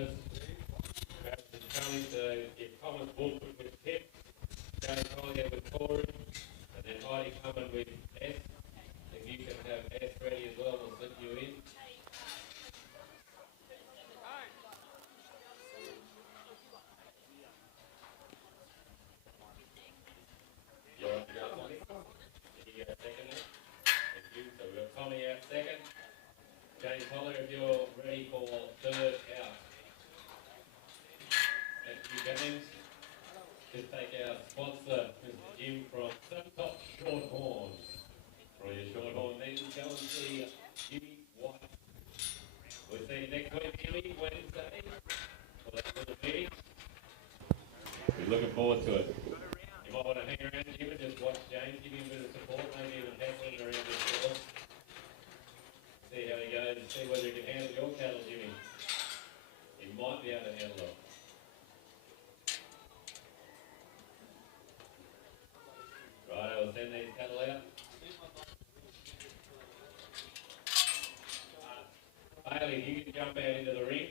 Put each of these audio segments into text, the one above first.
Travis. Travis is coming to get Thomas Wolford with Pip, James Collier with Corey, and then Heidi coming with S. If you can have S ready as well, we'll slip you in. You're on to go, Tommy. Can you go second there? Thank you. So we've got Tommy out second. James Collier, if you're ready for third out. Thank you, James. Just take our sponsor, Mr. Jim from Stockdog Shorthorn. For your Shorthorn needs, go and see Jimmy White. We'll see you next week, Jimmy, Wednesday. For that little meeting. We're looking forward to it. You might want to hang around, Jim, and just watch James, give him a bit of support, maybe even heckling around the floor. See how he goes and see whether he can handle your cattle, Jimmy. He might be able to handle it. Right, I will send these cattle out. Bailey, if you can jump out into the ring.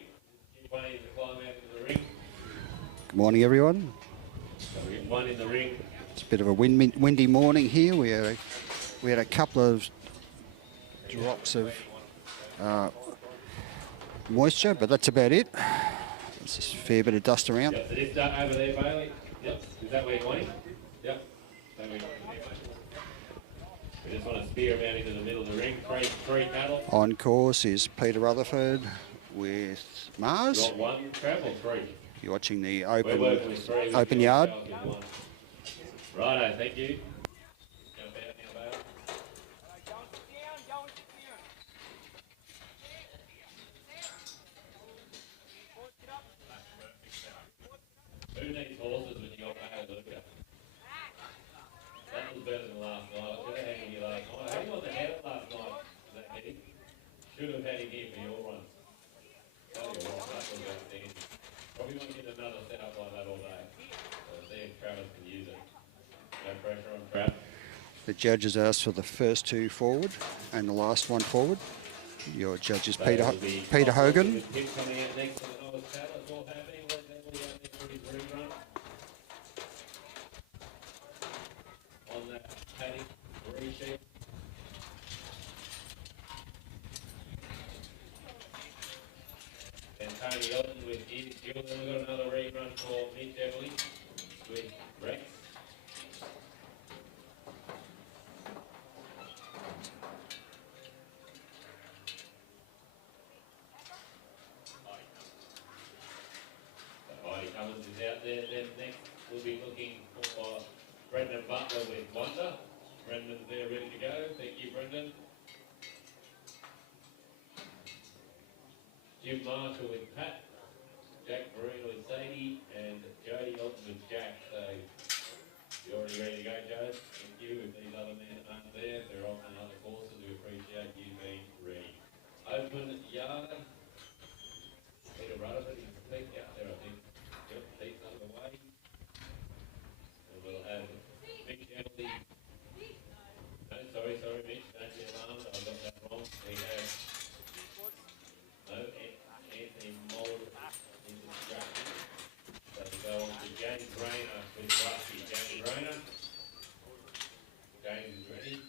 Get one to climb out into the ring. Good morning, everyone. So we get one in the ring. It's a bit of a windy morning here. We had a couple of drops of moisture, but that's about it. There's just a fair bit of dust around. Yep, so this duck over there, Bailey. Yep, is that where you're wanting? Yep. We just want to spear him out into the middle of the ring. Three cattle. On course is Peter Rutherford with Mars. Got one travel, three. You're watching the open yard. Righto, thank you. Jump out now, Bailey. Who needs horses when you got Bailey? Look at that was better than last night. I should have had him here last night. I had him on the head last night. Was that heading? Should have had him here for your runs. Tell you what, that was outstanding. Probably want to get another setup like that all day. So see if Travis can use it. No pressure on Travis. The judges asked for the first two forward and the last one forward. Your judge is Peter Hogan. With Pip coming out next to the Noah's cattle. It's all happening. Let Emily out there for his rerun. On that paddock, resheet. And Tony Elton with Edith Gill. Then we've got another rerun for Mitch Emily with Rex. Heidi Cummins is out there. Then next we'll be looking for Brendan Butler with Wonder. Brendan's there ready to go. Thank you, Brendan. Jim Marshall with Pat. Jack Marino with Sadie. And Jody Elton with Jack. So you're already ready to go, Joe. Thank you. If these other men aren't there, if they're off on other courses, we appreciate you being ready. Open yard. Peter Rutherford is completely out there, I think. Yep, Pete's out of the way. And we'll have Mitch Emily. No, sorry, Mitch. Don't be alarmed. I got that wrong. We have Anthony Mould in distraction. So we go on to James Rayner with Rusty. James Rayner. James is ready.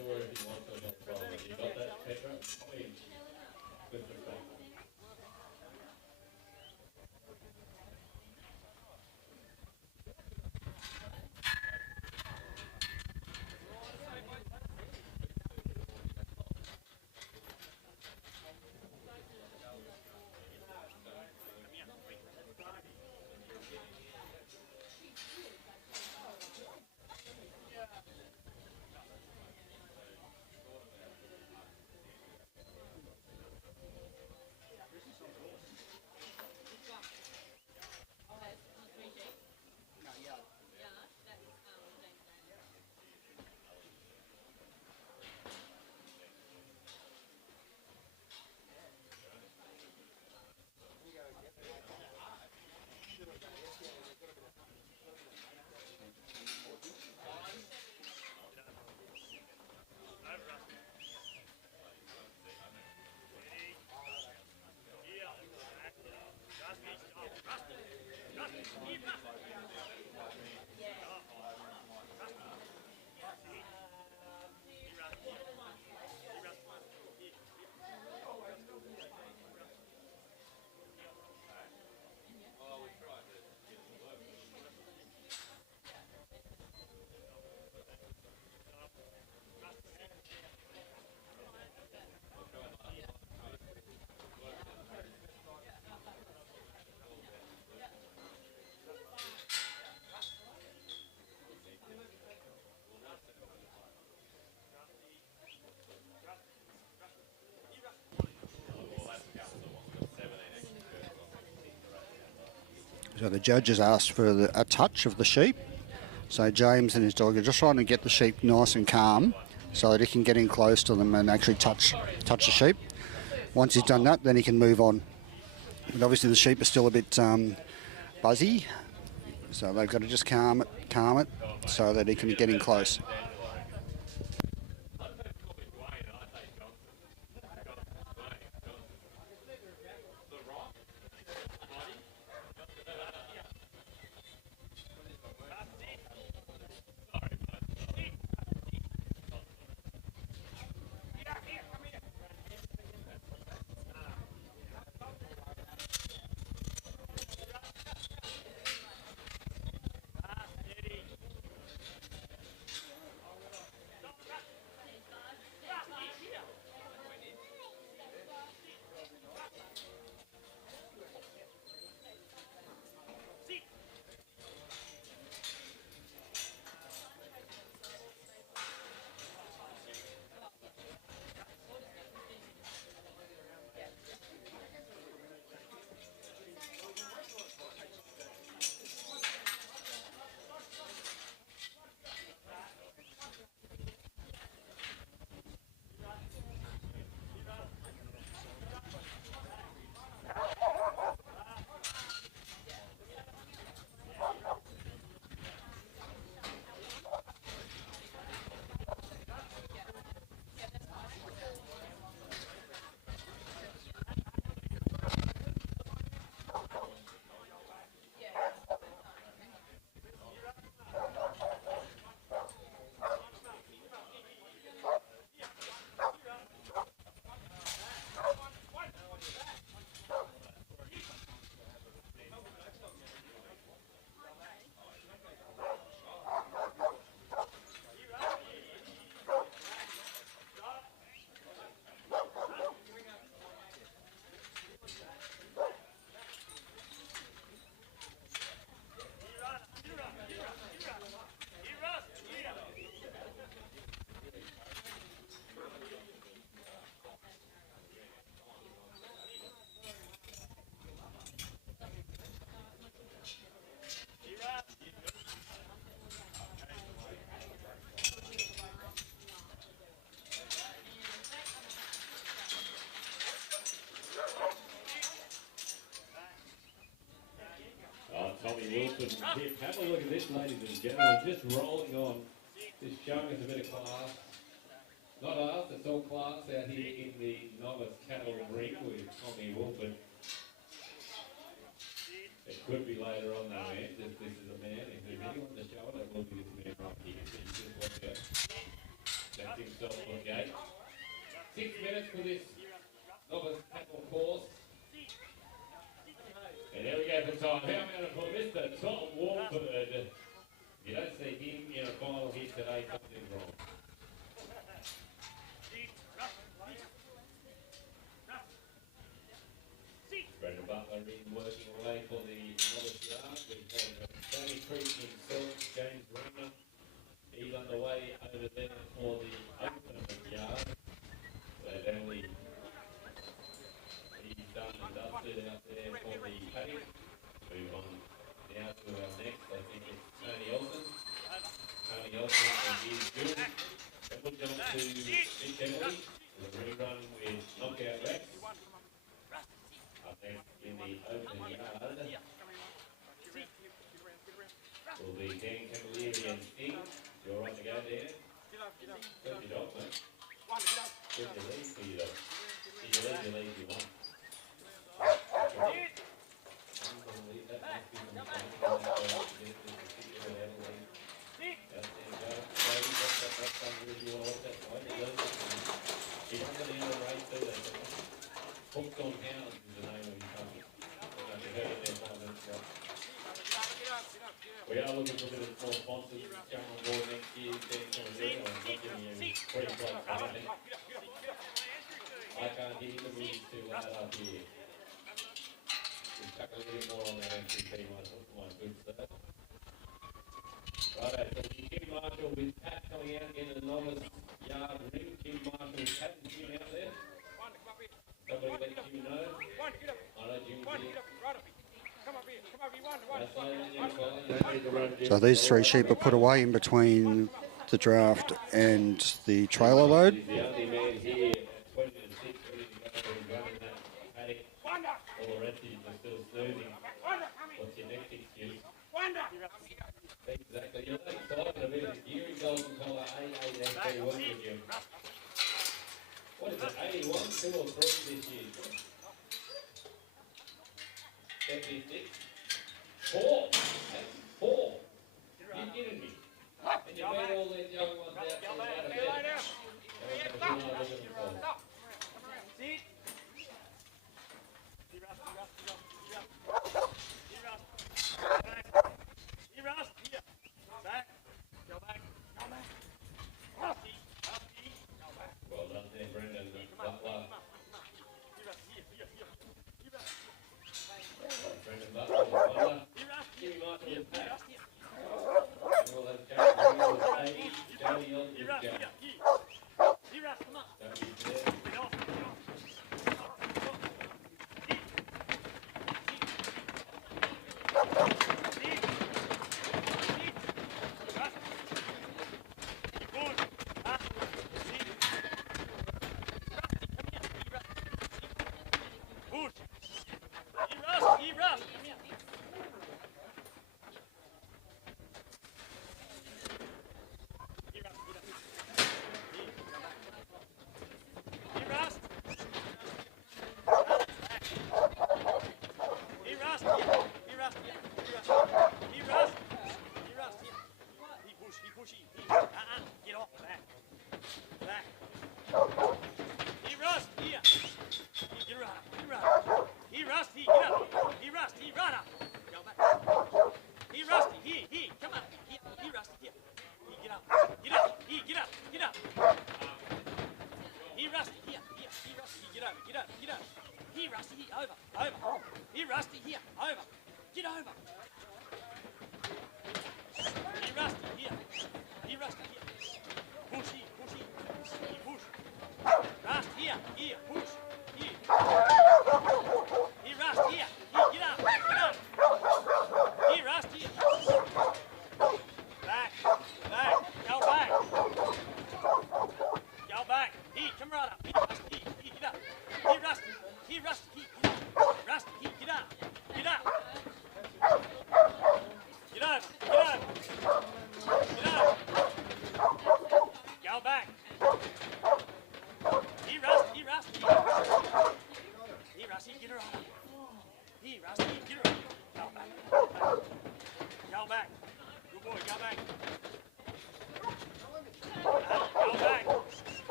sure if he wants to or not. You got that, Petra? Please, with respect. So the judges asked for a touch of the sheep. So James and his dog are just trying to get the sheep nice and calm so that he can get in close to them and actually touch the sheep. Once he's done that, then he can move on. But obviously the sheep are still a bit buzzy, so they've got to just calm it so that he can get in close. Wilson tip. Have a look at this, ladies and gentlemen. Just rolling on. Just showing us a bit of class. Not us, it's all class out here in the novice cattle ring with Tommy Wilson. It could be later on though, man. This is a man. If there's anyone to show it, it will be this man right here. So you just watch out. Sets himself 6 minutes for this novice tackle course. And there we go for time. How about for Mr. Tom Walford? If you don't see him in a final hit today, something's wrong. Brendan Butler in working away for the novice yard. We've got Tony Creek himself, James Rayner. He's underway over there for the open yard. So definitely he's done and dusted out there for the paddock. Move on now to our next, I think it's Tony Elson. Tony Elson and his Geurie. Then we'll jump to Mitch Emily with a rerun with Knockout Rex. Up next in the open yard will be Dan Cavalieri and Sting. You're right to go, Dan? Good your dog, mate. Good to leave for you, dog. If you leave, you want. Unbelievable. That must be some fun. That's really you want to watch that fight. He's under the other race too, Hooked on Hounds is the name of his company. You heard it there 5 minutes ago. We are looking for a bit of more sponsors to come on board next year. I'm not giving you free plugs for anything. I can't hear the music too loud up here. Just chuck a little more on that MCP, my good sir. Righto, so Jim Marshall with Pat coming out in the novice yard ring. Jim Marshall with Pat and Jim out there. Somebody let Jim know. I know Jim's here. So these 3 sheep are put away in between the draft and the trailer load. He's the only man here at 20 to 6 ready to go for running that paddock. All the rest of you are still snoozing. What's your next excuse? Exactly. You're not excited about it. Geurie Golden Collar A8 with you. What is it? 81, 2 or 3 this year? 76? 4. That's 4. You're kidding me. And you made all these young ones out of bed. Well done there, Brendan Butler. Brendan Butler. Jimmy Marshall with Pat. And we'll have Geurie with Davey. Joey on with Joe. Joey's there.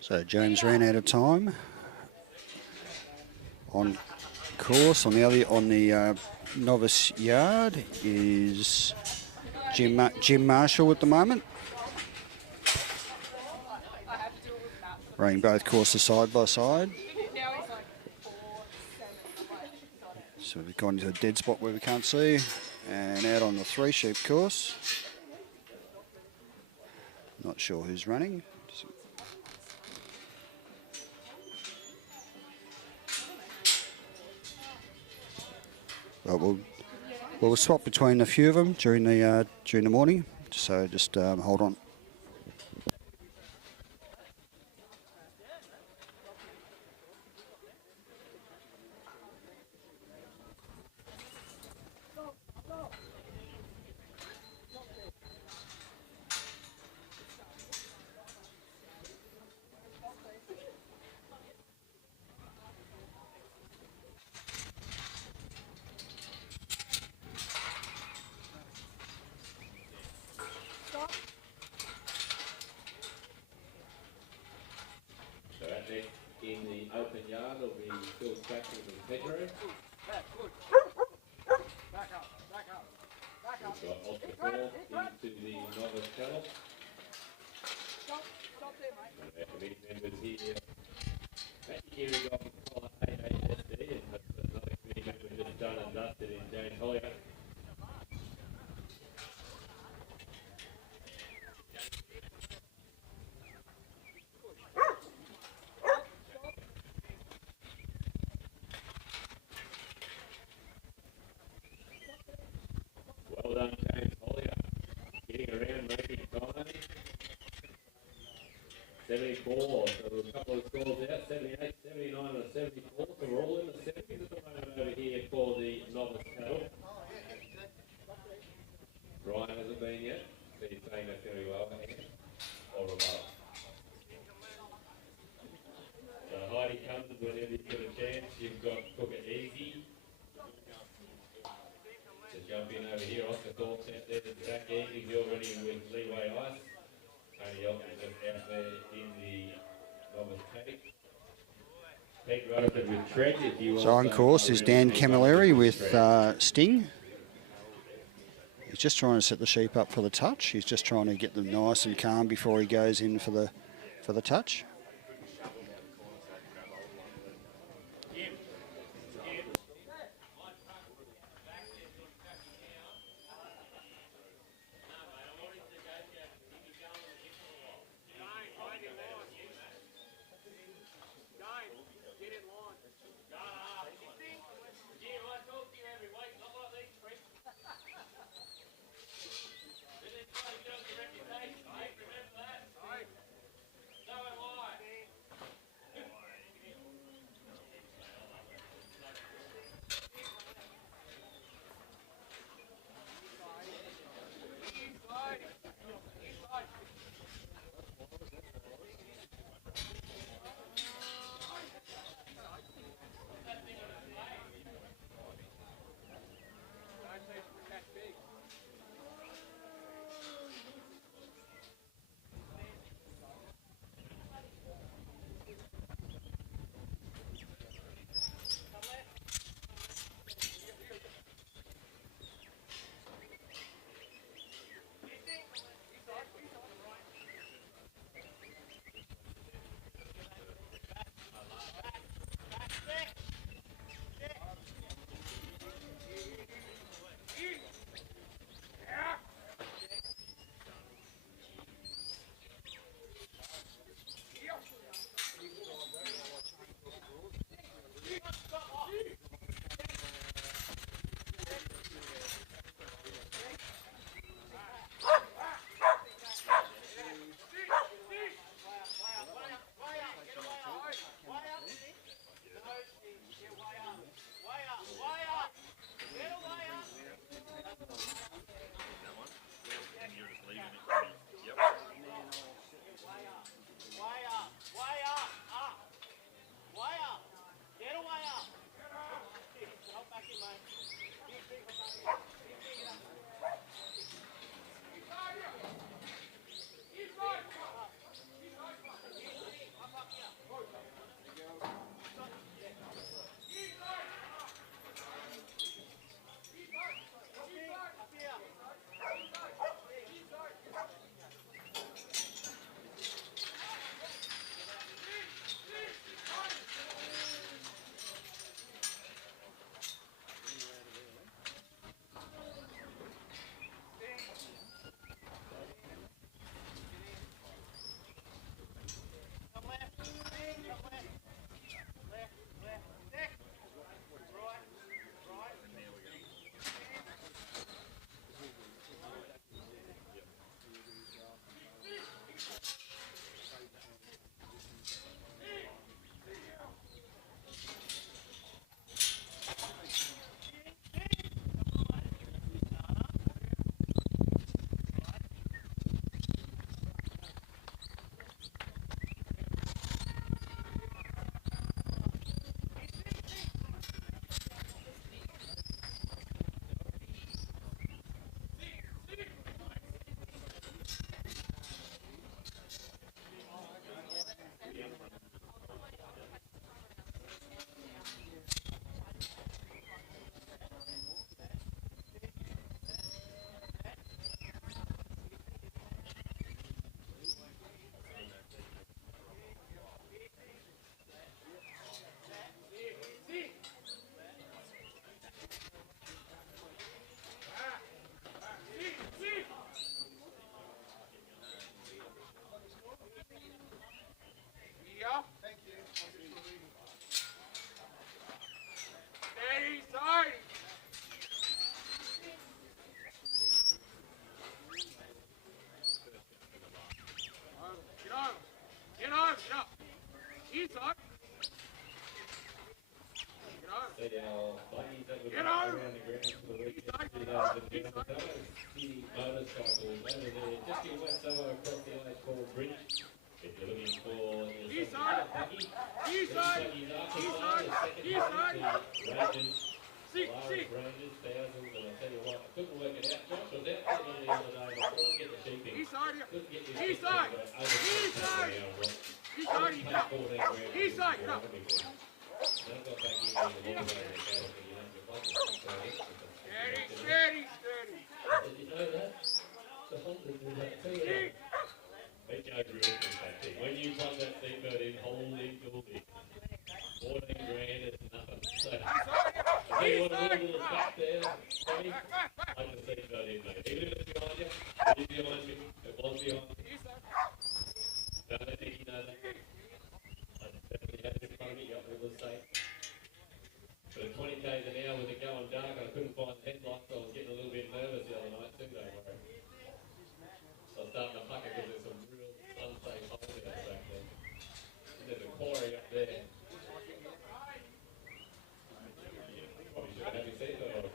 So James ran out of time. On course on the novice yard is Jim Marshall at the moment. Running both courses side by side. So we've gone into a dead spot where we can't see, and out on the 3 sheep course. Not sure who's running. But we'll swap between a few of them during the morning. So just hold on. In the open yard will be Phil Stackles and Pedro. We've got Oscar Paul into the novice channel. Our committee members here. Geurie got AHSD, and another committee member just done and dusted in James Hollier. Well done, James Hollier. Getting around, making time. 74, so a couple of scores out, 78, 79 and 74, so we're all in the 70s at the moment over here for the novice cattle. Brian hasn't been yet, so he's saying that's going to be well, or above. So Heidi comes whenever you've got a chance. You've got Cook It Easy. To jump in over here, Oscar Thorpe's out there, Zach Easy's already with Leeway Ice. Tony Elton's out there in the novice paddock. Pete Rutherford with Tread. If you So on course is Dan Camilleri with Sting. He's just trying to set the sheep up for the touch. He's just trying to get them nice and calm before he goes in for the touch. see our buggies that were around the ground for the weekend. The motorcycles over there, just in West Summer across the I-4 bridge. If you're looking for yourself a buggy, these buggies are for sale. The second hand, the Rangers, the large Rangers, thousands, and I'll tell you what, I couldn't work it out. Josh was out there the other day, I was trying to get the sheep in. Couldn't get this sheep in, but over when you plug that seatbelt in, holy Geurie, 14 grand is nothing. So, I tell you what, a little back there, Tommy, like the seatbelt in, mate. Even if it's behind you, it is behind you, it was behind you. Don't let Nicky know that. I definitely had it in front of me, got all the safe. But at 20 k's an hour with it going dark, I couldn't find the headlights, so I was getting a little bit nervous the other night too, don't worry. So I was starting to pucker because there's some real unsafe holes out back there. There's a quarry up there. Probably should have your seatbelt on.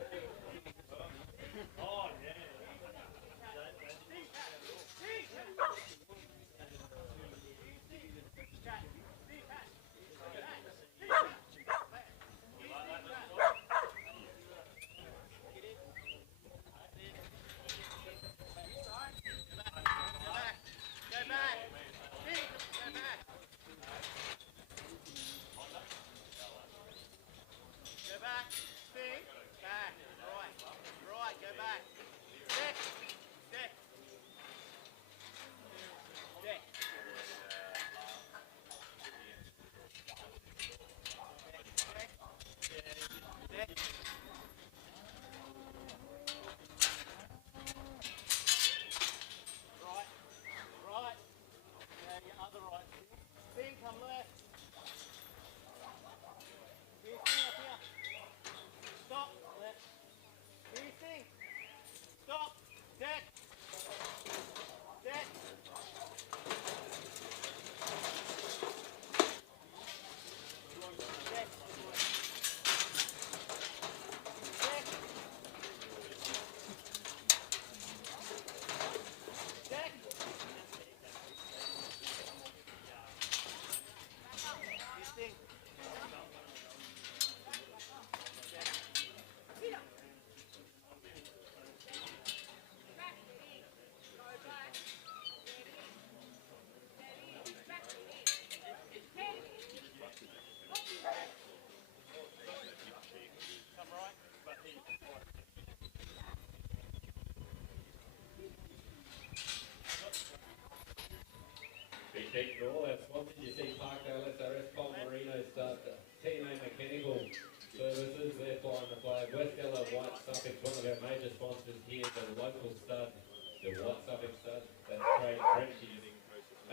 Big for all our sponsors, you see Parkdale SRS, Paul Marino start TNA Mechanical Services, they're flying the flag. West Yellow White Suffolk, one of our major sponsors here, the local stud, the White Suffolk stud, that's Craig Frenchie.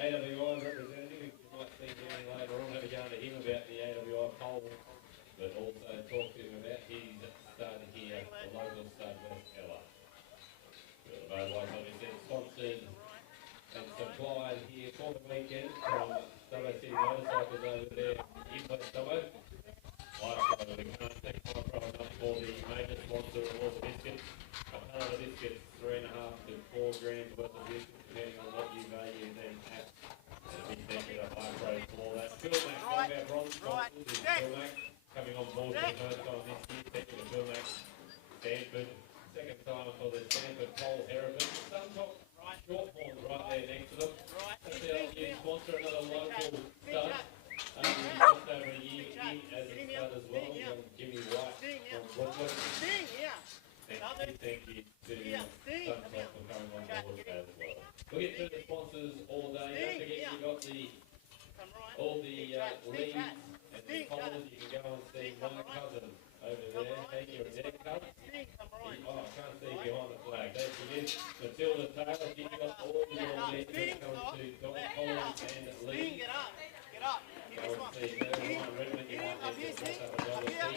AWI representative, you might see him later on, have a yarn to him about the AWI poll, but also talk to him about his stud here, the local stud West Yellow. Otherwise, obviously, sponsored and supplied here for the weekend from Dubbo City Motorcycles over there in West Dubbo. Lifestyle, we can't thank Micro enough for the major sponsor of all the biscuits. A ton of the biscuits, 3.5 to 4 grams worth of biscuits, depending on what you value them at. And a big thank you to Micro for that. Philmax, one of our bronze sponsors is Philmax, coming on board for the first time this year. Thank you to Philmax. Stanford, second time for the Stanford Pole Hereford. Stockdog. Short horns right there next to them. That's our new sponsor, another local stud. Just over a year in as a stud as well. Jimmy White from Brooklyn. Thank you to Stockdog for coming on board as well. We'll get to the sponsors all day. Don't forget you got all the leads and the collars. You can go and see my cousin over there. Hey, you're a dead cousin. Oh, I can't see behind the flag. Don't forget Matilda Taylor. She got all your leads when it comes to dog collars and leads. Get up. Go and see her. Ryan Redmond, you might have to cross up another seat.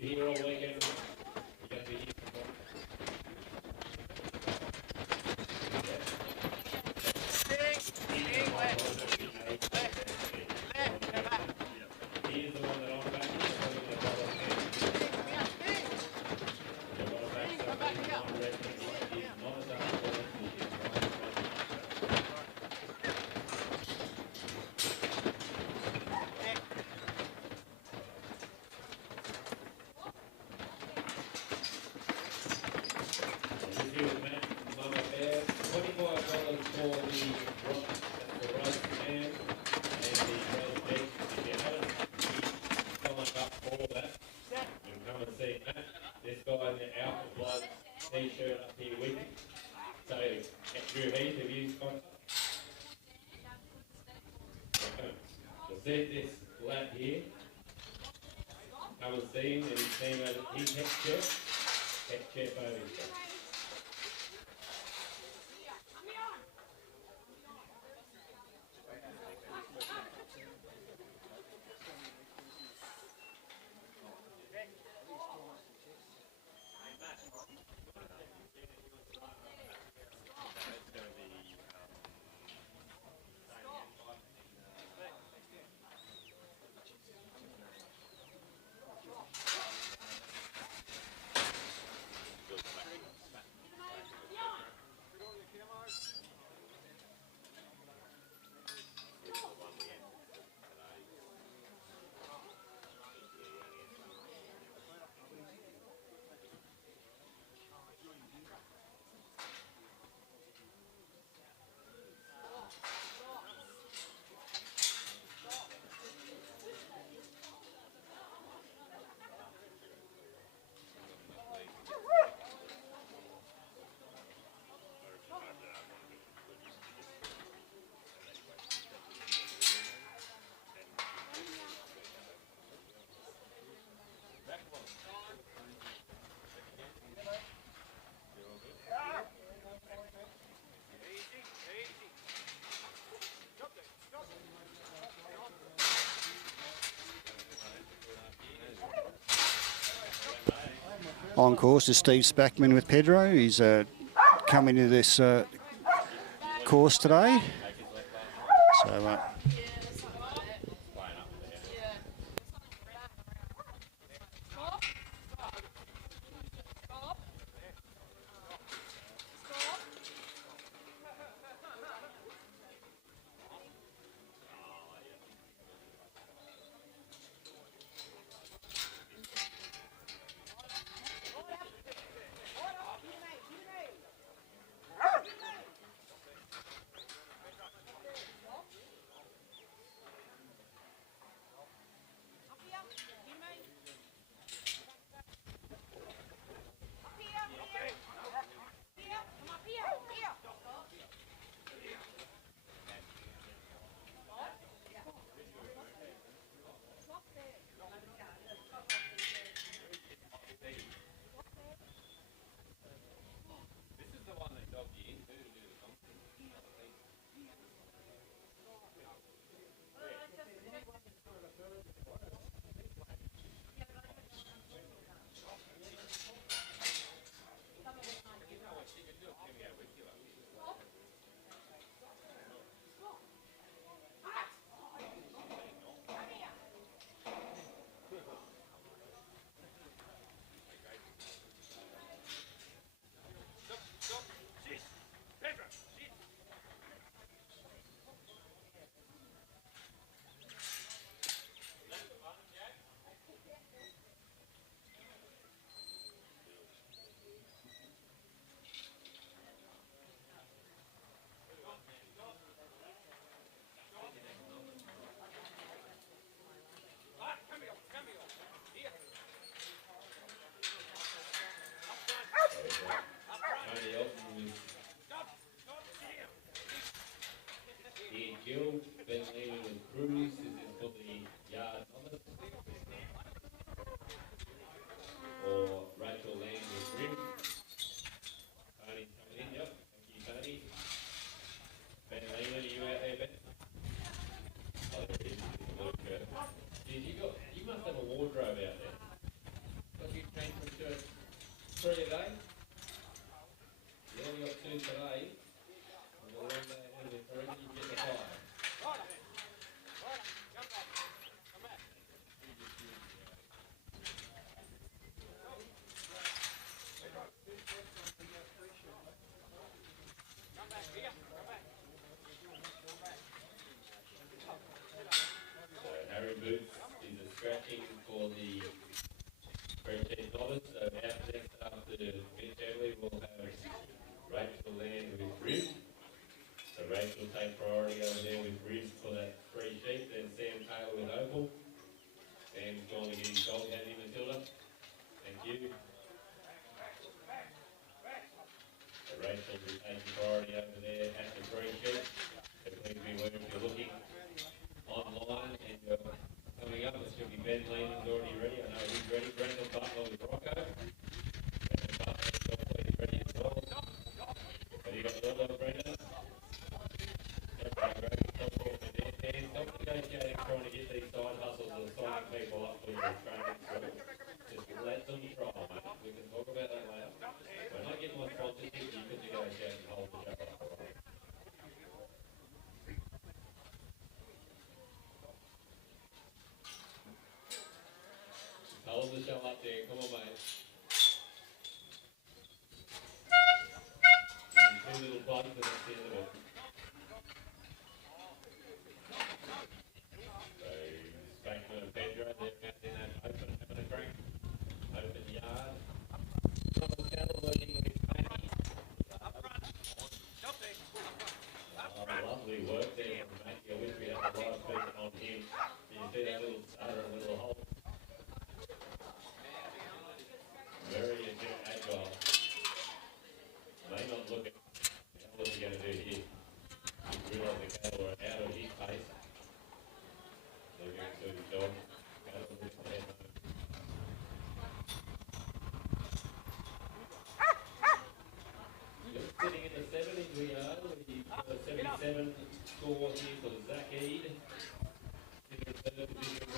You here all weekend? You're going to be here for set this lap here. Come and see him and his team over. He's head chef over here. On course is Steve Spackman with Pedro. He's coming to this course today. So Gill, Ben Lehman with Cruz, is this for the yard novice? Or Rachel Land with Grim? Tony's coming in, yep. Thank you, Tony. Ben Lehman, are you out there, Ben? Oh, there he is. Luke. Geez, you must have a wardrobe out there. Got you changed from shirt 3 a day? You only got 2 today. And the one day ahead of the 3, you get the 5. So Harry Boots is a scratching for the French novice, so out next after people up for your training through. Just let them try, mate. We can talk about that later. When I get my sponsorship, you can negotiate and hold the show up, all right? Hold the show up there. Come on, mate. Two little bugs and that's the end of it. So, Spankman and Pedro, they're out in that open, having a drink. Open yard. Double cattle working with Matty. Oh, lovely work there from Matty. I wish we had a live feed on him. You see that little stutter and little hole. Very agile. May not look at what's he going to do here. He realised the cattle are out of his pace. They're going to his dog. Cattle with the head home. Just sitting in the 70s we are. We've got a 77 score here for Zach Eade. In the third position.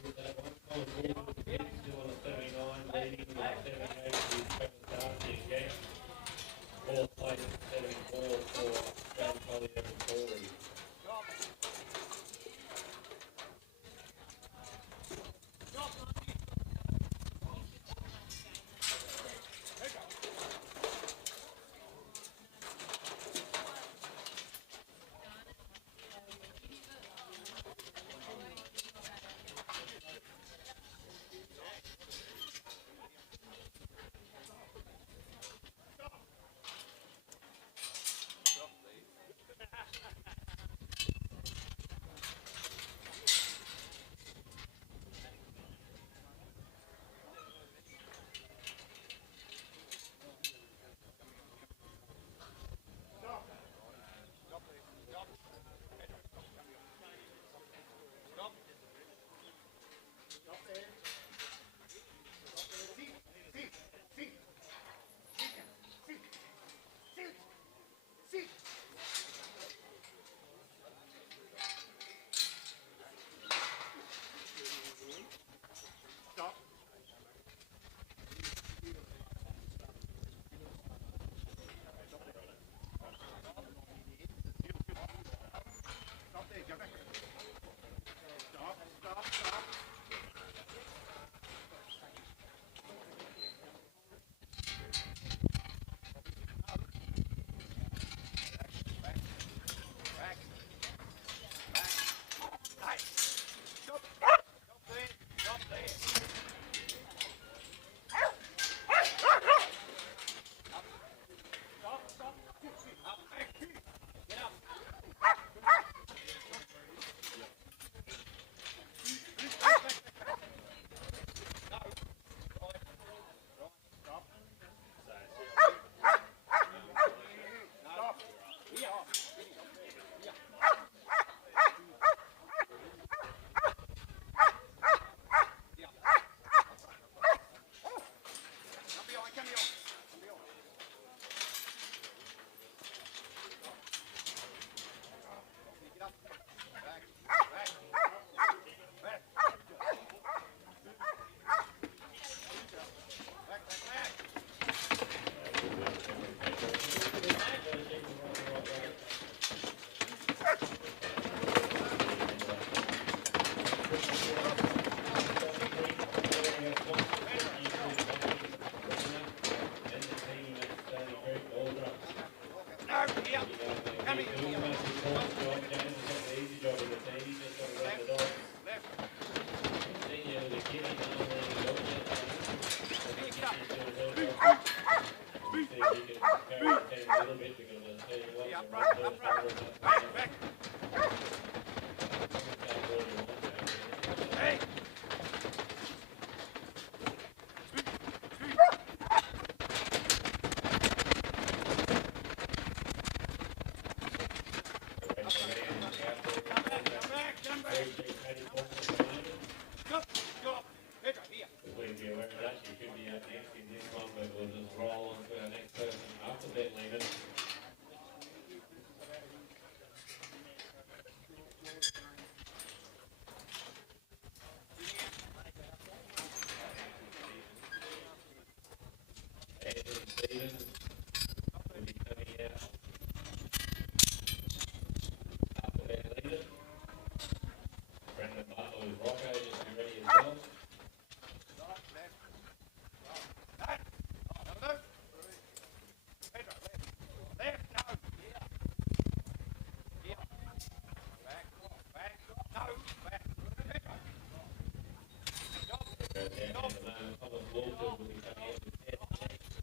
And at the moment, Thomas Walker will be coming in with 10 points.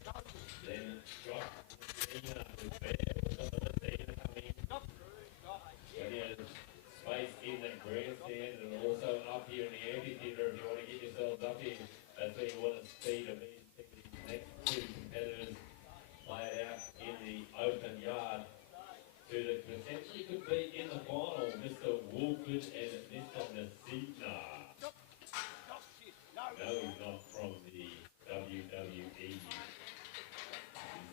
Then Josh Messina with Bear. We've got the Messina coming in. When there's space in the grandstand and also up here in the amphitheatre, if you want to get yourselves up here, that's where you want to see the next two competitors play it out in the open yard to the potentially could be in the final, Mr. Wolford and Mr. Messina. No, he's not from the WWE. He's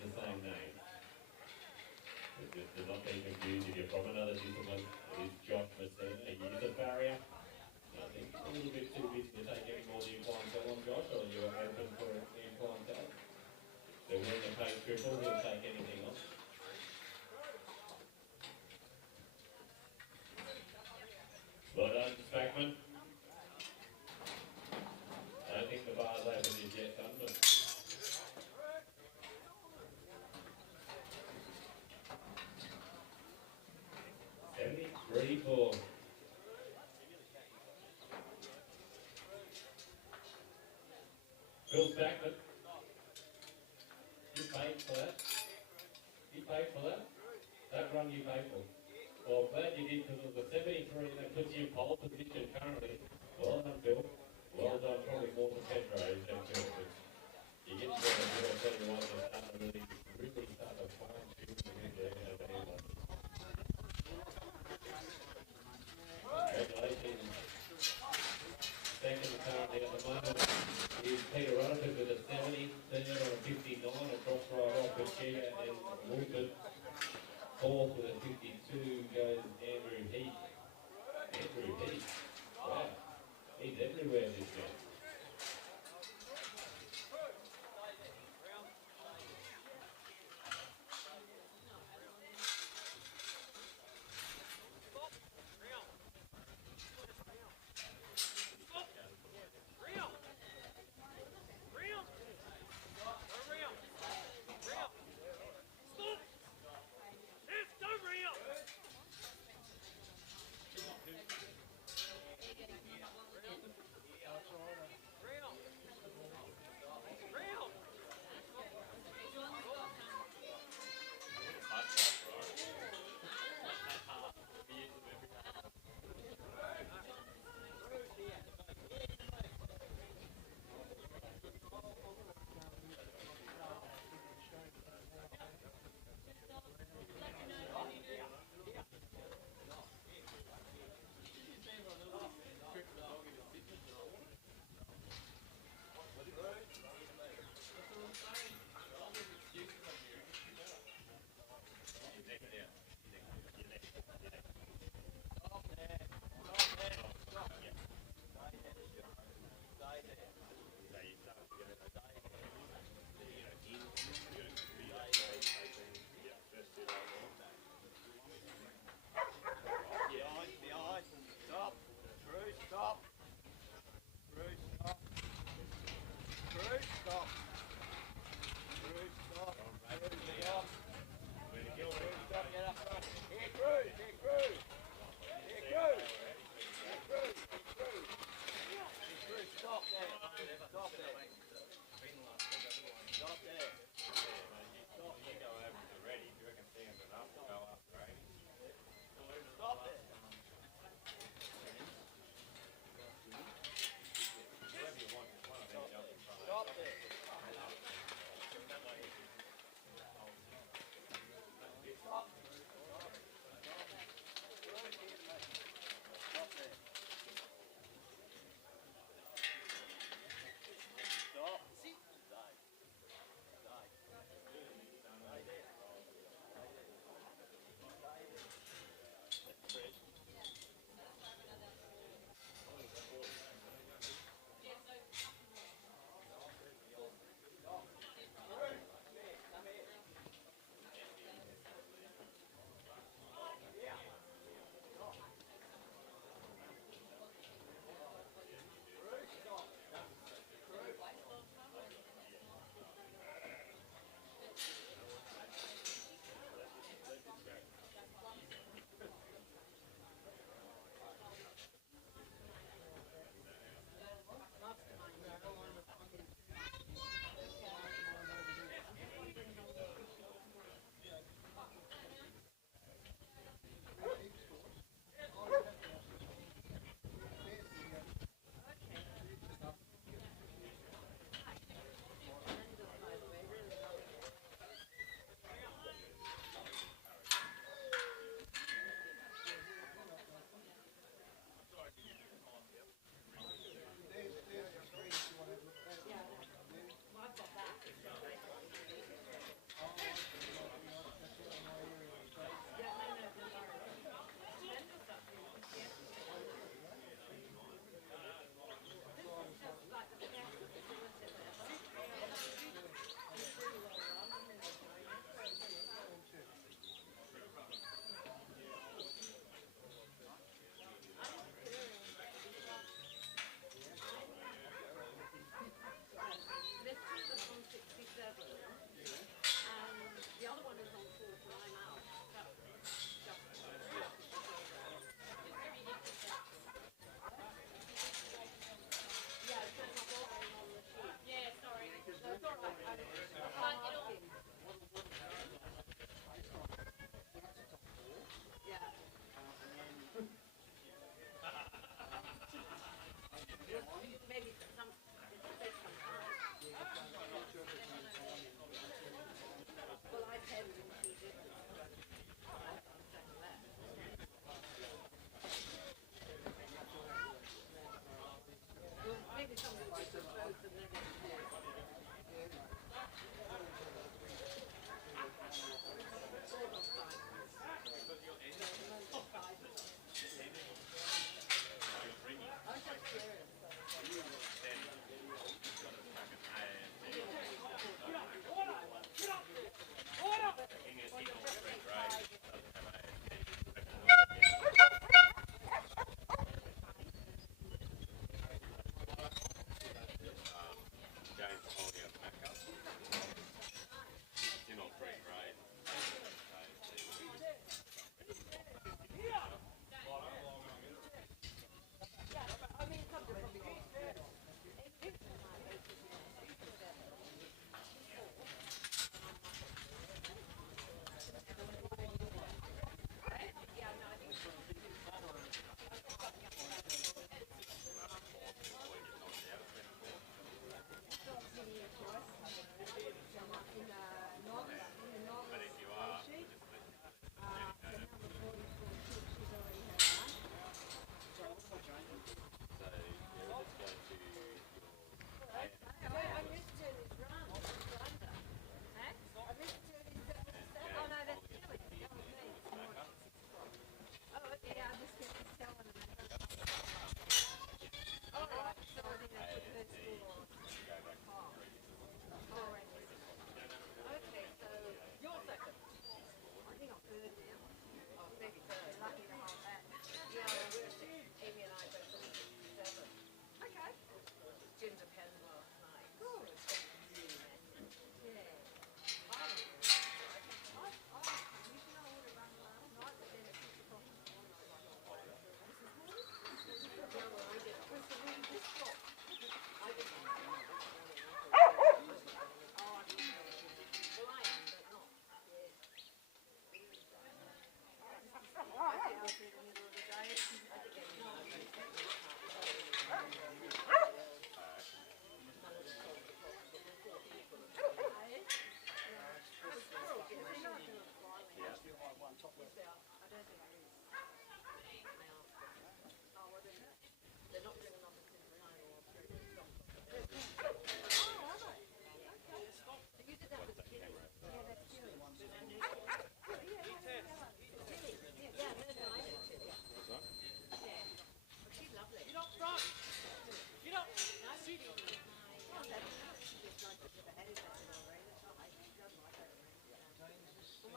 the same name. They're not being confused. If you're from another discipline, it is Josh Messina. He is a barrier. I think a little bit too busy to take any more new clientele on Josh, or you're open for new clientele. They're willing to pay triple, he'll take anything on. Well done, Spackman. I don't think the bar's open as yet, son, but 73 for Bill Spackman. You paid for that? You paid for that? That run you paid for? Well, glad you did, because it was a 73 that puts you in pole position currently. Well done, Bill. Well done, probably more than Pedro than Bill. You get to the Bill, I'll tell you what, they're starting to really start to fine tune the end there. Congratulations. Second currently at the moment is Peter Rutherford with a 70, third on a 59, across right off with Chia and Wolford. Fourth with a 52 goes Andrew Heath. Andrew Heath. Wow. He's everywhere this year.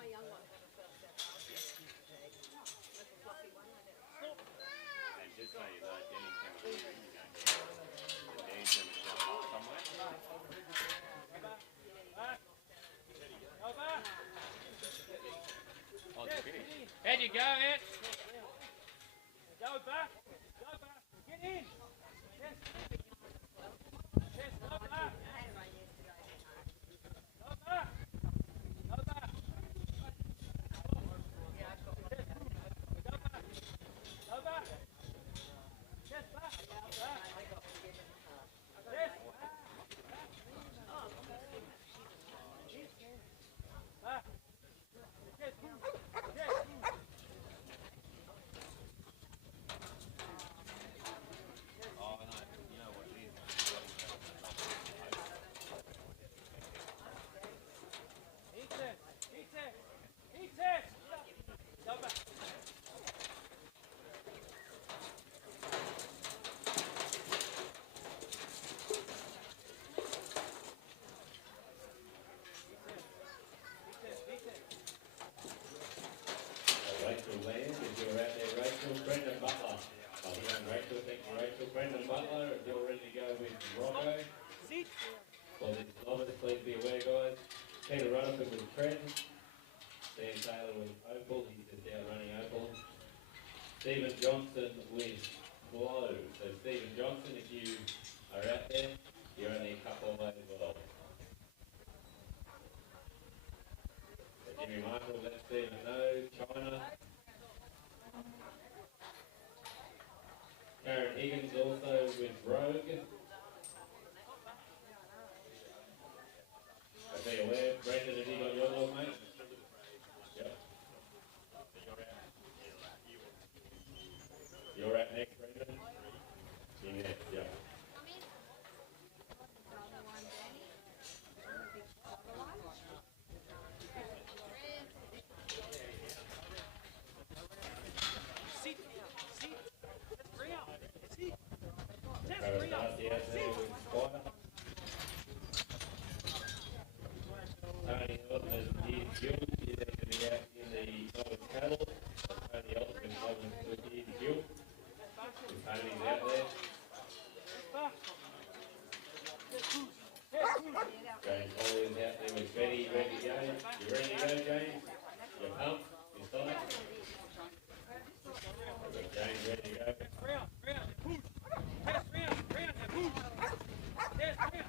And just so you know, Denny came on here, you know, the Dan's going to show up somewhere. Oh, it's finished. How'd you go, Ed? Go back. Go back. Get in. Yes. Yes, go back. Go back. Go back. Go back. Go back. Yes, back. Back. Yes. Back. Yes. Yes. Oh, no, you know what it is. Eat it. Eat it. Eat it. Go back. Rachel Land, if you're out there, Rachel. Brendan Butler. Oh, yeah, Rachel, thank you, Rachel. Brendan Butler, if you're ready to go with Rocco. Sit. Well, this is Thomas, please be aware, guys. Peter Rutherford with Trent. Dan Taylor with Opal, he's just out running Opal. Stephen Johnson with Glow. So Stephen Johnson, if you are out there, you're only a couple of ways well. So Jimmy Michael, let Stephen know. China. Karen Higgins also with Rogue. So be aware, Brendan, have you got your log, mate? Yep. You're out next, Brendan? You next, yep. Sit. Sit. Hurry up. Sit. Just Travis hurry up. Darcy out there with Spider. Tony Elton is Guild. He's going to be out in the Northern Cattle. Tony Elton is Northern Guild. Tony's out there. Back. James Foley is out there with Betty, ready to go. You ready to go, James? You pumped? You psyched? We've got James ready to go. Round. Round. Push. Yes, round. Round. And push. Yes, round.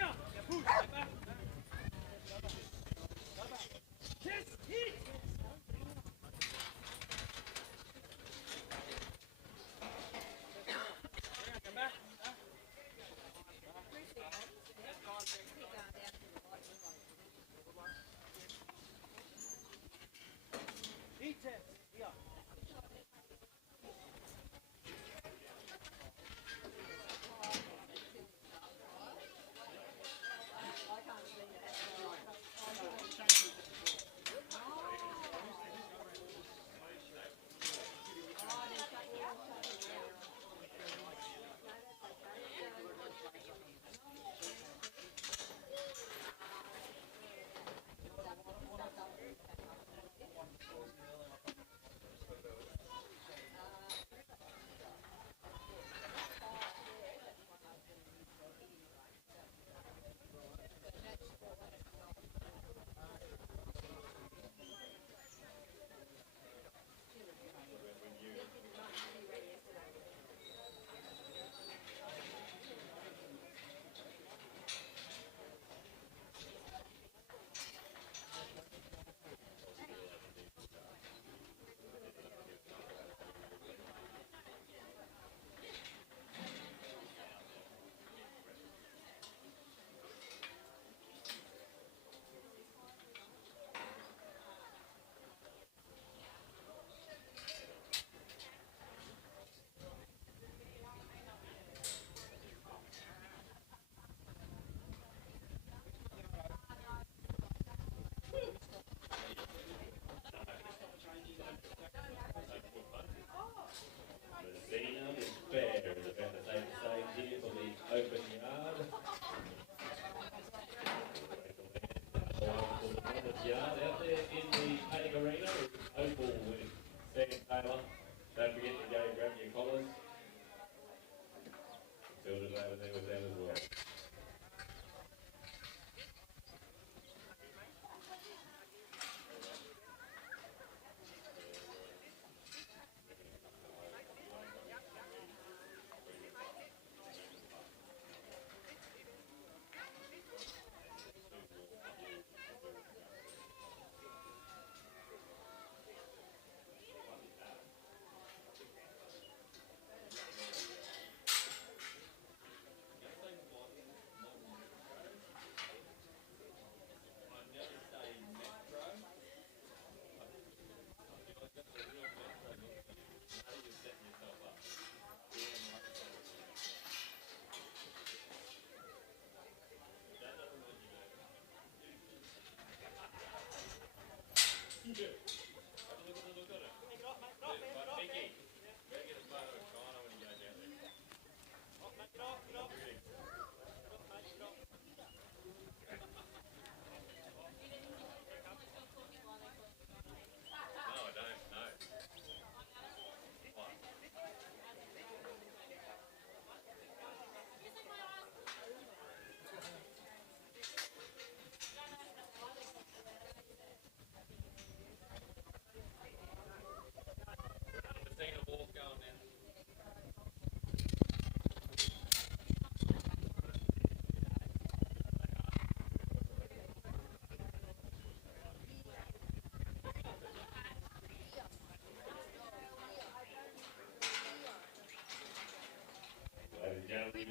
Round. And push. Back. Go back. Yes, hit. Round. Come back.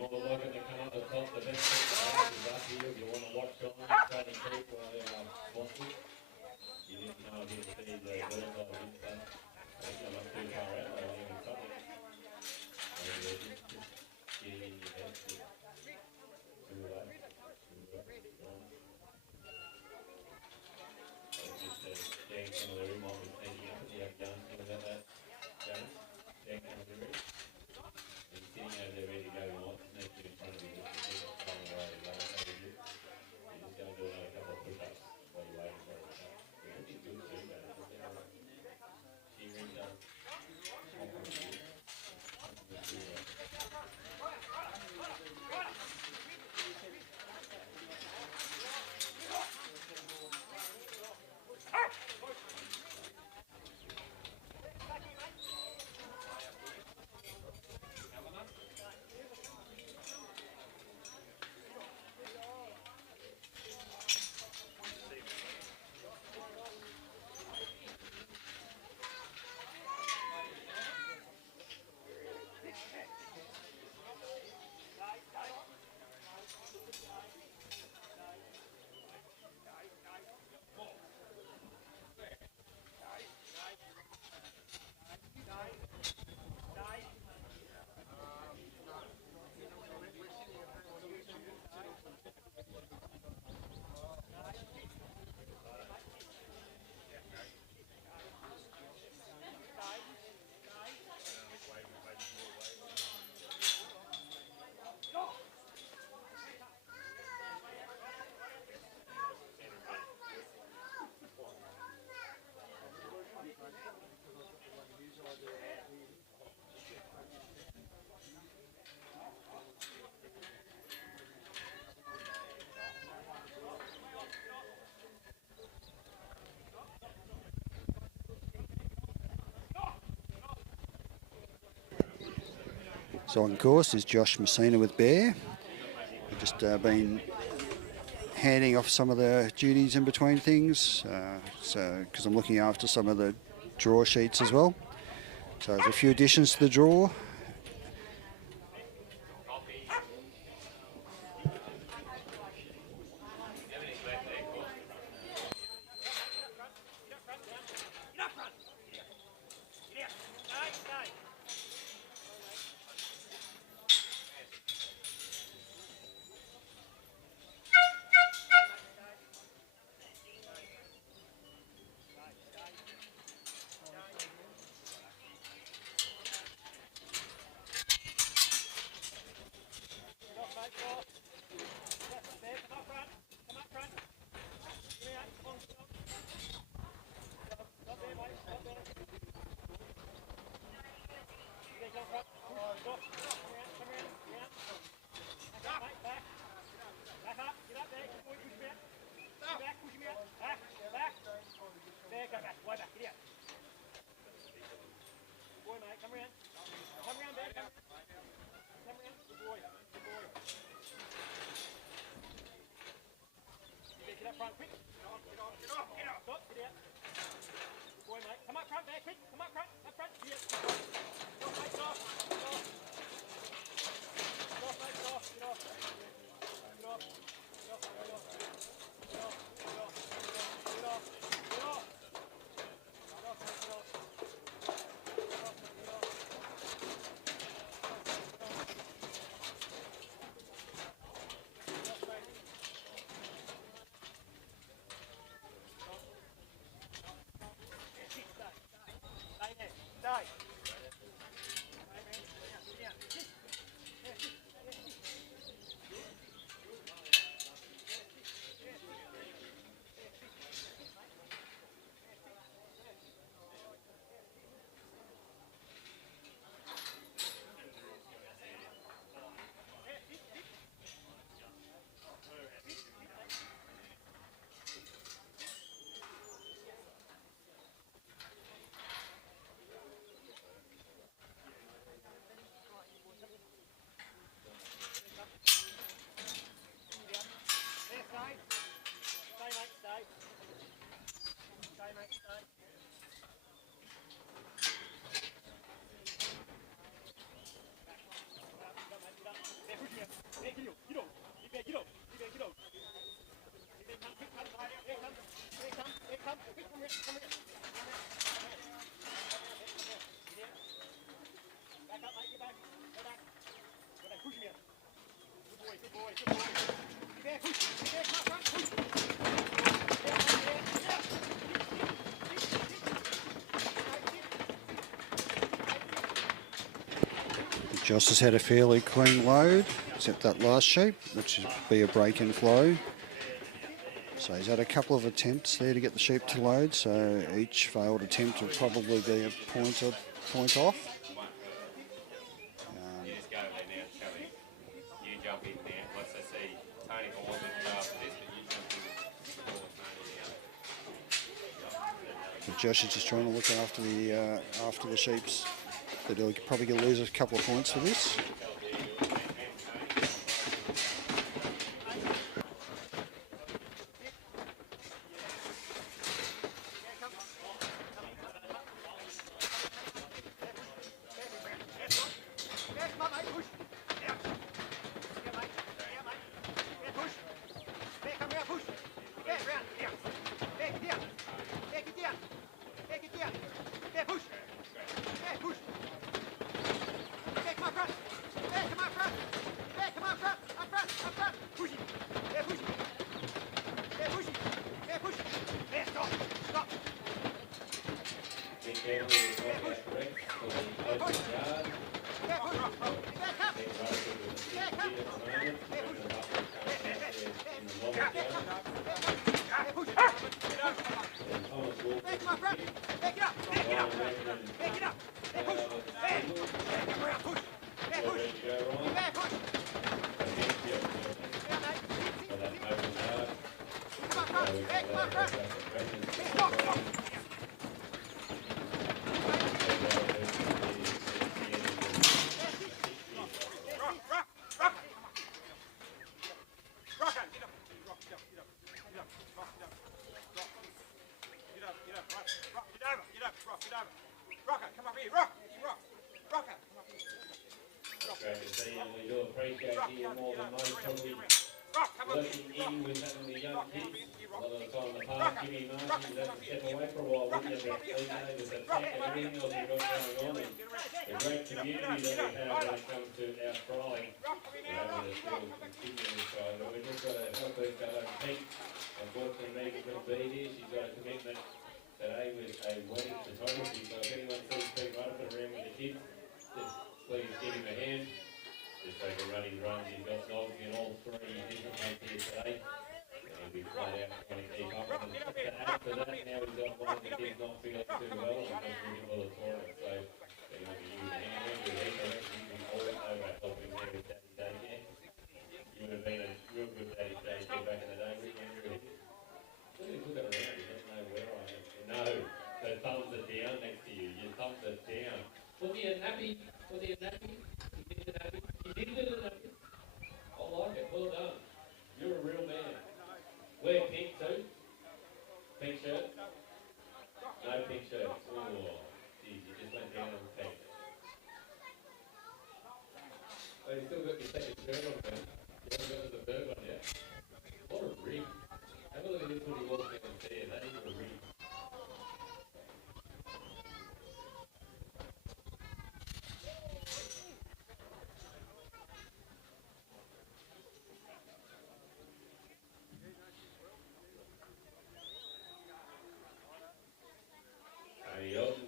More looking to come up the top, the best thing to have is up here if you want to watch on, try to keep sponsors. You didn't come up here to see the girls on Insta. I think I'm not too far out, I don't even something. Maybe they're just getting your head to too late. Just Dan Camilleri might be sneaking up. Do you have Gun about that, James? Dan Camilleri? He's sitting over there ready to go. He wants to sneak you in front of you just to keep it flying away. Is that okay with you? You're just going to do another couple of push-ups while you're waiting for it. Yeah, it'd be good too, though. She rings up. So on course is Josh Messina with Bear. We've just been handing off some of the duties in between things, so because I'm looking after some of the draw sheets as well. So there's a few additions to the draw. Joss has had a fairly clean load, except that last sheep, which would be a break-in flow. So he's had a couple of attempts there to get the sheep to load, so each failed attempt will probably be a point off. You just go there now, Kelly. You jump in there. Let's say Tony Hall didn't go after this, but you jump in before Tony now. So Josh is just trying to look after the sheeps. But he'll probably lose a couple of points for this.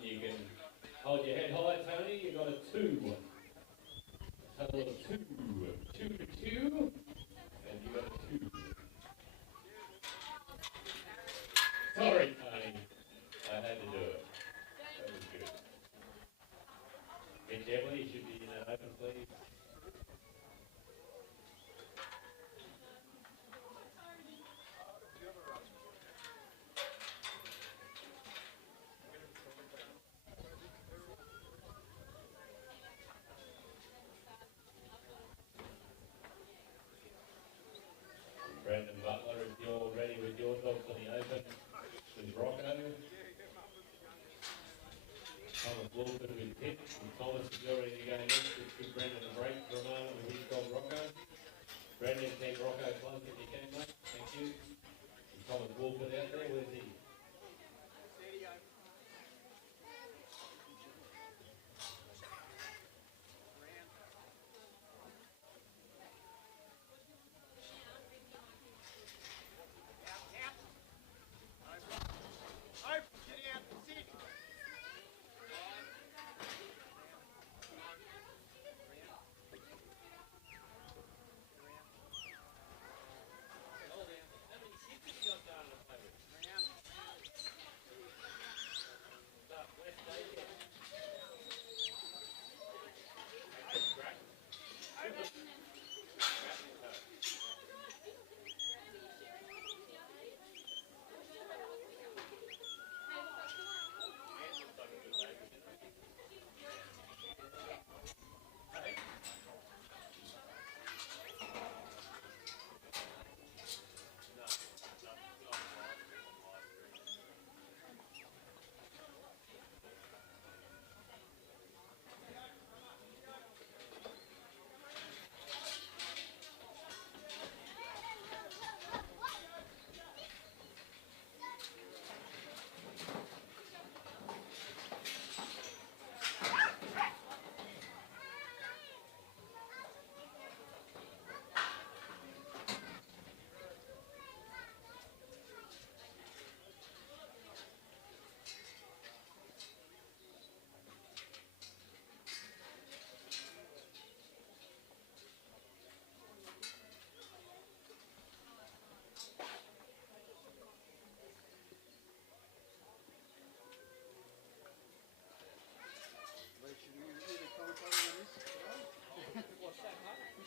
You can hold your head high, Tony. You've got a 2. A total of 2. 2 to 2. And you got a 2. Sorry, Tony. I had to do it. That was good. Mitch Everly should be in that open, please.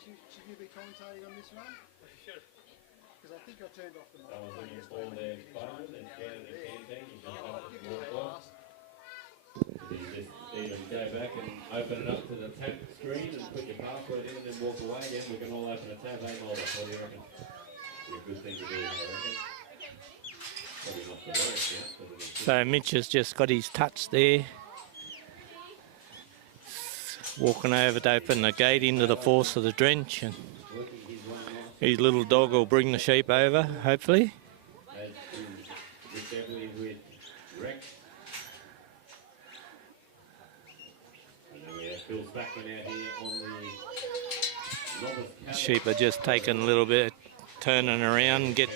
should you be commentating on this one? Because I think I turned off the Someone's looking for their phone and down the canteen. You just have to walk off. You just even go back and open it up to the tap screen and put your password in and then walk away again. We can all open a tab, Mulder? What do you reckon? Be a good thing to do, I reckon. Probably not the worst, yeah. But it is So Mitch has just got his touch there. Walking over to open the gate into the force of the drench, and working his one off. his little dog will bring the sheep over, hopefully. As is definitely with Rex. And then we have Phil Spackman out here on the novice cattle. Sheep are just taking a little bit, turning around, get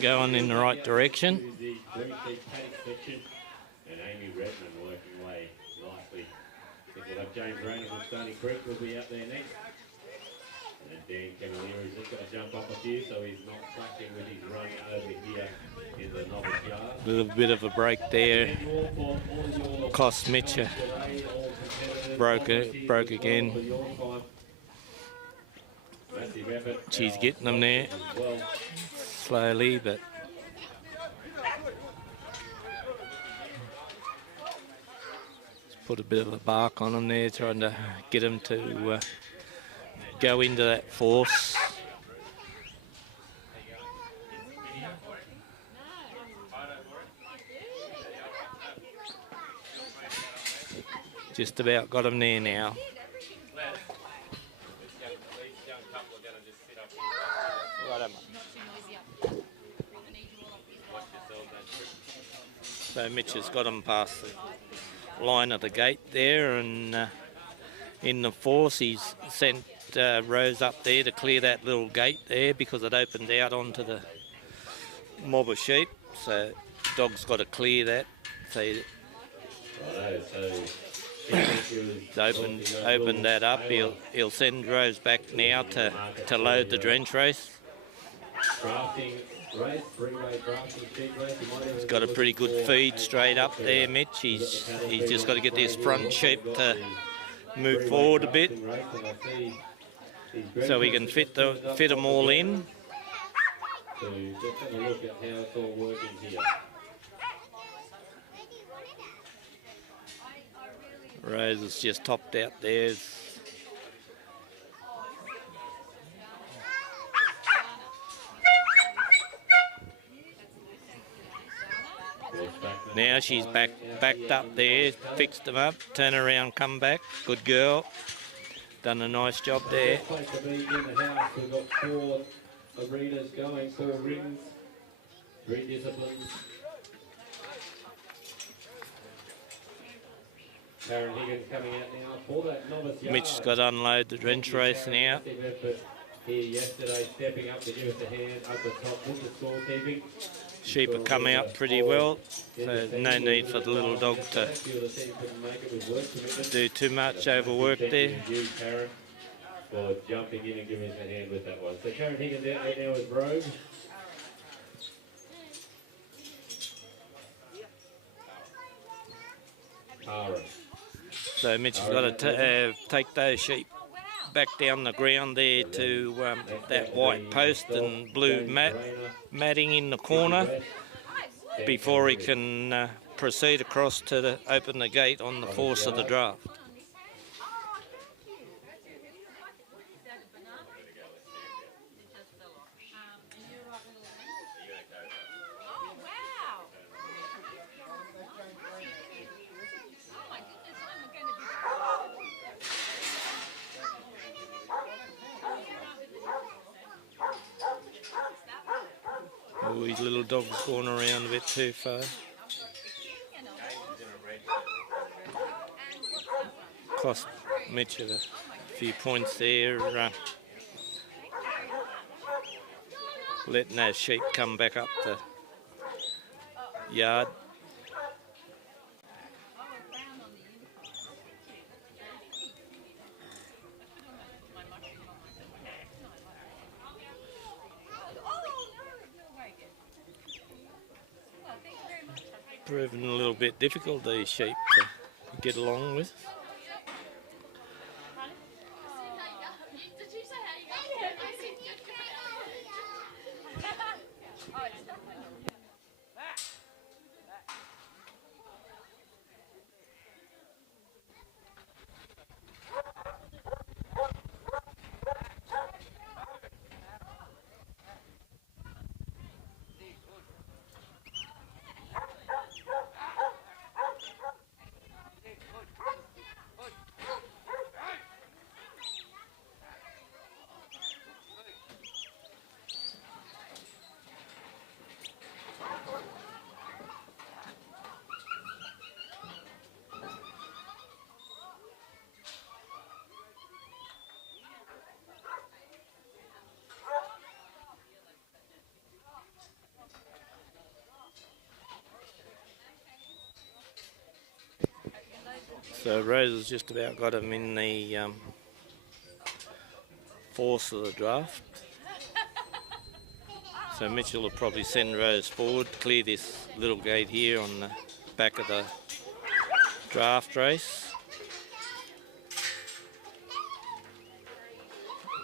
going in the right direction. To the Geurie paddock section, and Amy Redmond working away nicely. I think we'll have James Rainey from Stony Creek will be out there next. And then Dan Cavalieri's just got to jump up a few so he's not clashing with his run over here in the novice yard. A little bit of a break there. And more for all your Cost Mitch a today, all competitors. broke again. For your time. Massive effort. She's getting them there As well. slowly, but put a bit of a bark on them there, trying to get them to go into that force. Just about got them there now. So Mitch has got them past the line of the gate there, and in the force he's sent Rose up there to clear that little gate there because it opened out onto the mob of sheep. So dog's got to clear that. So he's opened that up. He'll send Rose back now to load the drench race. Drafting race, three-way drafting sheep race. He's got a pretty good feed straight up there, Mitch. He's just got to get this front sheep to move forward a bit so we can fit them all in. So just have a look at how it's all working here. Rose has just topped out there. Now she's backed up there, fixed them up, turn around, come back. Good girl. Done a nice job there. Best place to be in the house. We've got 4 arenas going, 4 rings, 3 disciplines. Karen Higgins coming out now for that novice yard. Mitch's got to unload the drench race now. Massive effort here yesterday, stepping up to give us a hand up the top with the scorekeeping. Sheep have come out pretty well, so no need for the little dog to do too much overwork there. Thank you, Karen, for jumping in and giving us a hand with that one. So Karen Higgins out there now with Rogue. Tara. So Mitch has got to take those sheep back down the ground there to that white post and blue matting in the corner before he can proceed across to open the gate on the force of the draft. Oh, his little dog's gone around a bit too far. Cost Mitch a few points there. Letting those sheep come back up the yard. Proving a little bit difficult, these sheep, to get along with. So Rose has just about got him in the force of the draft. So Mitchell will probably send Rose forward, clear this little gate here on the back of the draft race.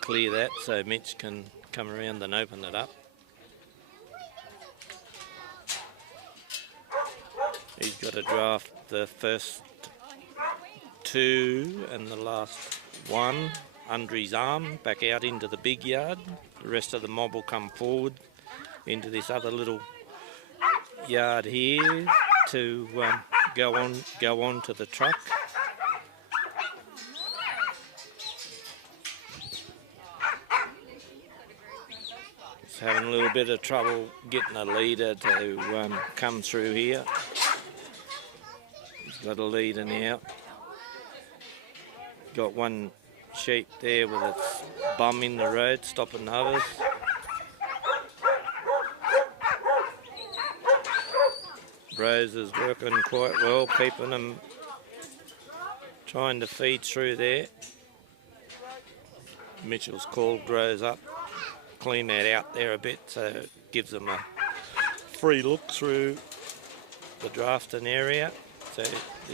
Clear that so Mitch can come around and open it up. He's got to draft the first two and the last one under his arm, back out into the big yard. The rest of the mob will come forward into this other little yard here to go on to the truck. Just having a little bit of trouble getting a leader to come through here. He's got a leader now. Got one sheep there with its bum in the road, stopping others. Rose is working quite well, keeping them, trying to feed through there. Mitchell's called Rose up, clean that out there a bit so it gives them a free look through the drafting area. So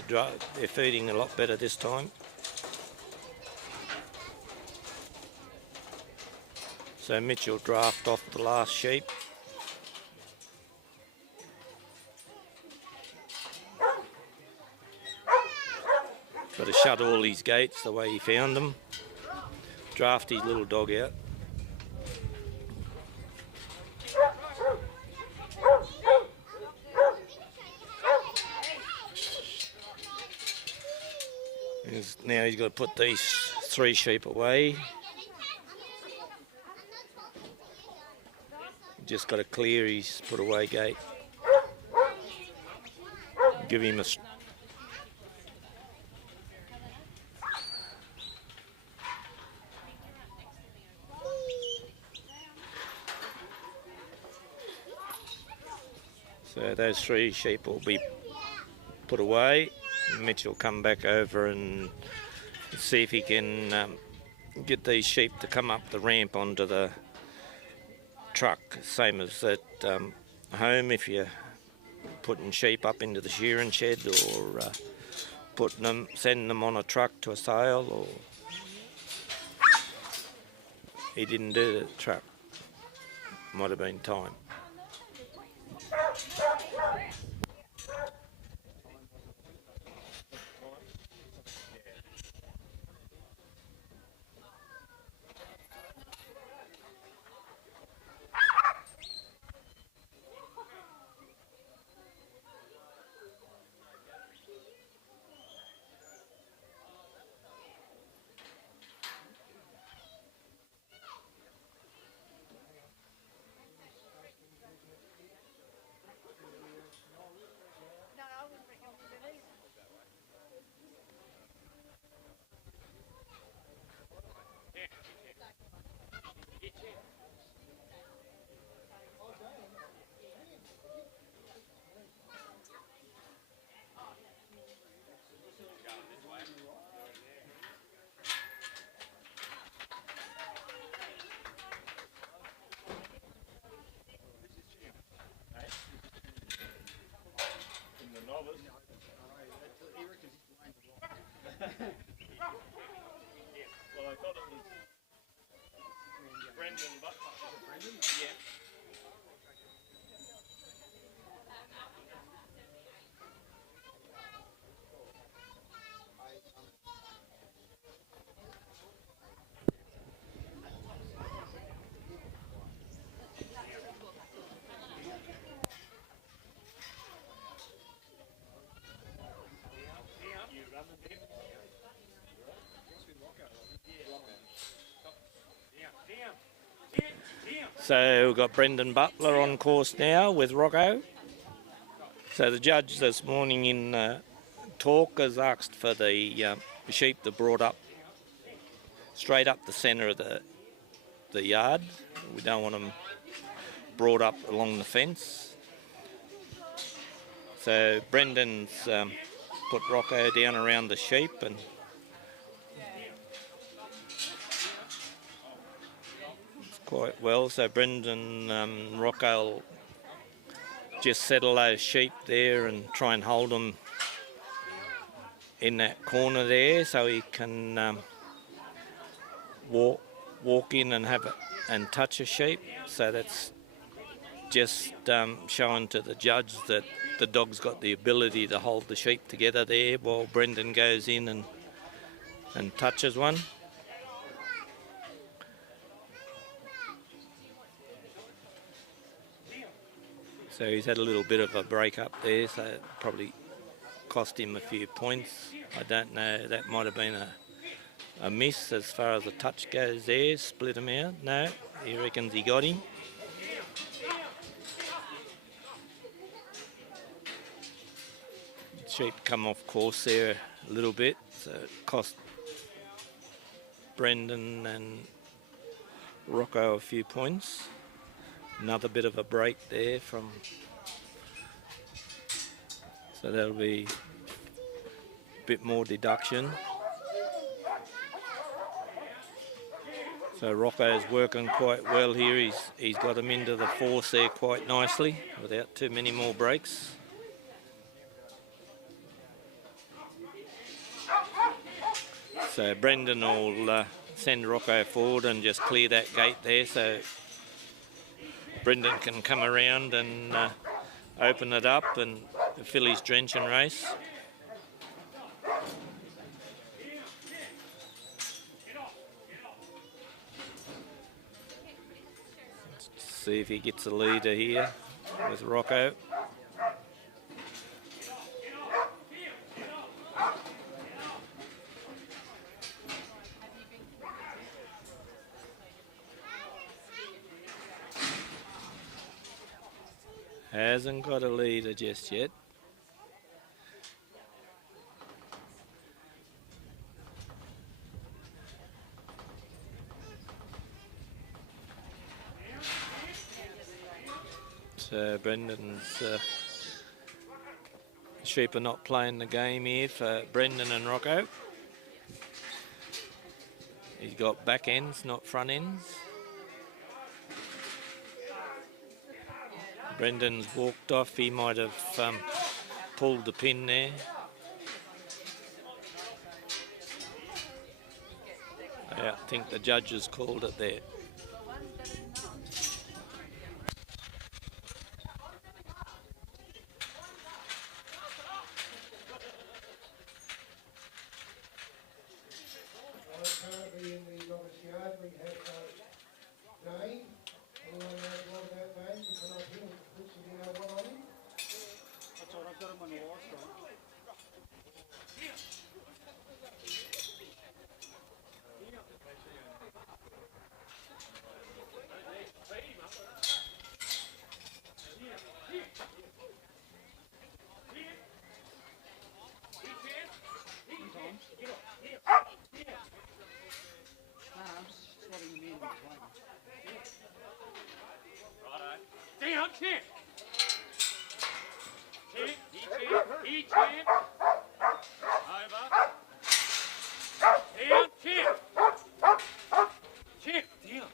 they're feeding a lot better this time. So Mitchell draft off the last sheep. Got to shut all these gates the way he found them. Draft his little dog out. Now he's got to put these 3 sheep away. Just got to clear his put away gate. Give him a... So those 3 sheep will be put away. Mitch will come back over and see if he can get these sheep to come up the ramp onto the truck, same as at home if you're putting sheep up into the shearing shed or sending them on a truck to a sale. Or he didn't do the truck, might have been time. Well, I thought it was Brendan Butler. Is it Brendan? Yeah. So we've got Brendan Butler on course now with Rocco. So the judge this morning in talk has asked for the sheep that brought up straight up the centre of the yard. We don't want them brought up along the fence. So Brendan's put Rocco down around the sheep, and it's quite well. So Brendan Rocco will just settle those sheep there and try and hold them in that corner there, so he can walk in and and touch a sheep. So that's just showing to the judge that the dog's got the ability to hold the sheep together there while Brendan goes in and touches one. So he's had a little bit of a break up there, so it probably cost him a few points. I don't know, that might have been a miss as far as the touch goes there, split him out. No, he reckons he got him. Sheep come off course there a little bit, so it cost Brendan and Rocco a few points. Another bit of a break there from, so that'll be a bit more deduction. So Rocco's working quite well here. He's got him into the force there quite nicely without too many more breaks. So Brendan will send Rocco forward and just clear that gate there, so Brendan can come around and open it up and fill his drenching race. Let's see if he gets a leader here with Rocco. Hasn't got a leader just yet. So Brendan's sheep are not playing the game here for Brendan and Rocco. He's got back ends, not front ends. Brendan's walked off. He might have pulled the pin there. I think the judges called it there. Down, chip. Chip, he chip. Over. Down, chip. Chip, down.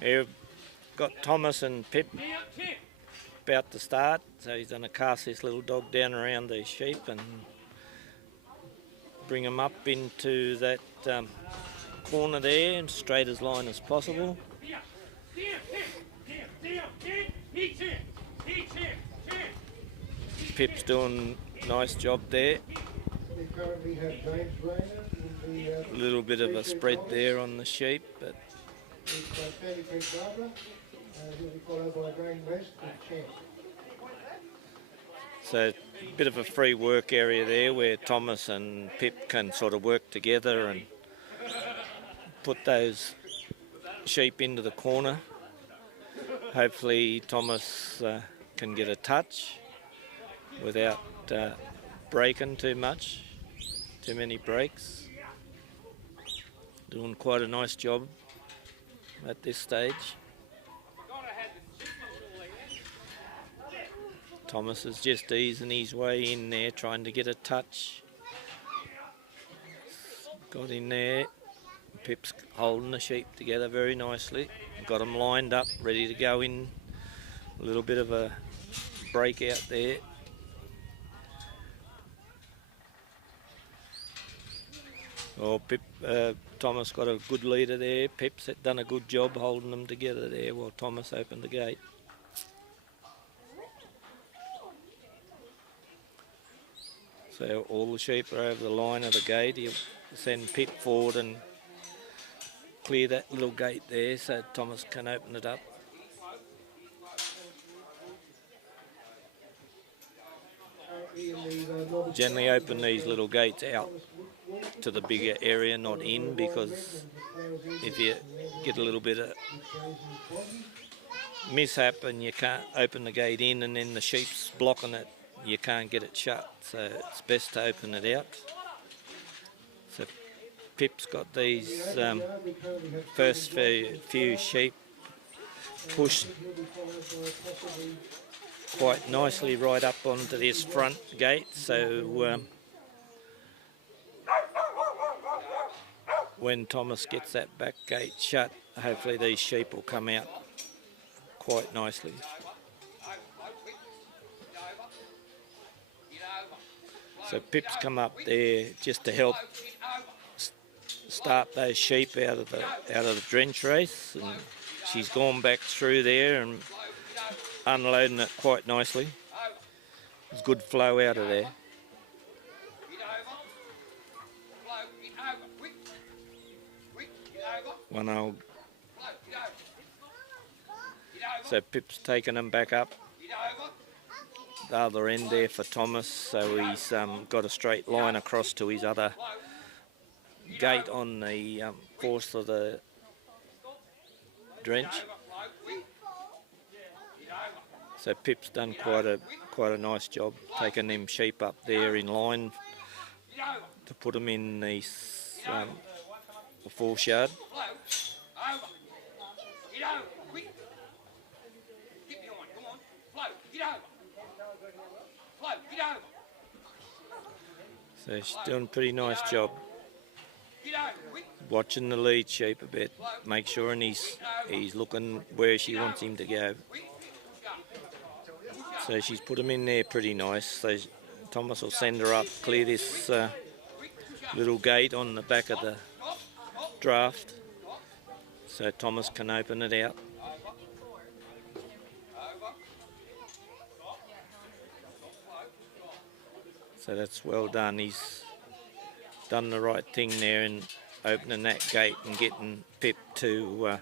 Here we've got Thomas and Pip about to start, so he's going to cast this little dog down around these sheep and bring them up into that corner there and straight as line as possible. Pip's doing a nice job there. We currently have James Rayner in the A little bit of a spread there on the sheep, but Sandy Creek Barbara. He'll be followed by Green West and Champ. so a bit of a free work area there where Thomas and Pip can sort of work together and put those sheep into the corner. Hopefully Thomas can get a touch without breaking too much, too many breaks. Doing quite a nice job at this stage. Thomas is just easing his way in there, trying to get a touch. Got in there. Pip's holding the sheep together very nicely. Got them lined up, ready to go in. A little bit of a breakout there. Oh, Thomas got a good leader there. Pip's done a good job holding them together there while Thomas opened the gate. So all the sheep are over the line of the gate. He'll send Pip forward and clear that little gate there so Thomas can open it up. Generally open these little gates out to the bigger area, not in, because if you get a little bit of mishap and you can't open the gate in and then the sheep's blocking it, you can't get it shut, so it's best to open it out. So Pip's got these first few sheep pushed quite nicely right up onto this front gate, so when Thomas gets that back gate shut, hopefully these sheep will come out quite nicely. So Pip's come up there just to help start those sheep out of the drench race, and she's gone back through there and unloading it quite nicely. There's good flow out of there. One old. So Pip's taking them back up the other end there for Thomas, so he's got a straight line across to his other gate on the force of the drench. So Pip's done quite a nice job taking them sheep up there in line to put them in the force yard. So she's doing a pretty nice job. Watching the lead sheep a bit, make sure he's looking where she wants him to go. So she's put him in there pretty nice. So Thomas will send her up, clear this little gate on the back of the draft, so Thomas can open it out. So that's well done. He's done the right thing there in opening that gate and getting Pip to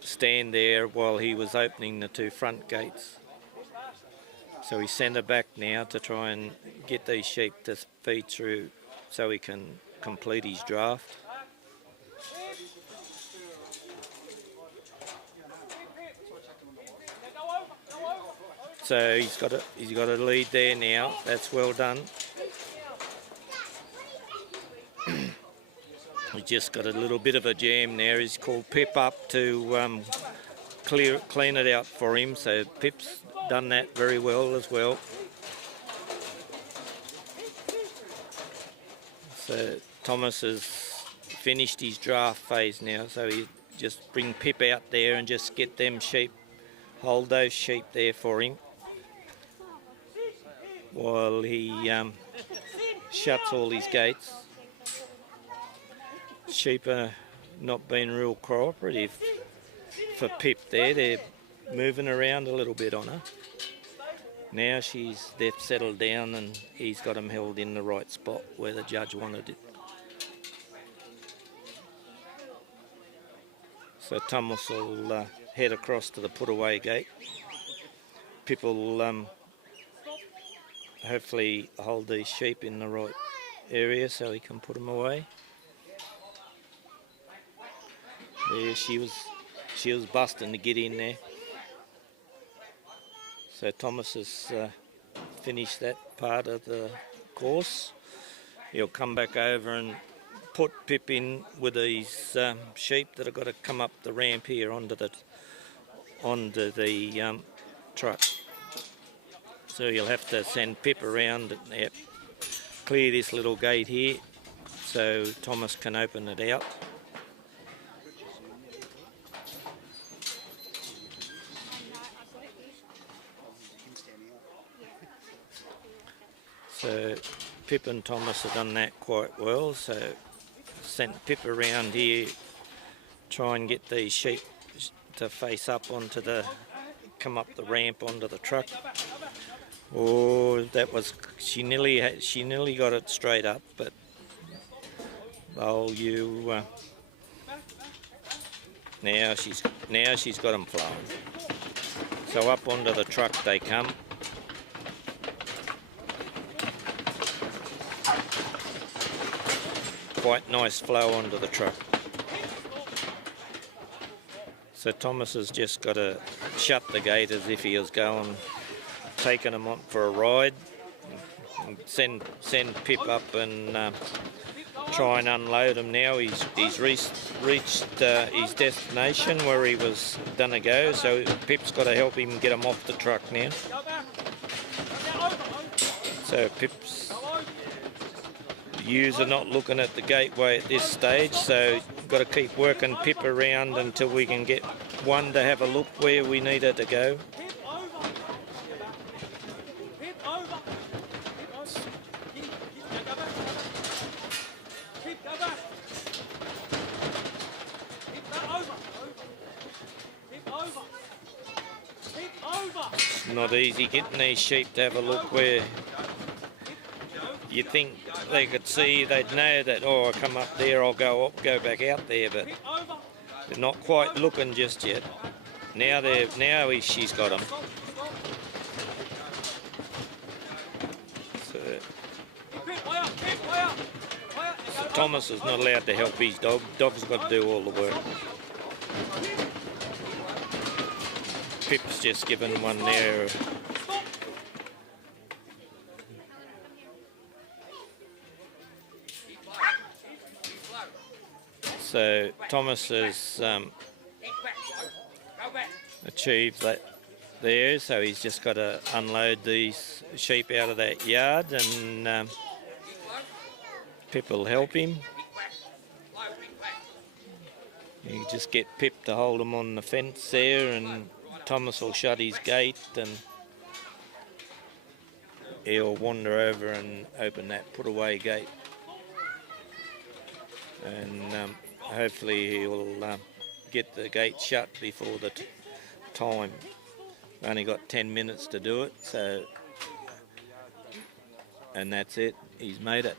stand there while he was opening the two front gates. So he sent her back now to try and get these sheep to feed through so he can complete his draft. So he's got a lead there now. That's well done. We just got a little bit of a jam there. He's called Pip up to clean it out for him. So Pip's done that very well as well. So Thomas has finished his draft phase now. So he just bring Pip out there and just get them sheep, hold those sheep there for him, while he shuts all his gates. Sheep are not being real cooperative for Pip there. They're moving around a little bit on her. Now they've settled down and he's got them held in the right spot where the judge wanted it. So Thomas will head across to the put-away gate. Pip will hopefully hold these sheep in the right area so he can put them away. There she was busting to get in there. So Thomas has finished that part of the course. He'll come back over and put Pip in with these sheep that have got to come up the ramp here onto the truck. So you'll have to send Pip around and clear this little gate here so Thomas can open it out. So Pip and Thomas have done that quite well, so sent Pip around here, try and get these sheep to face up come up the ramp onto the truck. Oh, she nearly got it straight up, but now she's got them flowing. So up onto the truck they come. Quite nice flow onto the truck. So Thomas has just got to shut the gate as if he was taking them on for a ride, and send Pip up and try and unload him now. He's reached his destination where he was gonna go, so Pip's got to help him get him off the truck now. So Pip's ewes are not looking at the gateway at this stage, so got to keep working Pip around until we can get one to have a look where we need her to go. It's not easy getting these sheep to have a look where you think they could see, they'd know that, oh, I come up there, I'll go back out there, but they're not quite looking just yet. Now she's got them. So Thomas is not allowed to help his dog. Dog's got to do all the work. Pip's just given one there. So Thomas has achieved that there, so he's just got to unload these sheep out of that yard, and Pip will help him. You just get Pip to hold him on the fence there, and Thomas will shut his gate and he'll wander over and open that put-away gate. And hopefully he'll get the gate shut before the time. Only got 10 minutes to do it, so, and that's it, he's made it.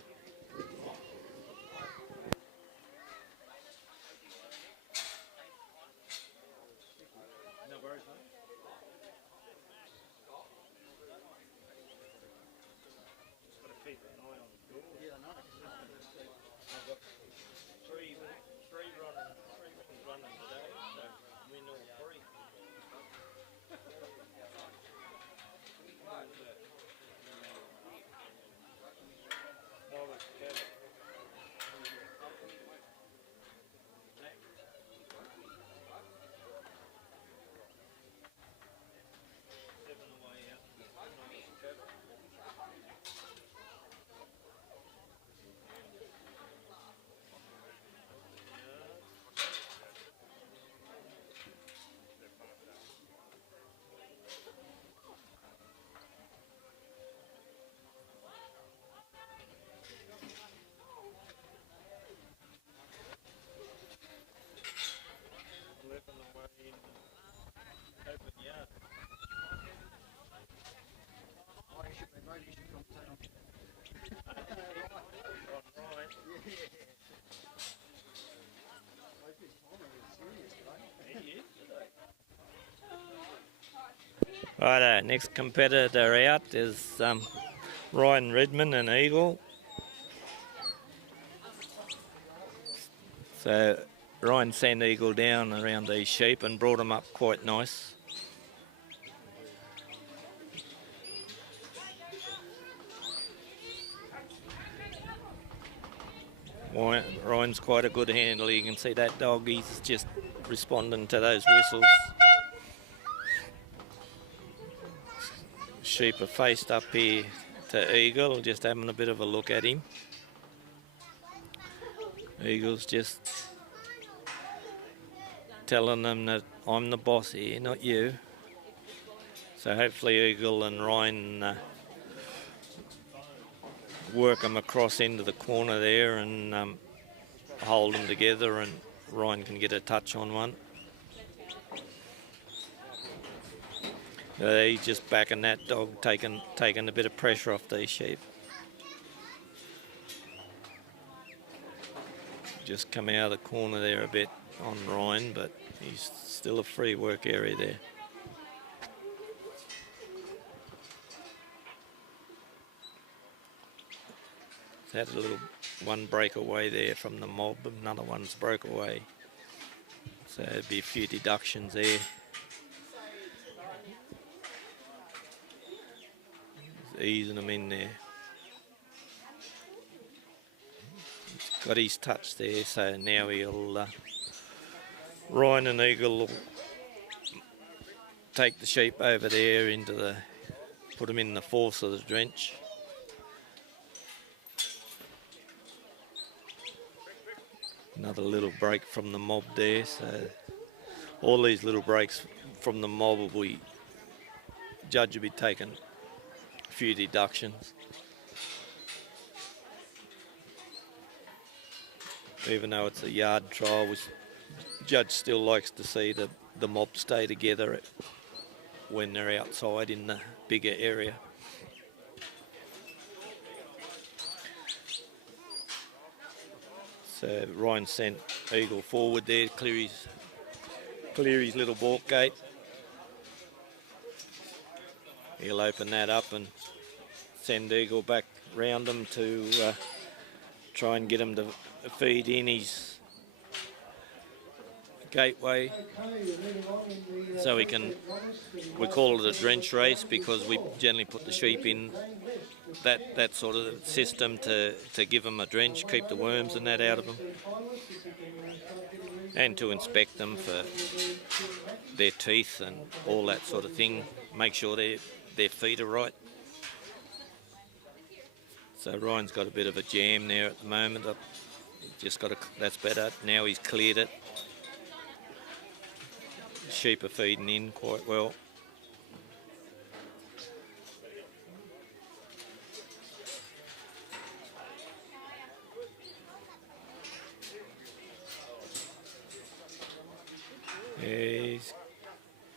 Righto, next competitor out is Ryan Redmond and Eagle. So Ryan sent Eagle down around these sheep and brought them up quite nice. Ryan's quite a good handler. You can see that dog, he's just responding to those whistles. Sheep are faced up here to Eagle, just having a bit of a look at him. Eagle's just telling them that I'm the boss here, not you. So hopefully Eagle and Ryan work them across into the corner there and hold them together, and Ryan can get a touch on one. He's just backing that dog, taking a bit of pressure off these sheep. Just come out of the corner there a bit on Ryan, but he's still a free work area there. He's had a little one breakaway there from the mob, another one's broke away. So there'd be a few deductions there. Easing them in there. He's got his touch there, so now he'll Ryan and Eagle will take the sheep over there into the, put them in the force of the drench. Another little break from the mob there, so all these little breaks from the mob will be, judge will be taking a few deductions. Even though it's a yard trial, which judge still likes to see the mob stay together when they're outside in the bigger area. So Ryan sent Eagle forward there to clear his little balk gate. He'll open that up and send Eagle back round him to try and get him to feed in his gateway. So we call it a drench race because we generally put the sheep in that sort of system to give them a drench, keep the worms and that out of them, and to inspect them for their teeth and all that sort of thing, make sure their feet are right. So Ryan's got a bit of a jam there at the moment. Just got that's better. Now he's cleared it. Sheep are feeding in quite well.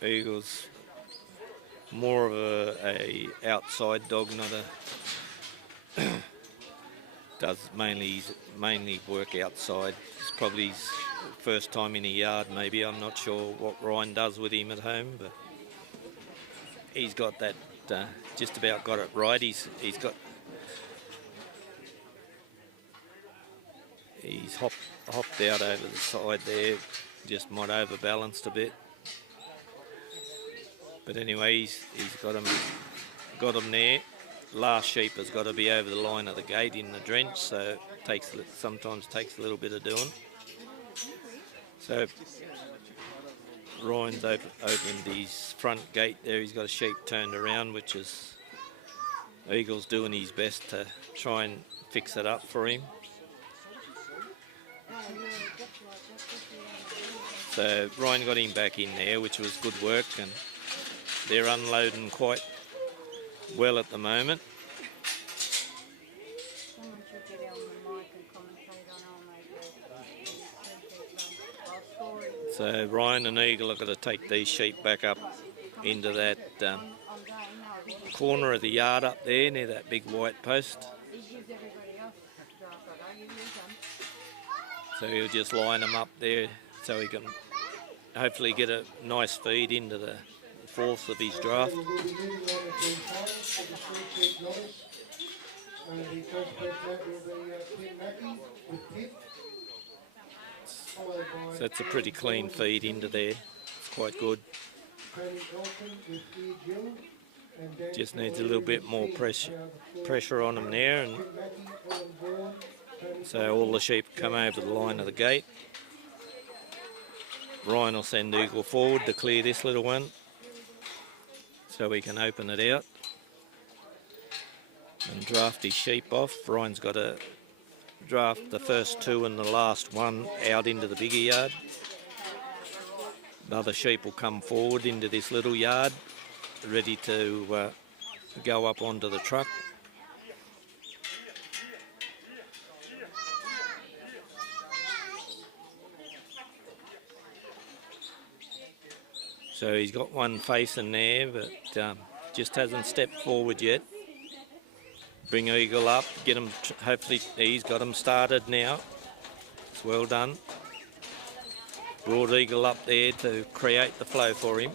Eagle's more of a outside dog, not a does mainly work outside. It's probably his first time in a yard, maybe. I'm not sure what Ryan does with him at home, but he's got that just about got it right. He's hopped out over the side there, just might overbalanced a bit. But anyway, he's got him there. Last sheep has got to be over the line of the gate in the drench, so sometimes takes a little bit of doing. So Ryan's opened his front gate there. He's got a sheep turned around, which is Eagle's doing his best to try and fix it up for him. So Ryan got him back in there, which was good work, and they're unloading quite well at the moment. So Ryan and Eagle are going to take these sheep back up into that corner of the yard up there near that big white post. So he'll just line them up there so he can hopefully get a nice feed into the fourth of his draft. We'll be moving on to the finals of the three sheep novice. And the first person out will be Tim Mackey with Pip. Followed by So it's a pretty clean feed into there. It's quite good. Tony Elton with E. Gill. And Dan Just needs a little bit more pressure on him there, and Tim Mackey, Ellen Vaughan, Tony so all the sheep come over the line of the gate. Ryan will send Eagle forward to clear this little one so we can open it out and draft his sheep off. Ryan's got to draft the first two and the last one out into the bigger yard. Another sheep will come forward into this little yard ready to go up onto the truck. So he's got one facing there, but just hasn't stepped forward yet. Bring Eagle up, get him, hopefully he's got him started now. It's well done. Broad Eagle up there to create the flow for him.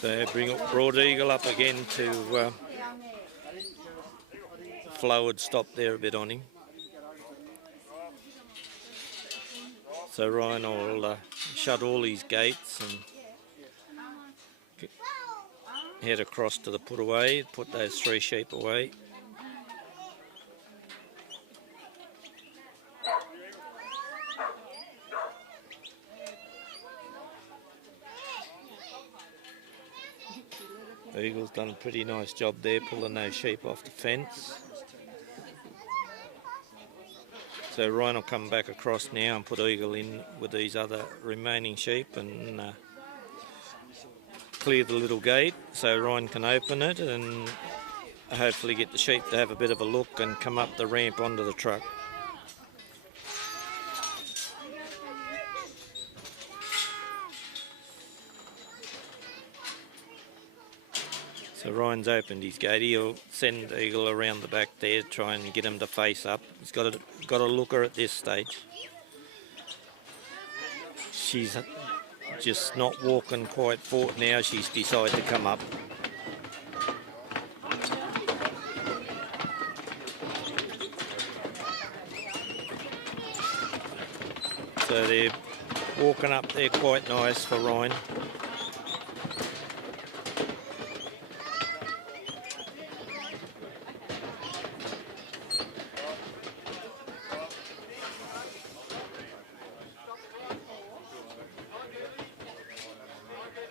So bring up Broad Eagle up again to flow would stop there a bit on him. So Ryan will shut all his gates and head across to the put away, put those three sheep away. Eagle's done a pretty nice job there, pulling those sheep off the fence. So Ryan will come back across now and put Eagle in with these other remaining sheep and clear the little gate so Ryan can open it and hopefully get the sheep to have a bit of a look and come up the ramp onto the truck. So Ryan's opened his gate. He'll send Eagle around the back there, try and get him to face up. He's got a looker at this stage. She's just not walking quite forward now. She's decided to come up. So they're walking up there quite nice for Ryan.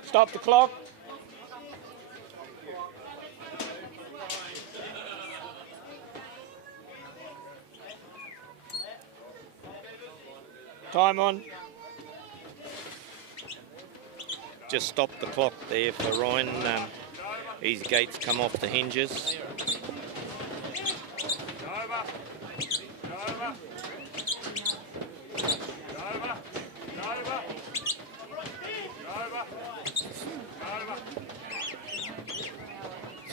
Stop the clock. Time on. Just stop the clock there for Ryan. His gates come off the hinges.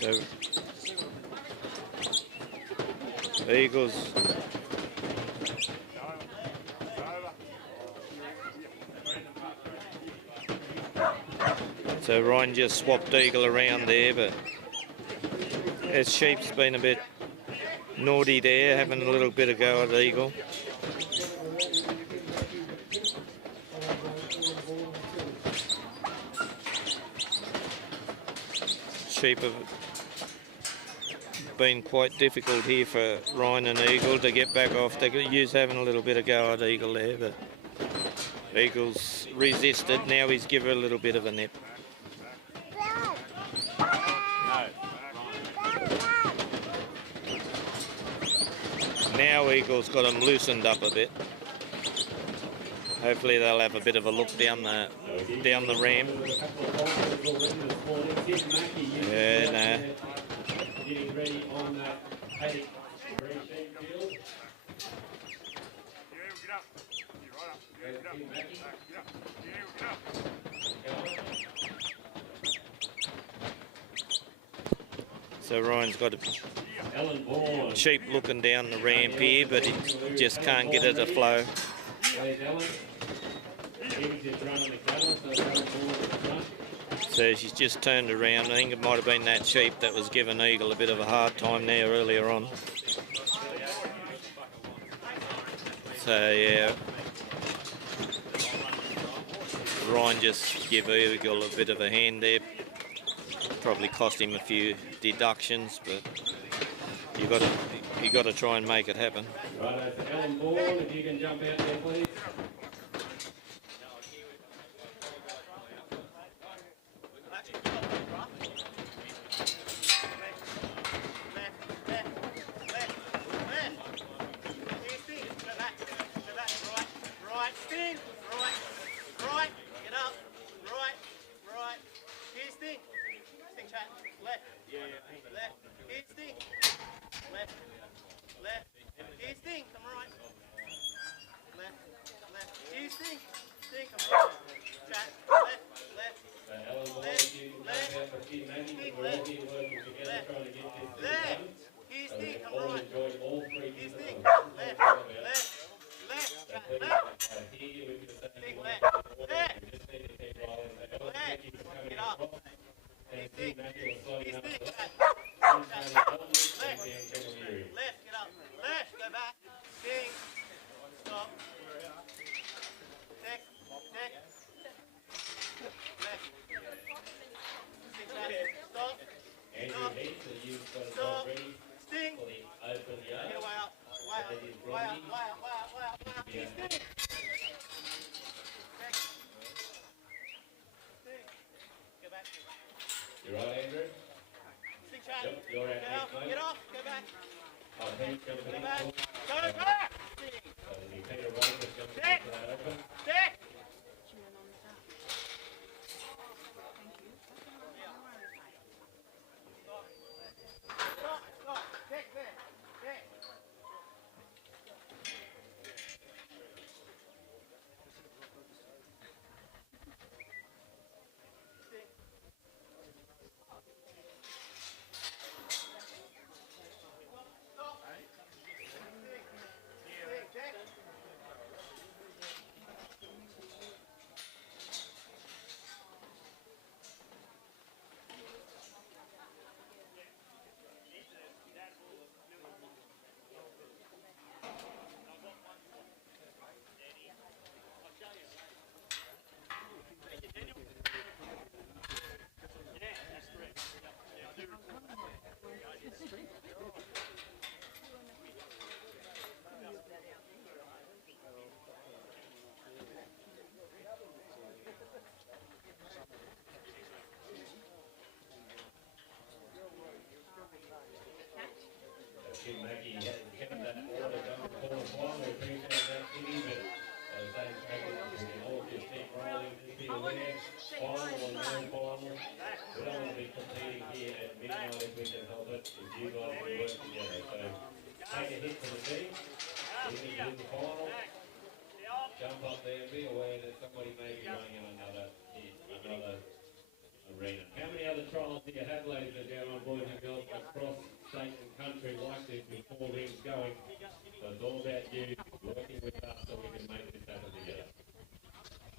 So Eagles so Ryan just swapped Eagle around there, but his sheep's been a bit naughty there, having a little bit of go at Eagle. Sheep have been quite difficult here for Ryan and Eagle to get back off. They could use having a little bit of go at Eagle there, but Eagle's resisted. Now he's given her a little bit of a nip. Now Eagle's got him loosened up a bit. Hopefully they'll have a bit of a look down the ramp. Getting ready on that Paddock, Geurie Sheepfield. Tim Mackey. So Ryan's got a Alan Bourne. sheep looking down the ramp here, but he just can't get it to flow. There's Alan. He's just running the cattle, so Alan Bourne at the front. So she's just turned around. I think it might have been that sheep that was giving Eagle a bit of a hard time there earlier on. So yeah, Ryan just give Eagle a bit of a hand there. Probably cost him a few deductions, but you got to try and make it happen. Right, so Alan Bourne, if you can jump out there, please. You right, Andrew? Yep, you're out next, mate. Get off, go back. I think jumping Go in. back. So Go back. it'll be Peter Rogers jumping Stick. into that open. Stick. Stop. Stick there. Stick. Tim Mackey has kept that order going forward fine. We appreciate that, Timmy, but saying we can all just keep rolling, just be aware. Final and no final. We don't want to be competing here at midnight if we can help it, if you guys can work together. So take a hit for the team. If you win the final, jump up there and be aware that somebody may be running in another arena. How many other trials do you have, ladies and gentlemen, boys and girls, across state and country like this with 4 rings going? So it's all about you working with us so we can make this happen together.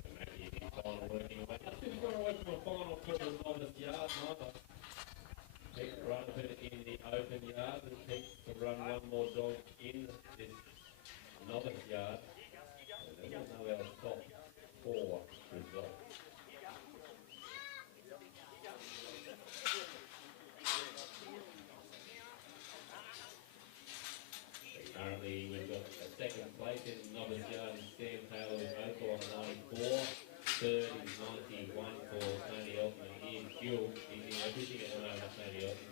So maybe you final working away. Not too far away from a final for the novice yard, neither. Pete run a bit in the open yard and Pete to run one more dog in this novice yard. And then we'll know our top 4 results. Currently, we've got a second place in novice yard in Sam Taylor with Oaklaw on 94. Third is 91 for Tony Elton and Ian Gill. He's in everything at the moment, Tony Elton.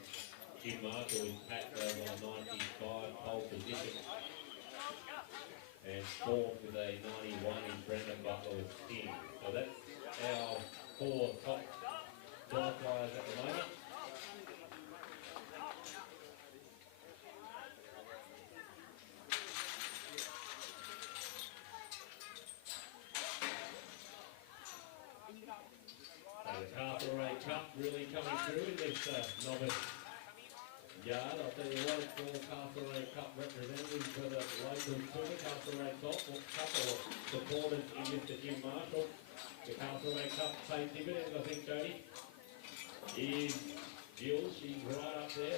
Jim Marshall is Pat Grove on 95, pole position. And fourth with a 91 in Brendan Butler with 10. So that's our 4 top qualifiers at the moment. Castlereagh Cup really coming through in this novice yard. I'll tell you what, it's all Castlereagh Cup representatives for the local tour. Castlereagh Cup or performance in Mr. Jim Marshall. The Castlereagh Cup pays dividends, I think, Jody. Here's Jill, she's right up there,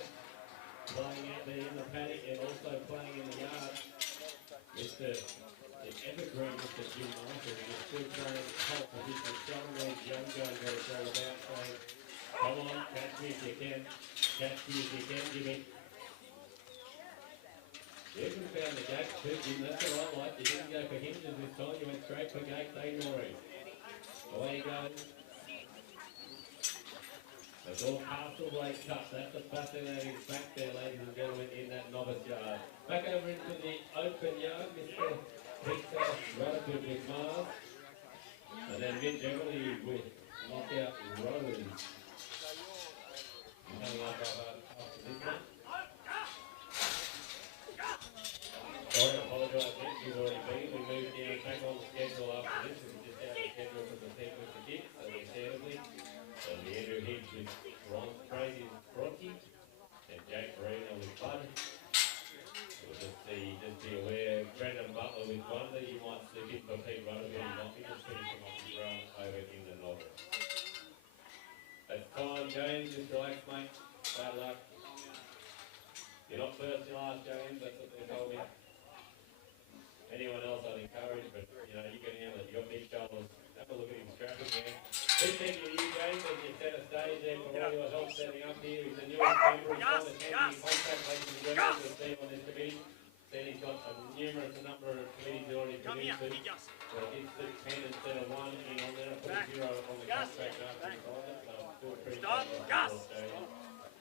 playing out there in the paddock and also playing in the yard. Mr. The evergreen Mr. Jim Marshall is still playing top position, showing these young guys what it's all about, saying, come on, catch me if you can, catch me if you can, Jimmy. You even found the gate too, Jim, that's what I like. You didn't go for hinges this time, you went straight for gate, they Geurie. Away you go. It's all Castlereagh Cup. That's a fascinating fact there, ladies and gentlemen, in that novice yard. Back over into the open yard, Mr. Peter Rutherford with Mars. And then Vin Beverly with Knockout Rose. Coming up after this one. Sorry, I apologise, Vin, you've already been. We moved down back on the schedule after this. We were just out of the schedule for the thing with the dip, so we're terribly. So the Andrew Higgs with Ron Brady with Bronte and Jack Green with Bud. We'll just be aware, Brendan Butler with Wonder, you might slip in for Pete Rutherford, you might be just finishing off his run over in the novice. That's time, James, just relax, mate. Bad luck. You're not first, you're last, James, that's what they told me. Anyone else I'd encourage, but you know, you can handle it. You got big shoulders. Have a look at him strapping there. Big thank you to you, James, as you set a stage there for all your help setting up here. He's a new member. He's got a champion contract, ladies and gentlemen, you'll see on this committee. Then he's got a number of committees already committed to. So he's 10 instead of 1 in on there. Put a 0 on the contract after the pilot. So I'm still appreciate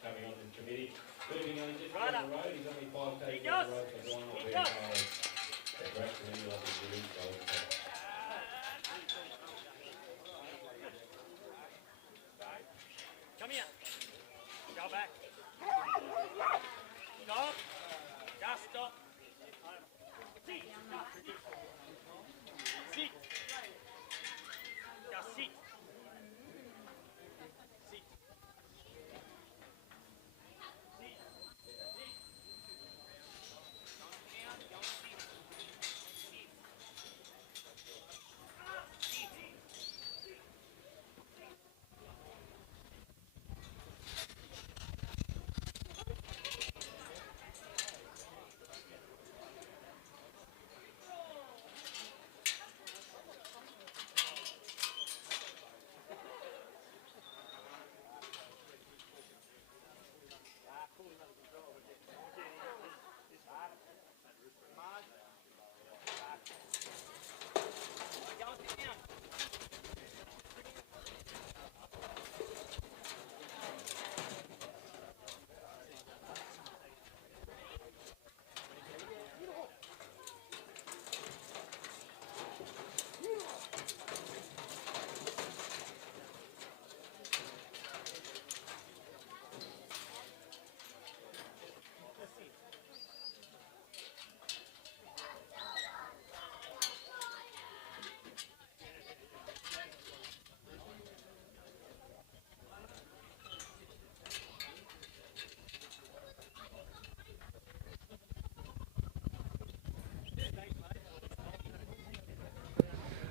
coming on this committee. Moving on just down the road, he's only 5 days down the road, so why not be hard? Great committee like the Geurie goals. Come here. Go back. Stop. Just stop. Sit. Sit. Just sit. Sit.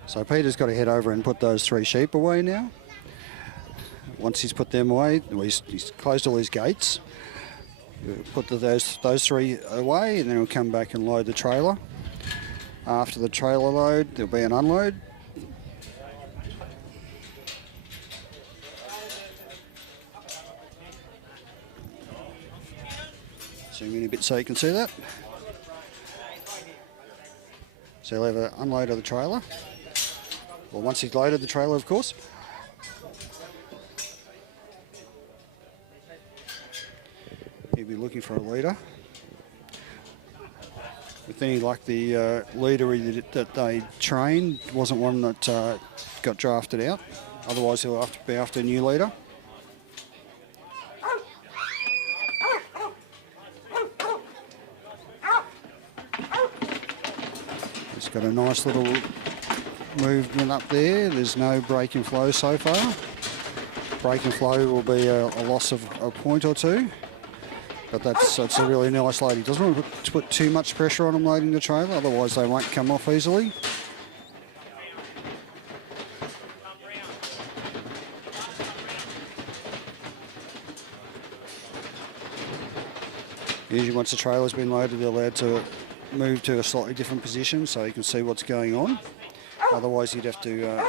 So Peter's got to head over and put those 3 sheep away now. Once he's put them away, he's closed all his gates. He'll put those 3 away, and then he'll come back and load the trailer. After the trailer load, there'll be an unload. Zoom in a bit so you can see that. So he'll have an unload of the trailer. Well, once he's loaded the trailer, of course. He'll be looking for a leader. With any luck, the leader that they trained wasn't one that got drafted out. Otherwise, he'll have to be after a new leader. He's got a nice little movement up there. There's no break in flow so far. break and flow will be a loss of a point or two. But that's a really nice load. He doesn't want to put too much pressure on them loading the trailer, otherwise they won't come off easily. Usually once the trailer's been loaded, they're allowed to move to a slightly different position so you can see what's going on. Otherwise you'd have to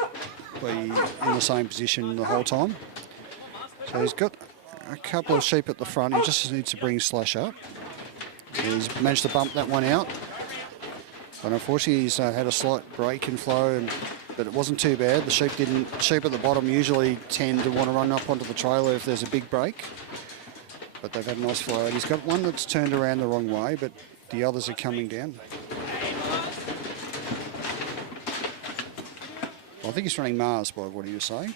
be in the same position the whole time. So he's got a couple of sheep at the front. He just needs to bring Slash up. He's managed to bump that one out. But unfortunately he's had a slight break in flow, but it wasn't too bad. The sheep at the bottom usually tend to want to run up onto the trailer if there's a big break. But they've had a nice flow. He's got one that's turned around the wrong way, but the others are coming down. I think he's running Mars by what he was saying.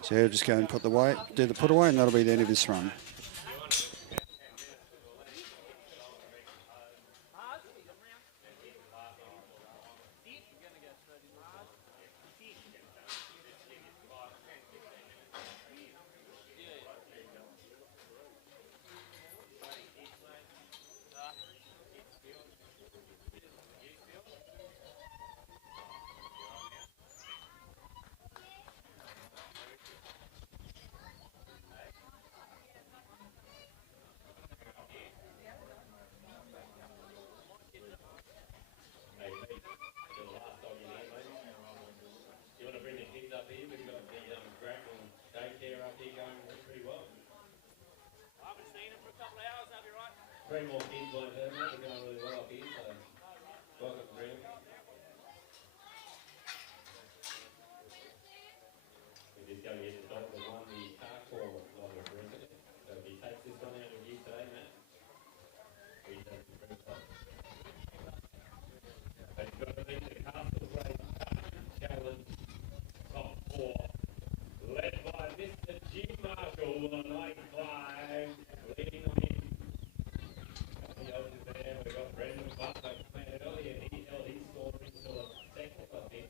So he'll just go and do the put away, and that'll be the end of his run. Three more kids like her, mate. They're going really well up here, so welcome to bring them. We're just going to get the dog that won the parkour of the Brisbane. So if he takes this one out with you today, Matt, we take the first one. But you've got to beat the Castle Race Challenge top 4, led by Mr. Jim Marshall on night 5, leading on in. We've got Brendan Butler playing earlier. He held his score until a second, I think.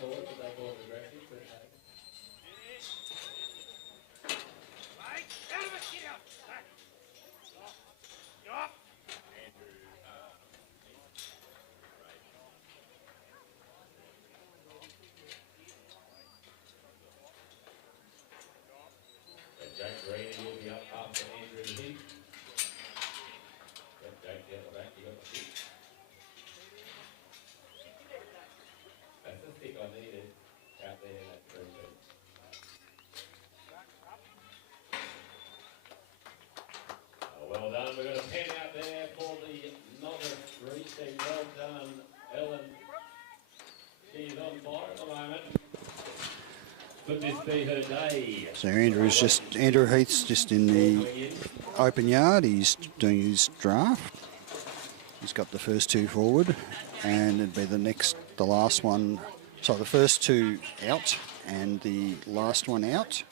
thought that they thought aggressive, but no. Out of it, get out. Back. Stop. And Jack Green will be up after Andrew Heath. Yep, Jack down the back, you got the stick. That's the stick I needed out there in that green bit. Oh, well done, we've got a pen out there for the novice reaching. Well done, Ellen. She's on fire at the moment. Could this be her day? So Andrew Heath's just in the open yard. He's doing his draft. He's got the first two forward, and it'd be the last one. So the first two out, and the last one out.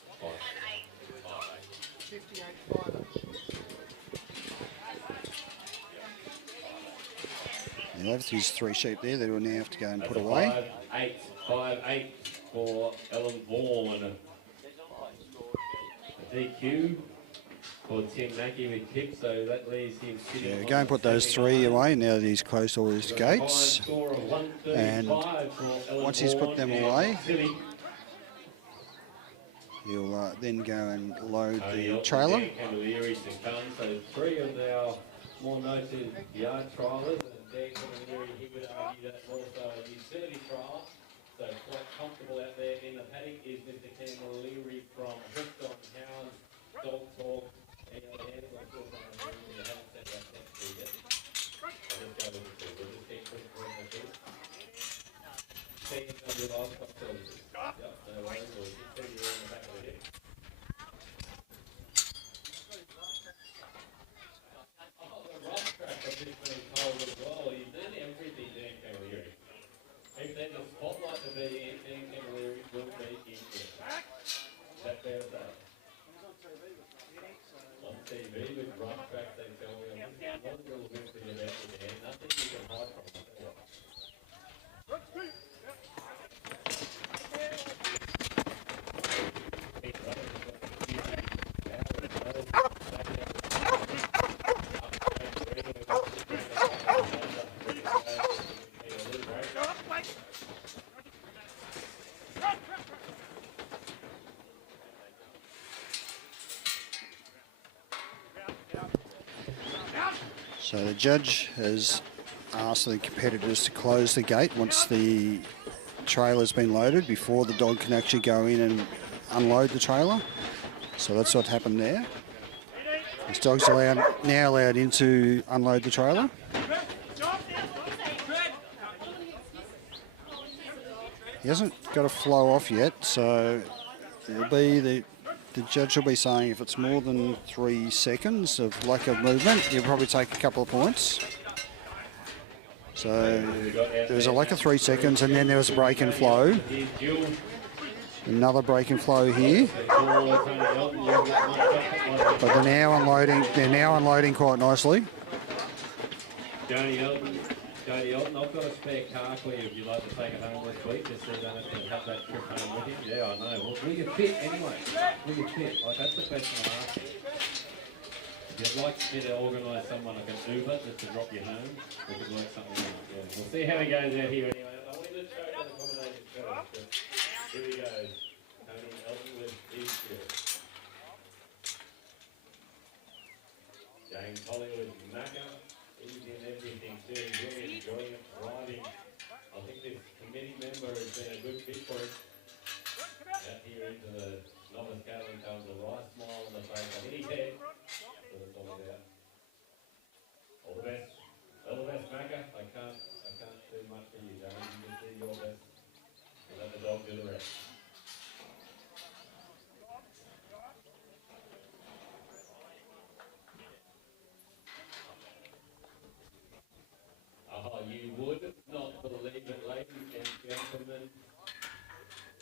He left his 3 sheep there. They will now have to go and put away. 5-8 for Ellen Vaughan. DQ for Tim Mackey with tip, so that leaves him sitting. Yeah, go and put those 3 away now that he's closed all his gates. And once he's put them away, he'll then go and load the trailer. So 3 of our more noted yard trialers, and Dan Camilleri, he would argue that's also a utility trial. So quite comfortable out there in the paddock is Mr. Camilleri from Hooked on Hounds, Dog Talk, and the other hands. I'm sure some of them you haven't sent that text to yet. I'll just go with the 2. We'll just keep putting the 2. TNW Livestock Services. Yep, no worries. We'll just put you on the back of the hip. Oh, the rough track I've just been told as well. He's done everything, Dan Camilleri. If there's a spotlight to be in, Dan Camilleri will be in there. That's fair to say. On TV with rough track, they tell me, I'm one little bit for you about the Dan. Nothing you can hide from it. So the judge has asked the competitors to close the gate once the trailer's been loaded before the dog can actually go in and unload the trailer. So that's what happened there. This dog's now allowed in to unload the trailer. He hasn't got a flow off yet, so it'll be the judge will be saying if it's more than 3 seconds of lack of movement, he'll probably take a couple of points. So there was a lack of 3 seconds, and then there was a break and flow. Another break and flow here. But they're now unloading. They're now unloading quite nicely. Jody Elton, I've got a spare car for you if you'd like to take it home this week, just so you don't have to have that trip home with you. Yeah, I know. Well, will you fit anyway? Will you fit? Like, that's the question I ask you. If you'd like me to organise someone like an Uber just to drop you home, we could work something out. Yeah. We'll see how it goes out here anyway. I want to show you the combination first. But here we go. Tony Elton with DQ. James Holly with Macca. Easy and everything too. Really enjoying it, riding. I think this committee member has been a good fit for it. Out here into the novice cattle comes a right smile on the face. I think he's dead. That's what it's all about. All the best. All the best, Macca. I can't do much for you, James. You can do your best. And let the dog do the rest. You would not believe it, ladies and gentlemen.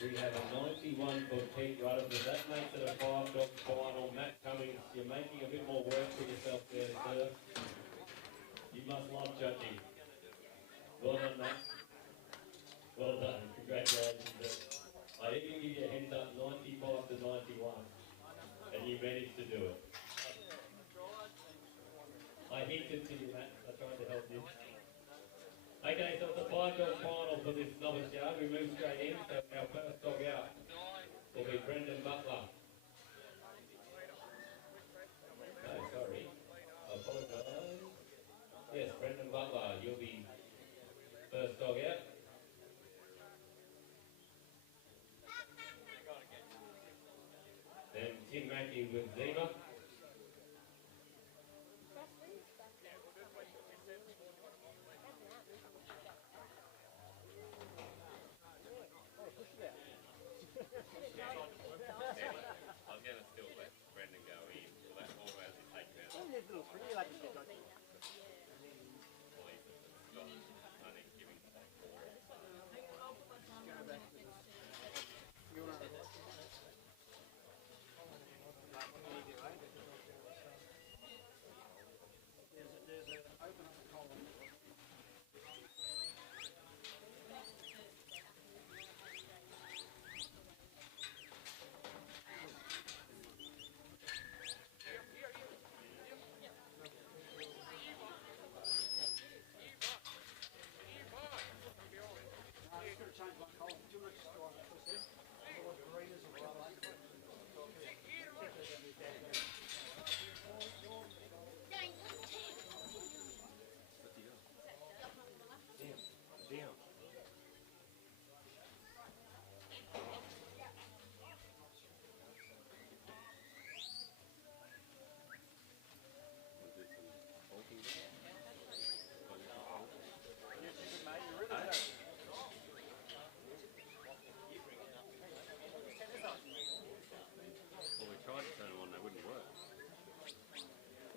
We have a 91 for Pete Rutherford. That makes it a 5-dog final. Matt Cummings, you're making a bit more work for yourself there, sir. You must love judging. Well done, Matt. Well done. Congratulations. congratulations. I even give you a heads up, 95 to 91, and you managed to do it. I hinted to you, Matt. I tried to help you. Okay, so it's a 5-dog final for this novice yard. We move straight in. So our first dog out will be Brendan Butler. Oh, sorry. I apologise. Yes, Brendan Butler, you'll be first dog out. Then Tim Mackey with Zima. I was going to still let Brendan go in. Will that always be taken out? Well, he's only giving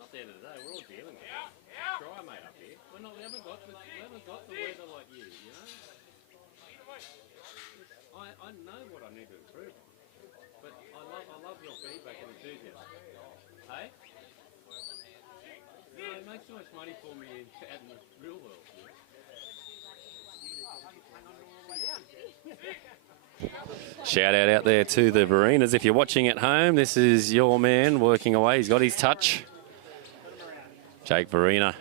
at the end of the day, we're all dealing with it. Dry, mate, up here. We haven't got the weather like you, you know? I know what I need to improve on, but I love your feedback and enthusiasm. Hey? You know, it makes so much money for me out in the real world. Shout out there to the Varenas. If you're watching at home, this is your man working away. He's got his touch. Jake Varena.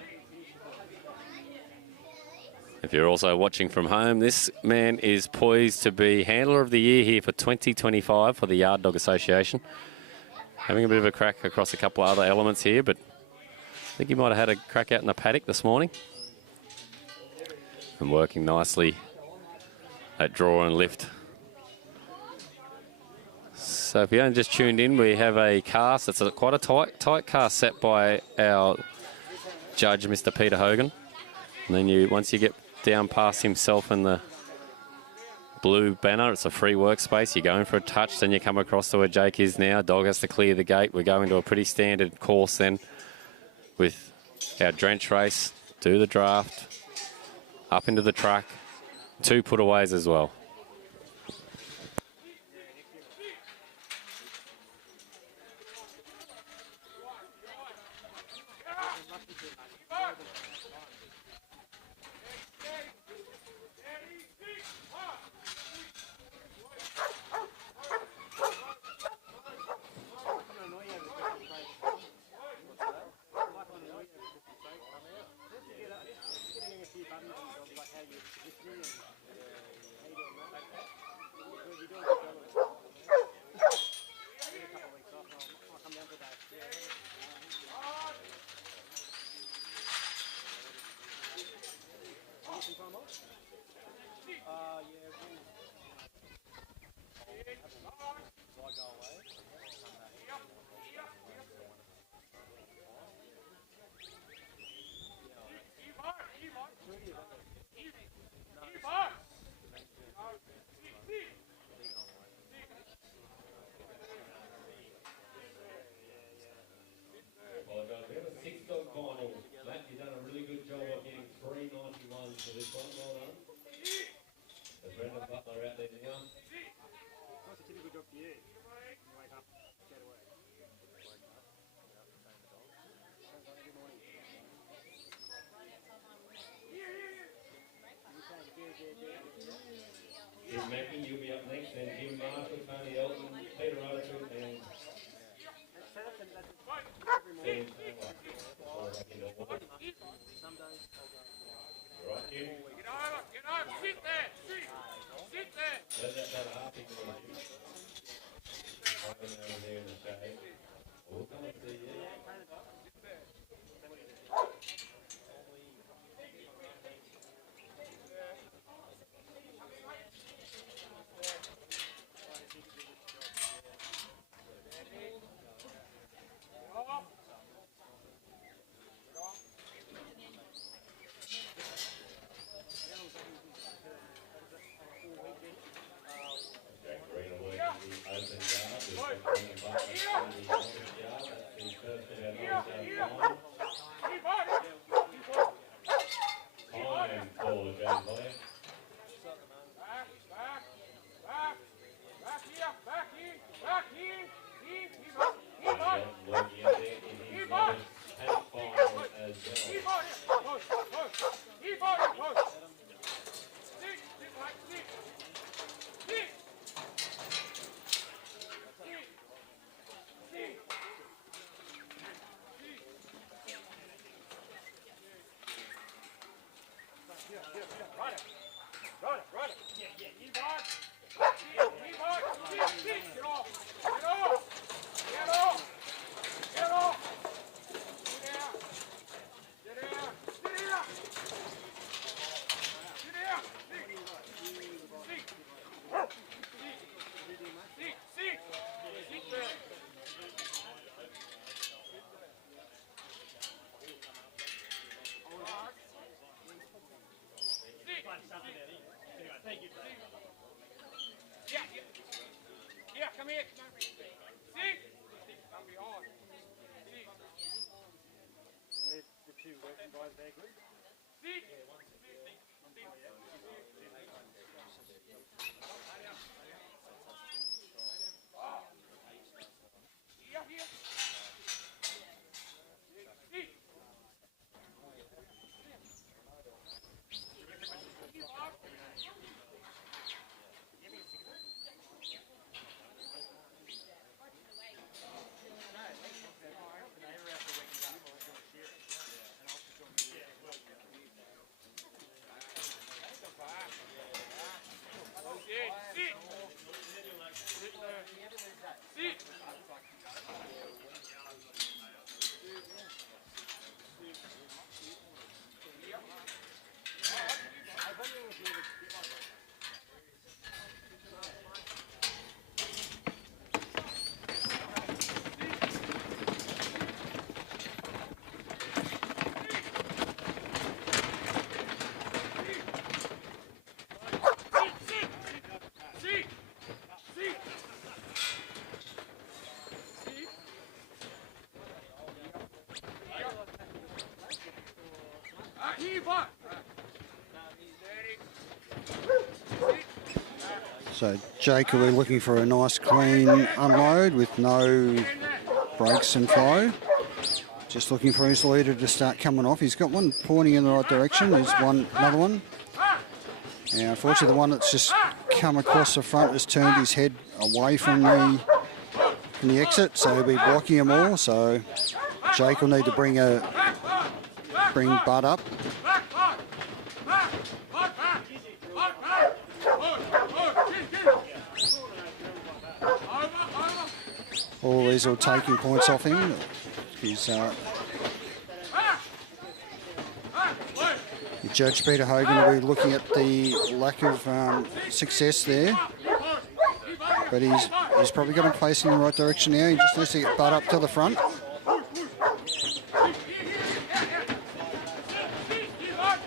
If you're also watching from home, this man is poised to be Handler of the Year here for 2025 for the Yard Dog Association. Having a bit of a crack across a couple of other elements here, but I think he might have had a crack out in the paddock this morning. And working nicely at draw and lift. So if you only just tuned in, we have a cast. It's quite a tight cast set by our judge, Mr. Peter Hogan. And then once you get down past himself and the blue banner, it's a free workspace. You go in for a touch, then you come across to where Jake is now. Dog has to clear the gate. We go into a pretty standard course then with our drench race, do the draft, up into the truck, 2 putaways as well. Tony Elton, Peter Overton, and James Right, you. Get over, sit there, sit there. Let that half into the gym. Over there in the shade. We'll come and see you. Jack Green will work in the open yard. We've got Green and Butler in the open yard. That's the first of our nine-yard line. Time for James Lawyer. Working out there in his first pack final as well. Yeah, come here. See? Come behind. The two working guys there, good. See? Here, here. See? So Jake will be looking for a nice clean unload with no brakes and flow. Just looking for his leader to start coming off. He's got one pointing in the right direction. There's another one. Now, unfortunately, the one that's just come across the front has turned his head away from the exit, so he'll be blocking them all. So Jake will need to bring Bud up. All these are taking points off him. He's Judge Peter Hogan will be looking at the lack of success there, but he's probably got him facing in the right direction now. He just needs to get Bud up to the front.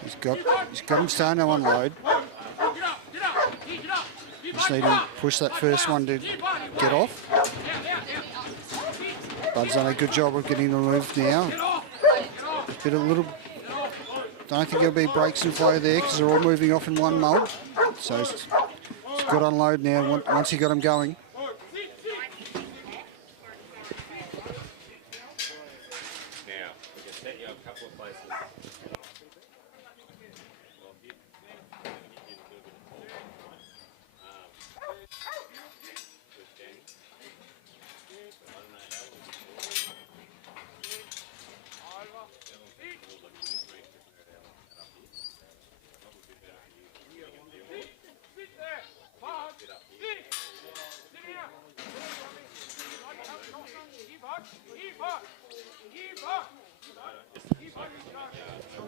He's got him starting to unload. Just need to push that first one to get off. Bud's done a good job of getting them moved now. Don't think there'll be brakes and flow there because they're all moving off in one mould. So it's good unload now once he got them going. Now, we can set you up a couple of places.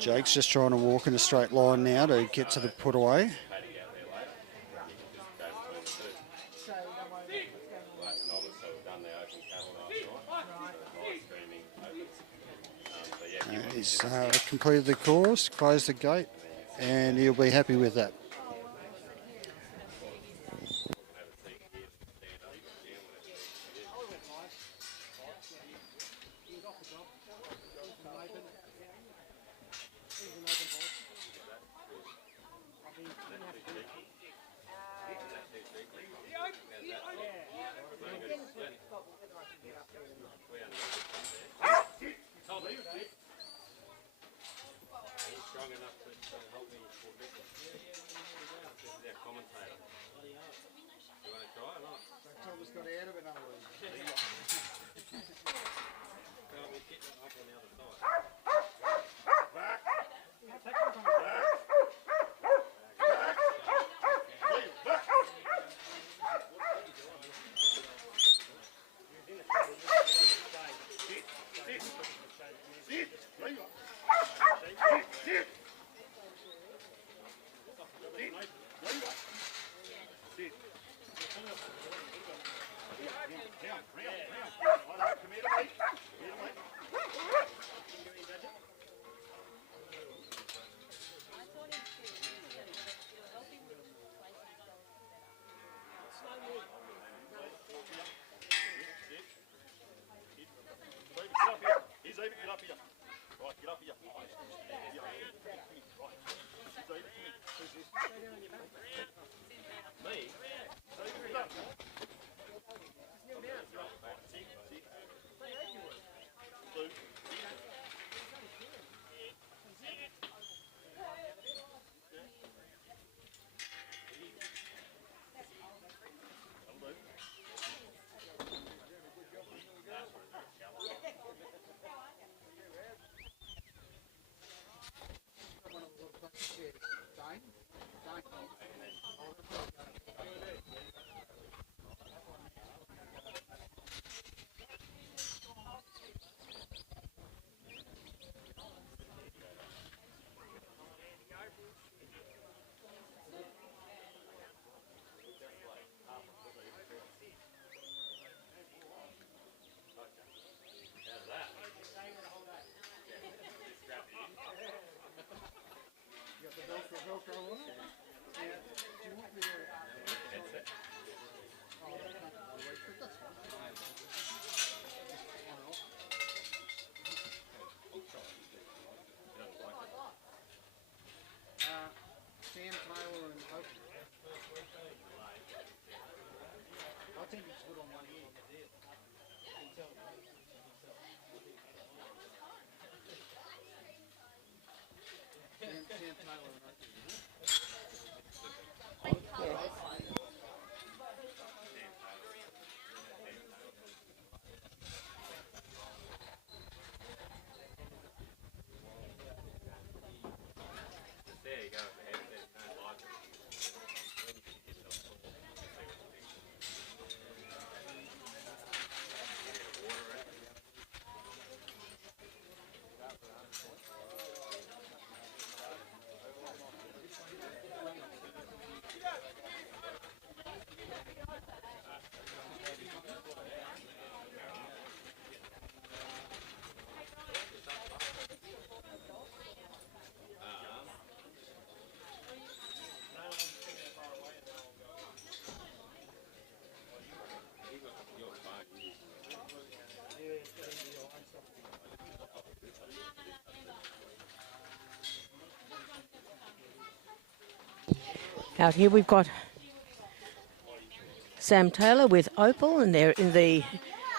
Jake's just trying to walk in a straight line now to get to the put away. He's completed the course, closed the gate, and he'll be happy with that. Sam Taylor and Hope. I think it's good on one ear. Sam Taylor and Hope. Out here we've got Sam Taylor with Opal, and they're in the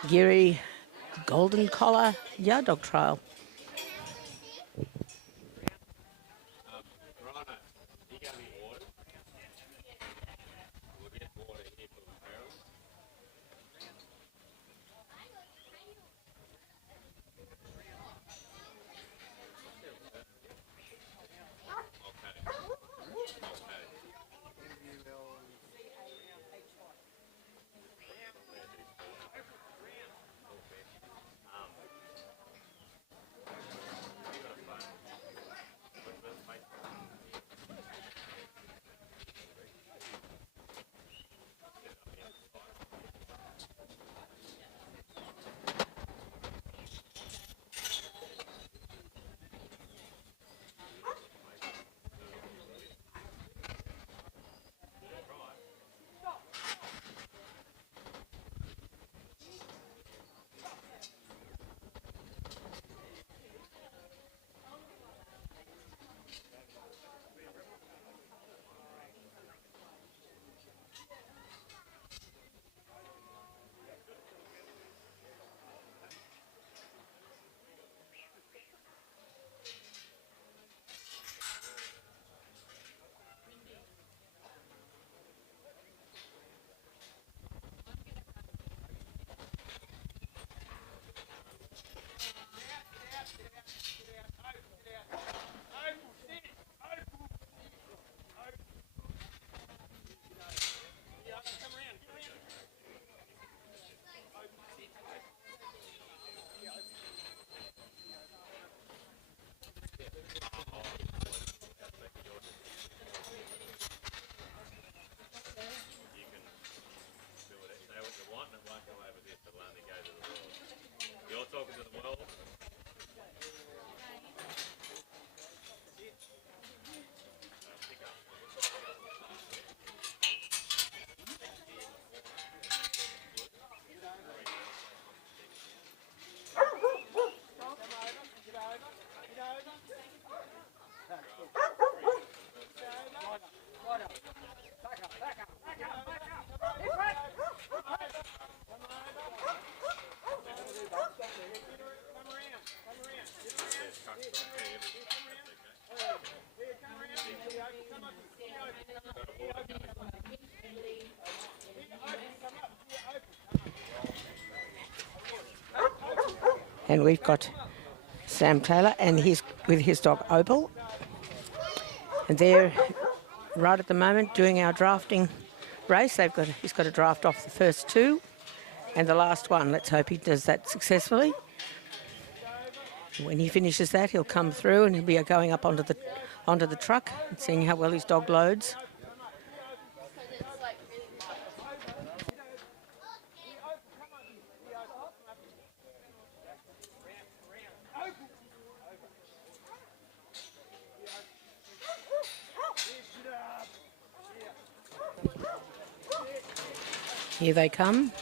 Geurie Golden Collar Yard Dog Trial. And we've got Sam Taylor and with his dog Opal. And they're right at the moment doing our drafting race. He's got to draft off the first two and the last one. Let's hope he does that successfully. When he finishes that, he'll come through and he'll be going up onto the truck and seeing how well his dog loads. Here they come.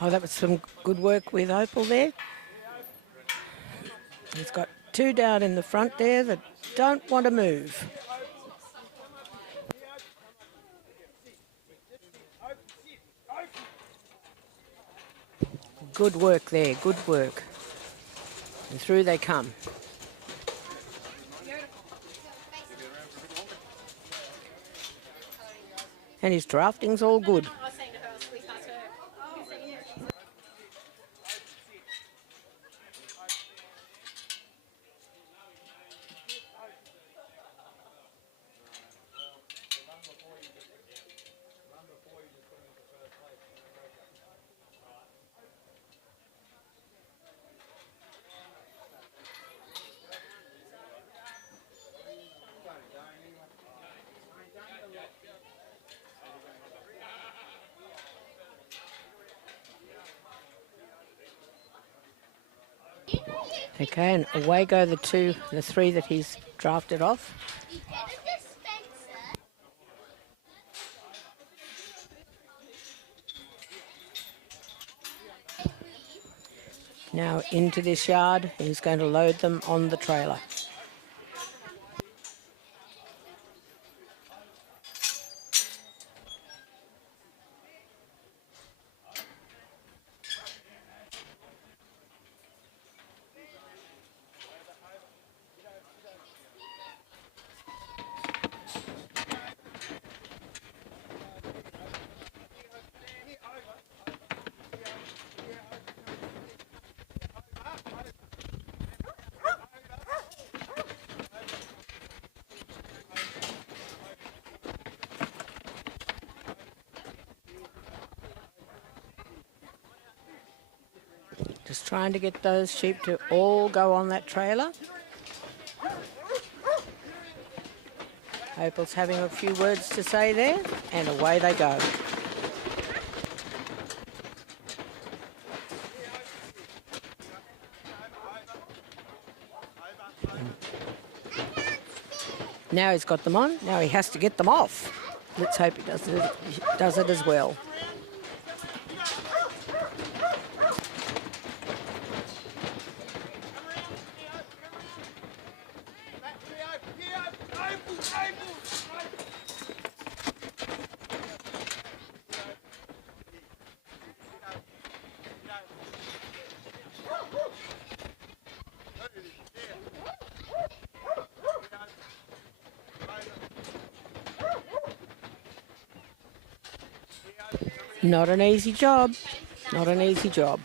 Oh, that was some good work with Opal there. He's got two down in the front there that don't want to move. Good work there, good work. And through they come. And his drafting's all good. Okay, and away go the three that he's drafted off. Now into this yard, he's going to load them on the trailer. Just trying to get those sheep to all go on that trailer. Opal's having a few words to say there, and away they go. Now he's got them on, now he has to get them off. Let's hope he does it as well. Not an easy job, not an easy job.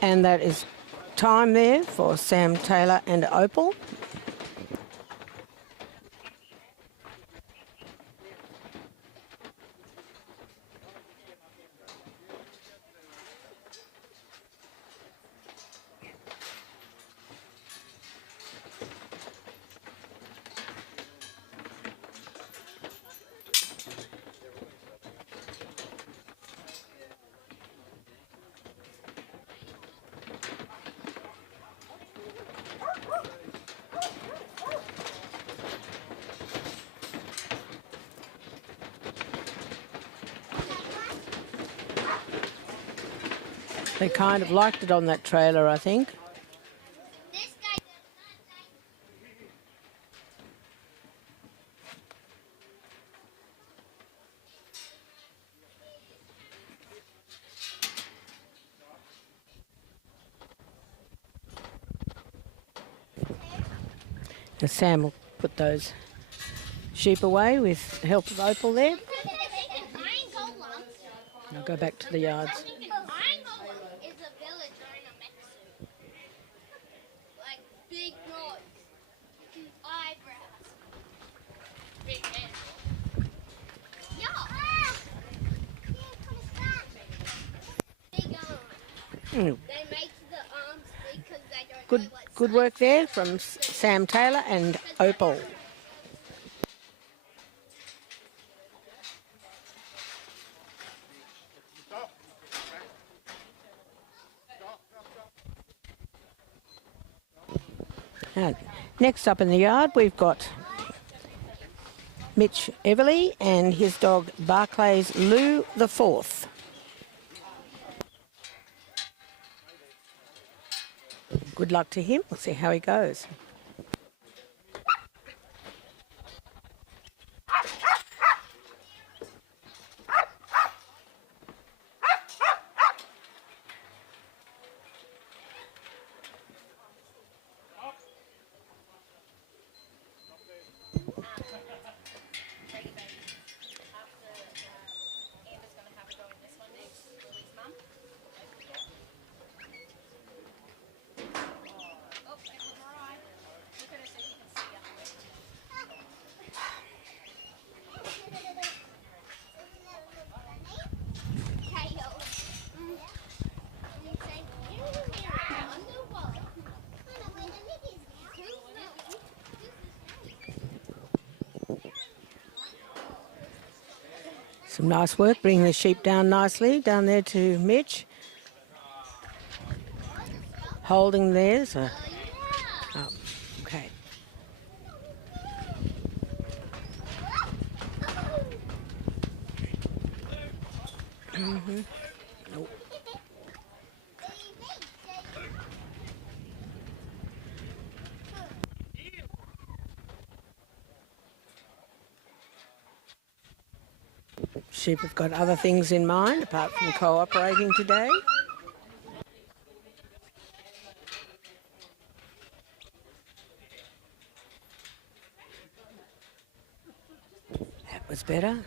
And that is time there for Sam Taylor and Opal. They kind of liked it on that trailer, I think. And Sam will put those sheep away with the help of Opal there. I'll go back to the yards. Is a village or in a Mexico. Like big nose, eyebrows, big head. Yeah. Big arms. They make the arms big because they don't know what Good work there from Sam Taylor and Opal. Now, next up in the yard, we've got Mitch Everly and his dog Barclays Lou the Fourth. Good luck to him. We'll see how he goes. Some nice work, bringing the sheep down nicely, down there to Mitch. Holding there, so... Oh, okay. Mm-hmm. Nope. Sheep have got other things in mind apart from cooperating today. That was better.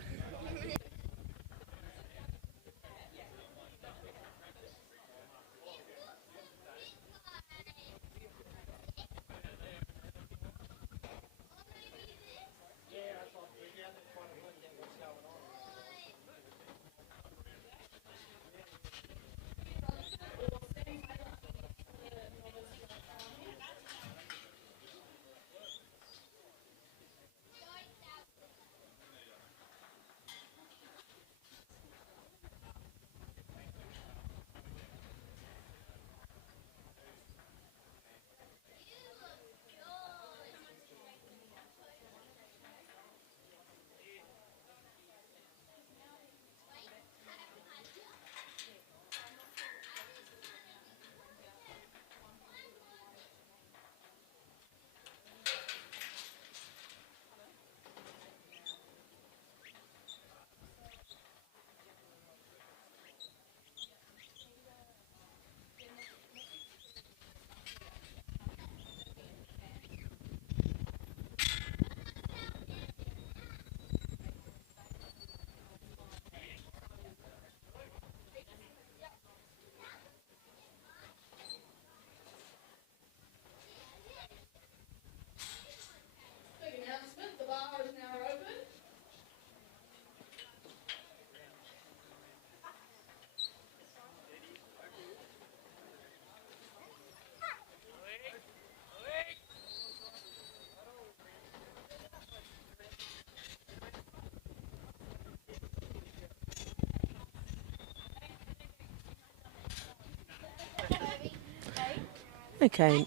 Okay,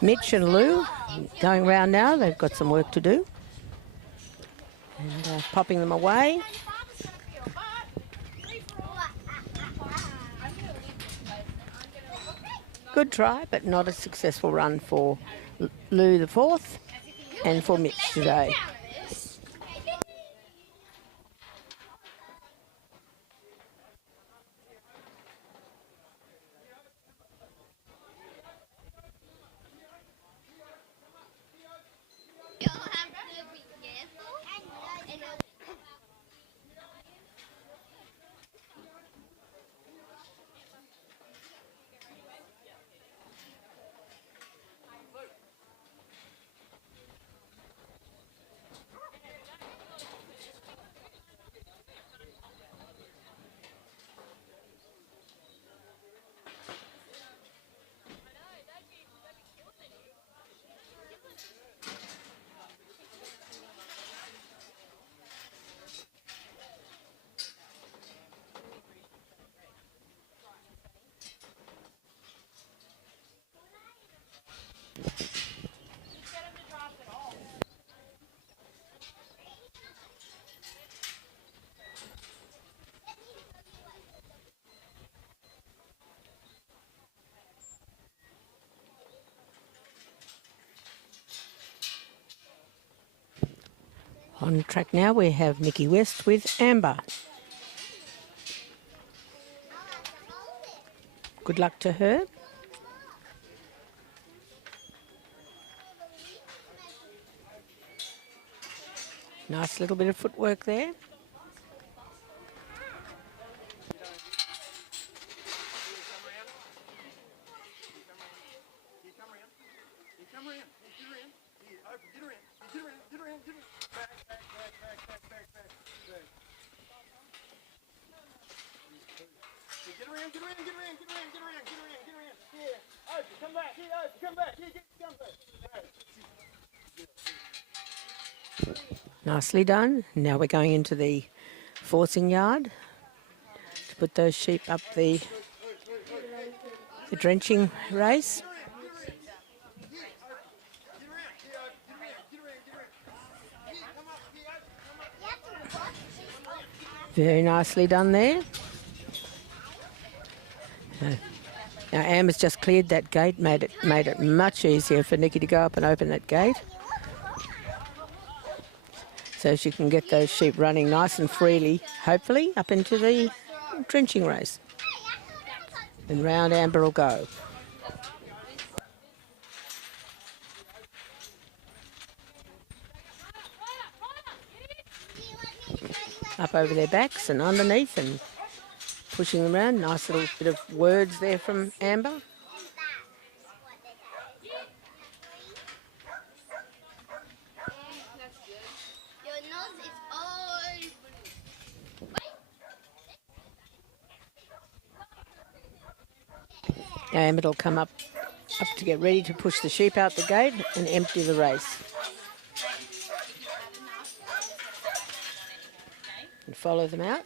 Mitch and Lou going round now. They've got some work to do. And popping them away. Good try, but not a successful run for Lou the fourth and for Mitch today. You'll have to be careful. On track now we have Nikki West with Amber. Good luck to her. Nice little bit of footwork there. Nicely done. Now we're going into the forcing yard to put those sheep up the drenching race. Very nicely done there. Now Amber's just cleared that gate, made it much easier for Nikki to go up and open that gate. So she can get those sheep running nice and freely, hopefully, up into the drenching race. And round Amber will go. Up over their backs and underneath and pushing them around. Nice little bit of words there from Amber. Amber will come up to get ready to push the sheep out the gate and empty the race. And follow them out.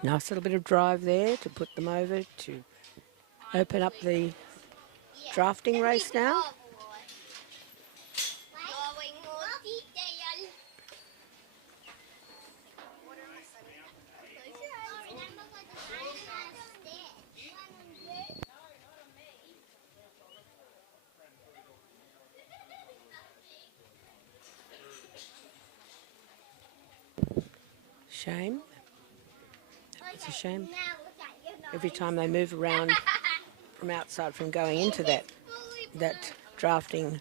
Nice little bit of drive there to put them over to open up the drafting race now. Shame. It's a shame. Every time they move around from outside, from going into that drafting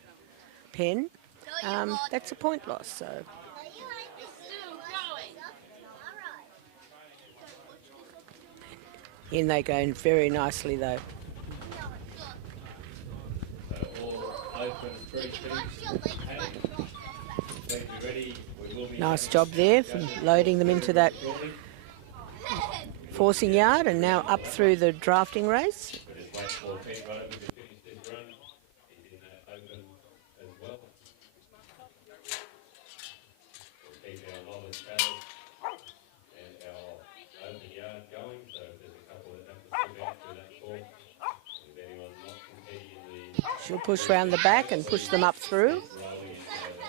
pen, that's a point loss. So in they go very nicely though. So all open, 3 teams. Please be ready. We will be Nice job there from loading them into that forcing yard and now up through the drafting race. We'll just wait for Pete Ruddock to finish this run. He's in that open as well. We'll keep our novice paddles and our open yard going. So if there's a couple that have to slip out through that course, if anyone's not competing in the She'll push round the back and push them up through. rolling and go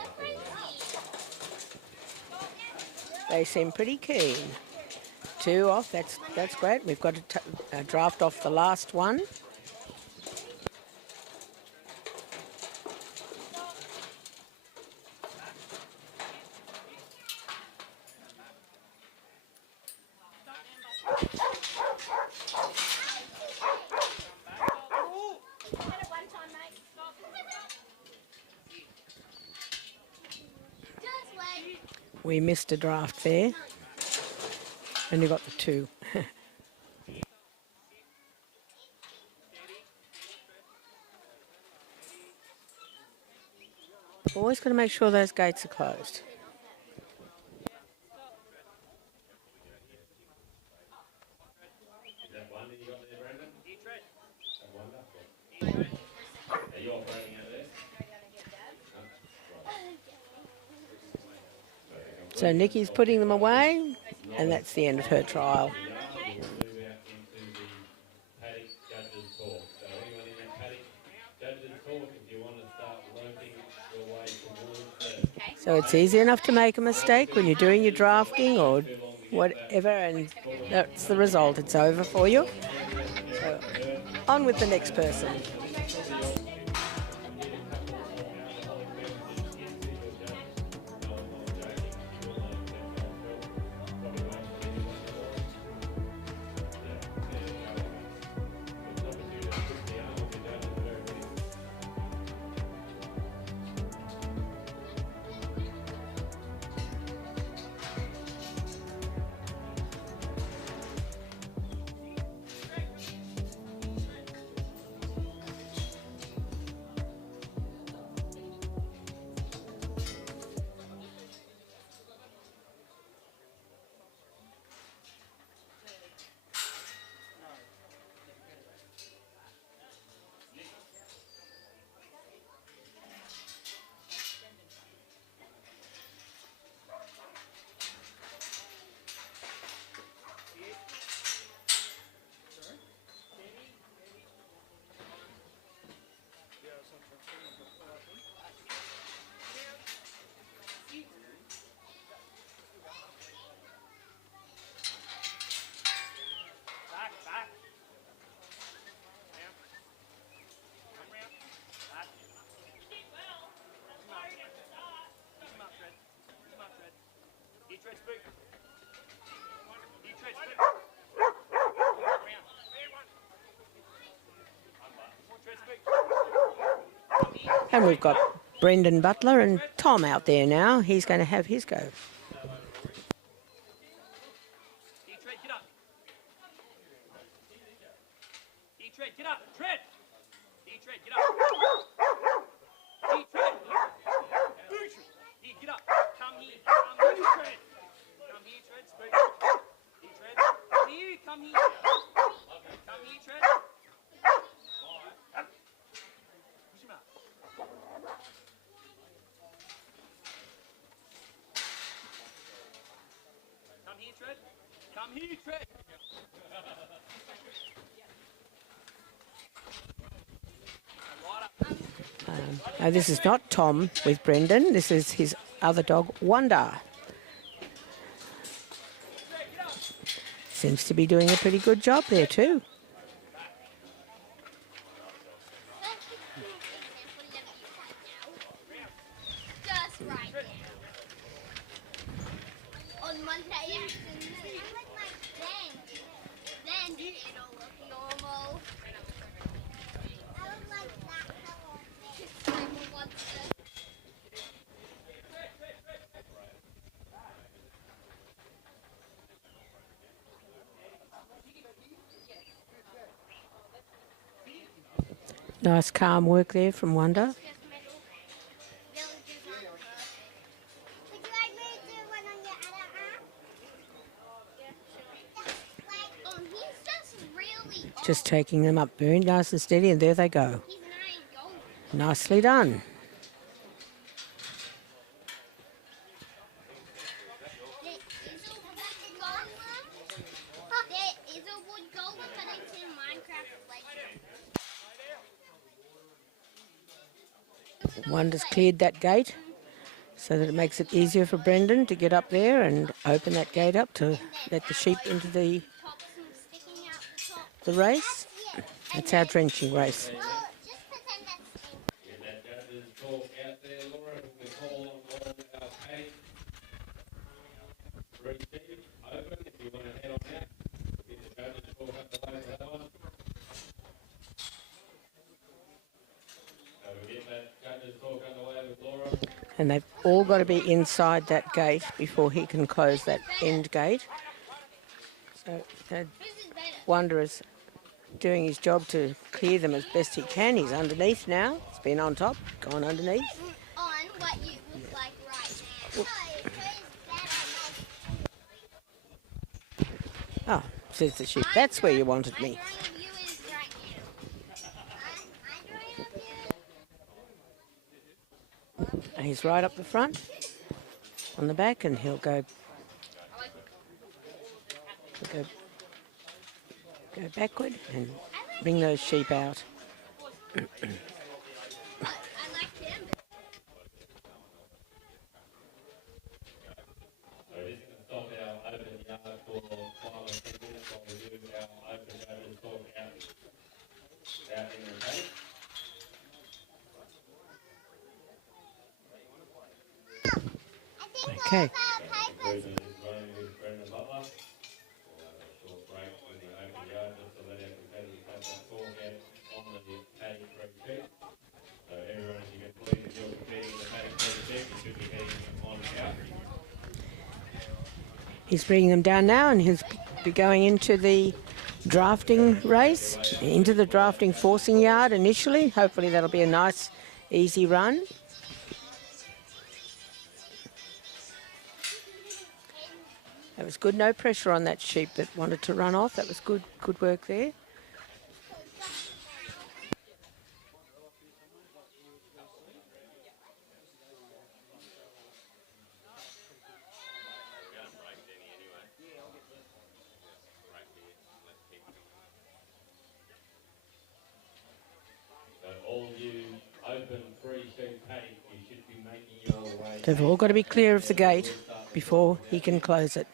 up They seem pretty keen. 2 off, that's great. We've got a draft off the last one. We missed a draft there. Only got the 2. Always got to make sure those gates are closed. Is that one that you got there, Brandon? That one up? Are you operating out of there? So Nikki's putting them away, and that's the end of her trial. We'll move out into the paddock judges talk. So anyone in that paddock judges talk, if you want to start loping your way towards the So it's easy enough to make a mistake when you're doing your drafting or whatever, and that's the result. It's over for you. So on with the next person. And we've got Brendan Butler and Tom out there now. He's going to have his go. Now this is not Tom with Brendan. This is his other dog, Wanda. Seems to be doing a pretty good job there too. Just right now. On Monday afternoon. Then it'll look normal. I don't like that color. Nice calm work there from Wanda. Just taking them up very nice and steady, and there they go. Nicely done. Wonder's cleared that gate so that it makes it easier for Brendan to get up there and open that gate up to let the sheep into the race. That's our drenching race. Get that judge's talk out there, Laura. We call on our page. Receive, open, if you want to head on out. Get the judge's talk up the way for that one. So we get that judge's talk underway with Laura. And they've all got to be inside that gate before he can close that end gate. So Wonder is doing his job to clear them as best he can. He's underneath now. He's been on top, gone underneath. On what you look like right now. Oh, says the sheep. That's where you wanted me. And he's right up the front, on the back, and he'll go backward and bring those sheep out. Okay. He's bringing them down now, and he'll be going into the drafting race, into the drafting forcing yard initially. Hopefully that'll be a nice, easy run. That was good. No pressure on that sheep that wanted to run off. That was good work there. They've all got to be clear of the gate before he can close it.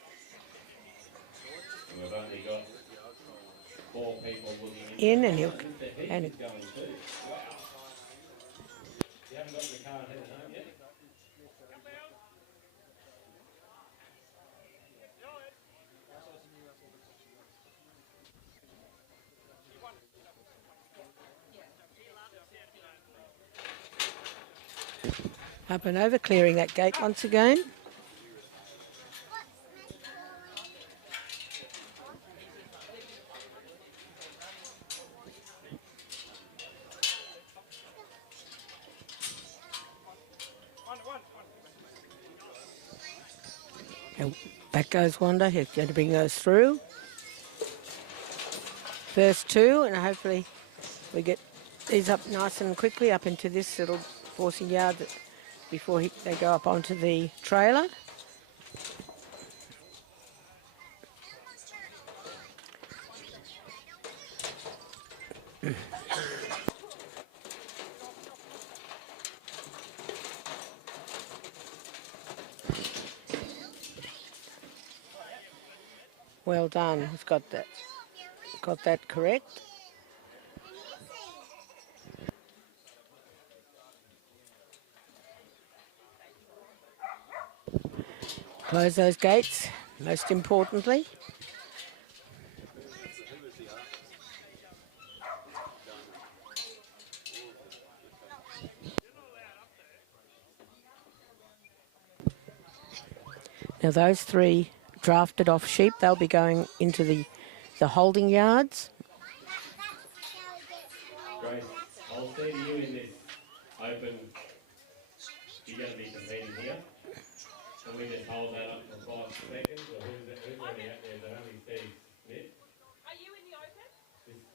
In, and he'll up and over, clearing that gate once again. And back goes Wanda. He's going to bring those through. First two, and hopefully we get these up nice and quickly up into this little forcing yard before they go up onto the trailer. Well done. He's got that correct. Close those gates, most importantly. Now those three drafted off sheep, they'll be going into the holding yards. Grace, I'll see you in this open. You're going to be competing here. Can we just hold that up for 5 seconds? Or who's already out there? Is it only Steve Smith? Are you in the open?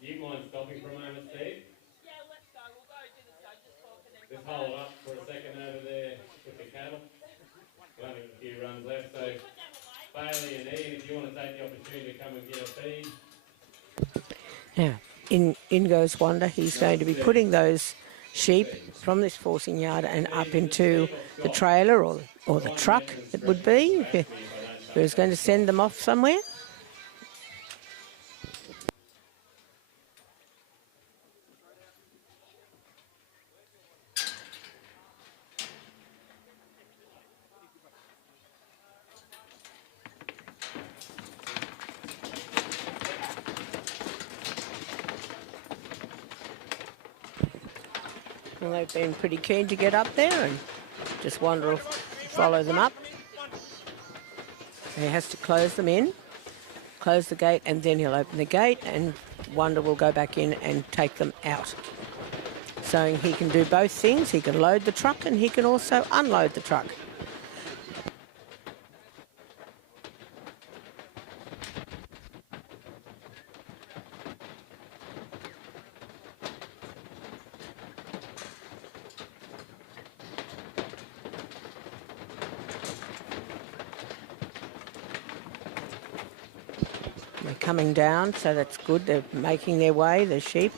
You mind stopping for a moment, Steve? Yeah, let's go. We'll go do the judges talk and then Just come hold back. up for a second over there with the cattle. We've only got a few runs left, so Bailey and Ian, if you want to take the opportunity to come and get a feed. Now, in goes Wanda. He's going to be putting those sheep from this forcing yard and up into the trailer or the truck, it would be. He was going to send them off somewhere. Well, they've been pretty keen to get up there, and just Wanda will follow them up. He has to close them in, close the gate, and then he'll open the gate, and Wanda will go back in and take them out. So he can do both things. He can load the truck and he can also unload the truck. They're coming down, so that's good. They're making their way, the sheep.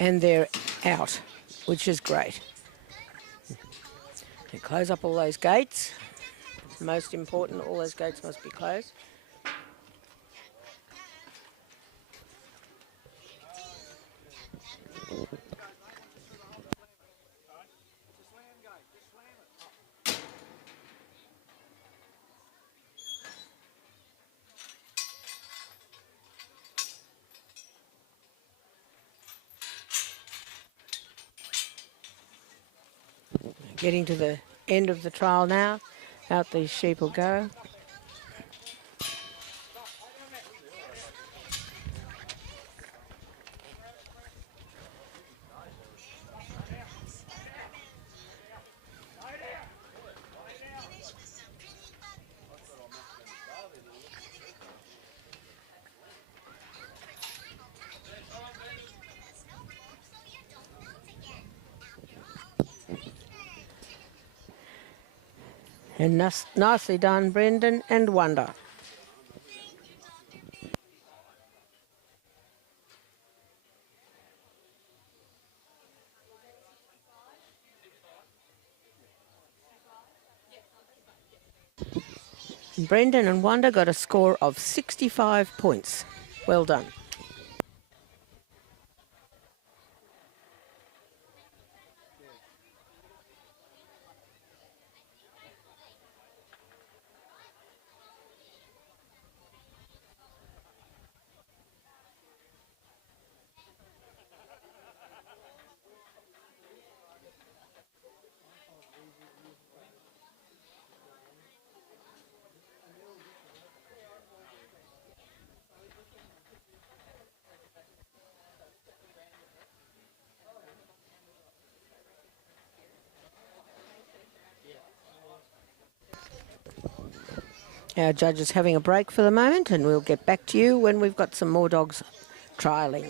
And they're out, which is great. And close up all those gates. Most important, all those gates must be closed. Getting to the end of the trial now. Out these sheep will go. And nicely done, Brendan and Wanda. Brendan and Wanda got a score of 65 points. Well done. Our judge is having a break for the moment, and we'll get back to you when we've got some more dogs trialling.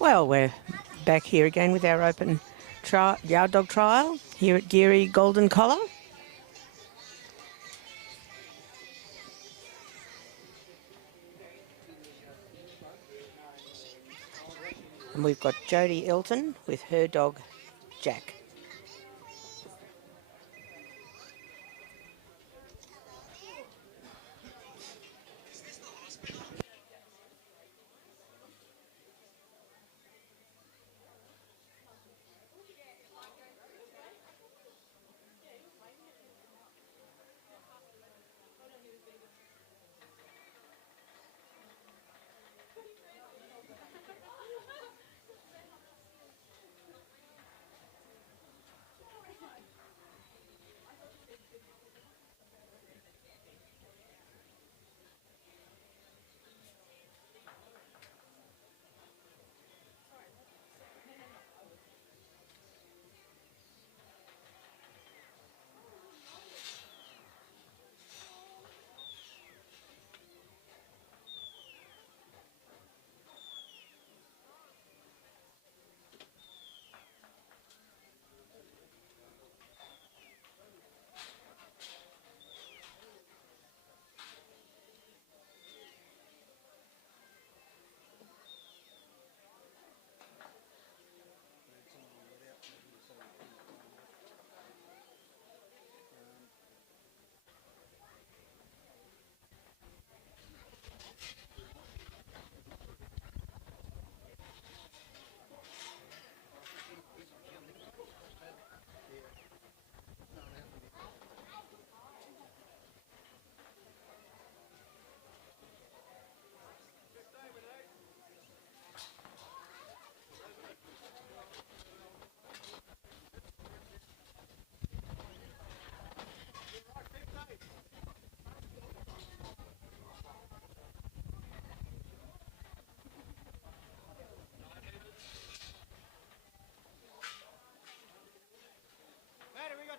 Well, we're back here again with our open yard dog trial here at Geurie Golden Collar. And we've got Jodie Elton with her dog, Jack.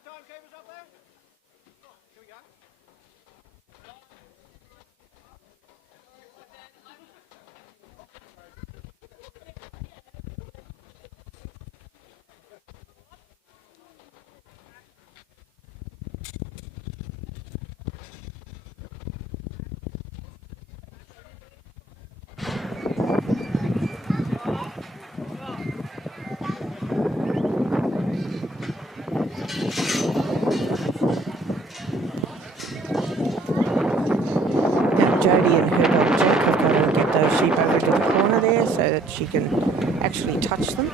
Timekeepers up there? Here we go. Jodie and her dog Jack have got to get those sheep over to the corner there so that she can actually touch them.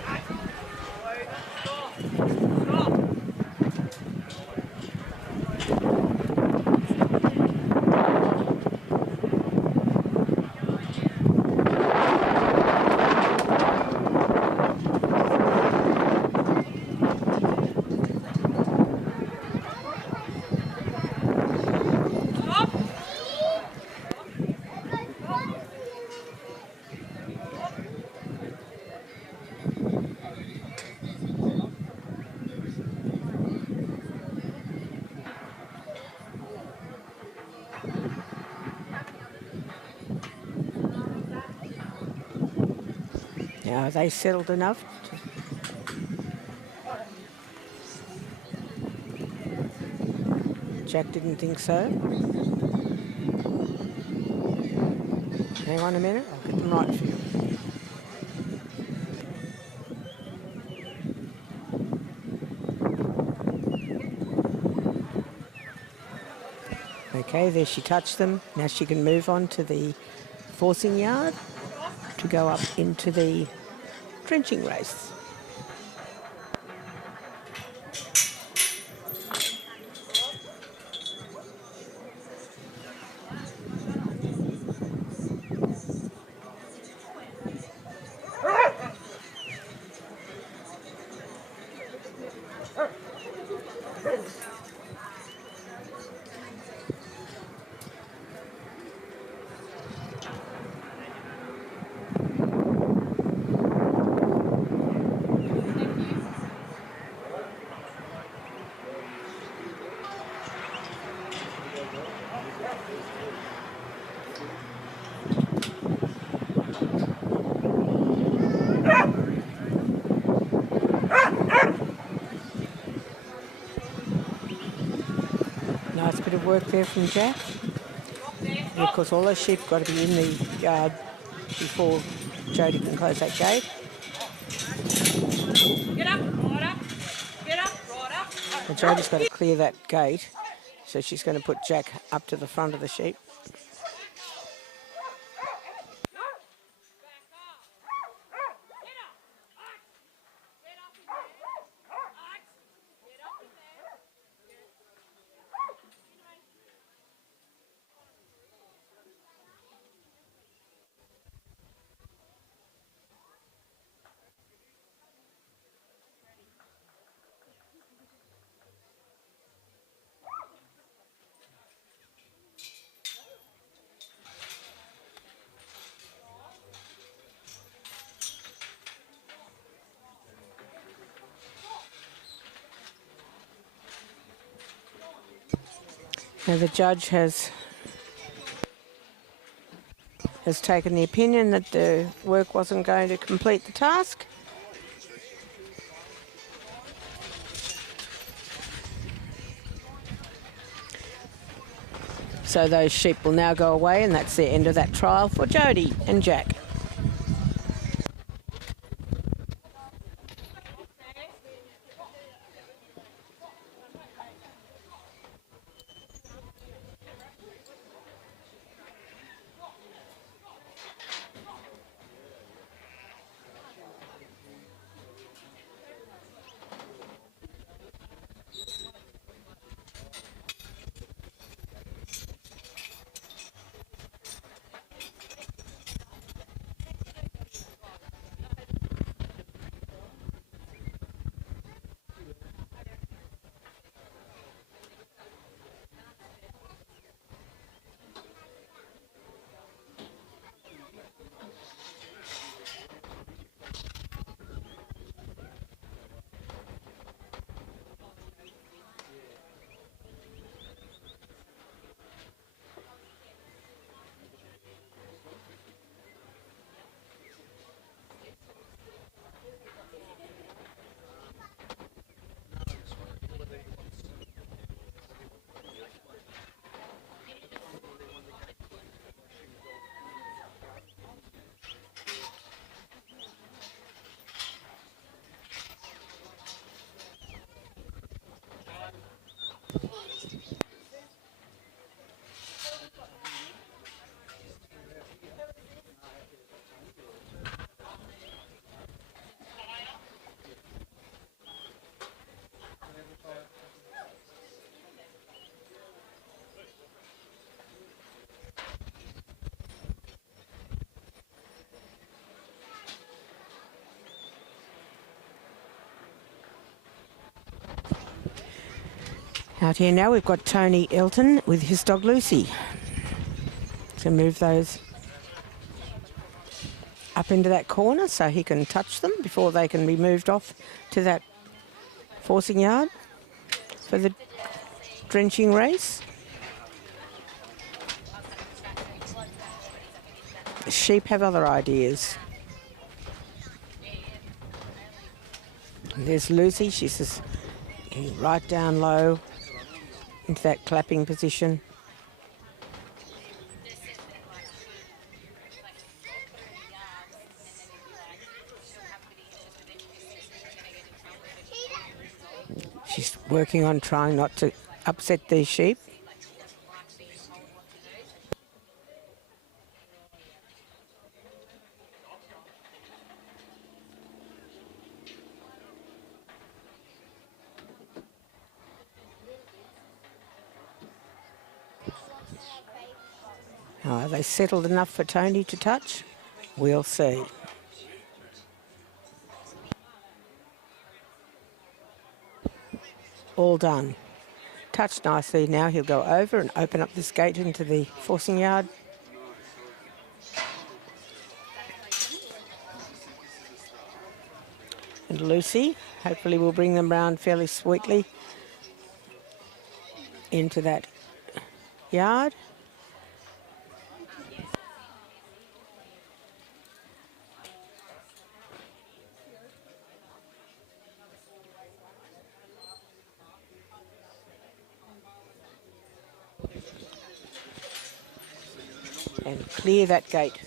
Now, are they settled enough? Jack didn't think so. Hang on a minute, I'll get them right for you. Okay, there she touched them. Now she can move on to the forcing yard to go up into the drenching race. bit of work there from Jack. And of course, all those sheep got to be in the yard before Jody can close that gate. Get up, right up. Get up, right up. And Jody's got to clear that gate, so she's going to put Jack up to the front of the sheep. Now the judge has taken the opinion that the work wasn't going to complete the task. So those sheep will now go away, and that's the end of that trial for Jody and Jack. Out here now, we've got Tony Elton with his dog Lucy. So move those up into that corner so he can touch them before they can be moved off to that forcing yard for the drenching race. The sheep have other ideas. And there's Lucy, she's just right down low into that clapping position. She's working on trying not to upset these sheep. Are they settled enough for Tony to touch? We'll see. All done. Touched nicely now. He'll go over and open up this gate into the forcing yard. And Lucy, hopefully we'll bring them round fairly sweetly into that yard. and clear that gate.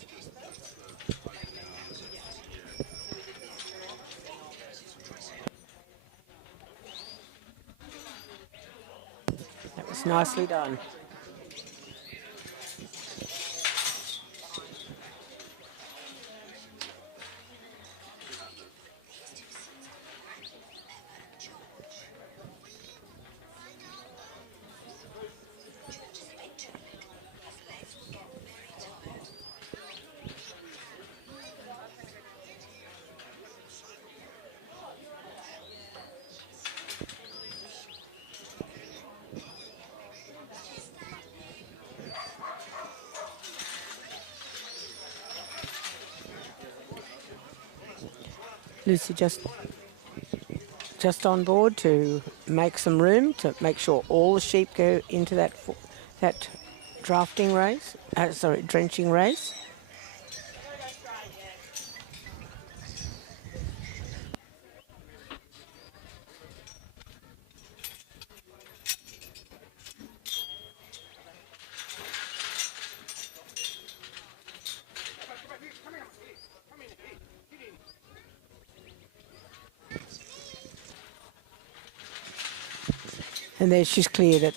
That was nicely done. Lucy just on board to make some room to make sure all the sheep go into that drafting race. Drenching race. And there she's cleared it.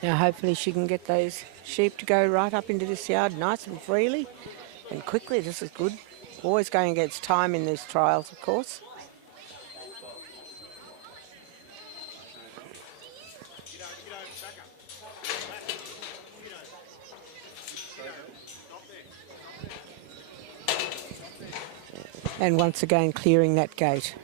Now hopefully she can get those sheep to go right up into this yard nice and freely and quickly. This is good. Always going against time in these trials, of course. And once again clearing that gate.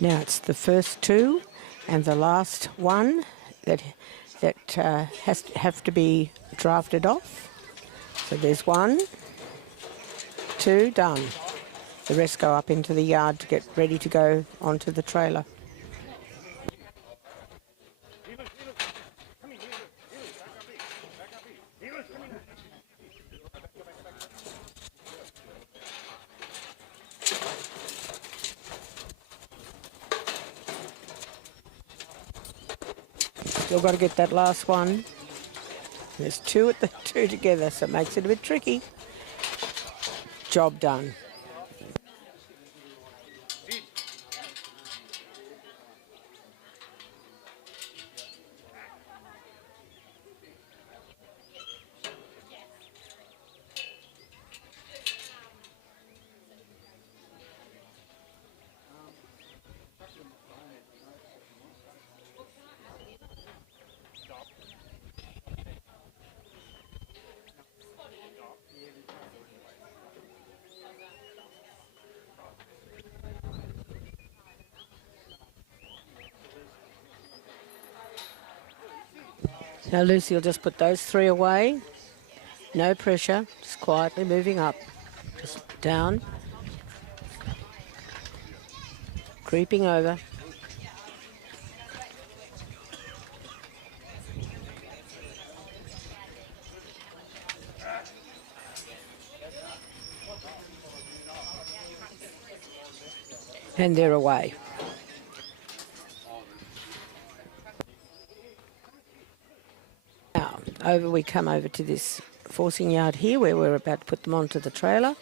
Now it's the first two and the last one that have to be drafted off. So there's 1, 2, done. The rest go up into the yard to get ready to go onto the trailer. Still got to get that last one. There's two together, so it makes it a bit tricky. Job done. Now Lucy will just put those 3 away. No pressure, just quietly moving up. Just down. Creeping over. And they're away. Now, we come over to this forcing yard here where we're about to put them onto the trailer.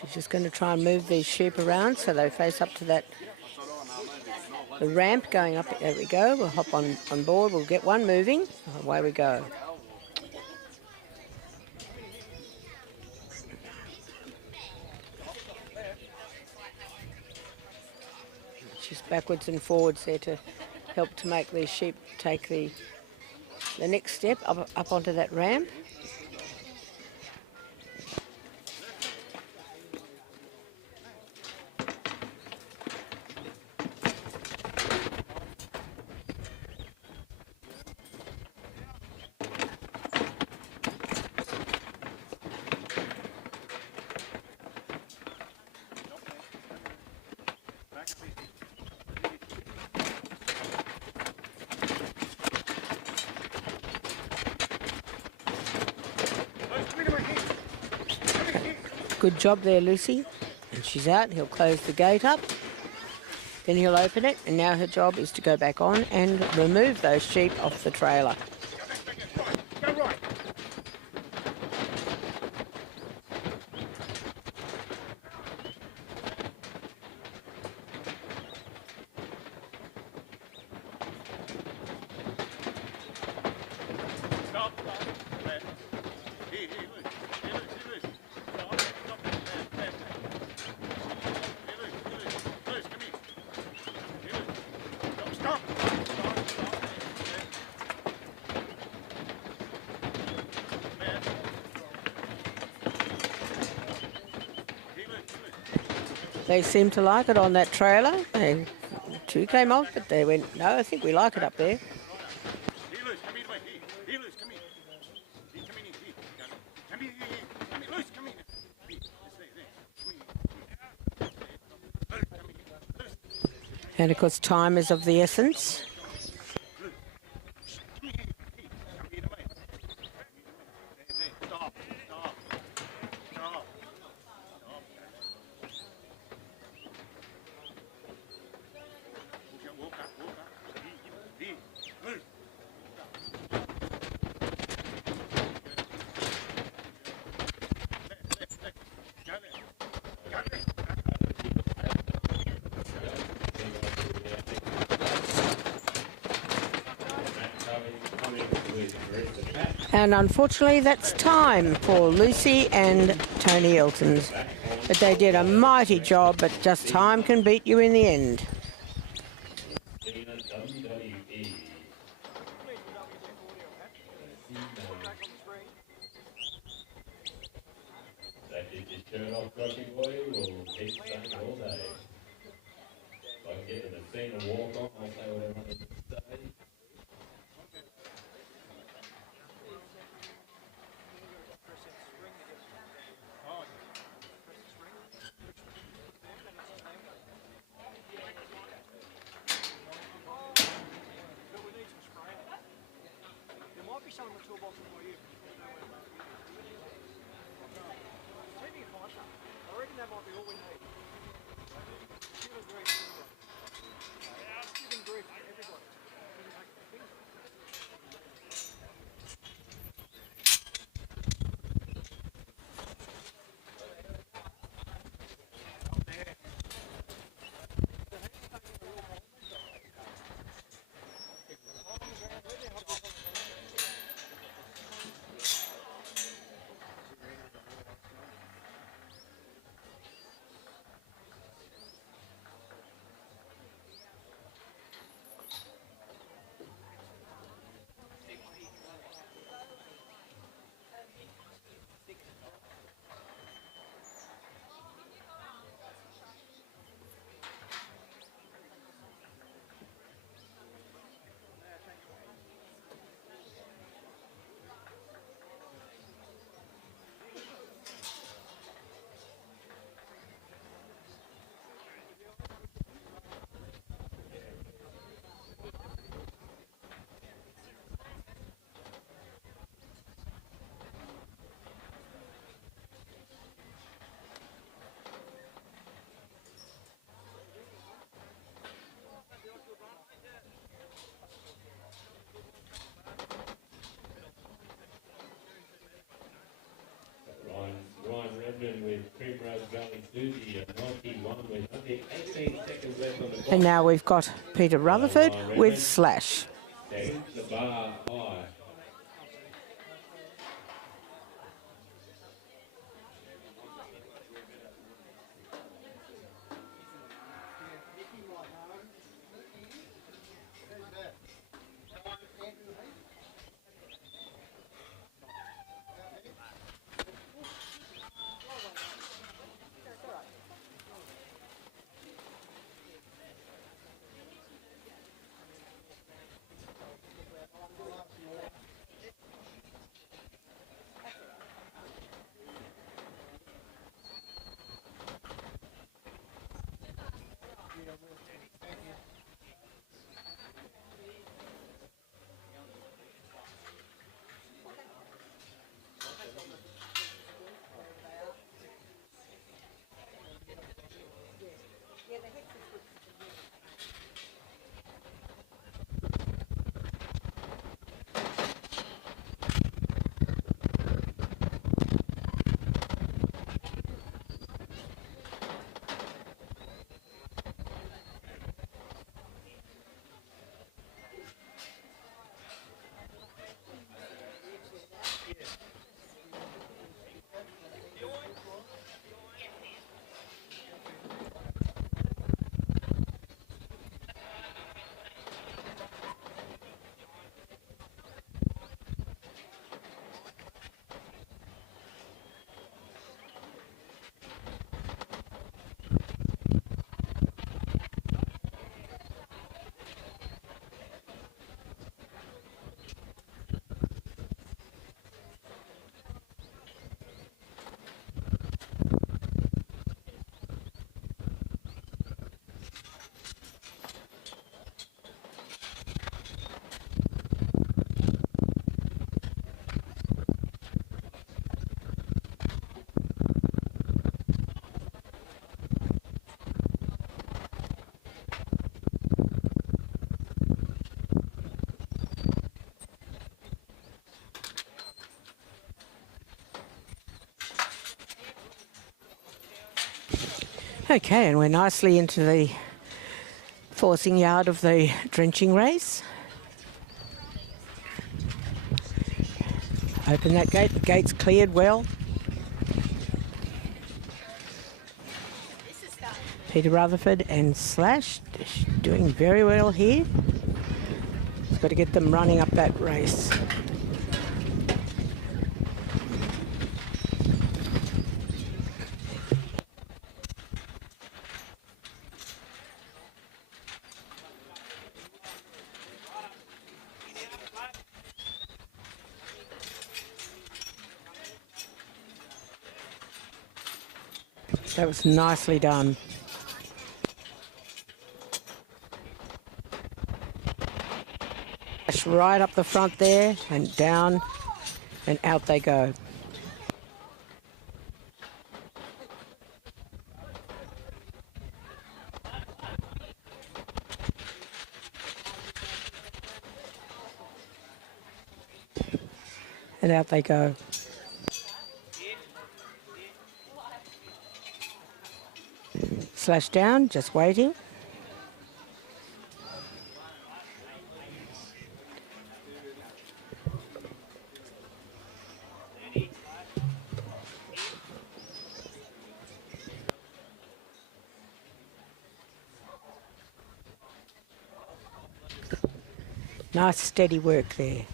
She's just going to try and move these sheep around so they face up to that the ramp going up. There we go. We'll hop on board. We'll get one moving. Away we go. She's backwards and forwards there to help to make these sheep take the next step up onto that ramp. Good job there, Lucy. And she's out. He'll close the gate up. Then he'll open it. And now her job is to go back on and remove those sheep off the trailer. Go right. Stop. Left. Here, look. Here, look. Stop. Left. Here, look. Loose, come here. Here, look. Stop. Left. Here, look. They seem to like it on that trailer. Two came off, but they went, no, I think we like it up there. Here, loose, come here, wait, here, loose, come here. Here, come in here, come here, come here, loose, come here. Here, just there, come here. Loose. And of course, time is of the essence. Come here, away. There, stop. Walk up. Here, loose. And unfortunately, that's time for Lucy and Tony Elton's. But they did a mighty job, but just time can beat you in the end. That did just turn off Crocky Boy, we'll keep saying all day. If I can get to the scene and walk on, I'll say whatever I need to say. There might be some in the toolbox for you. Maybe a find some. I reckon that might be all we need. Give a grief, everybody. Giving grief to everybody. Jasmine with Primrose Valley Susie at 91 with only 18 seconds left on the clock. And now we've got Peter Rutherford with Slash. Second, the bar high. Okay, and we're nicely into the forcing yard of the drenching race. Open that gate, the gate's cleared well. Peter Rutherford and Slash doing very well here. Got to get them running up that race. That was nicely done. Right up the front there and down and out they go. And out they go. Slash down, just waiting. Nice steady work there.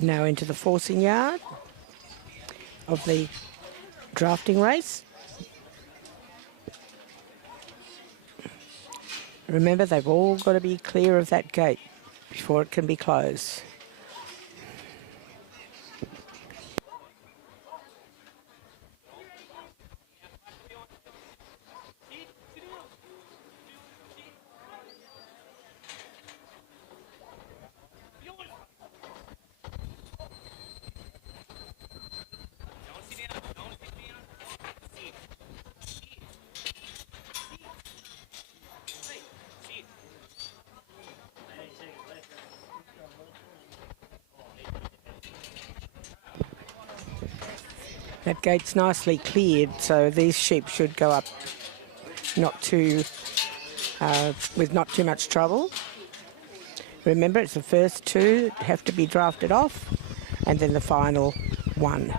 Now into the forcing yard of the drafting race. Remember, they've all got to be clear of that gate before it can be closed. That gate's nicely cleared, so these sheep should go up not too, with not too much trouble. Remember, it's the first two have to be drafted off, and then the final one.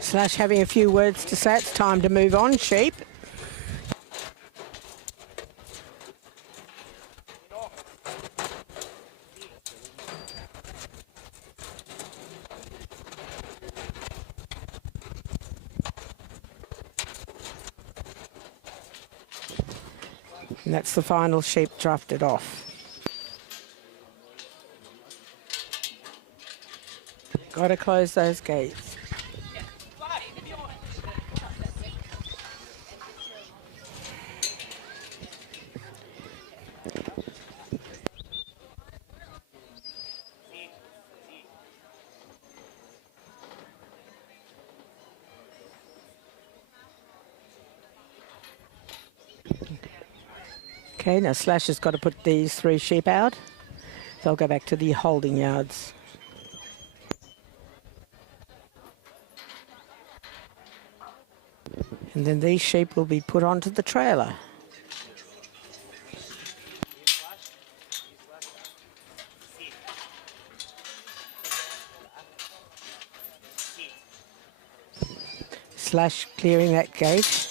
Slash having a few words to say. It's time to move on, sheep. And that's the final sheep drafted off. Got to close those gates. Okay, now Slash has got to put these 3 sheep out. They'll go back to the holding yards. And then these sheep will be put onto the trailer. Slash clearing that gate.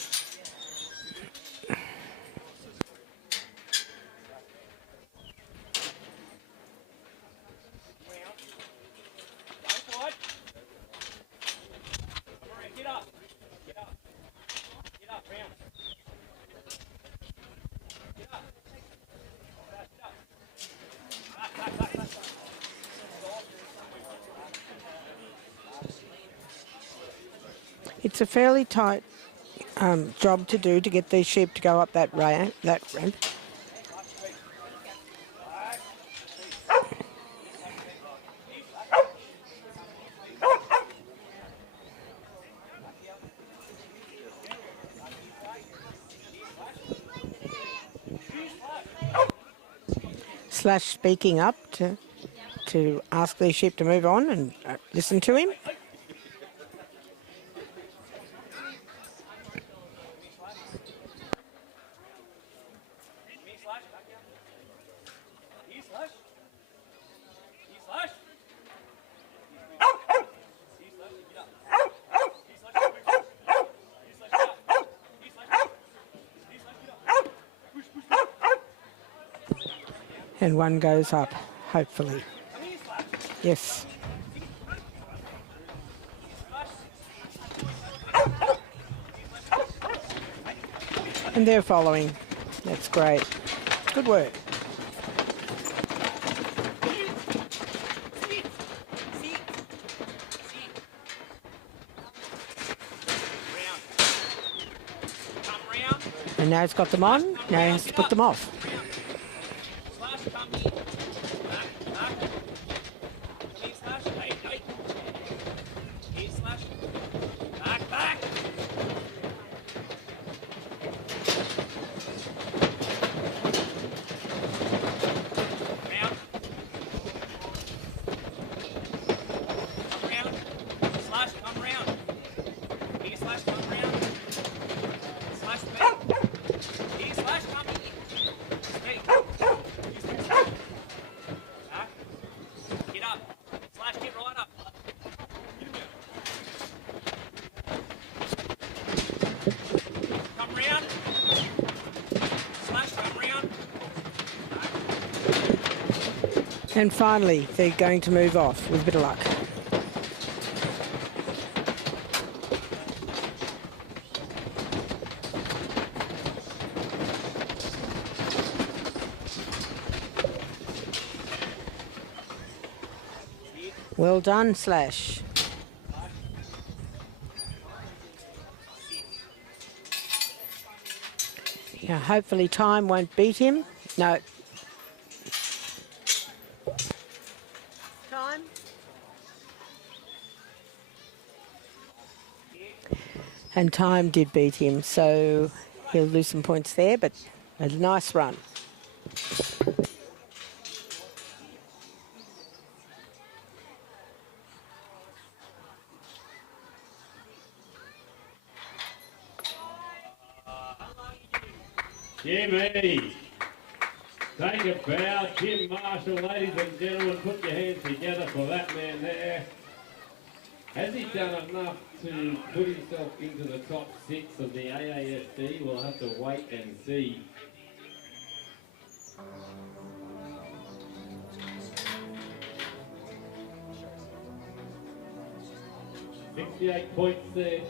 It's a fairly tight job to do to get these sheep to go up that ramp. Slash speaking up to ask these sheep to move on and listen to him. And one goes up, hopefully. Yes. And they're following. That's great. Good work. And now it's got them on. Now he has to put them off. And finally, they're going to move off with a bit of luck. Well done, Slash. Now, hopefully time won't beat him. No. Time. And time did beat him, so he'll lose some points there, but a nice run. Jimmy, take a bow. Jim Marshall, ladies and gentlemen, put your hands together for that man there. Has he done enough to put himself into the top 6 of the AASD? We'll have to wait and see. $68 points there.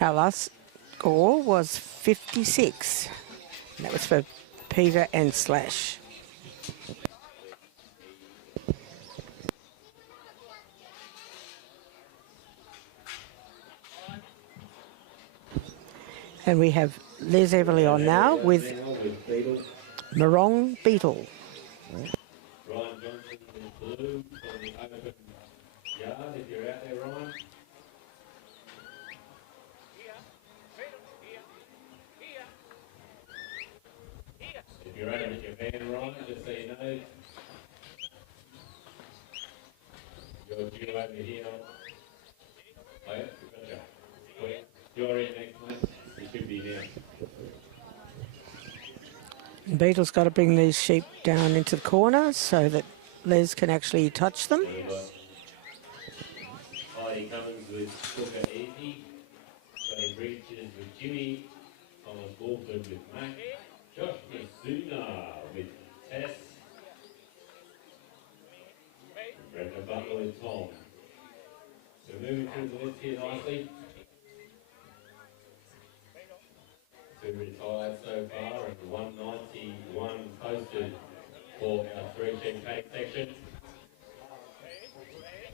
Our last score was 56. That was for Peter and Slash. And we have Les Everly on now with Morong Beetle. Ryan Johnson in blue for the open yard, if you're out there, Ryan. If you're over at your van, Ryan, just so you know, you're due over here. Oh, yeah, gotcha. Wait, you're in next, mate. You should be now. Beetle's got to bring these sheep down into the corner so that Les can actually touch them. Heidi Cummins with Booker Easy. Johnny Breaches with Jimmy. Thomas Wolford with Mac. Josh Masuna with Tess. And Brenda Butler with Tom. So moving through the list here nicely. Two retired so far and 191 posted for our 3 sheep cake section.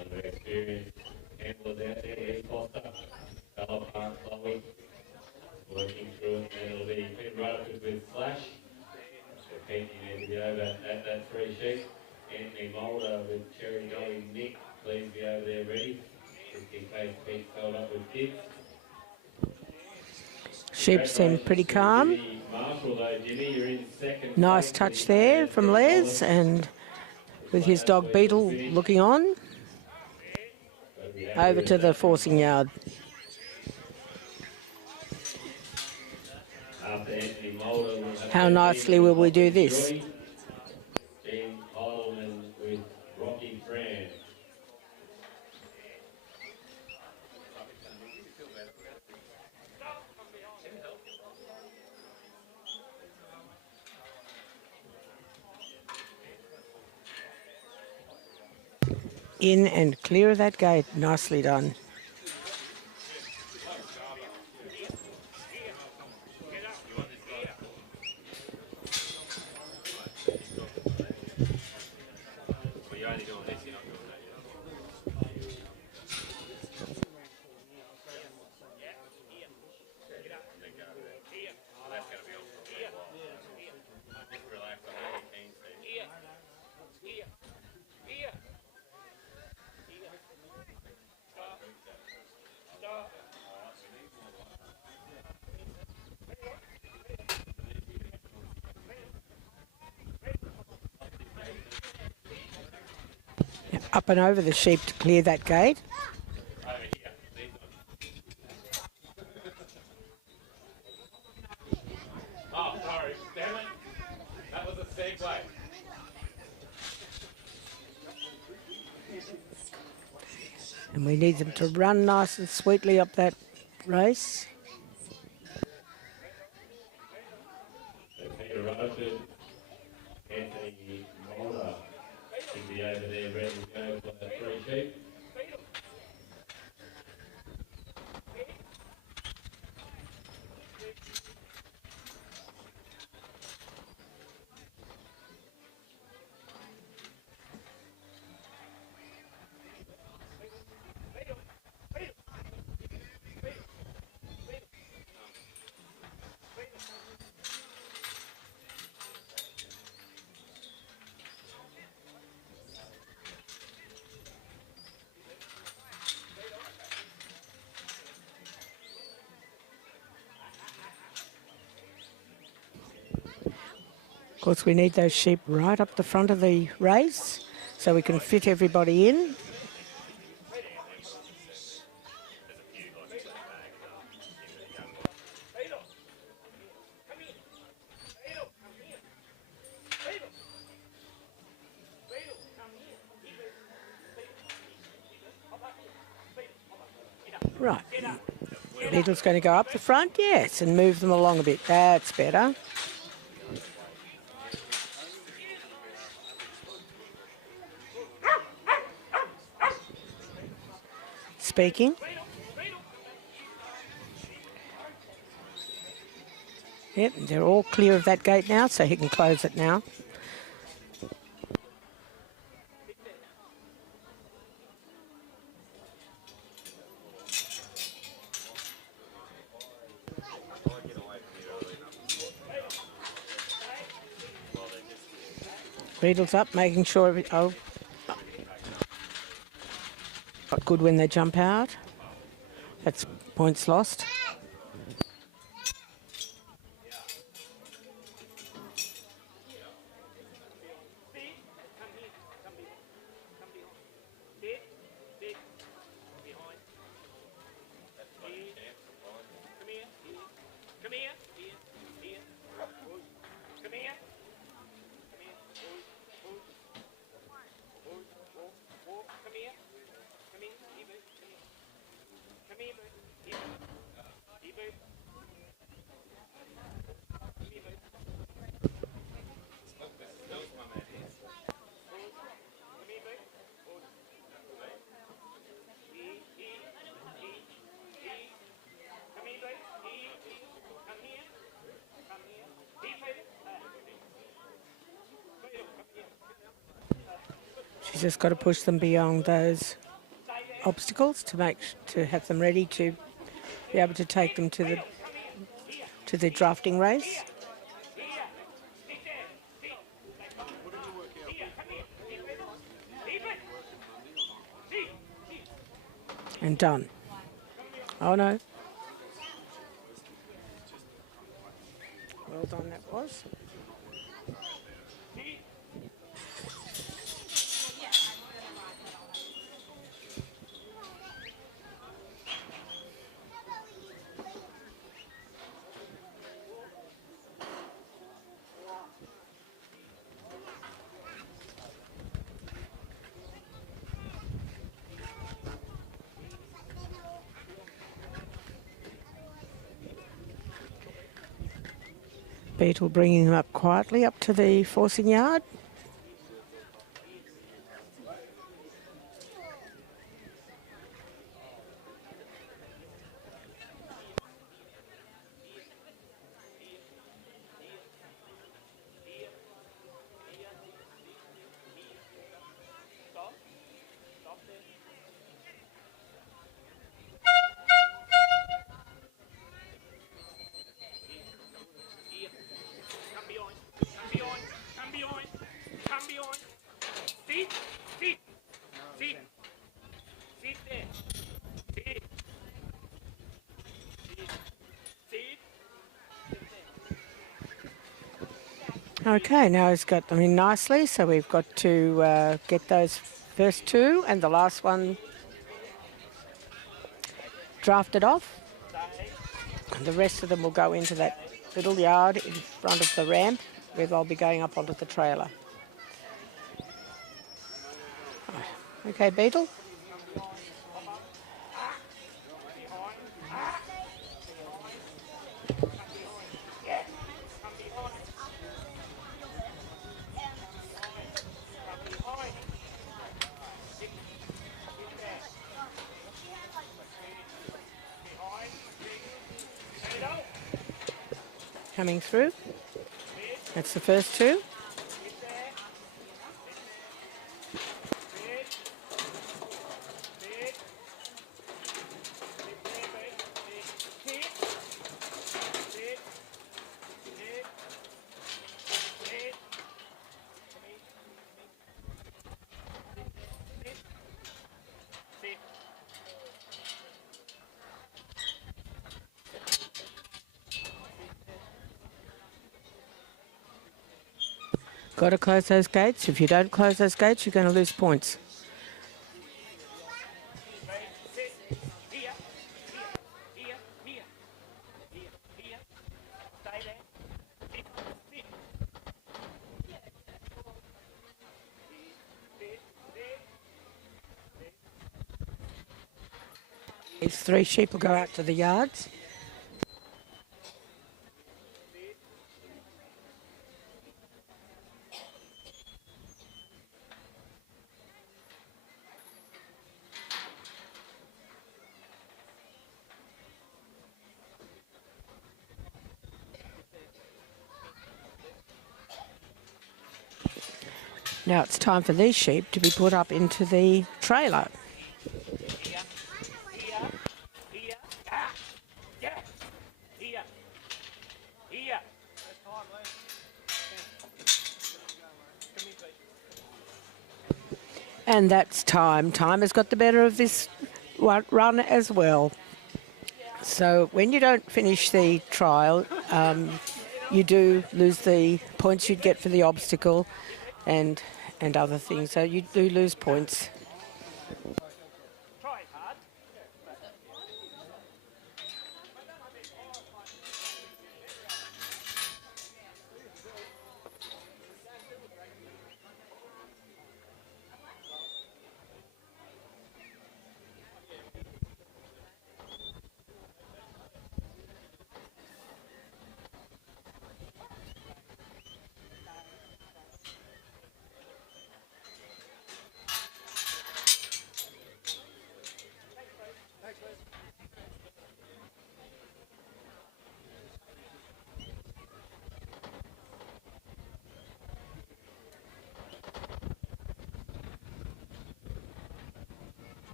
Under experienced handlers out there, Lee Foster, Bella Park, Chloe, working through it, and it'll be Pete Rutherford with Slash. So Pete, you need to be over at that 3 sheep. Anthony Mulder with Cherry Dolly Nick, please be over there ready, just in case Pete's held up with kids. Sheep seem pretty calm. Nice touch there from Les, and with his dog Beetle looking on. Over to the forcing yard. How nicely will we do this? In and clear of that gate. Nicely done. up and over the sheep to clear that gate. Over here. These ones. Oh, sorry. Damn it. That was a segue. And we need them to run nice and sweetly up that race. Peter Rushford, Anthony Moller should be over there ready to go for the 3 sheep. Of course, we need those sheep right up the front of the race so we can fit everybody in. Right. Beetle's going to go up the front, yes, and move them along a bit. That's better. Speaking. Yep, they're all clear of that gate now, so he can close it now. Beetle's up, making sure not good when they jump out. That's points lost. She's just got to push them beyond those obstacles to have them ready to be able to take them to the drafting race. And done. Oh no. Well done that was. Beetle bringing them up quietly up to the forcing yard. Okay, now he's got them in nicely, so we've got to get those first two and the last one drafted off. And the rest of them will go into that little yard in front of the ramp where they'll be going up onto the trailer. Okay, Beetle. Coming through. That's the first two. Got to close those gates. If you don't close those gates, you're going to lose points. These three sheep will go out to the yards. Now it's time for these sheep to be put up into the trailer. And that's time. Time has got the better of this run as well. So when you don't finish the trial, you do lose the points you'd get for the obstacle and other things. So you do lose points.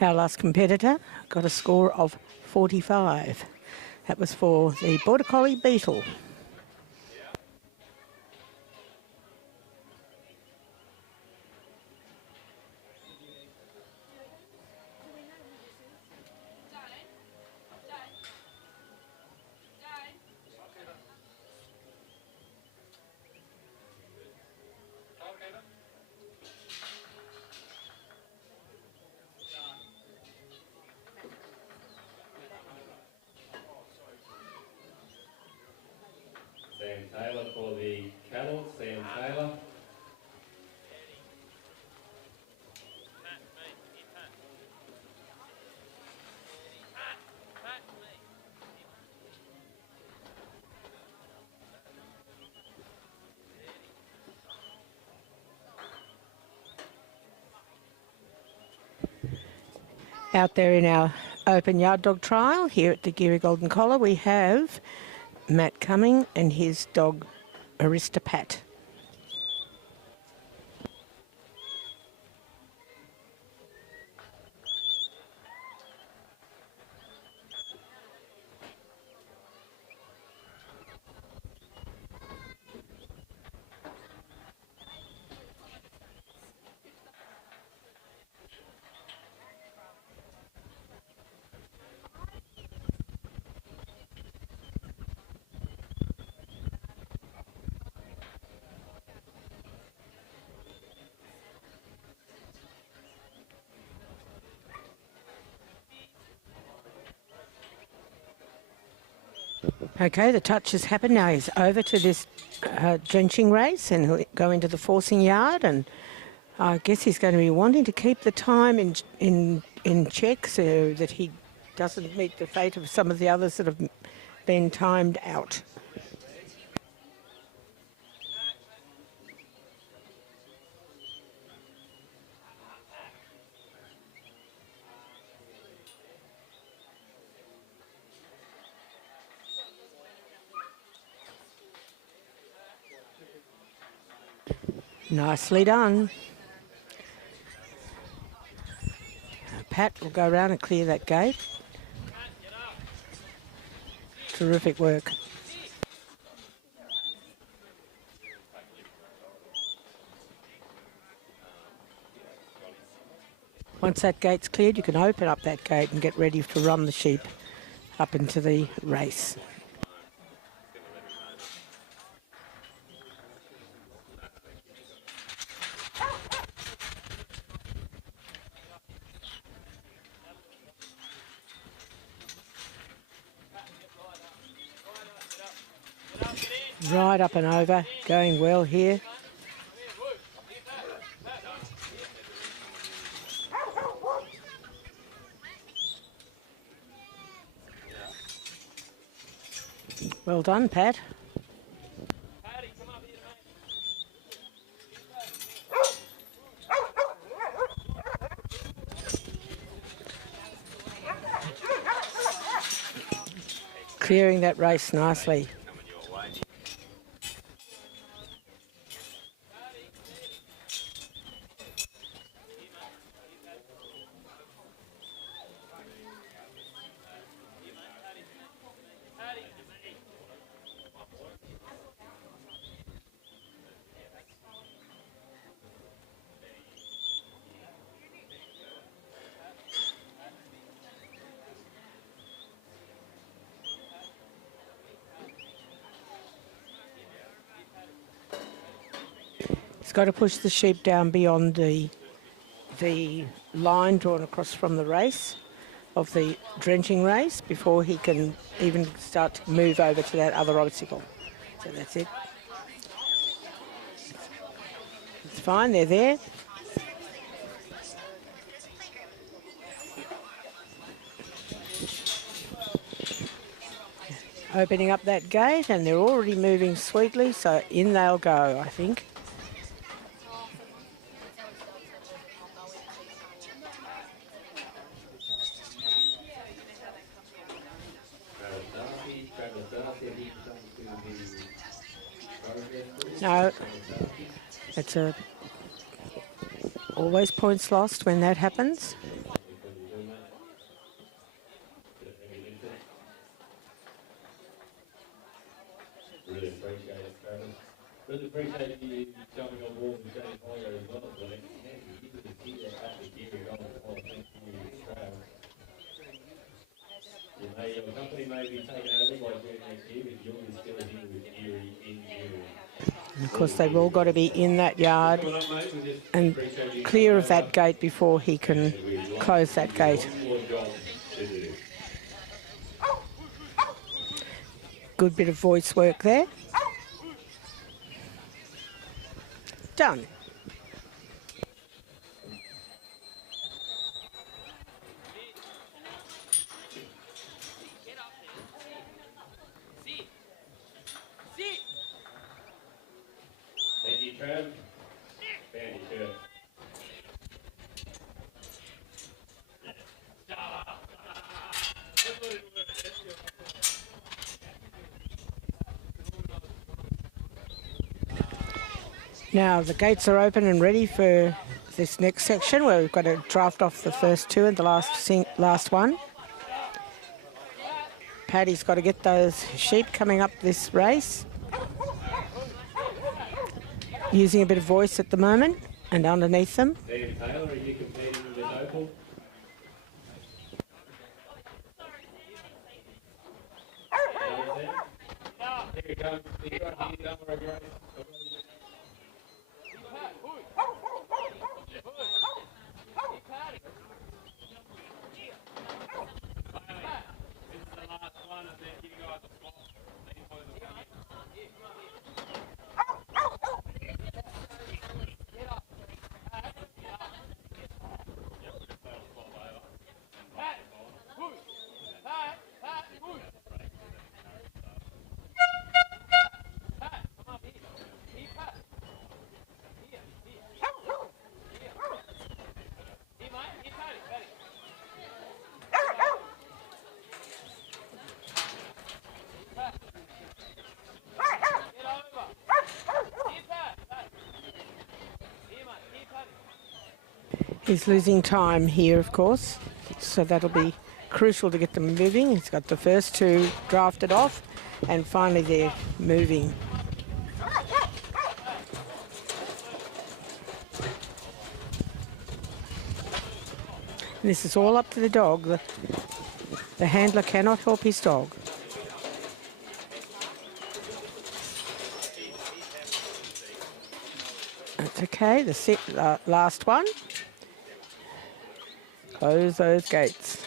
Our last competitor got a score of 45. That was for the Border Collie Beetle. Out there in our open yard dog trial here at the Geurie Golden Collar, we have Matt Cumming and his dog Aristopat. Okay, the touch has happened. Now he's over to this drenching race and he'll go into the forcing yard, and I guess he's going to be wanting to keep the time in check so that he doesn't meet the fate of some of the others that have been timed out. Nicely done. Pat will go around and clear that gate. Terrific work. Once that gate's cleared, you can open up that gate and get ready to run the sheep up into the race. Right up and over, going well here. Well done, Pat. Clearing that race nicely. He's got to push the sheep down beyond the line drawn across from the race of the drenching race before he can even start to move over to that other obstacle. So that's it. It's fine, they're there. Opening up that gate, and they're already moving sweetly, so in they'll go, I think. No, it's always points lost when that happens. Really appreciate it, Travis. Really appreciate you jumping on board with James Hoyer as well. So you can see that at the Geurie Golden Collar. Thank you, Travis. Your company may be taken over by Geurie next year, but you'll be still here with Geurie in Geurie. And of course, they've all got to be in that yard and clear of that gate before he can close that gate. Good bit of voice work there. Done. Thank you, Trav. Fanny shirt. Now the gates are open and ready for this next section where we've got to draft off the first two and the last one. Paddy's got to get those sheep coming up this race. Using a bit of voice at the moment and underneath them. Dave Taylor, are you competing with Opal? Here you go. Here don't worry, Grace. He's losing time here, of course, so that'll be crucial to get them moving. He's got the first two drafted off, and finally they're moving. And this is all up to the dog. The handler cannot help his dog. That's okay, the last one. Close those gates.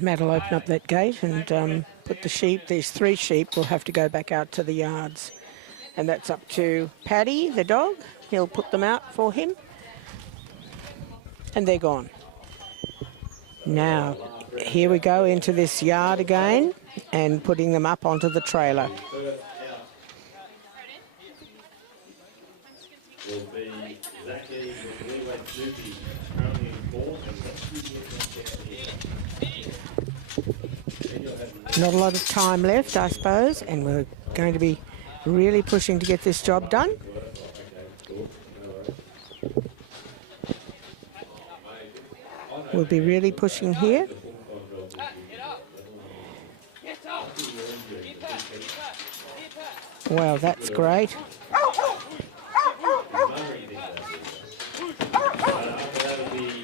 Matt will open up that gate and put the sheep, these three sheep will have to go back out to the yards. And that's up to Paddy, the dog. He'll put them out for him. And they're gone. Now, here we go into this yard again and putting them up onto the trailer. Will be Zachy with Leeway Doopy, currently in fourth, and Not a lot of time left, I suppose, and we're going to be really pushing to get this job done. We'll be really pushing here. Wow, that's great.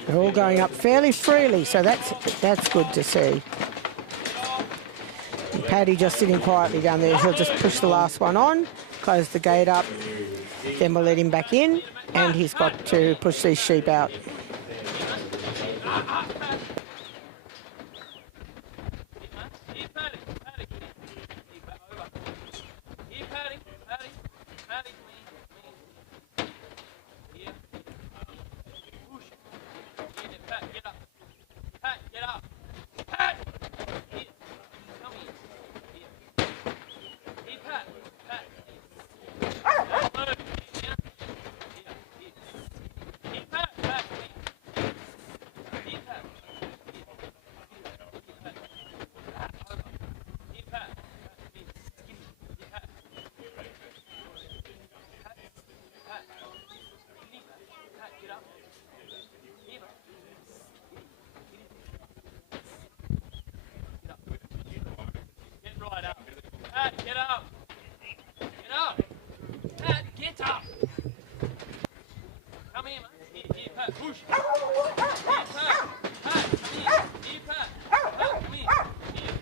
They're all going up fairly freely, so that's good to see. And Paddy just sitting quietly down there. He'll just push the last one on, close the gate up, then we'll let him back in, and he's got to push these sheep out. Get up! Get up! Pat, get up! Come here, mate. Here, Pat, push. Here, Pat. Pat, come here. Here, Pat. Pat, come here. Here.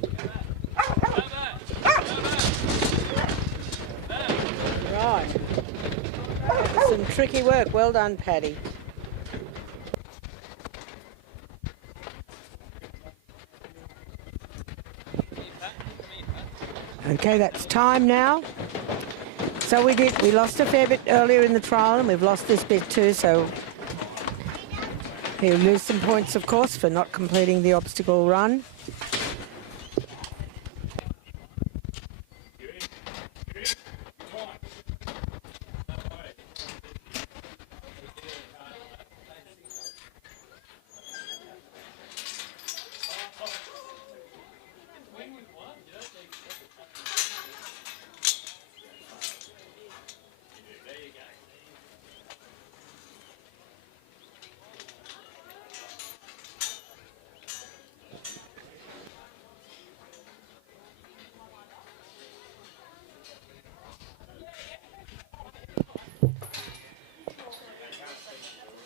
Go back. Go back. Right. That's some tricky work. Well done, Paddy. Okay, that's time now. So we lost a fair bit earlier in the trial, and we've lost this bit too, so he'll lose some points, of course, for not completing the obstacle run.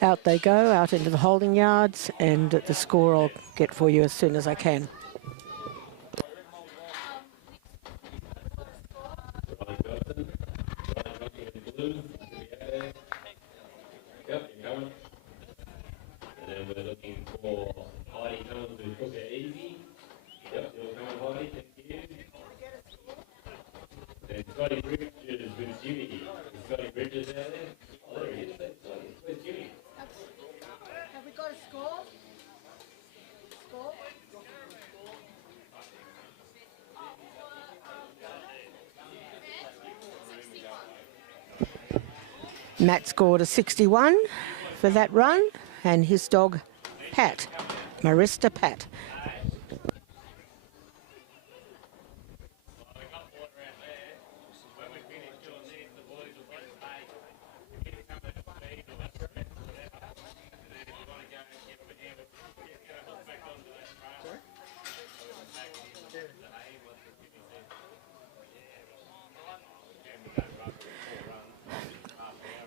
Out they go, out into the holding yards, and the score I'll get for you as soon as I can. Ryan Johnson. Ryan Johnson in blue. Should be out there. Yep, you're coming. And then we're looking for Heidi Cummins who took it easy. Yep, you're coming, Heidi. Thank you. And Scotty Bridges with Jimmy. Is Scotty Bridges out there? Oh, there he is. Where's Jimmy? Have we got a score? Score? Matt scored a 61 for that run, and his dog, Pat, Marista Pat.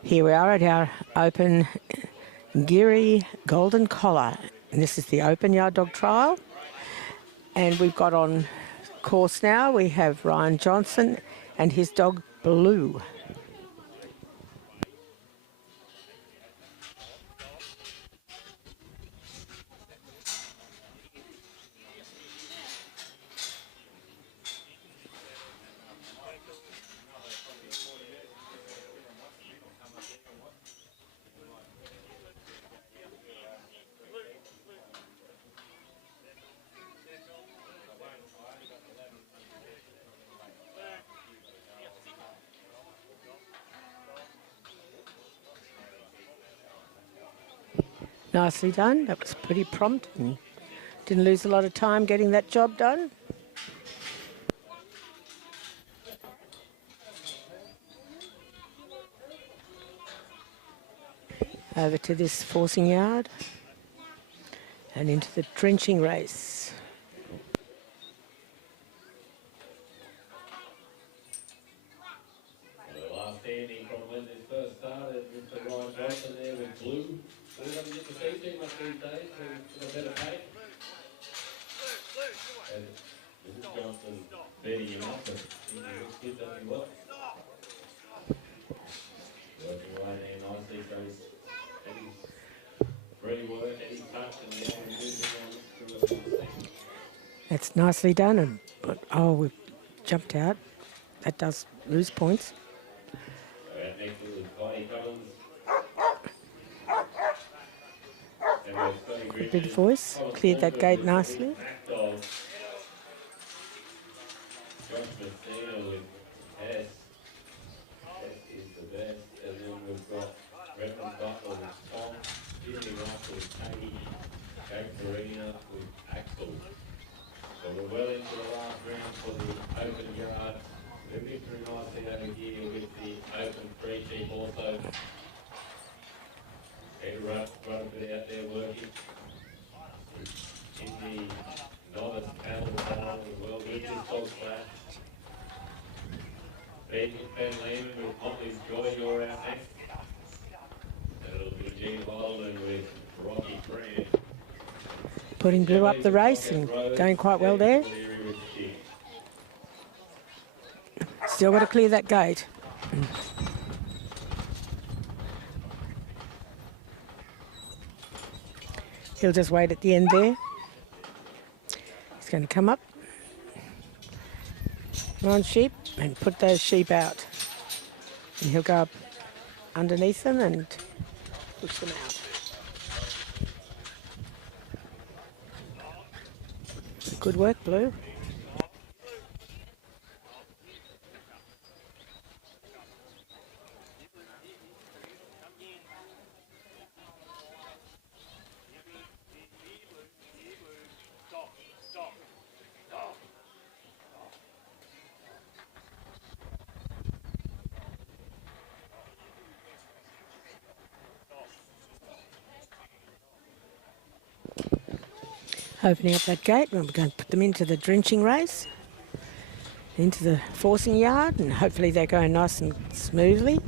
Here we are at our open Geurie Golden Collar. And this is the open yard dog trial. And we've got on course now, we have Ryan Johnson and his dog Blue. Nicely done. That was pretty prompt and didn't lose a lot of time getting that job done. Over to this forcing yard and into the drenching race. The last standing from when this first started, Mr. Ryan Johnson there with Blue. We haven't get to see too much these days, so it's a better pay. And Mrs. Johnson beating him up, but he did nothing well. Working away there nicely, so he's free work, Eddie's touch, and the other moving on through the last second. That's nicely done. And oh, we've jumped out. That does lose points. Right next to the Heidi Cummins. A bit of voice, cleared that gate nicely. Josh Messina with Tess. Tess is the best. And then we've got Reverend Butler with Tom. Jimmy Ruff with Katie. Kate Farina with Axel. So we're well into the last round for the open yard. Moving through nicely over here with the open free sheep also. Peter Ruff quite a bit out there working. In the novice panel final as well with this dog flat. Ben Lehman with Motley's Joy, you're out next. And it'll be Gene Holden with Rocky Grant. Putting Blue up the race and going quite well there. Still got to clear that gate. He'll just wait at the end there. He's going to come up on sheep and put those sheep out. And he'll go up underneath them and push them out. Good work, Blue. Opening up that gate, and we're going to put them into the drenching race, into the forcing yard, and hopefully they're going nice and smoothly.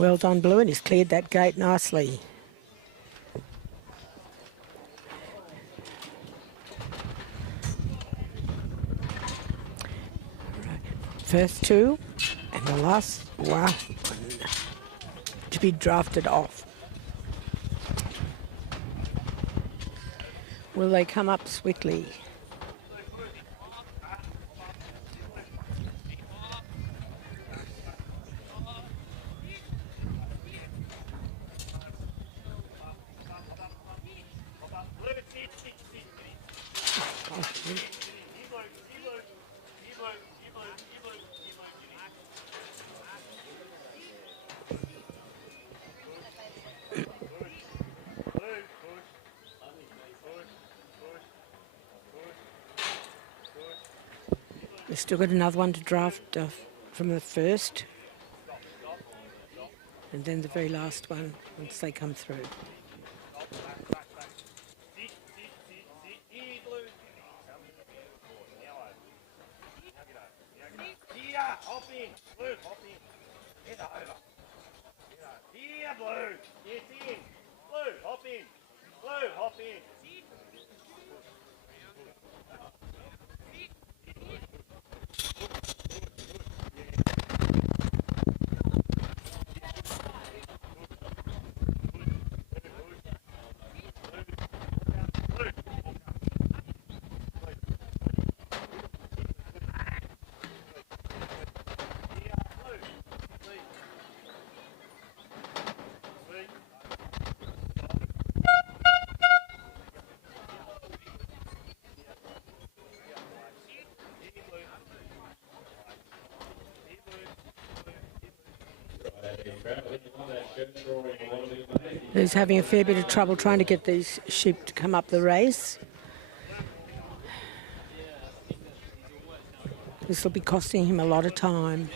Well done, Blue, and he's cleared that gate nicely. First two, and the last one to be drafted off. Will they come up swiftly? We've still got another one to draft from the first, and then the very last one once they come through. He's having a fair bit of trouble trying to get these sheep to come up the race. This will be costing him a lot of time.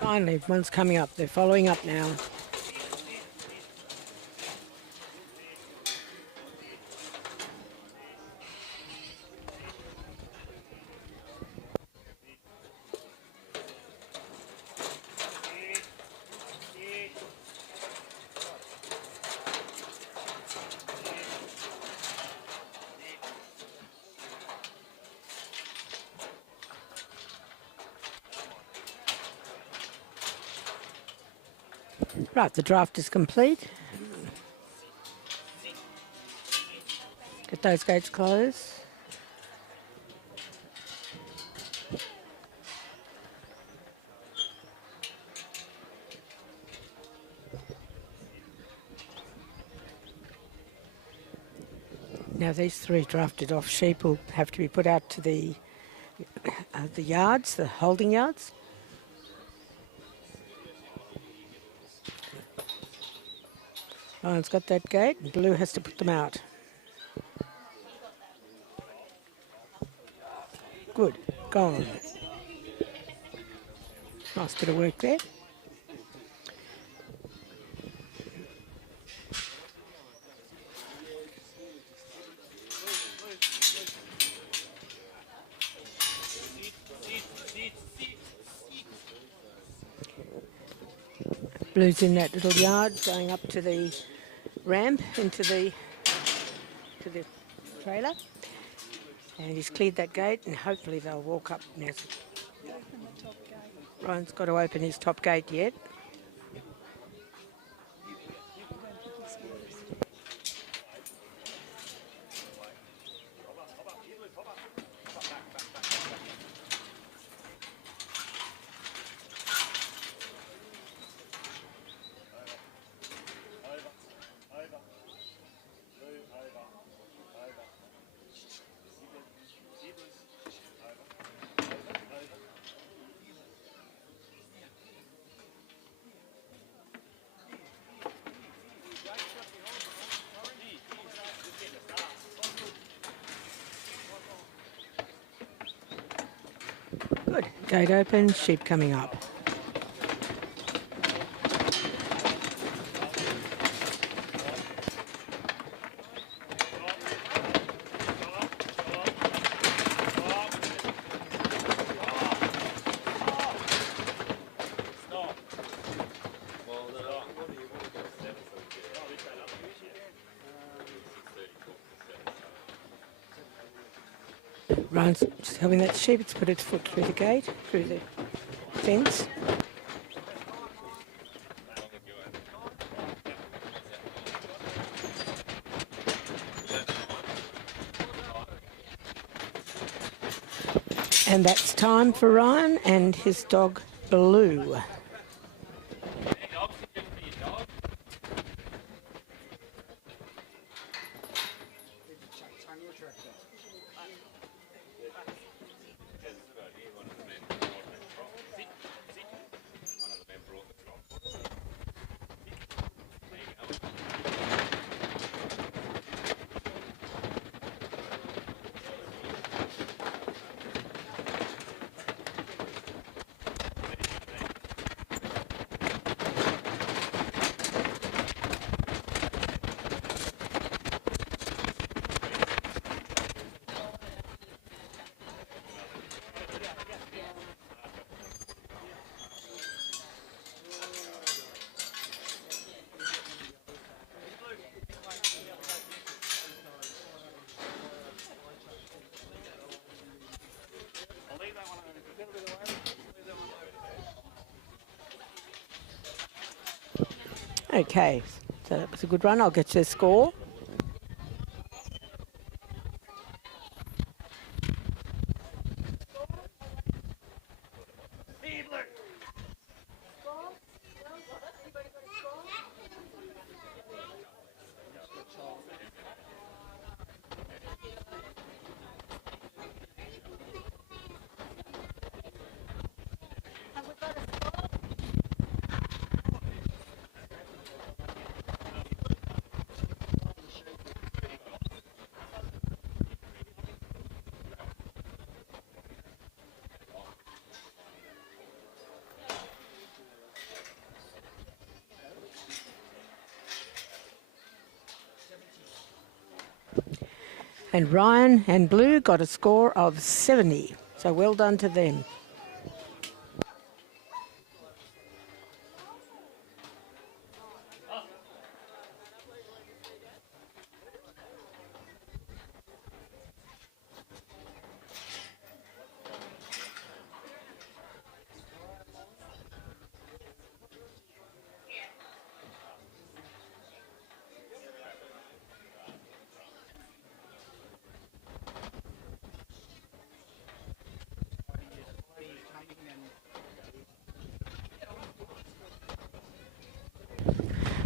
Finally, one's coming up. They're following up now. Right, the draft is complete. Get those gates closed. Now these three drafted off sheep will have to be put out to the yards, the holding yards. Ryan's got that gate, and Blue has to put them out. Good, gone. Nice bit of work there. Blue's in that little yard going up to the ramp into the trailer, and he's cleared that gate, and hopefully they'll walk up now. Ryan's got to open his top gate yet. Good. Gate open, sheep coming up. Ryan's just helping that sheep. It's put its foot through the gate, through the fence. And that's time for Ryan and his dog Blue. Okay, so that was a good run. I'll get you a score. And Ryan and Blue got a score of 70. So well done to them.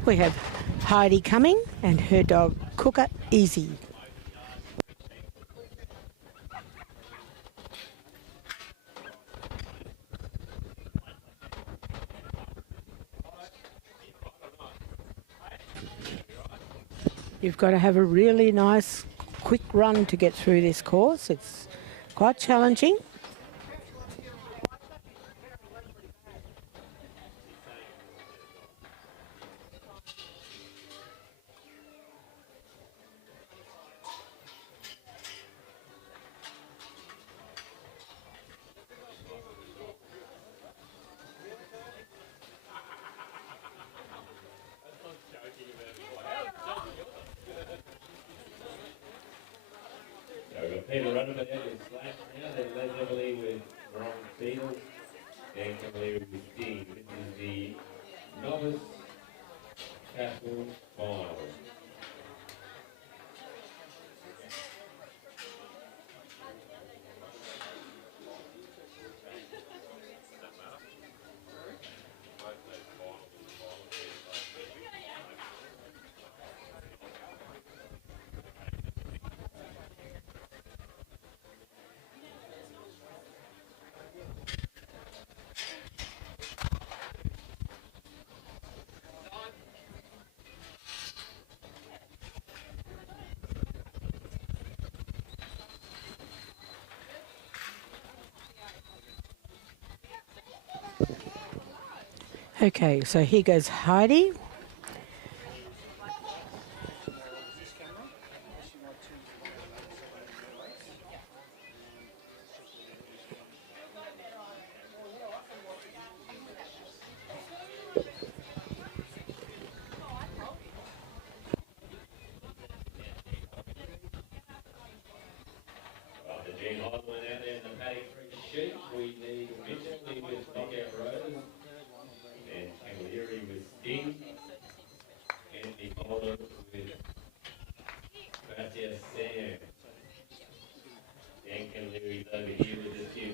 We have Heidi coming and her dog Cooker Easy. You've got to have a really nice quick run to get through this course. It's quite challenging. We've got Peter Rudderman in slash now, then Les Emily with Wrong Field, then Emily with Steve. This is the novice castle final. Okay, so here goes Heidi. Right, the Gene Hodlin out there in the paddock for the sheep. We need Mitchell with Knockout Rose. And Geurie with Sting. Anthony Holder with Gracias Sam. Dan Geurie over here with the two.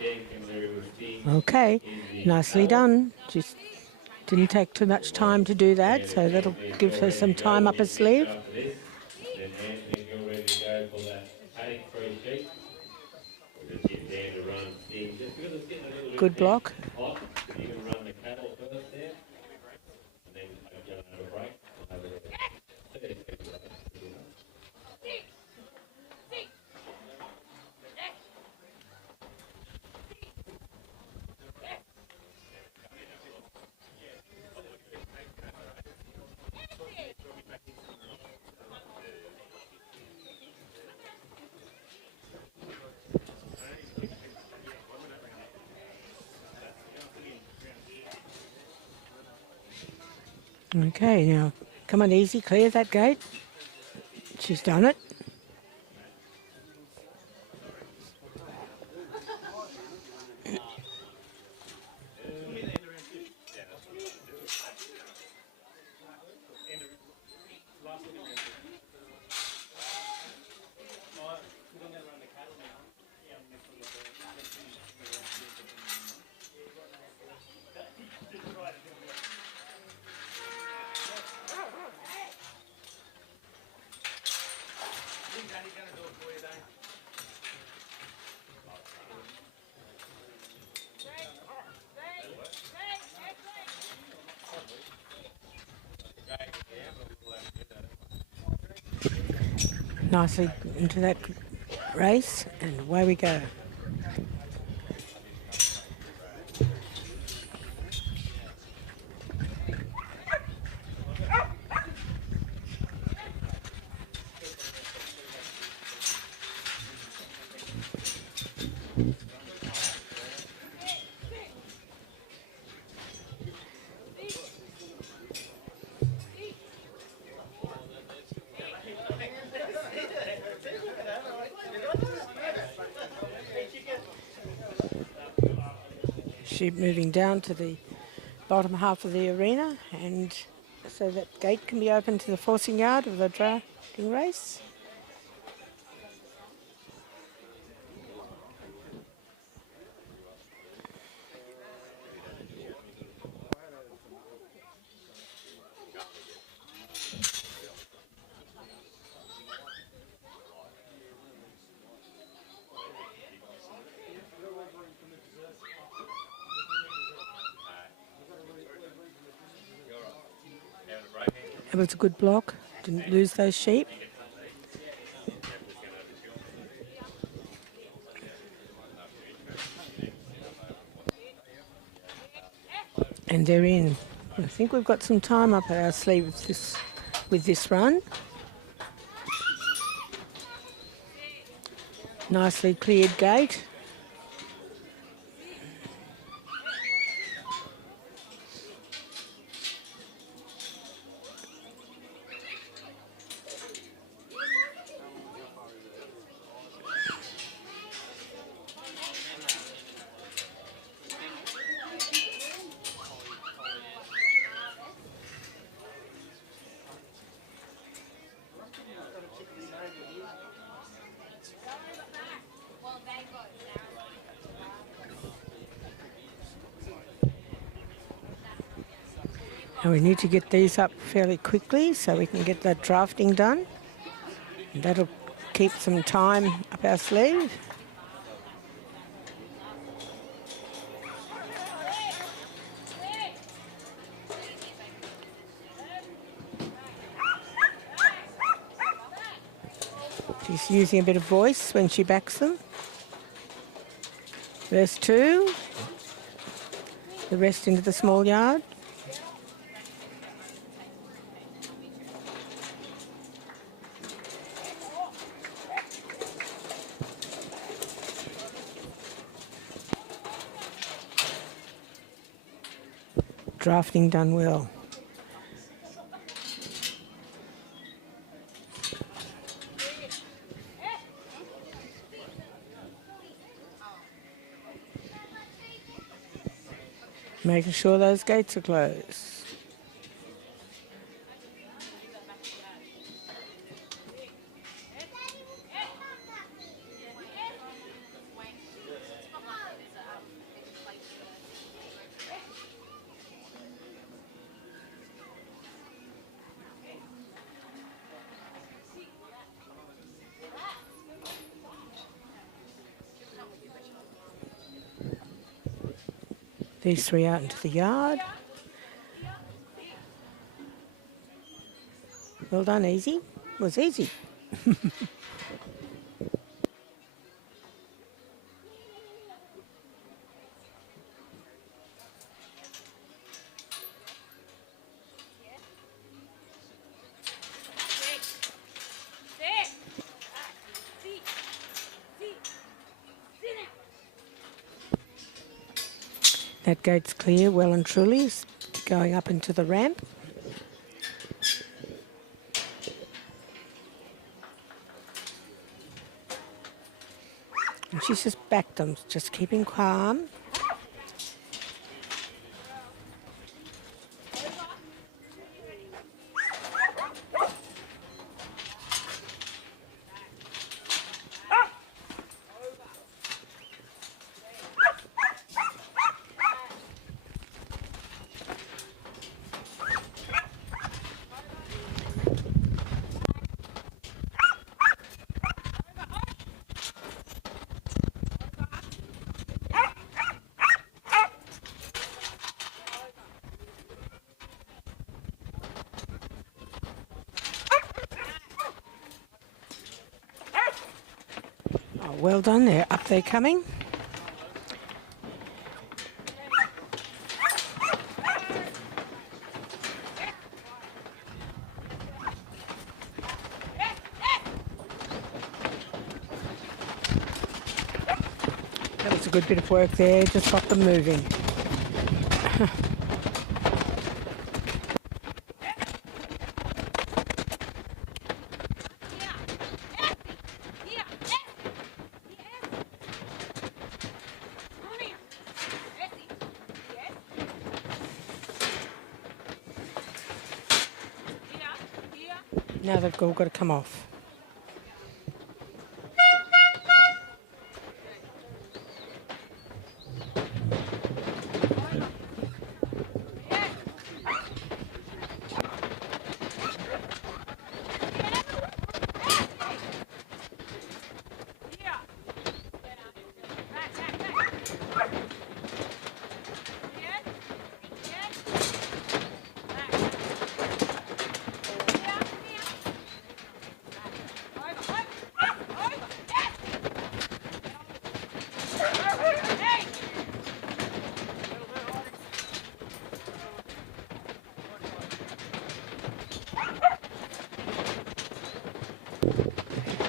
Dan Geurie with Sting. Okay, nicely done. Just didn't take too much time to do that, so that'll give her some time up her sleeve. After this, then Anthony's all ready to go for that paddock free sheep. We'll just get Dan to run Sting just because it's getting a little bit Good block. hot. You can run the cattle first there. And then you'll have a break. We'll have a 30 second break. Okay, now come on, easy, clear that gate. She's done it. Nicely into that race, and away we go. Sheep moving down to the bottom half of the arena, and so that gate can be opened to the forcing yard of the drafting race. It was a good block, didn't lose those sheep. And they're in. I think we've got some time up our sleeve with this run. Nicely cleared gate. And we need to get these up fairly quickly so we can get that drafting done. And that'll keep some time up our sleeve. She's using a bit of voice when she backs them. Verse 2. The rest into the small yard. Drafting done well. Making sure those gates are closed. These three out into the yard. Well done, Easy. It was easy. That gate's clear, well and truly, going up into the ramp. And she's just backed them, just keeping calm. Oh, well done, they're up there coming. That was a good bit of work there, just got them moving. Now they've all got to come off.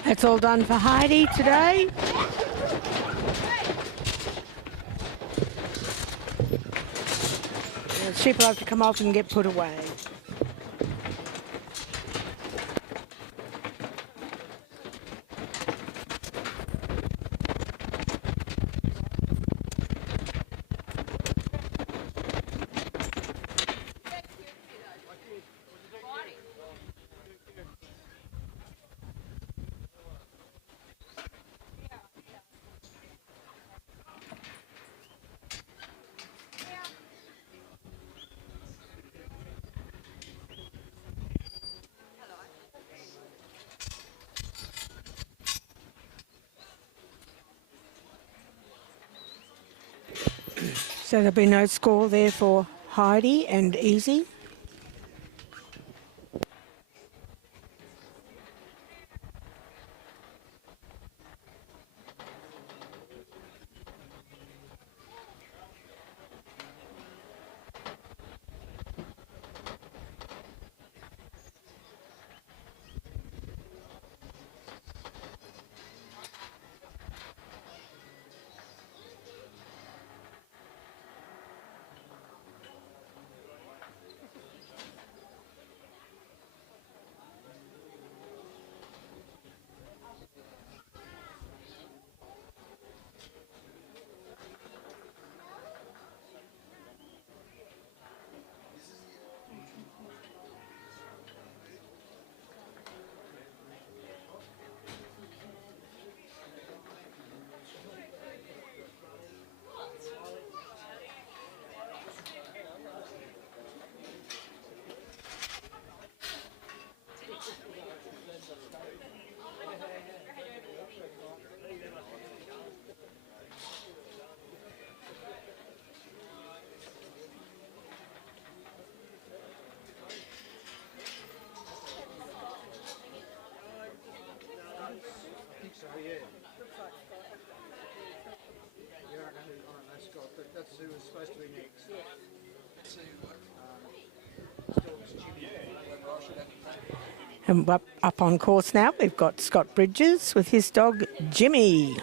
That's all done for Heidi today. The sheep will have to come off and get put away. So there'll be no score there for Heidi and Easy. so, yeah. You don't know who, I don't know Scott, but that's who was supposed to be next. And up on course now, we've got Scott Bridges with his dog Jimmy.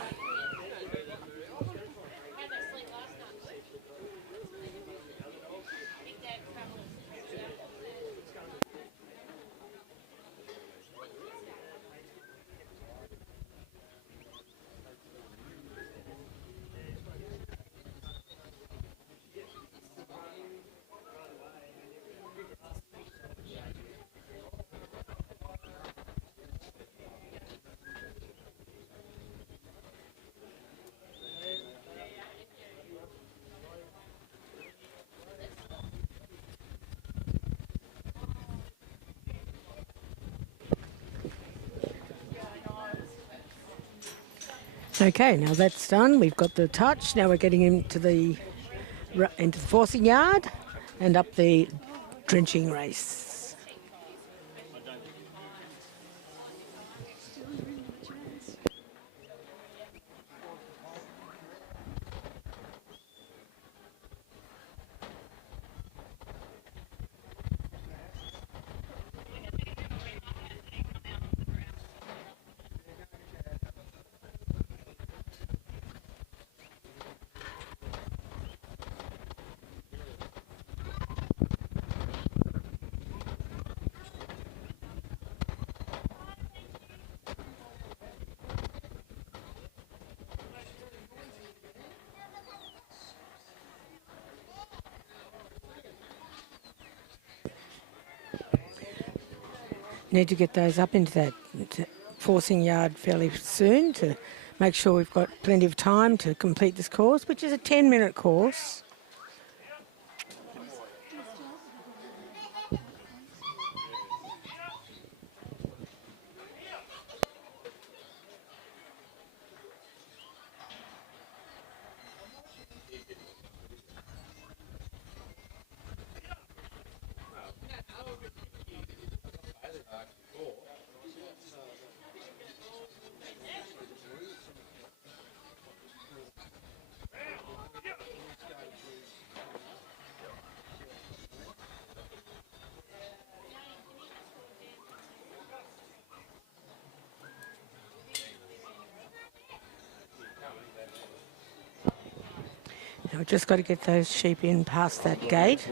Okay, now that's done. We've got the touch. Now we're getting into the forcing yard and up the drenching race. Need to get those up into that forcing yard fairly soon to make sure we've got plenty of time to complete this course, which is a 10-minute course. Now we've just got to get those sheep in past that gate.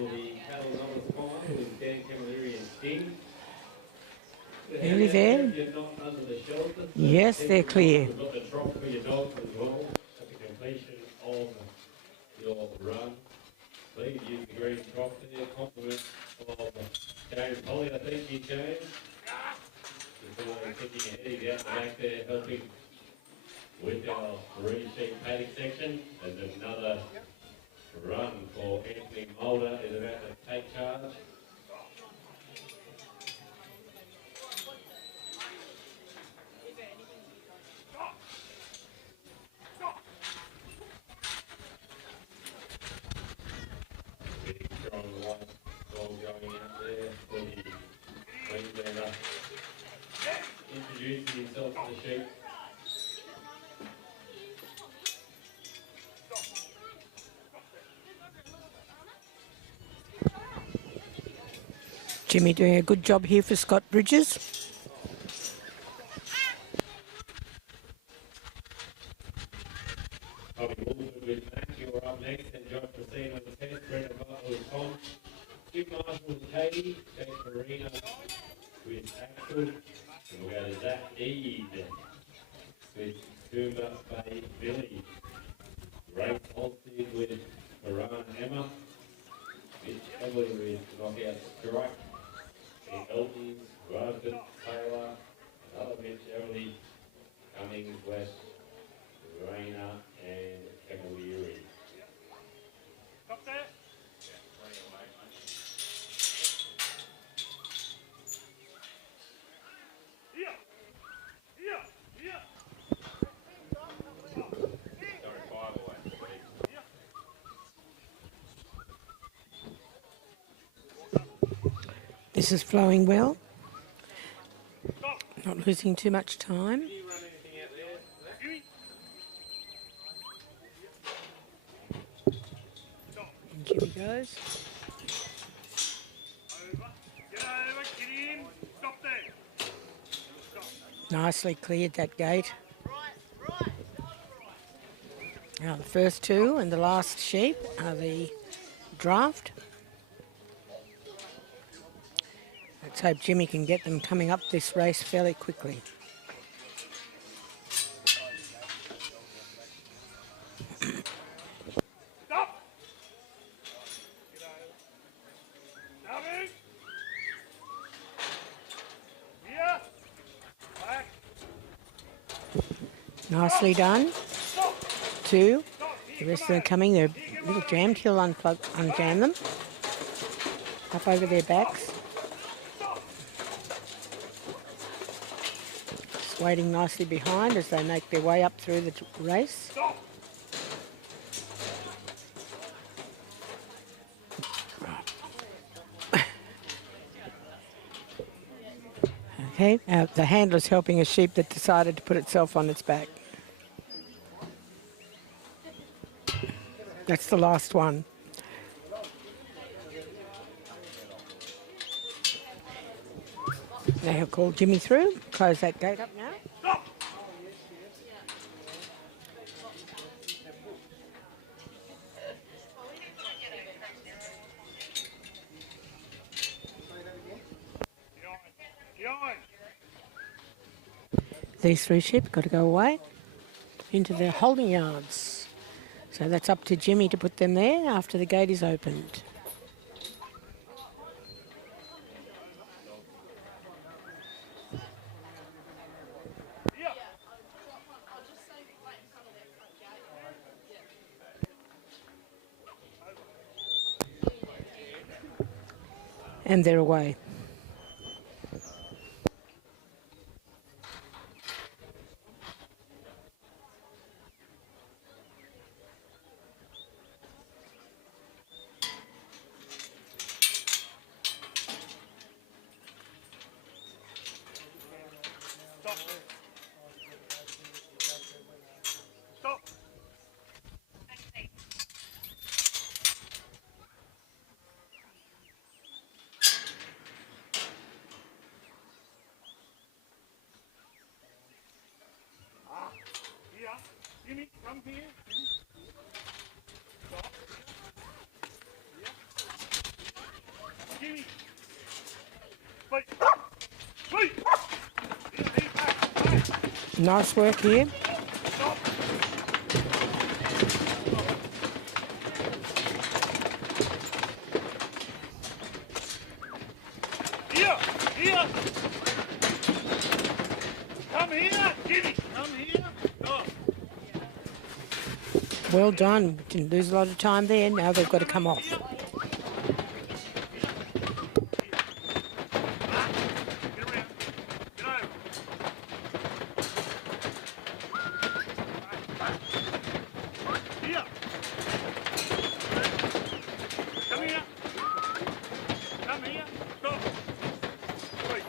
Nearly there. Yes, they're clear. We've got the drop for your dog as well at the completion of your run. Please use the green drop there. Compliment of James Holly. Thank you, James. Thinking ahead, he's out the back there helping with our three sheep paddock section. There's another run for Anthony Mulder is about to take charge. Big strong white ball going out there for the Queenslander. Introducing himself to the sheep. Jimmy doing a good job here for Scott Bridges. Bobby Woolford with Matt, you're up next, and Josh Racine on the test. Brendan Butler with Tom. Skip Marshall with Katie. Kate Marina with Axel. And we'll go to Zach Eade with Coomba Bay Billy. Ray Holstein with Moran Emma. Mitch Emily with Knockout Strike. And Elton, Rafton, Taylor, another Mitch Emily, Cummings, West, Rayner, and Geurie. Stop there. This is flowing well. Not losing too much time. Did you run anything out there? Jimmy goes. Get over, get in, stop there. Nicely cleared that gate. Now the first two and the last sheep are the draft. Let's hope Jimmy can get them coming up this race fairly quickly. Stop! Coming! Here! Back! Nicely done. Stop! Two. Stop! The rest of them are coming. They're a little jammed. He'll unjam them. Up over their backs. Just waiting nicely behind as they make their way up through the race. Stop! Okay, the handler's helping a sheep that decided to put itself on its back. That's the last one. Now he'll call Jimmy through. Close that gate up now. Stop! Behind! These three sheep got to go away into their holding yards. So that's up to Jimmy to put them there after the gate is opened. And they're away. Stop! Here, Jimmy, come here. Stop. Here. Jimmy. Wait. Wait. Here, back. Nice work here. Stop. Here, here. Come here, Jimmy. Come here. Stop. Well done. Didn't lose a lot of time there. Now they've got to come off. Get around. Get over. Here. Come here. Come here. Stop. Wait.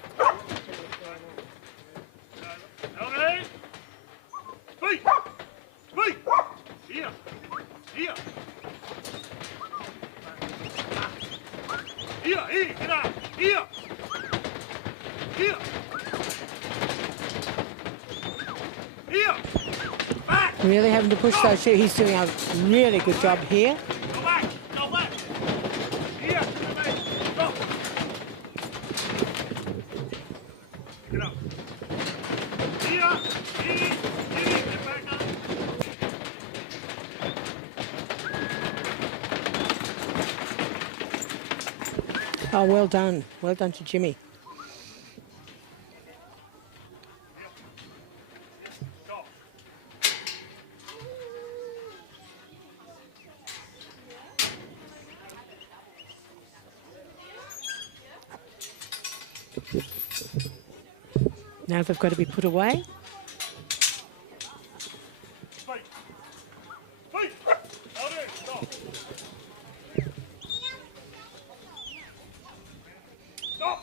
Okay. Wait. Wait. Here. Here. Here. Here. Get out. Here. Here. Here. Back. Really having to push those sheep. He's doing a really good job here. Go back. Go back. Here. Stop. Get up. Here. Here. Here. Get back up. Oh, well done. Well done to Jimmy. Stop. Now they've got to be put away. Wait. Wait. Out there. Stop. Stop.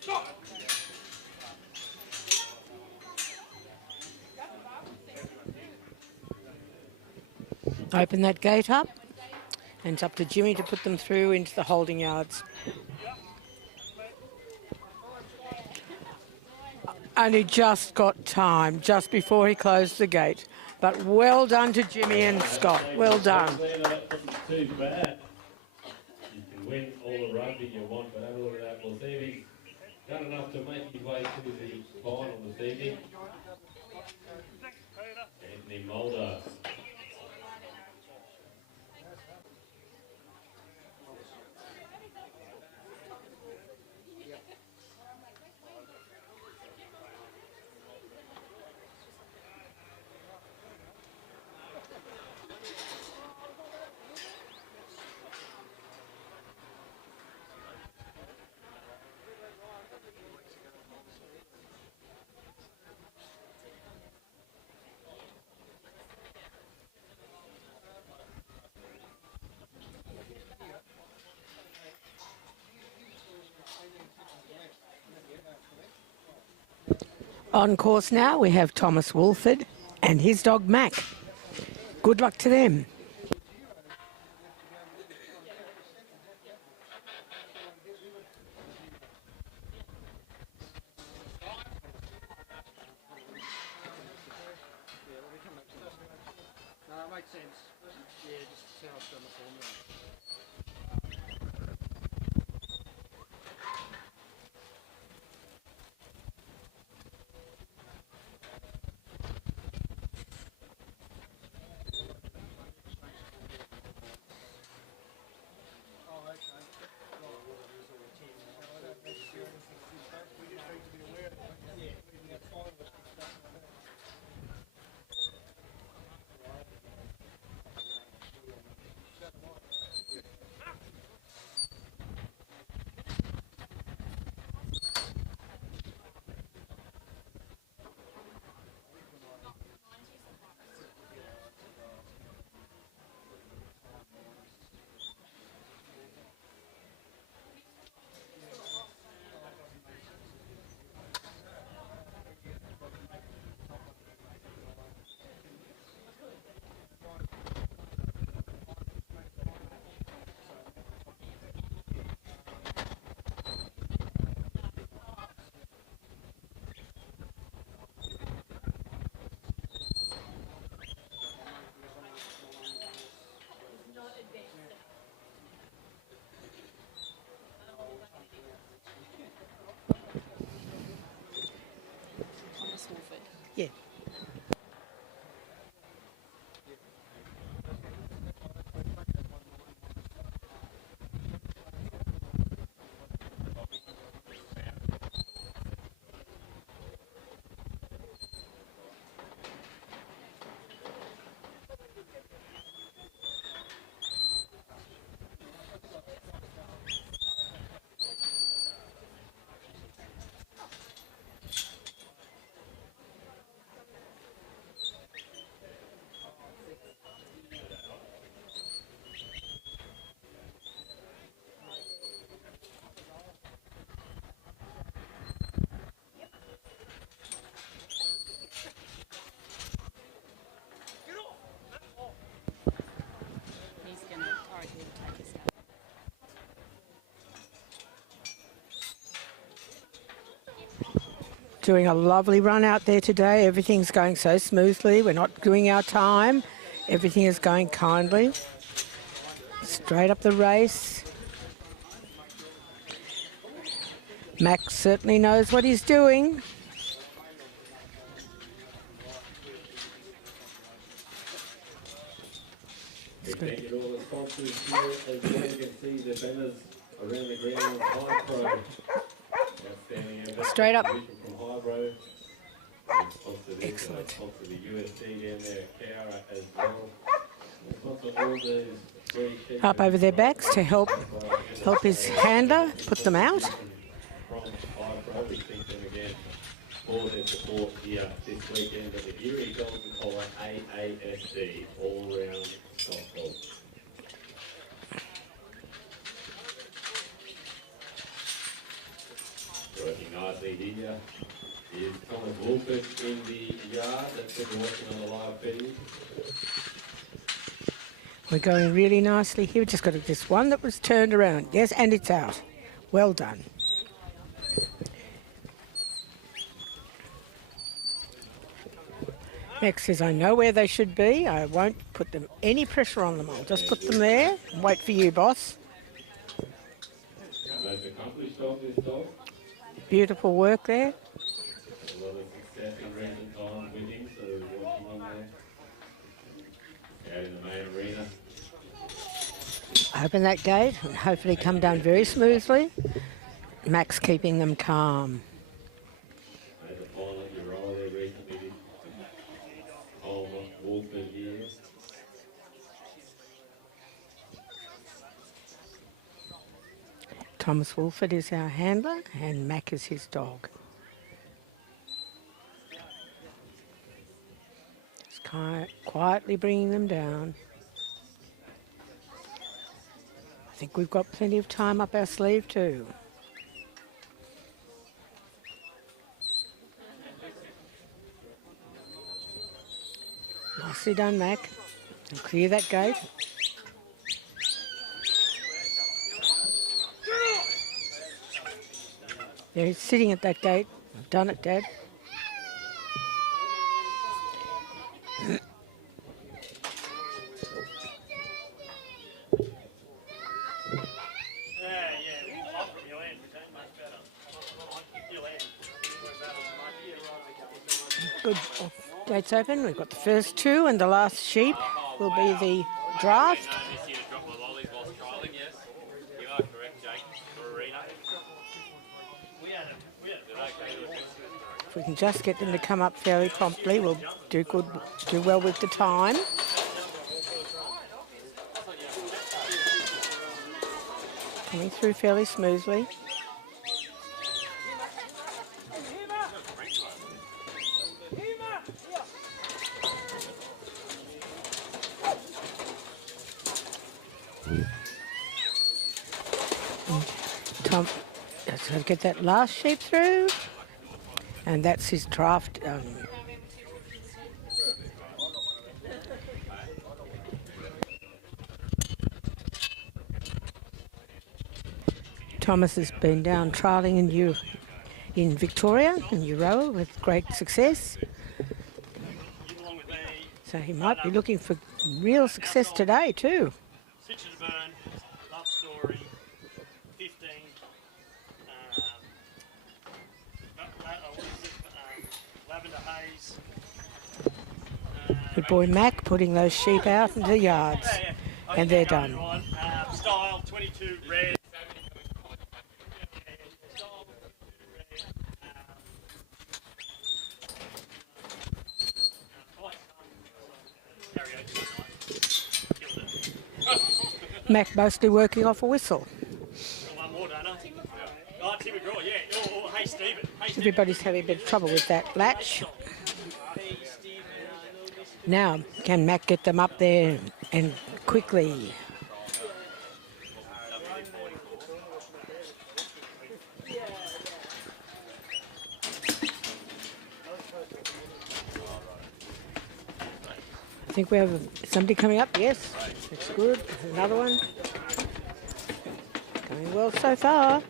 Stop. Open that gate up. And it's up to Jimmy to put them through into the holding yards. Only just got time, just before he closed the gate. But well done to Jimmy and Scott. Well done. That wasn't too bad. You can win all the rugby you want, but have a look at that. We'll see if he's done enough to make his way to the final this evening. Anthony Mulder. On course now, we have Thomas Wolford and his dog Mac. Good luck to them. No, it makes sense. Yeah, just how it's done the formula. Yeah. Doing a lovely run out there today. Everything's going so smoothly. We're not doing our time. Everything is going kindly. Straight up the race. Max certainly knows what he's doing. Thank you to all the sponsors here. As well, you can see the banners around the ground. High Pro. Outstanding effort. Straight up. From Hybro. Sponsor this, Excellent. Sponsor the USD down there, Cara as well. Sponsor all these three sheep. Up over their backs to help his handler put them out. From Hybro, we thank them again for their support here this weekend at the Geurie Golden Collar AASD all-round Stockdog. Working nicely here is Thomas Wolford in the yard. That's been watching on the live feed. We're going really nicely here. We've just got this one that was turned around. Yes, and it's out. Well done. Max says, I know where they should be. I won't put them any pressure on them. I'll just put them there and wait for you, boss. Most accomplished dog, this dog. Beautiful work there. A lot of success in recent times with him, so watching him there. Out in the main arena. Open that gate and hopefully come down very smoothly. Max keeping them calm. Made the final at your role there recently. Wolford here. Thomas Wolford is our handler and Mac is his dog. Just quietly bringing them down. I think we've got plenty of time up our sleeve too. Nicely done, Mac. And clear that gate. There he's sitting at that gate. I've done it, Dad. Good. Gates open. We've got the first two, and the last sheep will be the draft. If we can just get them to come up fairly promptly, we'll do well with the time. Coming through fairly smoothly. Tom, let's get that last sheep through. And that's his draft. Thomas has been down trialling in Victoria, in Euroa, with great success. So he might be looking for real success today too. Love story, 15. Lavender haze. Good boy Mac putting those sheep out into the yards. And they're done. Style 22 red. Mac mostly working off a whistle. One more, Dana. Oh, Tim McGraw, yeah. Oh, hey, Stephen. Everybody's having a bit of trouble with that latch. Now, can Mac get them up there and quickly? I think we have somebody coming up. Yes, that's good. Another one. Going well so far.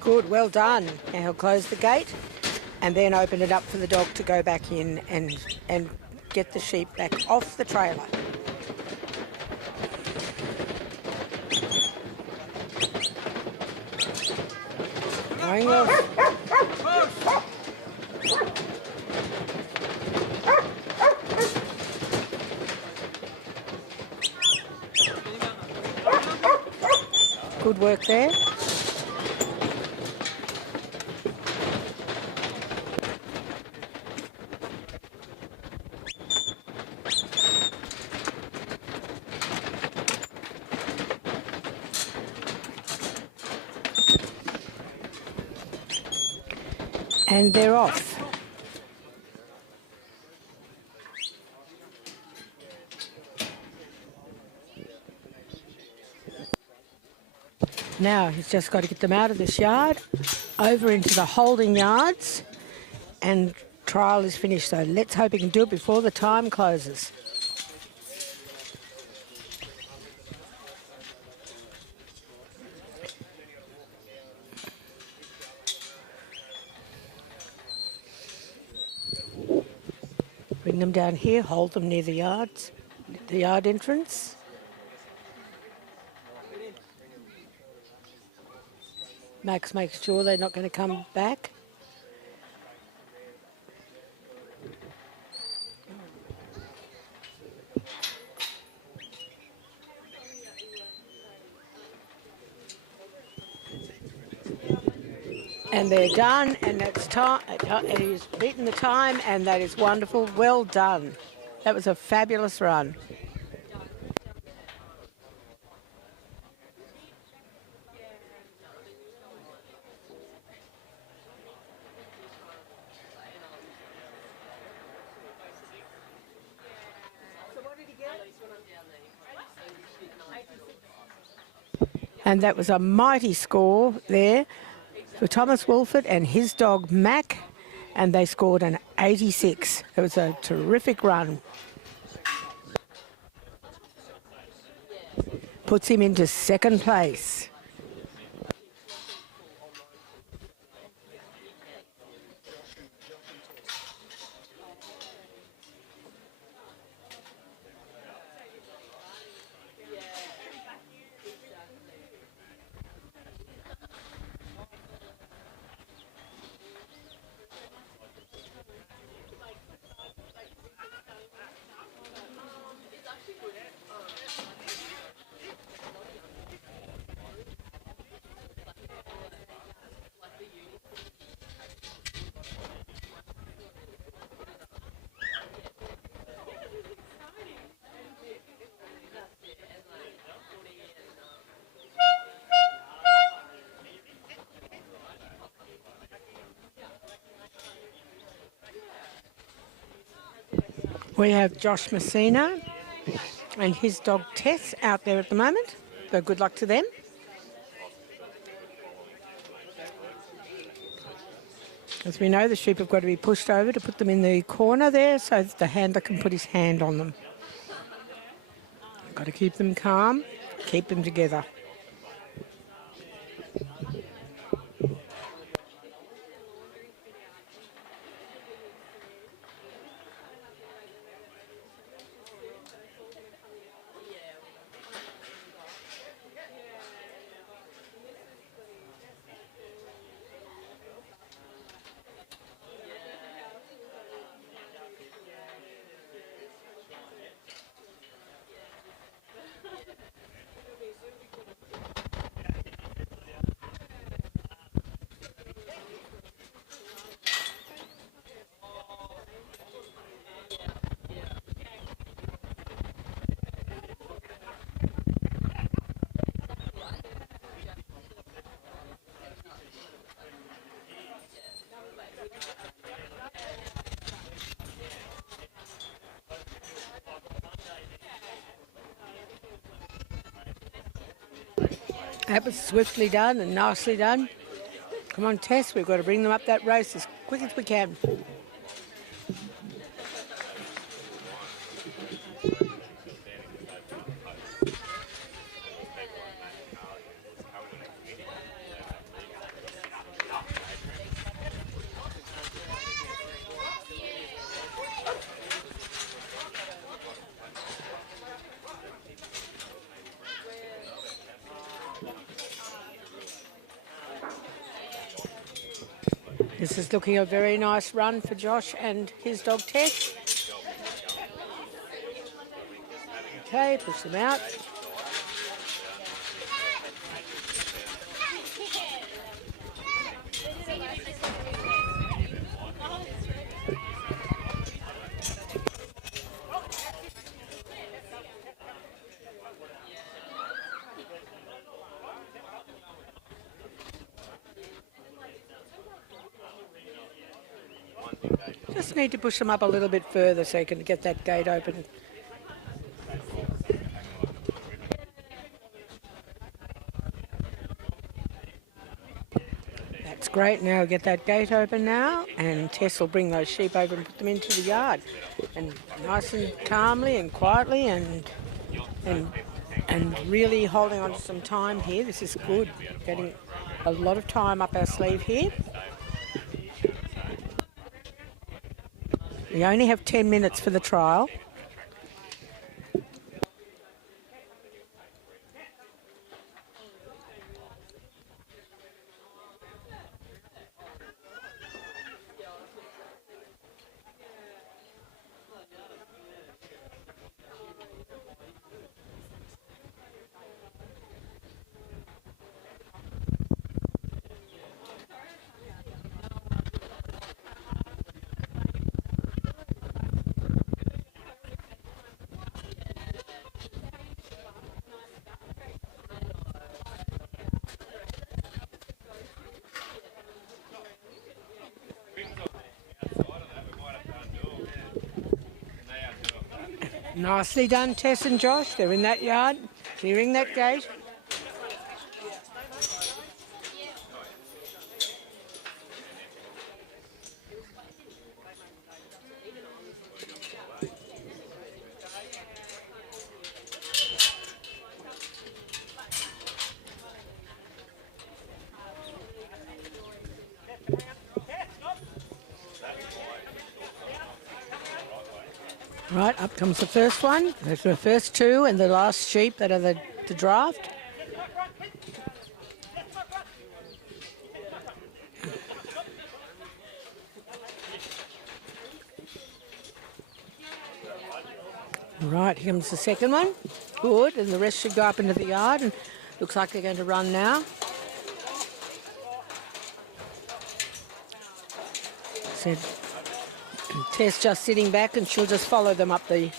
Good, well done. Now he'll close the gate and then open it up for the dog to go back in and get the sheep back off the trailer. Going well. Good work there. And they're off. Now he's just got to get them out of this yard, over into the holding yards, and trial is finished. So let's hope he can do it before the time closes. Bring them down here, hold them near the yards, the yard entrance. Max makes sure they're not going to come back. And they're done, and that's time. He's beaten the time, and that is wonderful. Well done. That was a fabulous run. And that was a mighty score there for Thomas Wolford and his dog Mac, and they scored an 86. It was a terrific run. Puts him into second place. We have Josh Messina and his dog Tess out there at the moment, so good luck to them. As we know, the sheep have got to be pushed over to put them in the corner there so that the handler can put his hand on them. Got to keep them calm, keep them together. That was swiftly done and nicely done. Come on, Tess, we've got to bring them up that race as quick as we can. This is looking a very nice run for Josh and his dog Tess. Okay, push them out. Just need to push them up a little bit further so you can get that gate open. That's great. Now get that gate open now, and Tess will bring those sheep over and put them into the yard. And nice and calmly and quietly and really holding on to some time here. This is good. Getting a lot of time up our sleeve here. We only have 10 minutes for the trial. Nicely done, Tess and Josh. They're in that yard, clearing that gate. Right, up comes the first one. There's the first two and the last sheep that are the draft. Right, here comes the second one. Good, and the rest should go up into the yard, and looks like they're going to run now. Said Tess just sitting back, and she'll just follow them up there.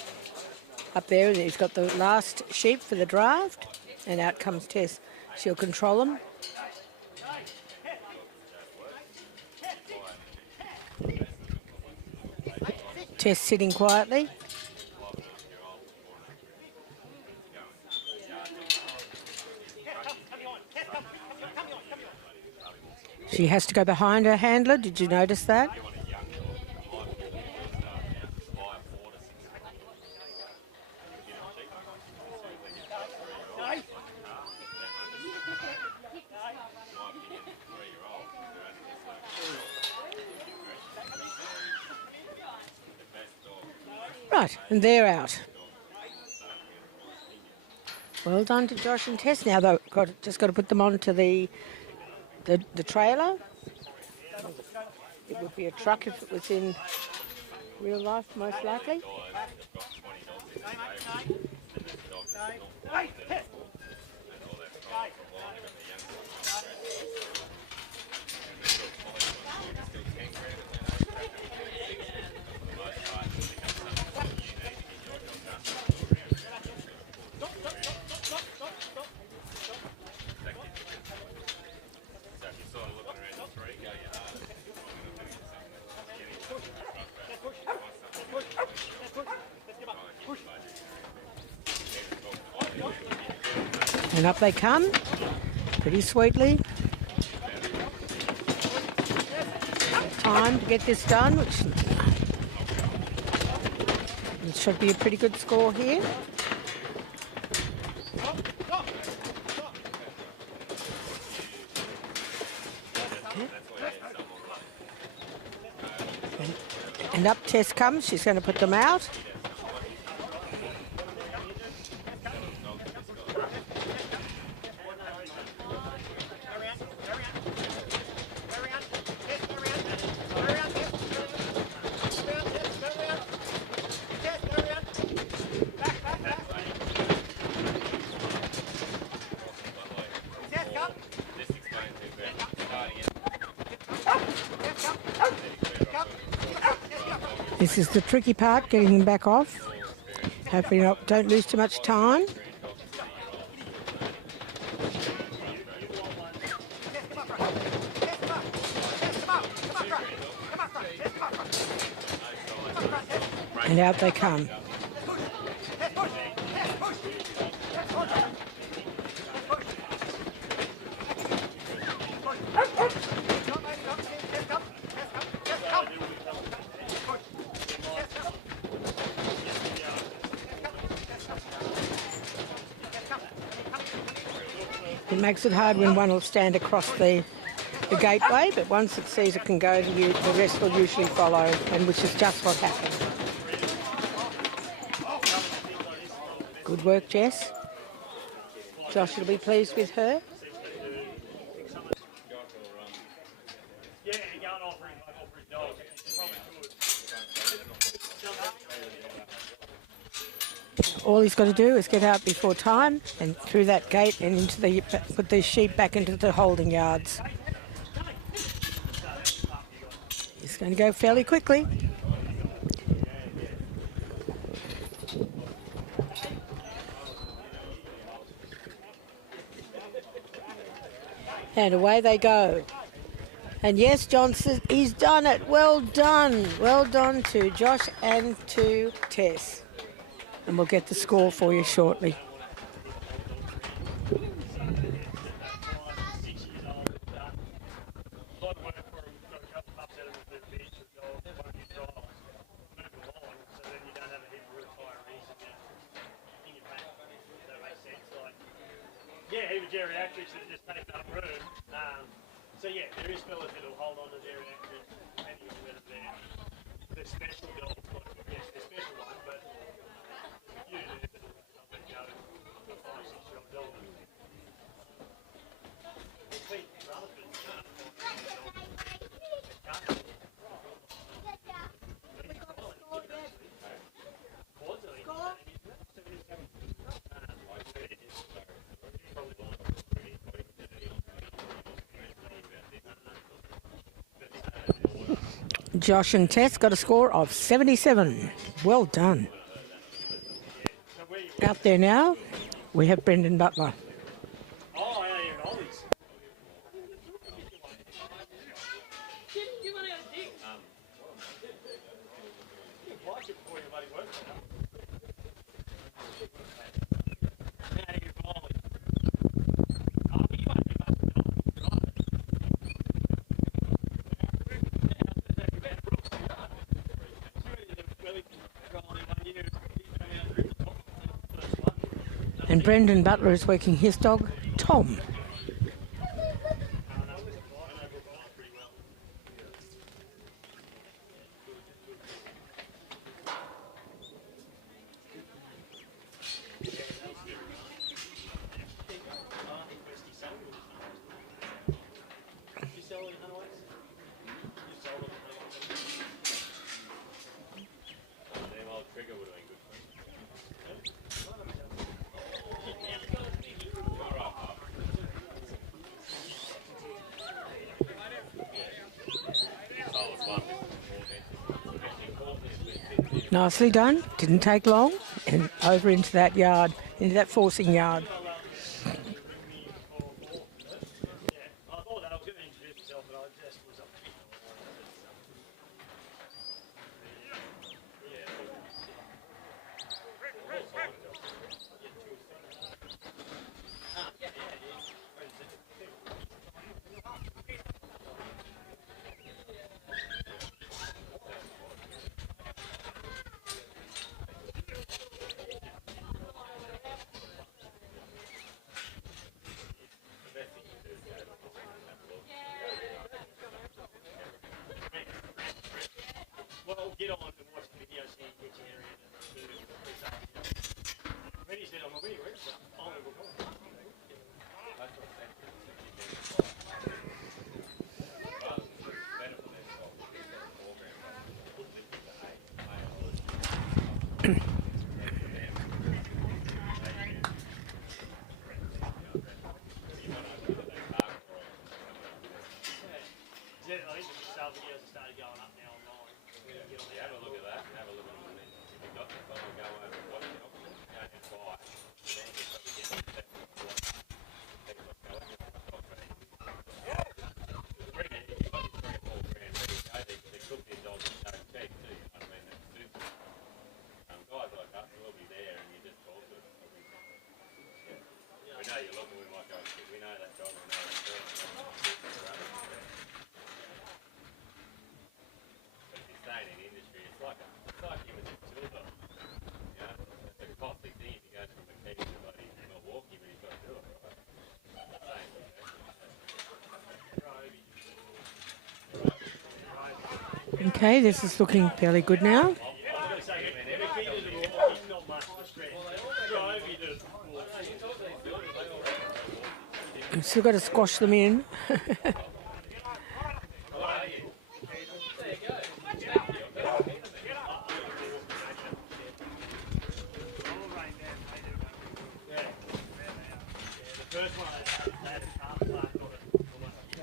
And he's got the last sheep for the draft, and out comes Tess. She'll control them. Tess sitting quietly. She has to go behind her handler. Did you notice that? Right, and they're out. Well done to Josh and Tess. Now they've just got to put them onto the trailer. It would be a truck if it was in real life, most likely. And up they come, pretty sweetly. Time to get this done, which it should be a pretty good score here. And up Tess comes, she's going to put them out. This is the tricky part, getting them back off. Hopefully don't lose too much time. And out they come. It makes it hard when one will stand across the gateway, but once it sees it can go, the rest will usually follow, and which is just what happened. Good work, Jess. Josh will be pleased with her. All he's got to do is get out before time and through that gate and into put the sheep back into the holding yards. It's going to go fairly quickly. And away they go. And yes, Johnson, he's done it. Well done. Well done to Josh and to Tess. And we'll get the score for you shortly. Yeah, even geriatrics that just take up room. So yeah, there is fellas that'll hold on to geriatrics depending on whether they're special dogs. Like, yes, they're special ones, but usually they'll let go a 5, 6-year-old dog. Pete Rutherford can't find a dog. Josh and Tess got a score of 77. Well done. Out there now, we have Brendan Butler. And Brendan Butler is working his dog, Tom. Nicely done, didn't take long, and over into that yard, into that forcing yard. how you're looking, we might go, we know that dog, we know that dog. But if you're staying in industry, it's like him as a silver. You know, it's a costly thing if he goes from McKee to bloody Milwaukee, but he's got to do it, right? Same, you know. Okay, this is looking fairly good now. We've still got to squash them in.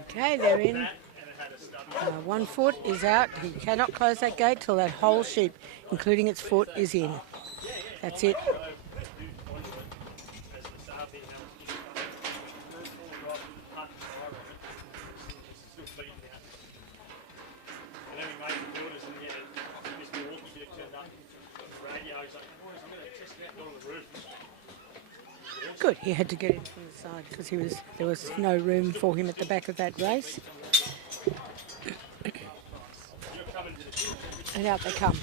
Okay, they're in. 1 foot is out. He cannot close that gate till that whole sheep, including its foot, is in. That's it. Good. He had to get in from the side because there was no room for him at the back of that race. And out they come.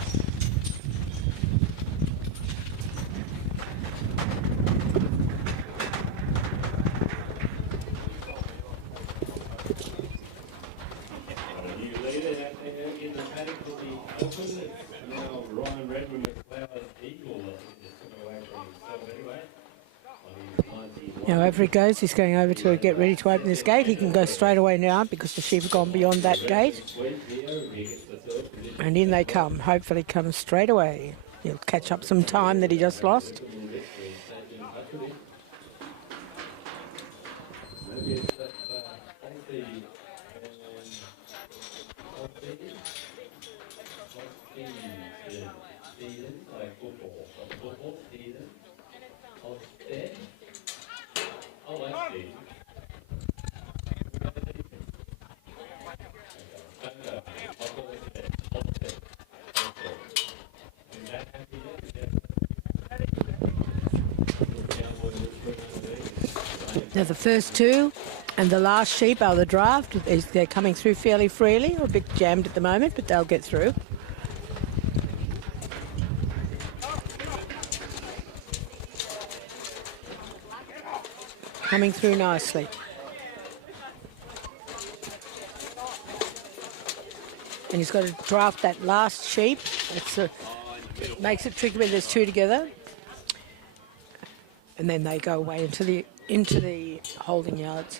New leader out there in the paddock will be open. It's now Ryan Redmond McLeod Eagle. He's took away from himself anyway. Now over he goes. He's going over to get ready to open this gate. He can go straight away now because the sheep have gone beyond that gate. And in they come. Hopefully come straight away. He'll catch up some time that he just lost. Now the first two and the last sheep are the draft. They're coming through fairly freely. A bit jammed at the moment, but they'll get through. Coming through nicely. And he's got to draft that last sheep. Makes it tricky when there's two together. And then they go away into the holding yards.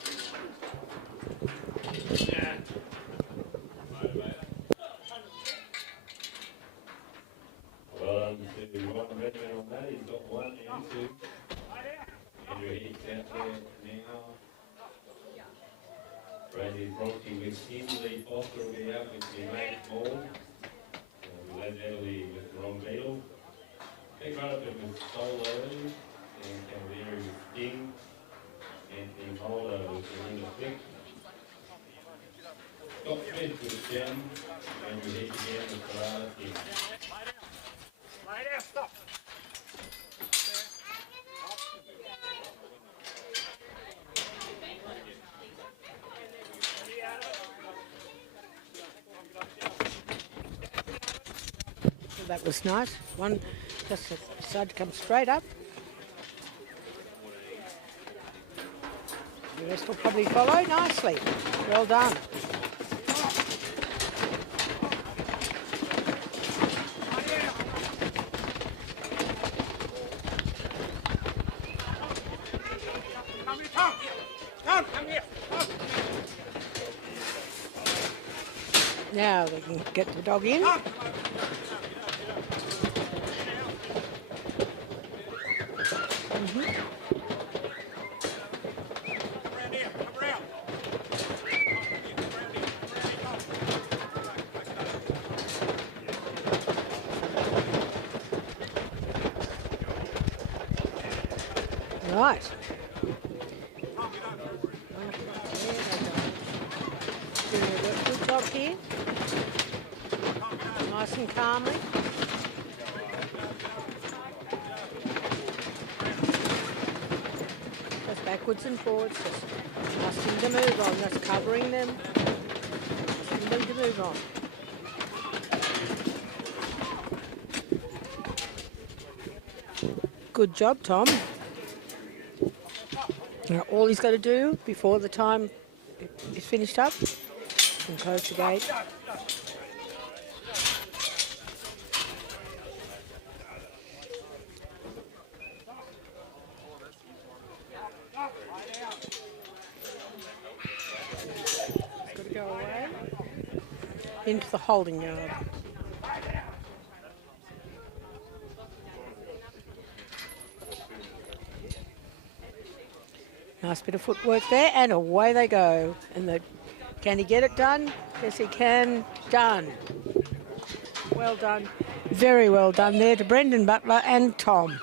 Well done to Ryan Redmond on that. He's got one and two. Andrew Hicks out there now. Brady Bronte with him. Lee Foster will be out with the mate ball. Led early with Ron Beadle. Big run up with Solo and Cavalieri with Sting. Anthony Holder with Linda Flick. Scott Smith with Gem. Andrew Hicks again with Ferrara King. Lay down, stop. So that was nice. One just decided to come straight up. The rest will probably follow nicely. Well done. Now they can get the dog in. Right. Doing a good job here. Nice and calmly. Goes back backwards and forwards, just asking to move on, just covering them, asking them to move on. Good job, Tom. Now, all he's got to do before the time is finished up and close the gate. He's got to go away into the holding yard. Nice bit of footwork there, and away they go. And can he get it done? Yes, he can. Done. Well done. Very well done there to Brendan Butler and Tom.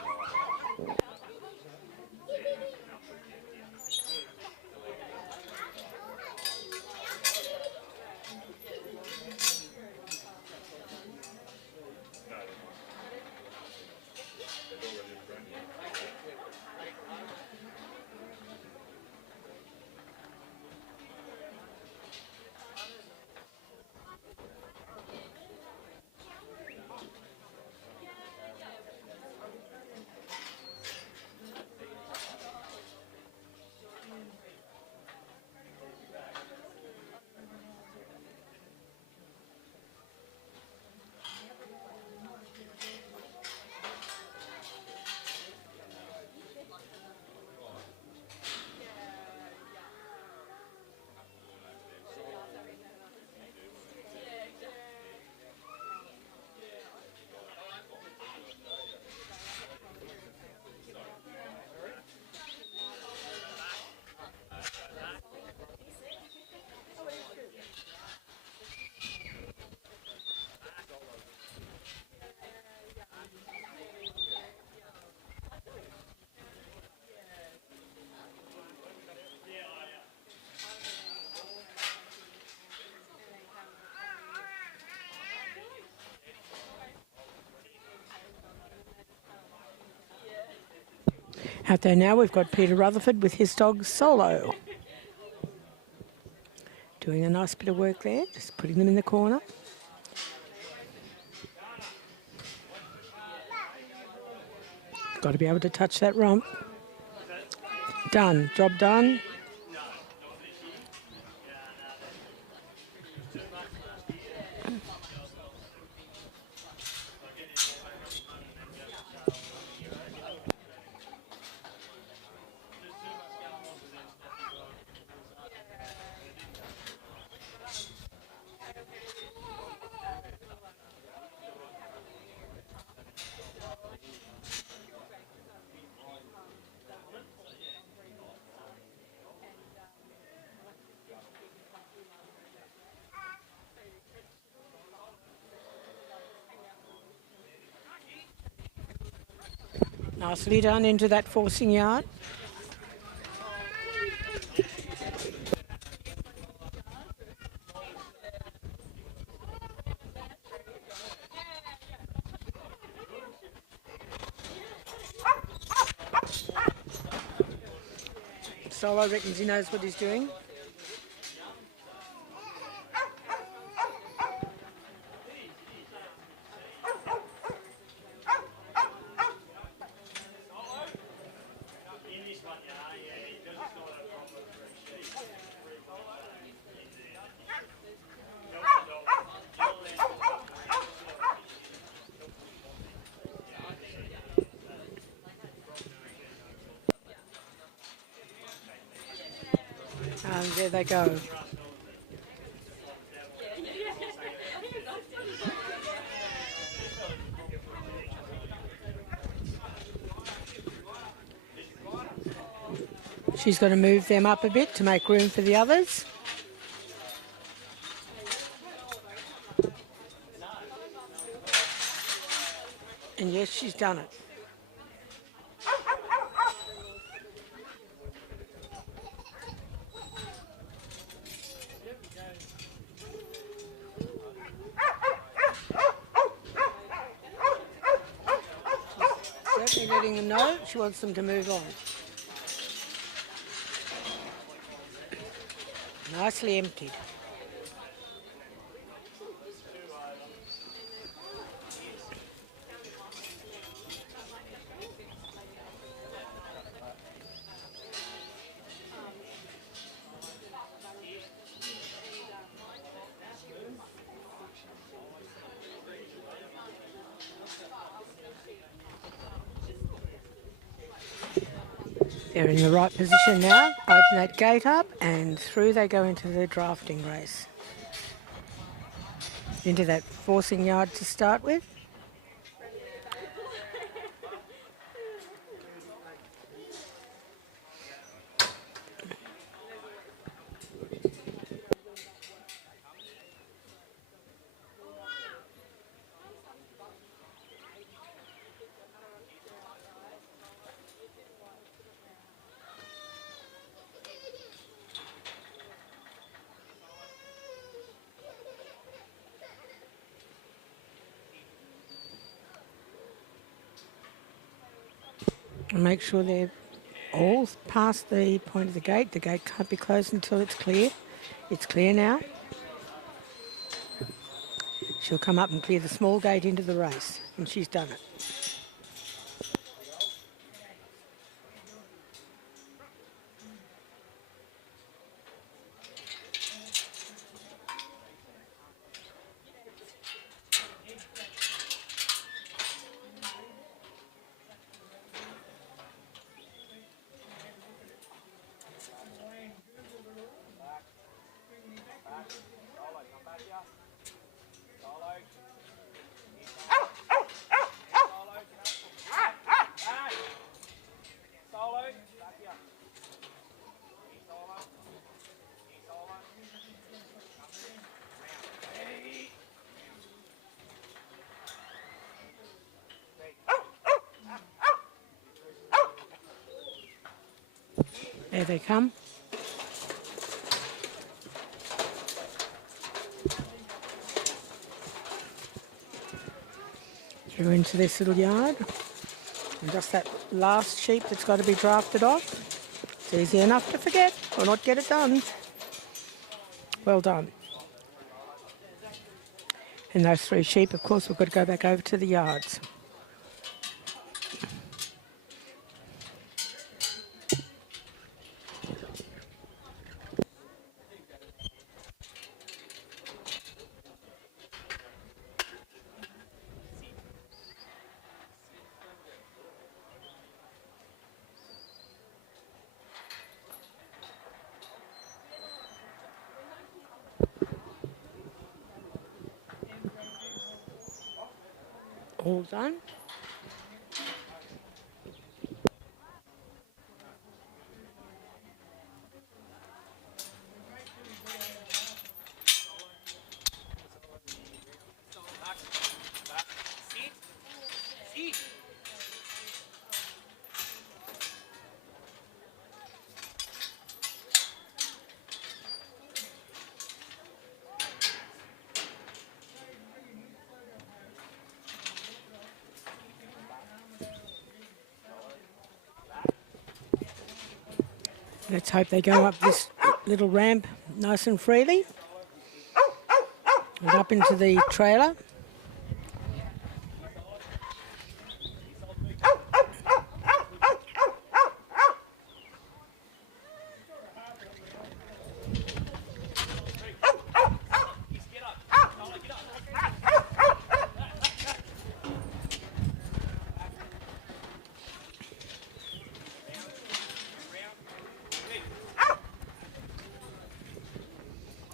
Out there now, we've got Peter Rutherford with his dog Solo. Doing a nice bit of work there, just putting them in the corner. Got to be able to touch that rump. Done, job done. Nicely done into that forcing yard. Solo reckons he knows what he's doing. And there they go. She's going to move them up a bit to make room for the others. And yes, she's done it. Certainly letting them know she wants them to move on. Nicely emptied. They're in the right position now. Open that gate up and through they go into the drafting race. Into that forcing yard to start with. And make sure they're all past the point of the gate. The gate can't be closed until it's clear. It's clear now. She'll come up and clear the small gate into the race, and she's done it. There they come. Through into this little yard. And just that last sheep that's got to be drafted off. It's easy enough to forget or not get it done. Well done. And those 3 sheep, of course, we've got to go back over to the yards. All done. Let's hope they go up this little ramp nice and freely. And up into the trailer.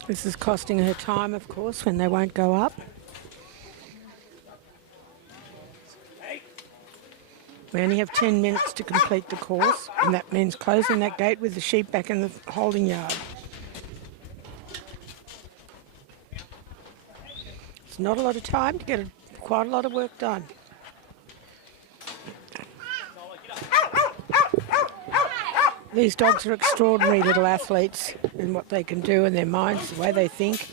This is costing her time, of course, when they won't go up. We only have 10 minutes to complete the course, and that means closing that gate with the sheep back in the holding yard. It's not a lot of time to get quite a lot of work done. These dogs are extraordinary little athletes in what they can do in their minds, the way they think.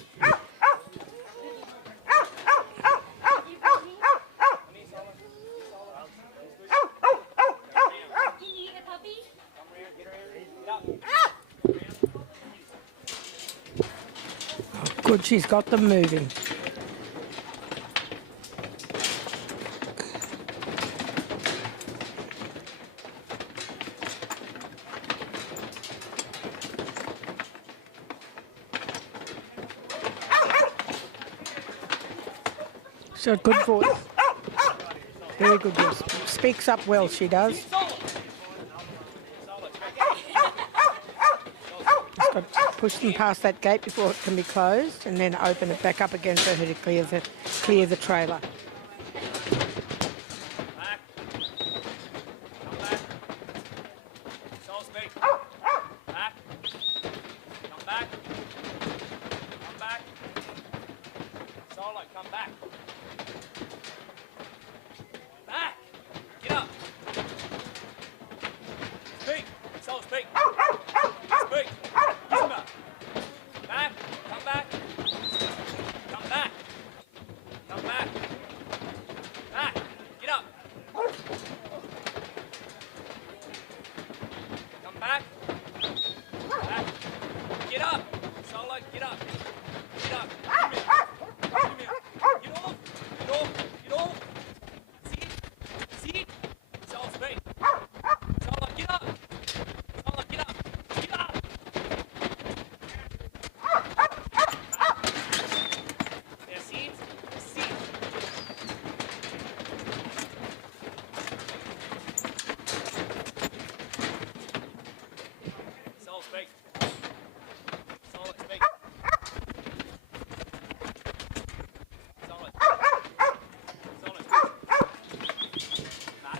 Good, she's got them moving. She's got good voice. Very good voice. Speaks up well, she does. Just got to push them past that gate before it can be closed and then open it back up again for her to clear the trailer.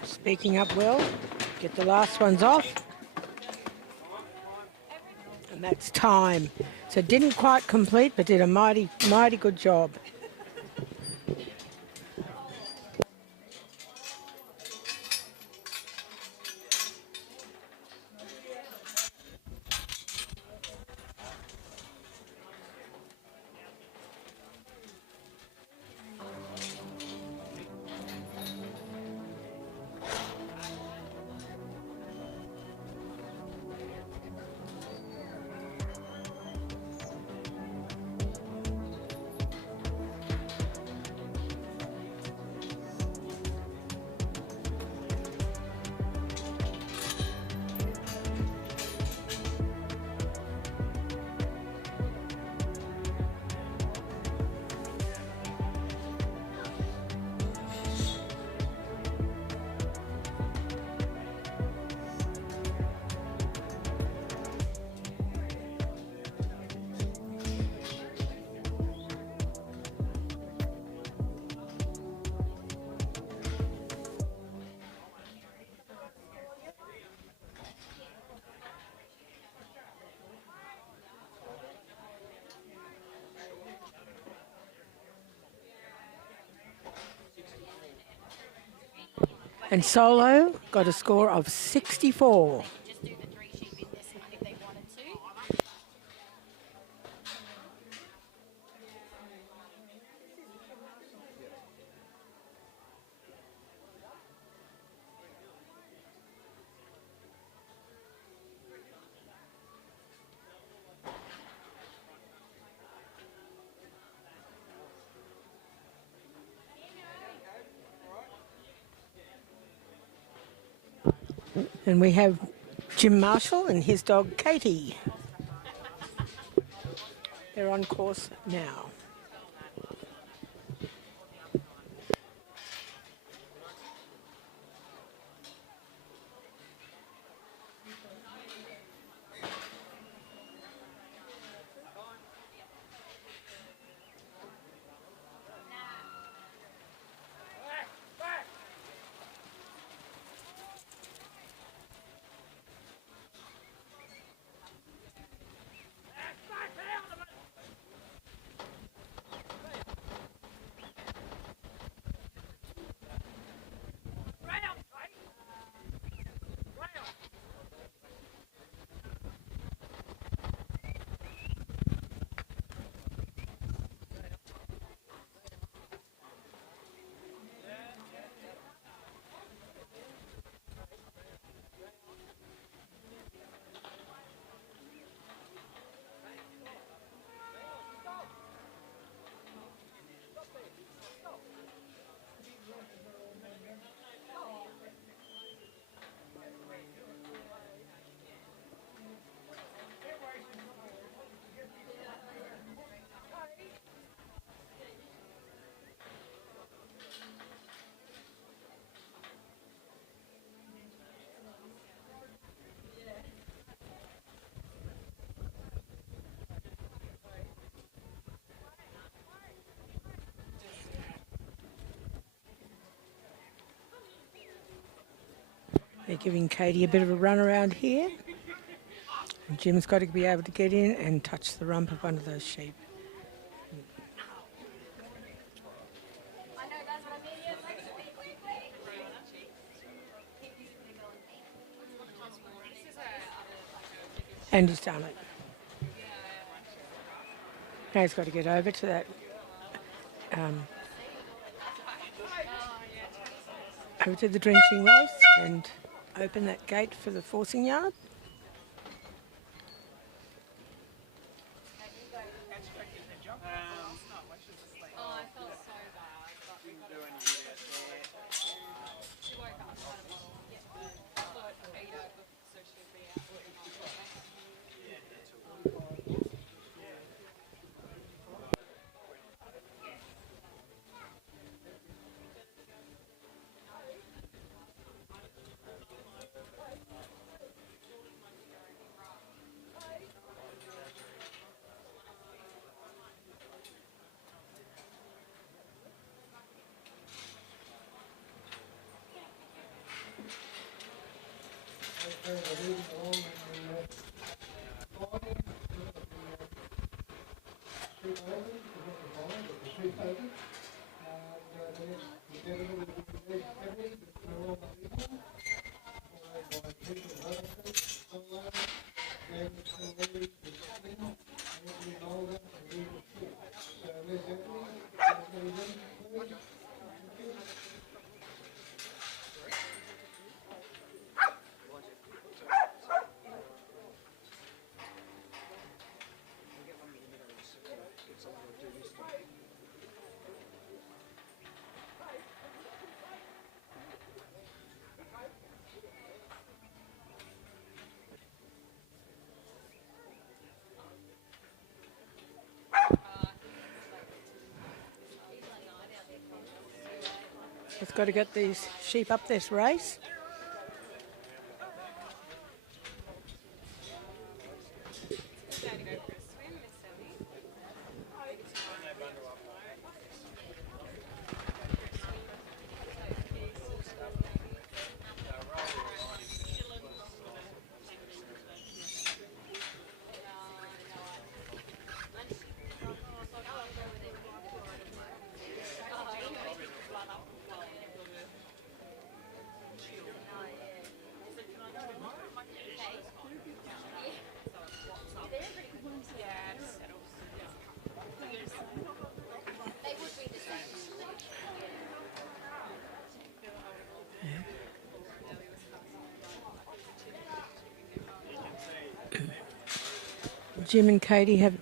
Speaking up well, get the last ones off. And that's time. So didn't quite complete, but did a mighty good job. And Solo got a score of 64. And we have Jim Marshall and his dog Katie. They're on course now. They're giving Katie a bit of a run around here. And Jim's got to be able to get in and touch the rump of one of those sheep. And he's done it. Now he's got to get over to that, over to the drenching race and open that gate for the forcing yard. Okay, we're moving along in the final. Sheep open, not the final, but the sheep open. The next competitor will be Ed Kennedy, the Corona Eagle, followed by Peter Rutherford, Allround, James Kennedy, the Spin, Anthony Mulder, and Geurie Sheep. So, Les Anthony, please. It's got to get these sheep up this race. Jim and Katie have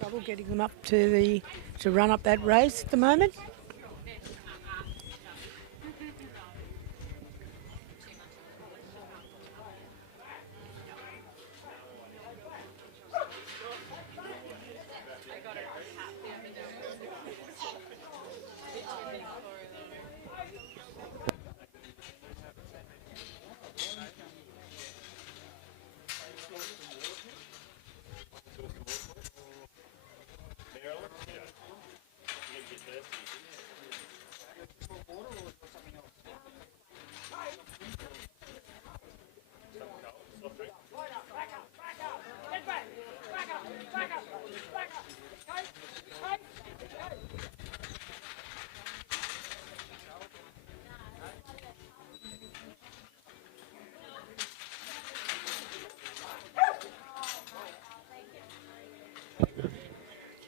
trouble getting them up to run up that race at the moment.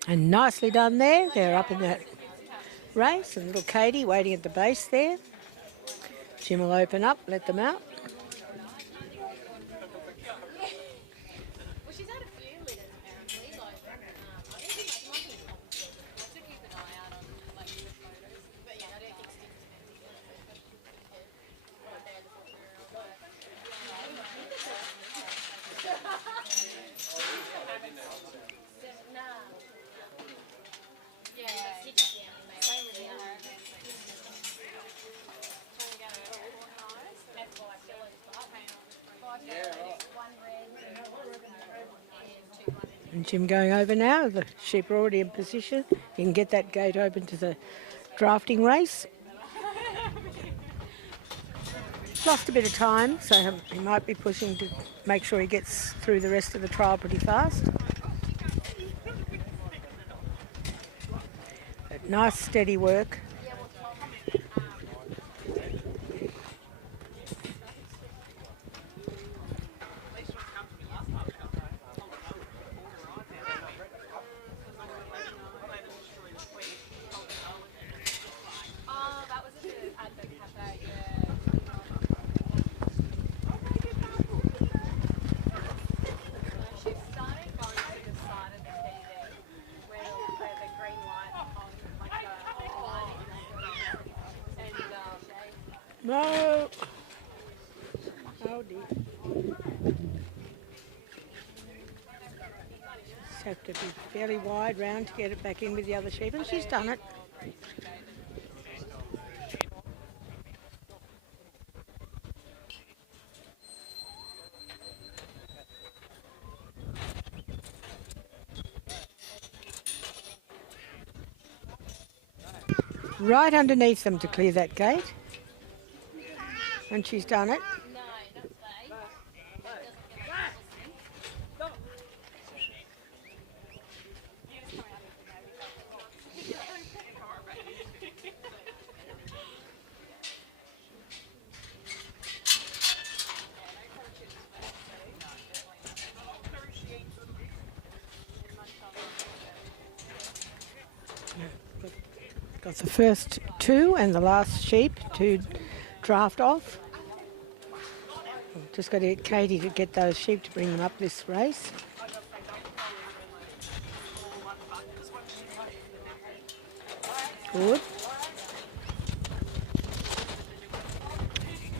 And nicely done there. They're up in that race. And little Katie waiting at the base there. Jim will open up, let them out. And Jim going over now. The sheep are already in position. You can get that gate open to the drafting race. He's lost a bit of time, so he might be pushing to make sure he gets through the rest of the trial pretty fast. But nice steady work. No. Oh dear. Just have to be fairly wide round to get it back in with the other sheep, and she's done it. Right underneath them to clear that gate. And she's done it. Got the first two and the last sheep to draft off. Just got to get Katie to get those sheep to bring them up this race. Good.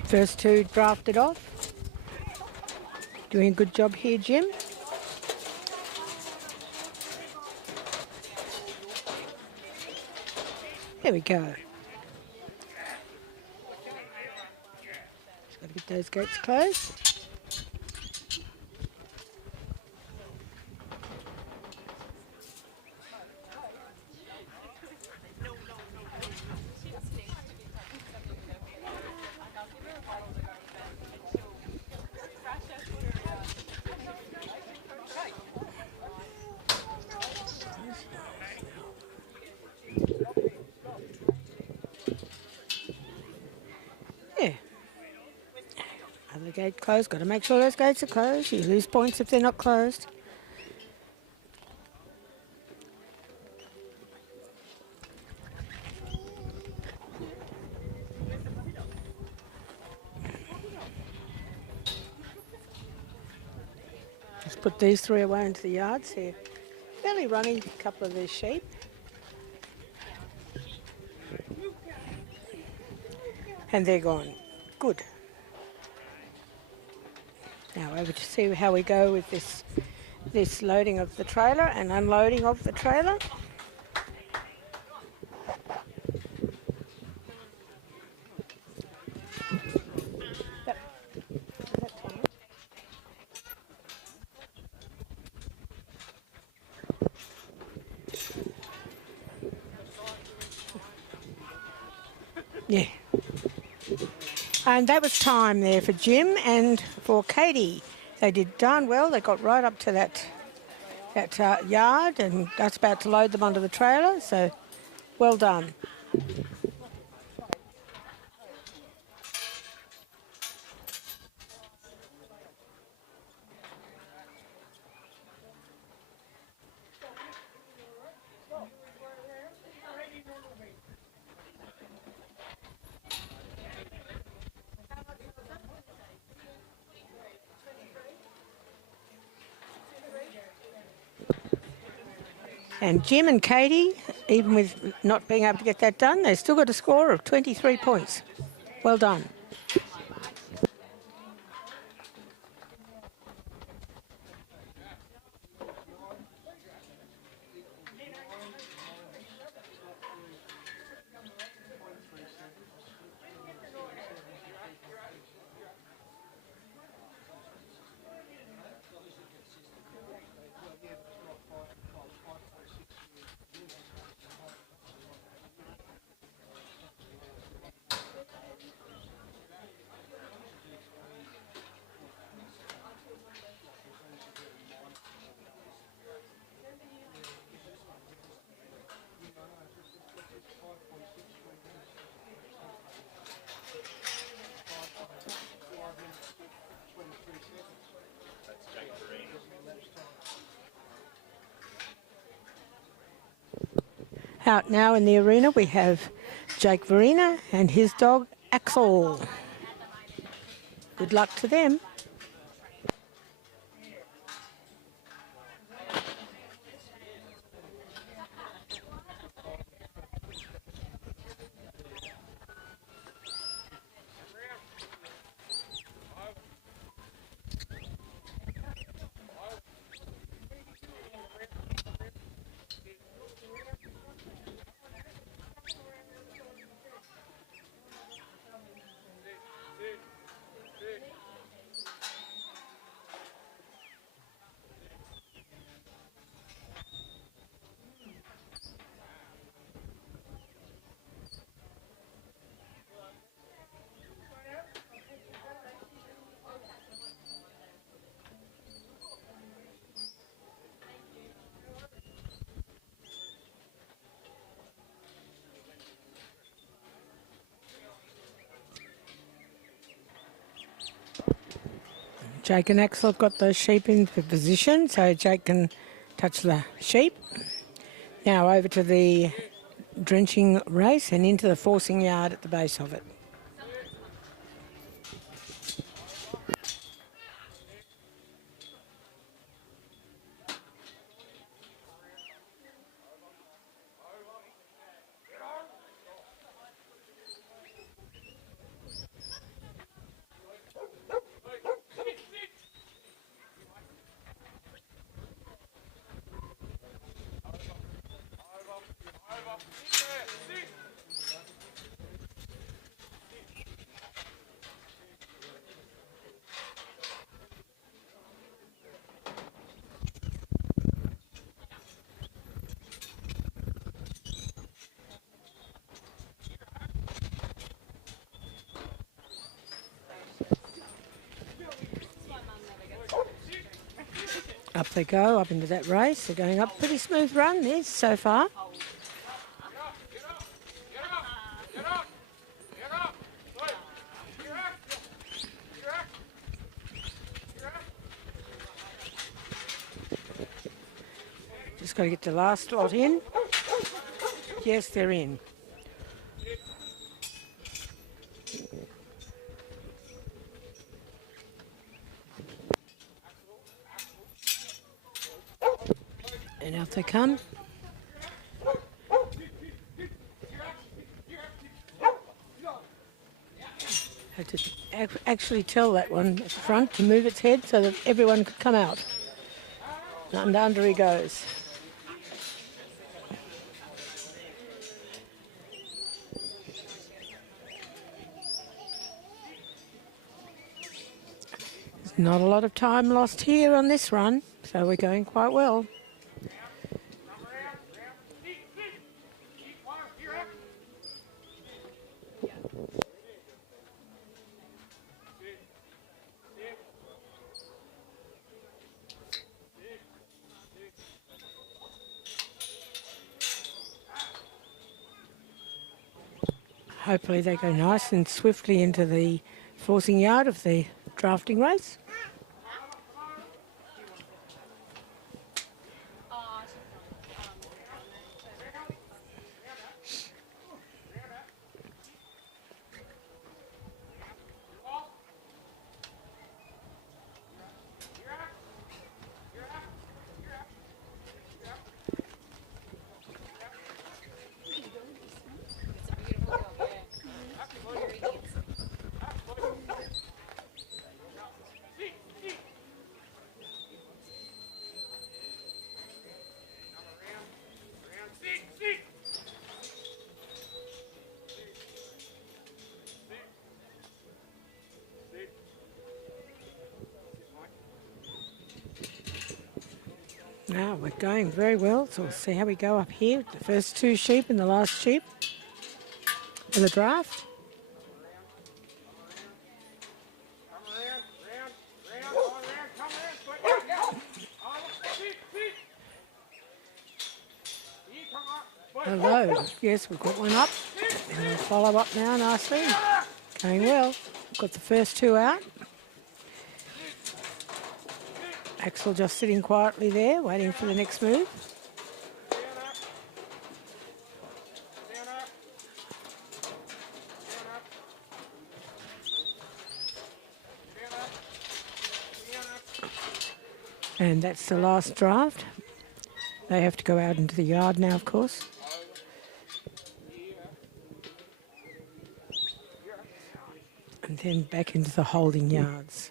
First two drafted off. Doing a good job here, Jim. There we go. Just got to get those gates closed. Yeah. Other gate closed. Got to make sure those gates are closed. You lose points if they're not closed. Just put these three away into the yards here. Fairly running a couple of these sheep. And they're gone. Good. Now over to see how we go with this loading of the trailer and unloading of the trailer. Yep. Yeah. And that was time there for Jim and for Katie. They did darn well. They got right up to that yard and that's about to load them onto the trailer. So well done. And Jim and Katie, even with not being able to get that done, they still got a score of 23 points. Well done. Out now in the arena we have Jake Verena and his dog Axel. Good luck to them. Jake and Axel have got those sheep in for position, so Jake can touch the sheep. Now over to the drenching race and into the forcing yard at the base of it. Up they go, up into that race. They're going up. Pretty smooth run this so far. Just got to get the last lot in. Yes, they're in. And out they come. Had to actually tell that one at the front to move its head so that everyone could come out. And under he goes. There's not a lot of time lost here on this run, so we're going quite well. Hopefully they go nice and swiftly into the forcing yard of the drafting race. Now we're going very well, so we'll see how we go up here. The first two sheep and the last sheep of the draft. Hello. Yes, we've got one up. And we'll follow up now nicely. Going well. Got the first two out. Axel just sitting quietly there, waiting for the next move. And that's the last draft. They have to go out into the yard now, of course. And then back into the holding yards.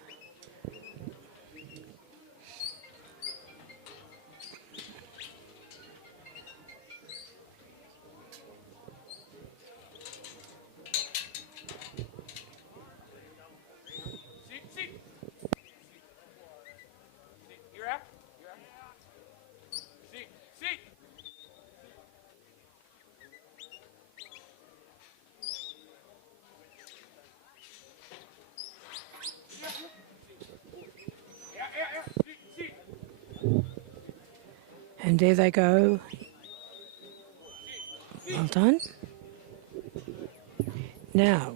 And there they go. Well done. Now,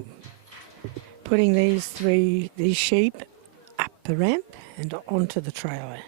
putting these sheep up the ramp and onto the trailer.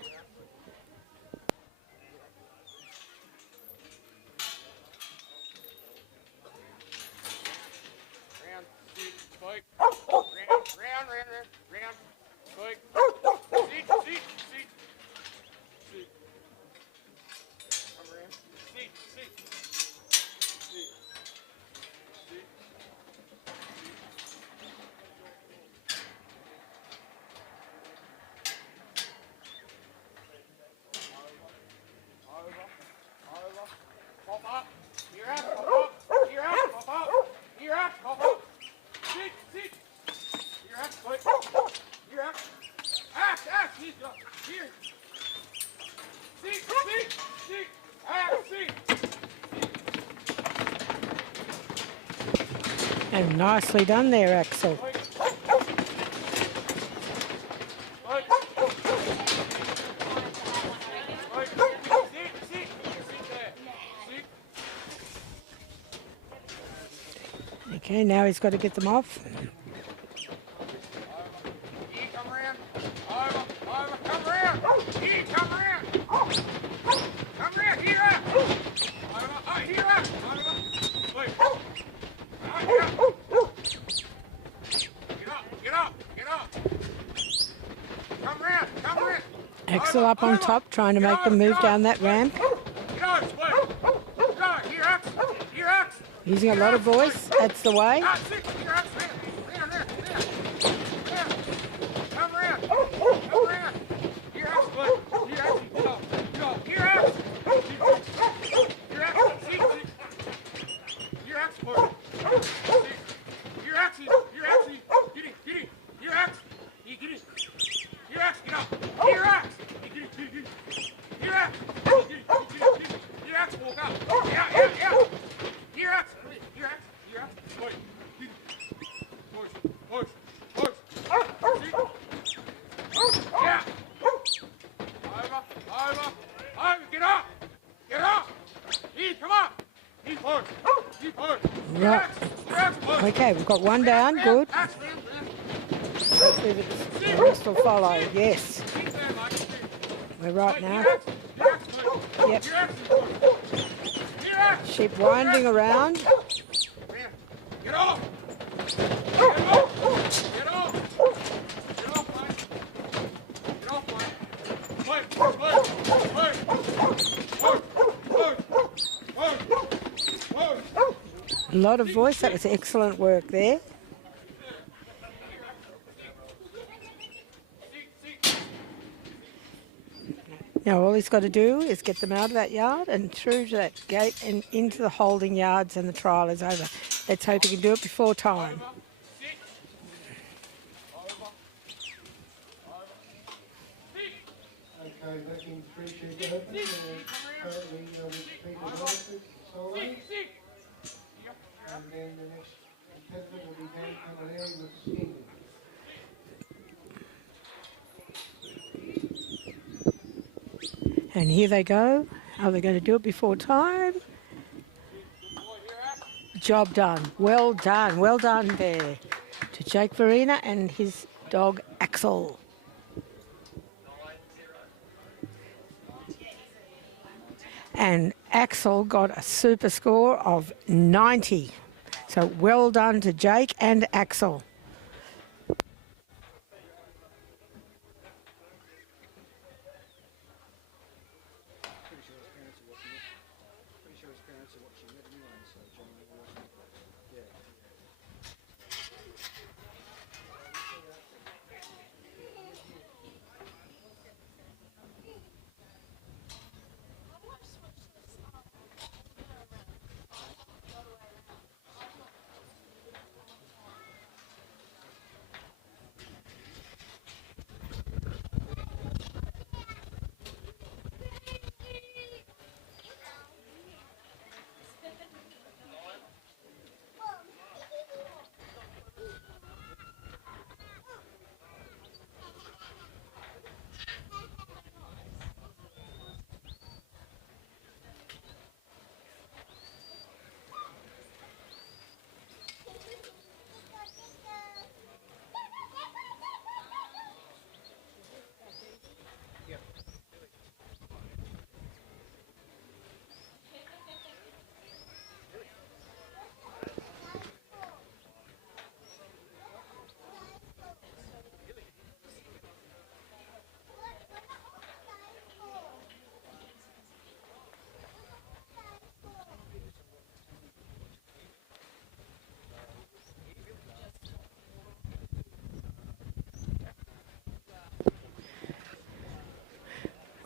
And nicely done there, Axel. Okay, now he's got to get them off. Axel up on top, trying to make them move down that ramp. Using a lot of voice, that's the way. Right. Okay, we've got one down, good. Hopefully the rest will follow, yes. We're right now. Yep. Sheep winding around. Get off! Get off! Get off! Get off, mate! Get off, mate! Wait! A lot of voice, that was excellent work there. Now all he's got to do is get them out of that yard and through to that gate and into the holding yards, and the trial is over. Let's hope he can do it before time. Okay, making 3 sheep open. Currently with Peter Roberts, solo. And then the next competitor will be Dan Camilleri with Skin. And here they go. Are they going to do it before time? Job done. Well done. Well done there to Jake Verena and his dog Axel. And Axel got a super score of 90. So well done to Jake and Axel.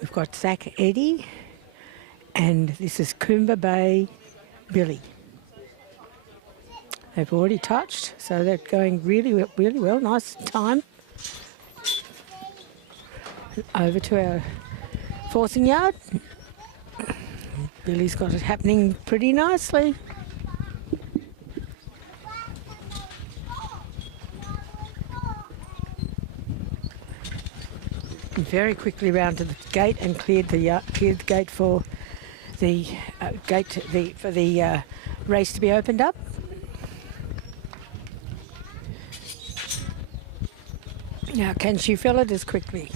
We've got Zach Eddie, and this is Coomba Bay Billy. They've already touched, so they're going really well. Nice time. Over to our forcing yard. Billy's got it happening pretty nicely. Very quickly round to the gate and cleared the gate for the race to be opened up. Now, can she fill it as quickly?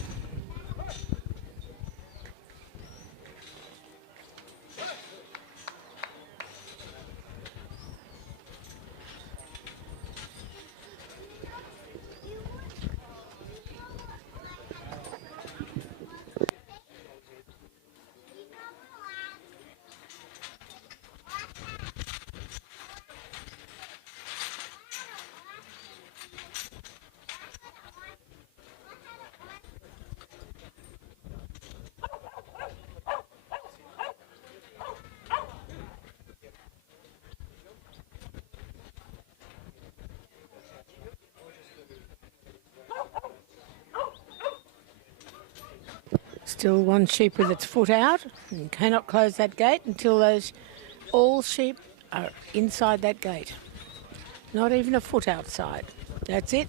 Still one sheep with its foot out and cannot close that gate until all sheep are inside that gate. Not even a foot outside. That's it.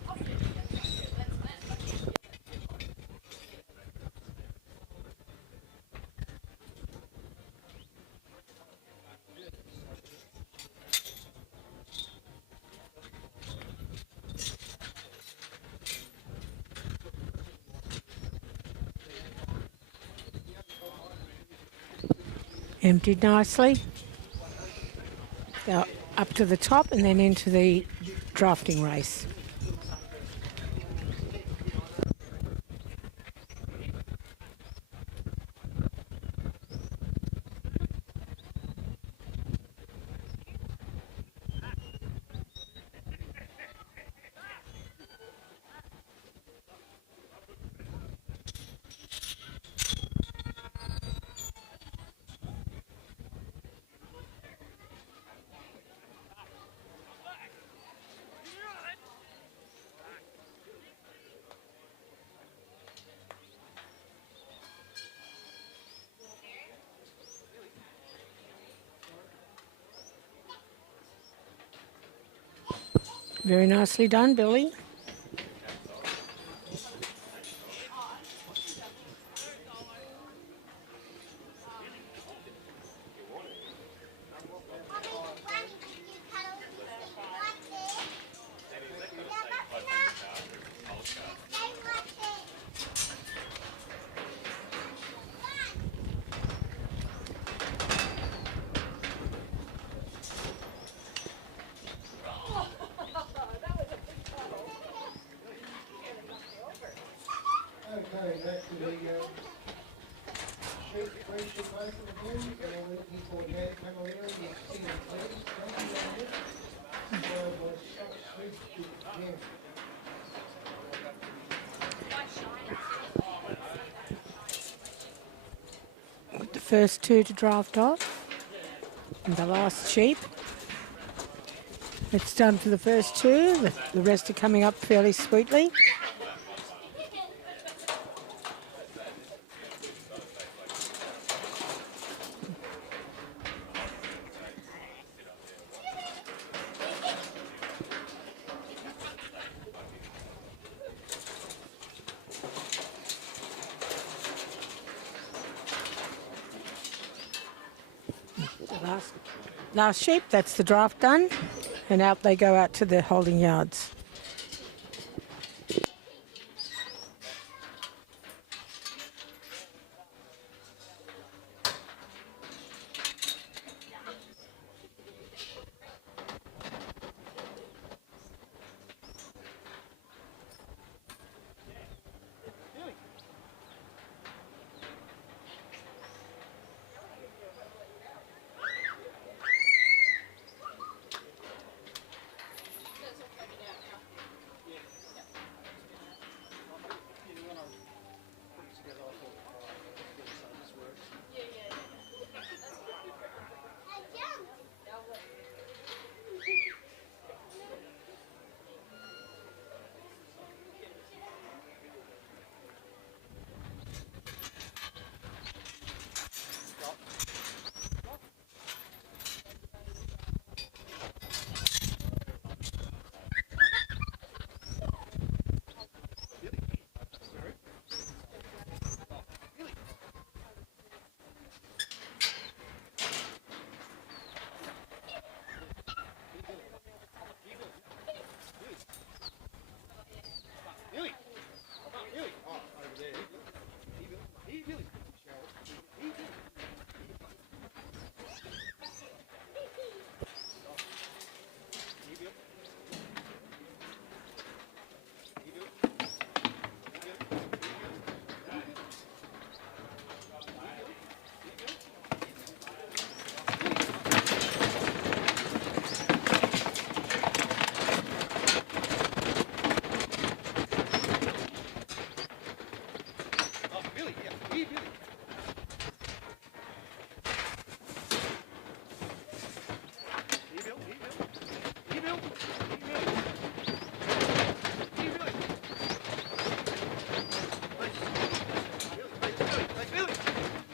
Emptied nicely. Now up to the top and then into the drafting race. Very nicely done, Billy. Okay, back to the sheep, three sheep open again, and we're looking for Dan Camilleri, the single please, 20 on it, followed by Stockdog to Geurie. The first two to draft off. And the last sheep. It's done for the first two. The rest are coming up fairly sweetly. Last sheep, that's the draft done, and out they go out to the holding yards.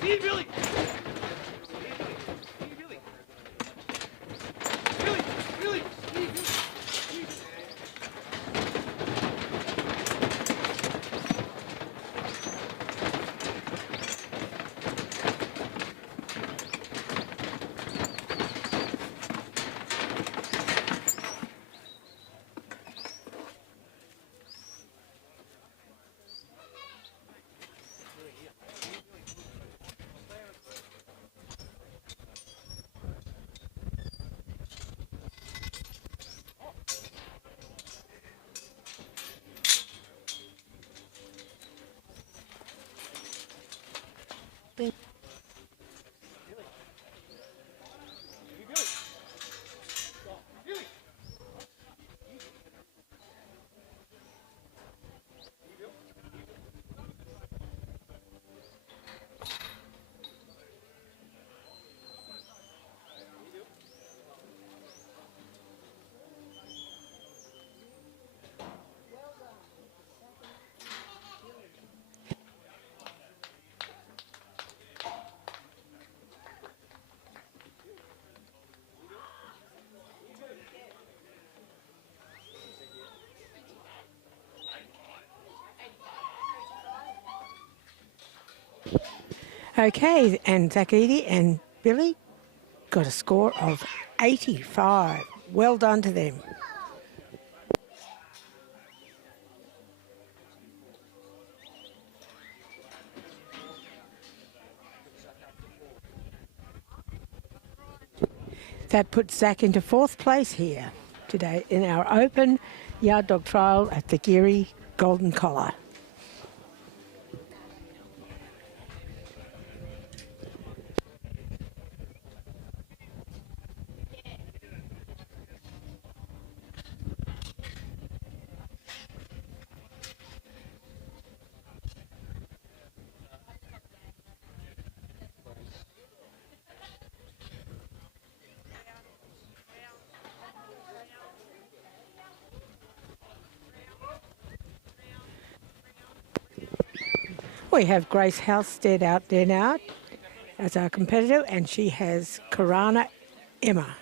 Steve, Billy! Okay, and Zach Eady and Billy got a score of 85. Well done to them. That puts Zach into 4th place here today in our open yard dog trial at the Geurie Golden Collar. We have Grace Halstead out there now as our competitor, and she has Karana Emma.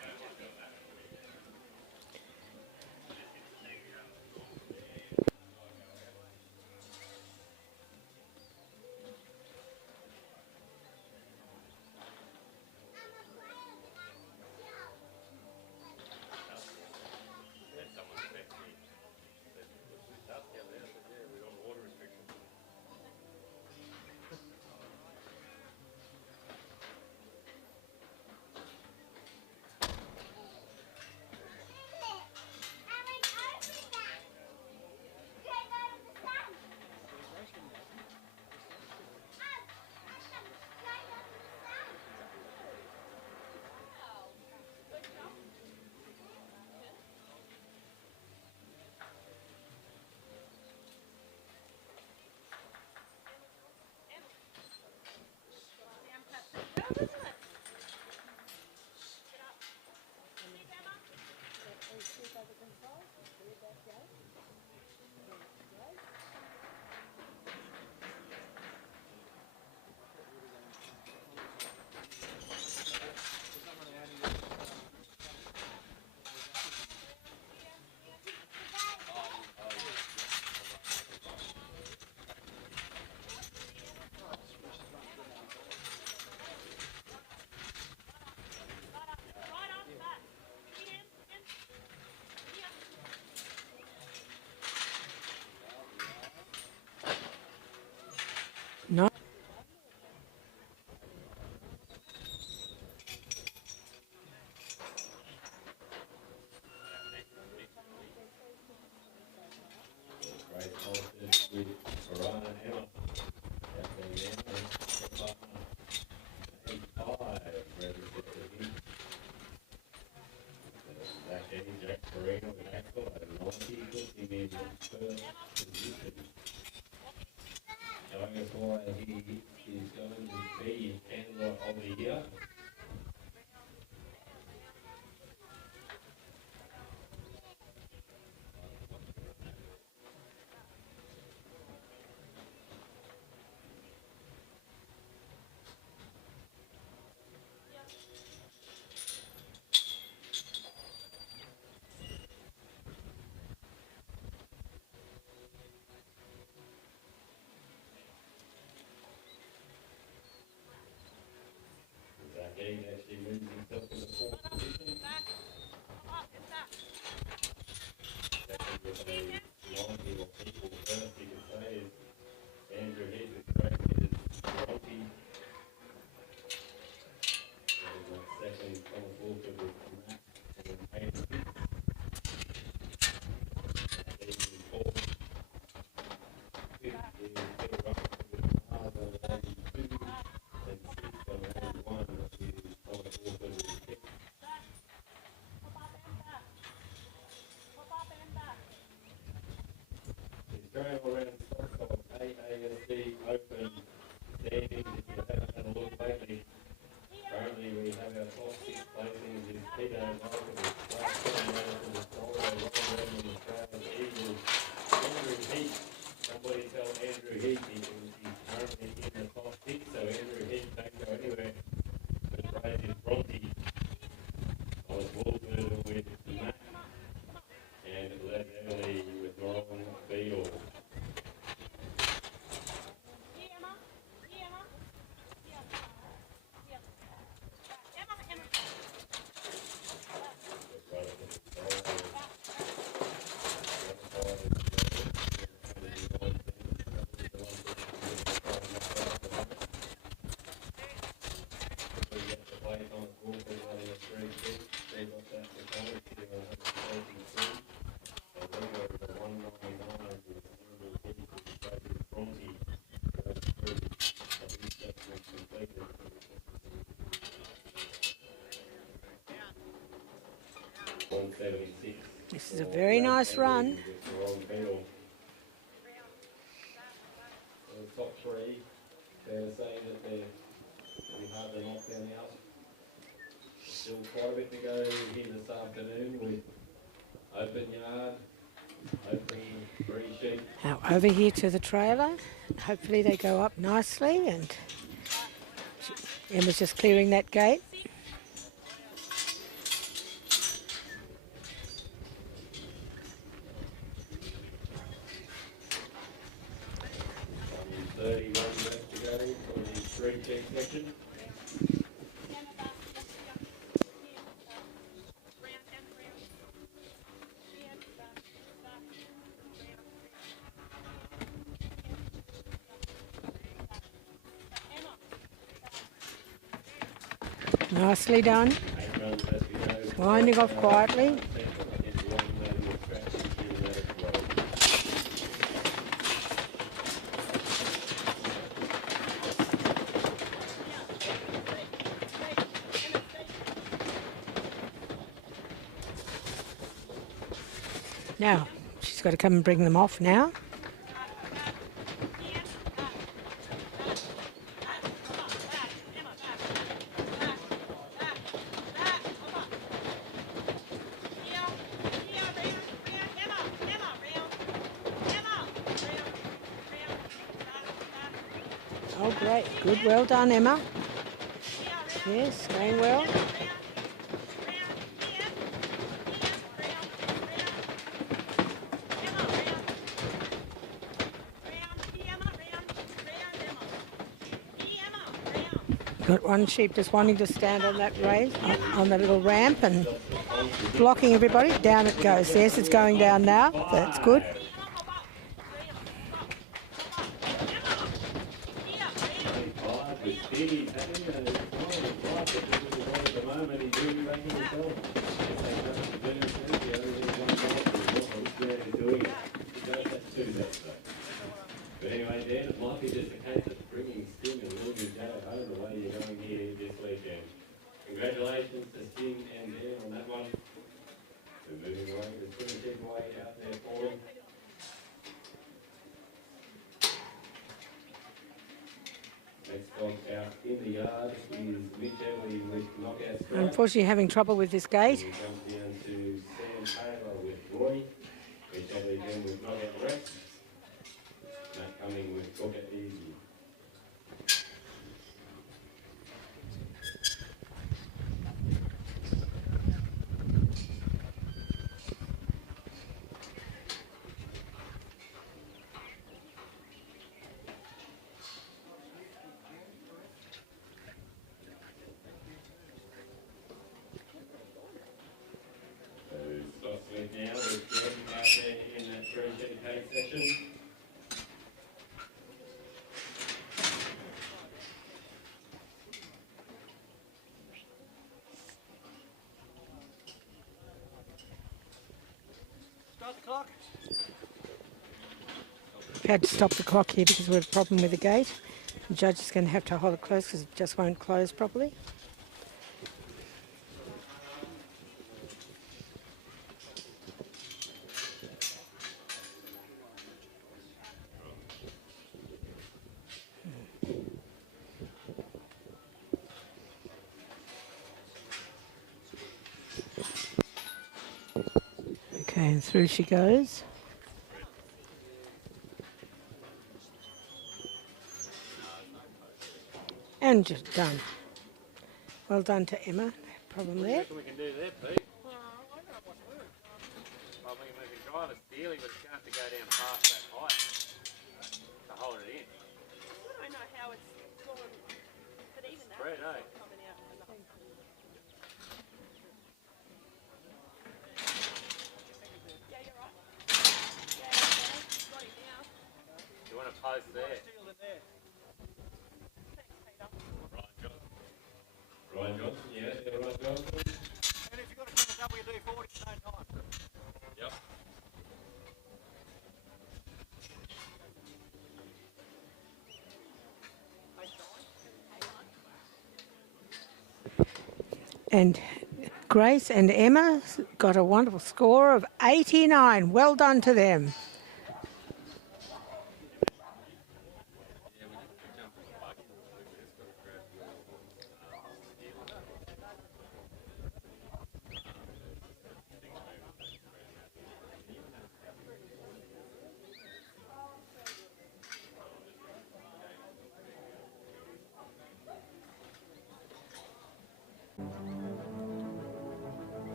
King actually moves himself to the fourth position. Second with a 90 or equal first, you could say, is Andrew Heath with great hitters, Bronte. And second, Thomas Walker with Matt and Hayden. Fourth, fifth is Peter Russell with Mars on 82, and sixth on 81 is Thomas Walker with 6. The Australian All-Round Stockdog AASD Open standings, if you haven't had a look lately, currently we have our top 6 placings is Peter Malcolm with Black Madison with Florida, Ron Redmond with Australian Eagles, Andrew Heath. Somebody tell Andrew Heath he's currently in the top 6, so Andrew Heath don't go anywhere. But praise is Bronte. Thomas Walker with Matt. And Les Emily with Ron Beadle. This is a very nice run. The top 3, they're saying that they're pretty hard to knock them out. Still quite a bit to go here this afternoon with open yard, open 3 sheep. Now over here to the trailer. Hopefully they go up nicely, and Emma's just clearing that gate. Section. Nicely done. Winding off quietly. Now, she's got to come and bring them off now. Oh, great. Good. Well done, Emma. Yes, going well. Got one sheep just wanting to stand on that raise, on the little ramp, and blocking everybody. Down it goes. Yes, it's going down now. That's good. But anyway, Dan, it might be just a case of bringing Sting and Mildred Joe home the way you're going here this weekend. Congratulations to Sting and Dan on that one. We're moving away, we're putting Sting away out there for them. Next dog out in the yard is Mitch Everly with Knockout Strike. Unfortunately, having trouble with this gate. We jump down to Sam Taylor with Roy. Mitch Everly again with Knockout Rex. Matt Cumming with Book It Easy. Start the clock. We've had to stop the clock here because we had a problem with the gate. The judge is going to have to hold it closed because it just won't close properly. Okay, and through she goes. And just done. Well done to Emma. Problem there. We can do there, Pete. Well, we can drive a steely, but it's going to have to go down past that height to hold it in. I don't know how it's gone, but even that Spread, eh? coming out. Yeah, you're right. Yeah, got him now. You want to post there? Steel in there. Ryan Johnson, yeah, Ryan Johnson. And if you've got to come a WD-40, no time. Yep. And Grace and Emma got a wonderful score of 89. Well done to them.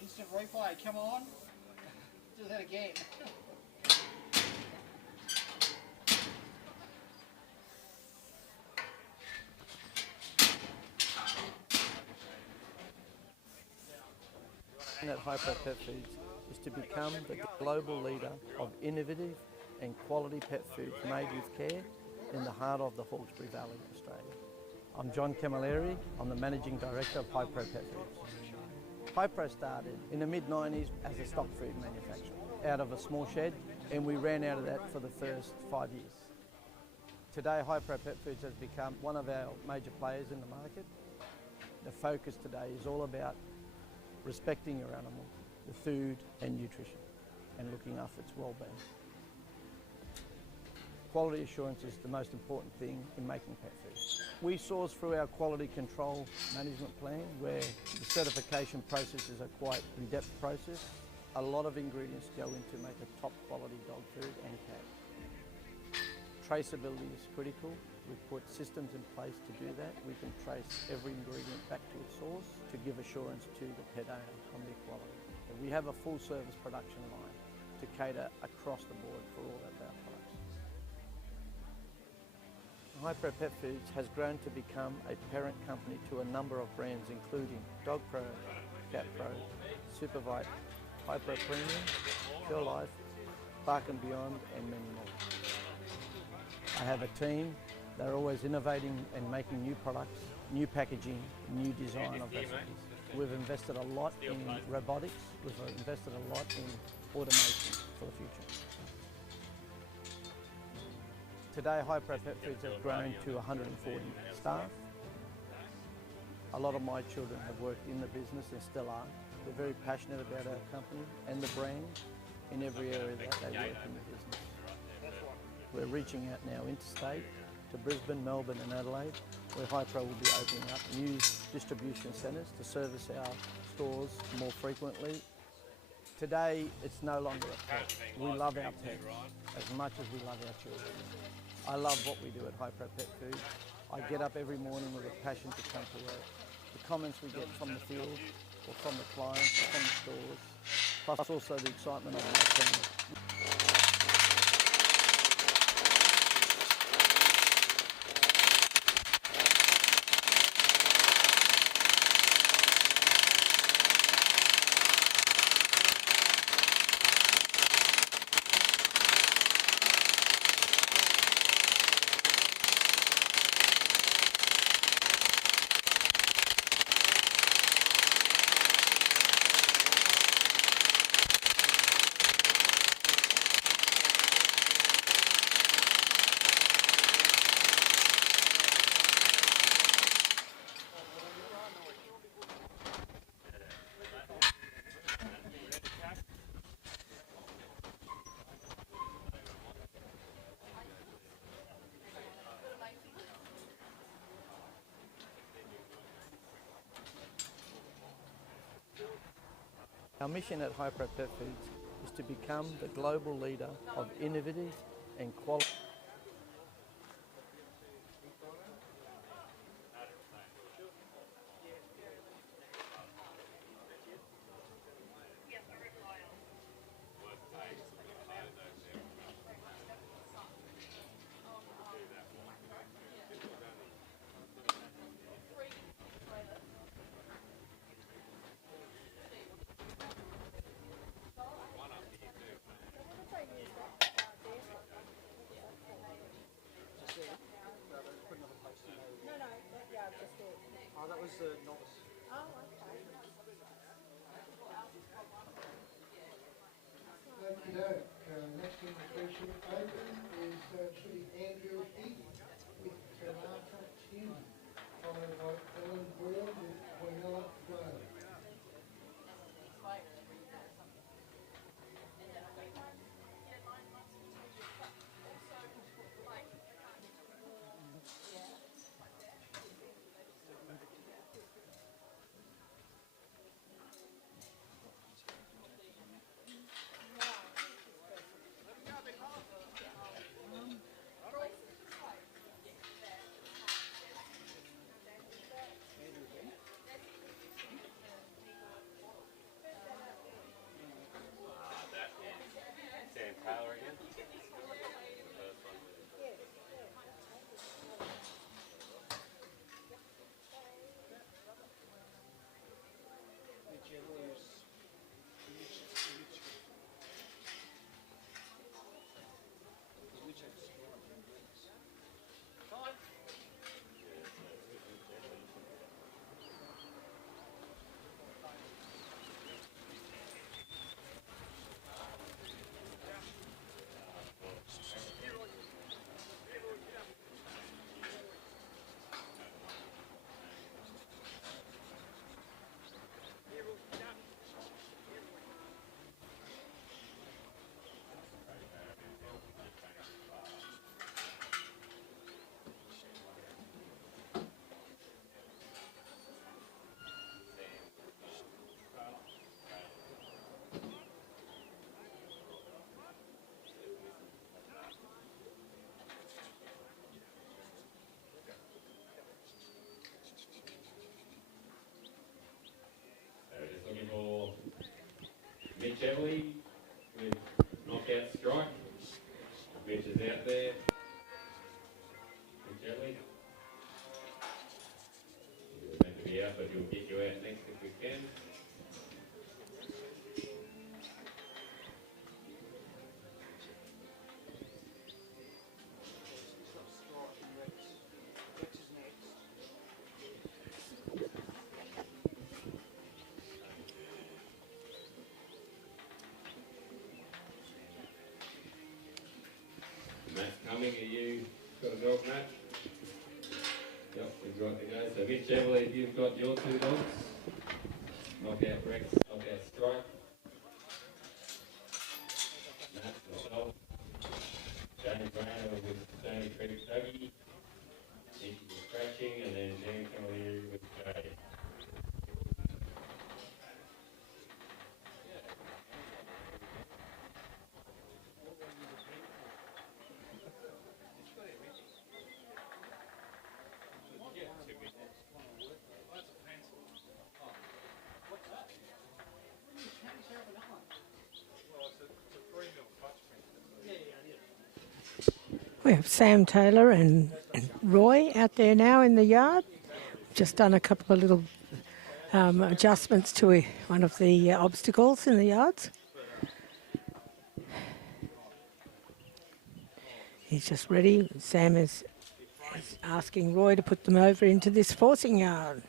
Instant replay, come on. Do that again. At Hyper Pet Foods is to become the global leader of innovative and quality pet foods made with care in the heart of the Hawkesbury Valley, Australia. I'm John Camilleri. I'm the Managing Director of Hypro Pet Foods. Hypro started in the mid-90s as a stock food manufacturer out of a small shed, and we ran out of that for the first 5 years. Today, Hypro Pet Foods has become one of our major players in the market. The focus today is all about respecting your animal, the food and nutrition, and looking after its well-being. Quality assurance is the most important thing in making pet food. We source through our quality control management plan, where the certification processes are quite in-depth process. A lot of ingredients go into make a top quality dog food and cat. Traceability is critical. We put systems in place to do that. We can trace every ingredient back to its source to give assurance to the pet owner on their quality. We have a full service production line to cater across the board for all of our products. Hypro Pet Foods has grown to become a parent company to a number of brands including Dog Pro, Cat Pro, Supervite, Hypro Premium, Pure Life, Bark and Beyond, and many more. I have a team. They're always innovating and making new products, new packaging, new design of recipes. We've invested a lot in robotics. We've invested a lot in automation for the future. Today, Hypro Pet Foods have grown to 140 staff. A lot of my children have worked in the business and still are. They're very passionate about our company and the brand in every area that they work in the business. We're reaching out now interstate to Brisbane, Melbourne and Adelaide, where Hypro will be opening up new distribution centres to service our stores more frequently Today, it's no longer a pet. We love our pets as much as we love our children. I love what we do at High Pro Pet Food. I get up every morning with a passion to come to work. The comments we get from the field, or from the clients, or from the stores, plus also the excitement of our team. Our mission at High Pro Pet Foods is to become the global leader of innovative and quality. Oh, that was novice. Okey-doke. Next in the free sheet open is Tree Andrew Heath with Tanaka Tim, followed by Ellen Bourne with Quinella Road. Sam Taylor again. Looking for Mitch Everly with knockout strike. Mitch is out there. Mitch Everly. He was meant to be out, but he'll get you out next if we can. Matt's coming. Are you got a dog, Matt? Yep, we've got to go. So Mitch Everly, you've got your two dogs. Knockout Rex, knockout Strike. Matt, myself. James Rayner with Stony Creek Dougie. Nicky with Scratching, and then Dan Cavalieri with Jay. We have Sam Taylor and Roy out there now in the yard. Just done a couple of little adjustments to one of the obstacles in the yards. He's just ready. Sam is asking Roy to put them over into this forcing yard.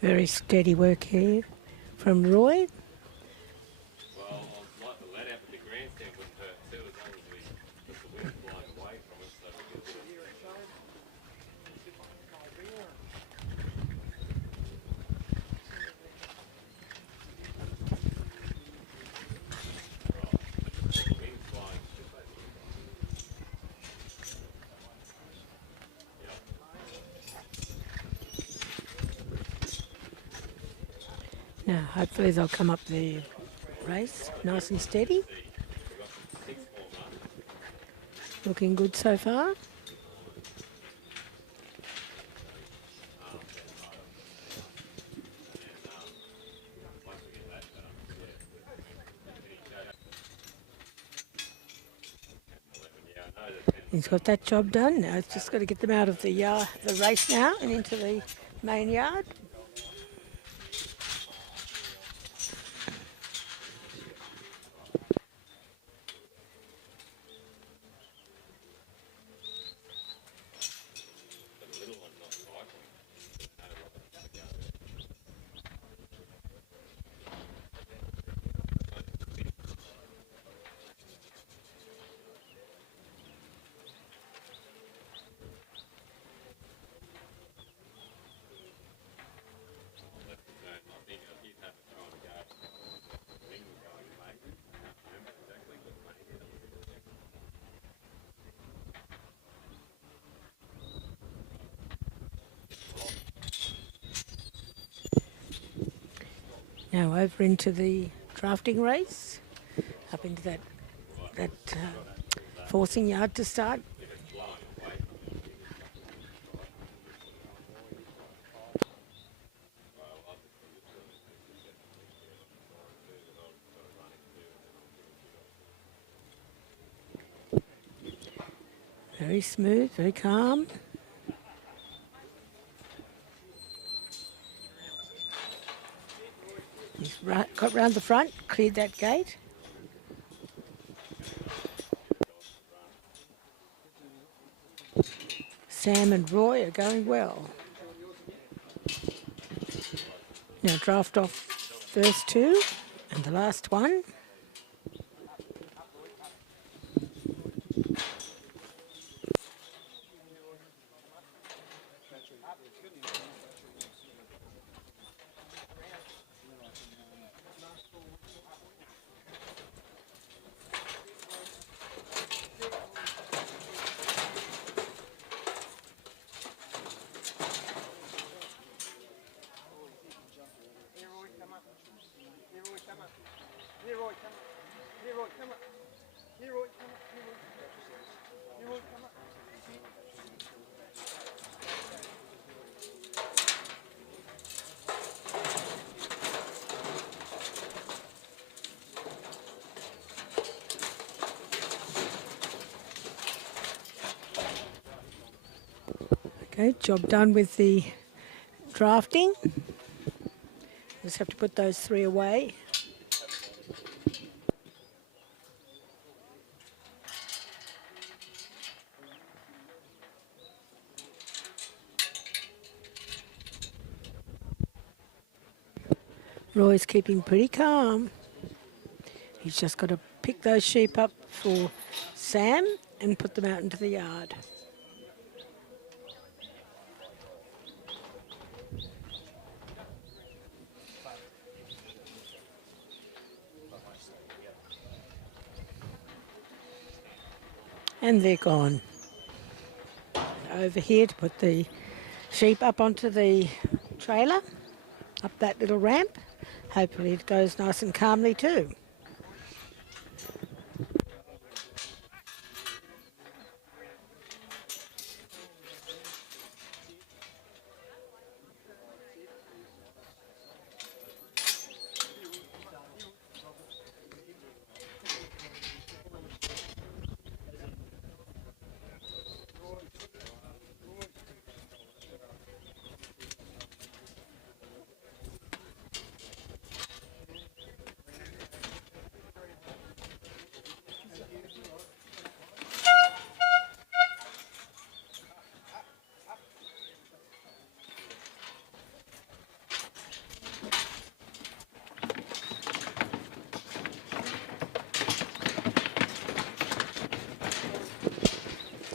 Very steady work here from Roy. Well, I'd like the let out, but the grandstand wouldn't hurt too, as long as we put the wind blowing away from us, so we can do it. Now, hopefully they'll come up the race nice and steady. Looking good so far. He's got that job done. Now it's just got to get them out of the race now and into the main yard. Now over into the drafting race, up into that forcing yard to start. Very smooth, very calm. He's got round the front, cleared that gate. Sam and Roy are going well. Now draft off first two and the last one. Okay, job done with the drafting. Just have to put those 3 away. Roy's keeping pretty calm. He's just got to pick those sheep up for Sam and put them out into the yard. And they're gone. Over here to put the sheep up onto the trailer, up that little ramp. Hopefully it goes nice and calmly too.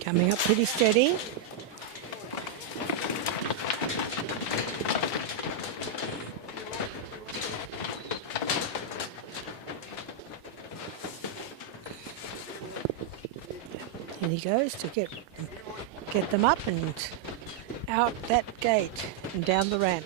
Coming up pretty steady. Here he goes to get them up and out that gate and down the ramp.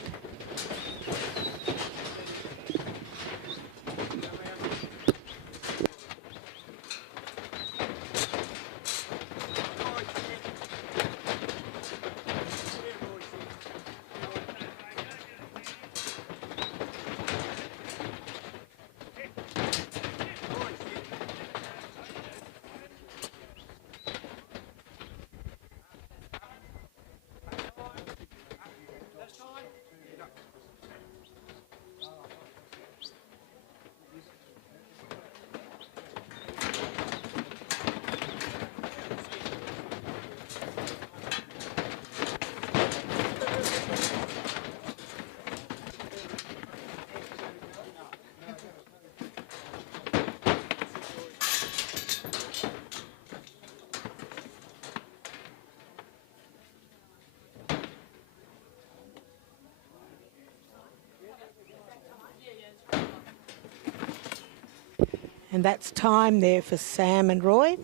And that's time there for Sam and Roy.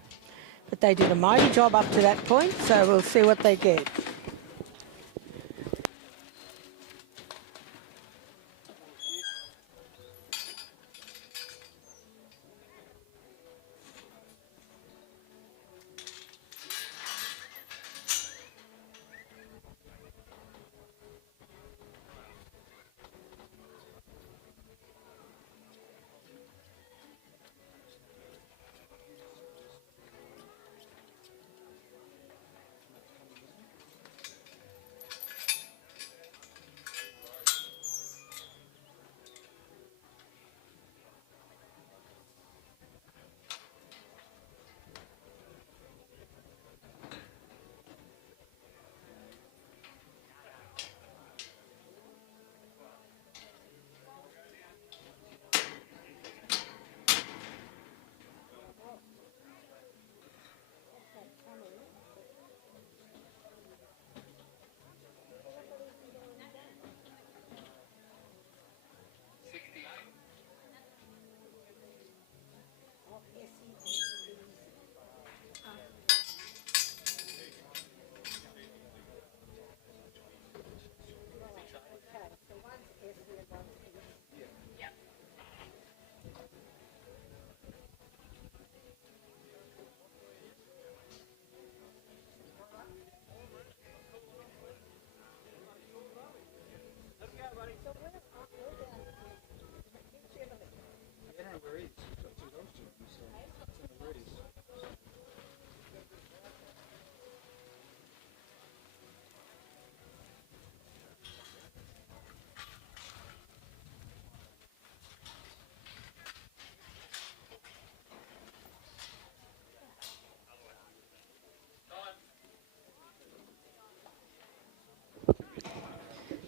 But they did a mighty job up to that point, so we'll see what they get.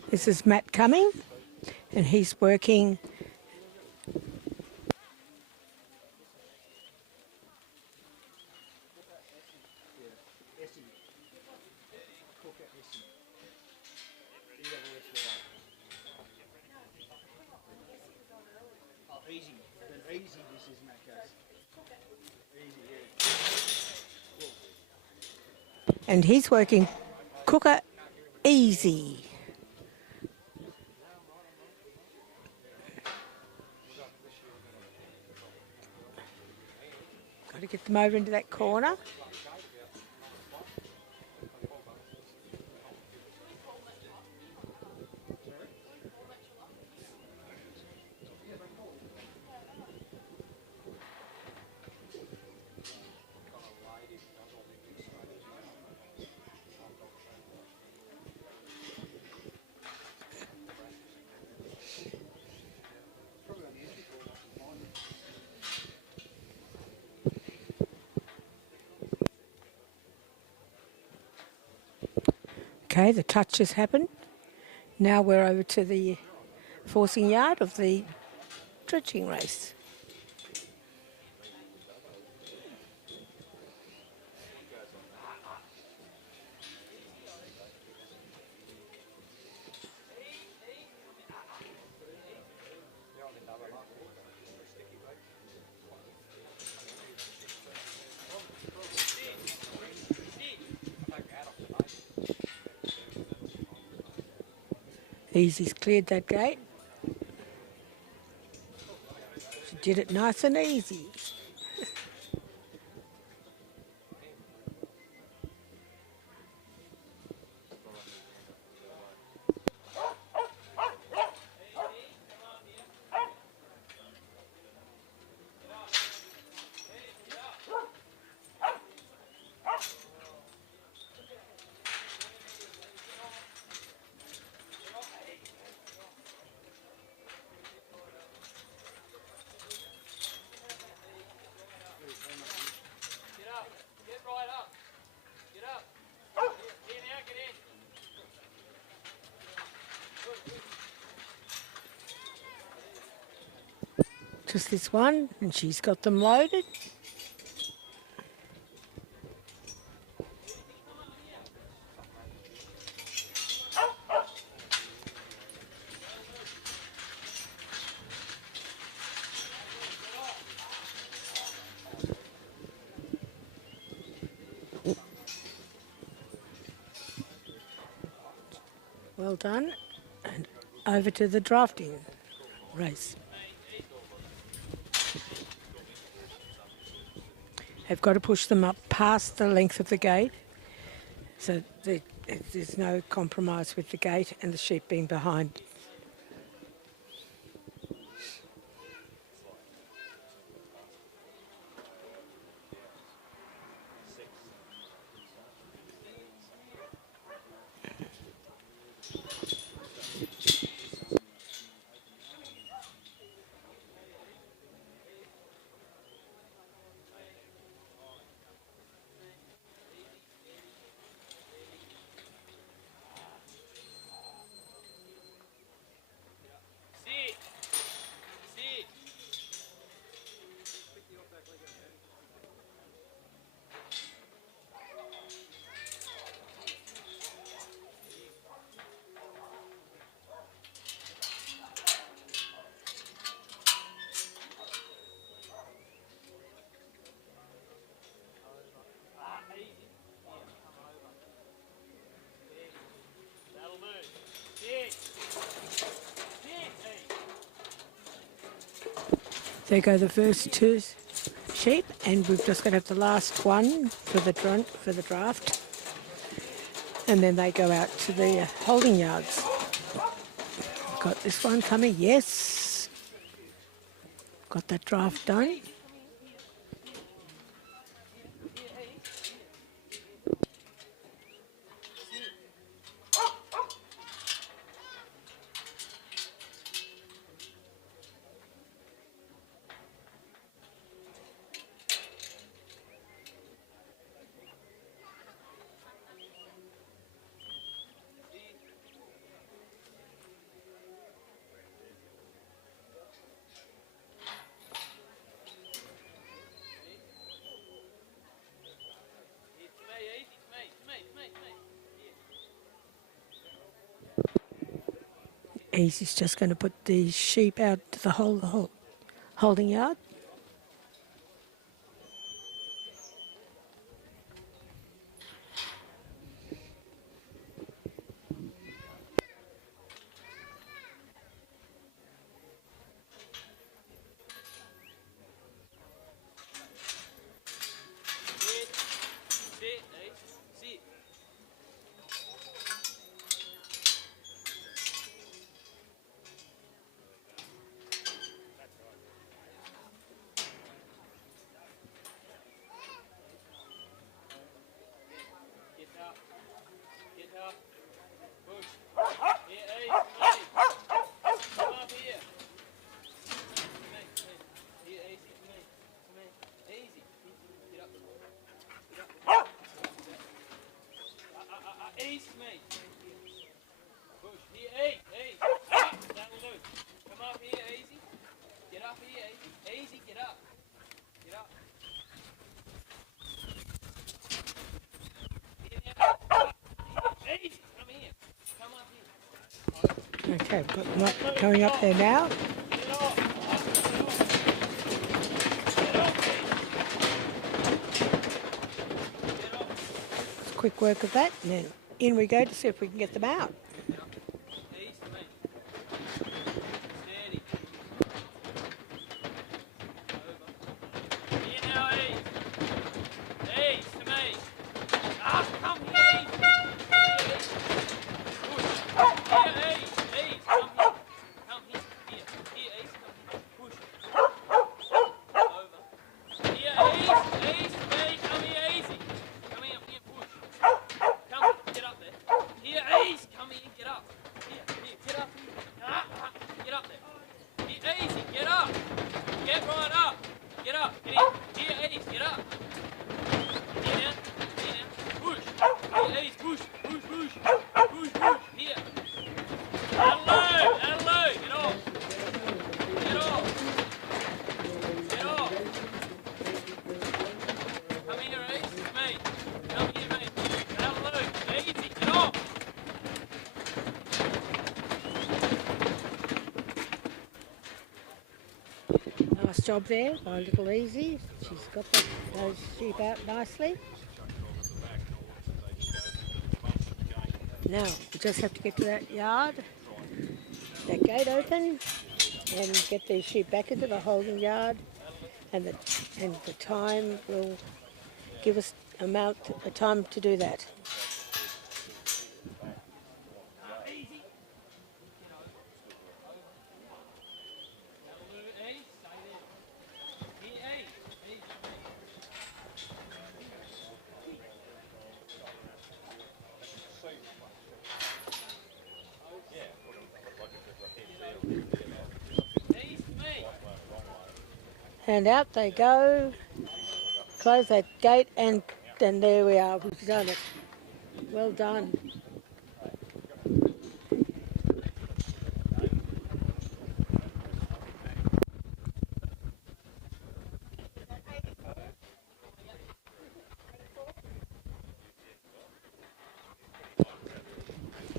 This is Matt Cumming, and he's working Easy. Easy this is, Matt goes. Easy, yeah. and he's working cooker easy. Got to get them over into that corner. Okay, the touch has happened. Now we're over to the forcing yard of the dredging race. Easy's cleared that gate. She did it nice and easy. Just this one, and she's got them loaded. Well done. And over to the drafting race. Have got to push them up past the length of the gate, so there's no compromise with the gate and the sheep being behind. There go the first two sheep, and we've just got to have the last one for the draft, and then they go out to the holding yards. Got this one coming, yes. Got that draft done. Easy's just going to put the sheep out to the holding yard. Okay, got them up, coming up there now. Quick work of that, and then in we go to see if we can get them out. Nice job there by Little Easy. She's got those sheep out nicely. Now we just have to get to that yard, that gate open, and get these sheep back into the holding yard, and the time will give us a time to do that. And out they go. Close that gate, and there we are. We've done it. Well done.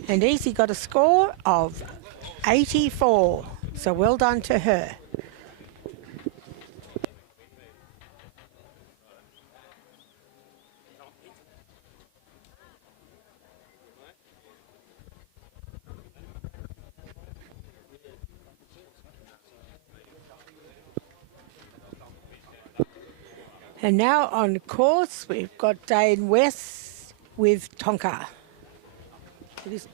And Easy got a score of 84. So well done to her. And now on course, we've got Dane West with Tonka. It is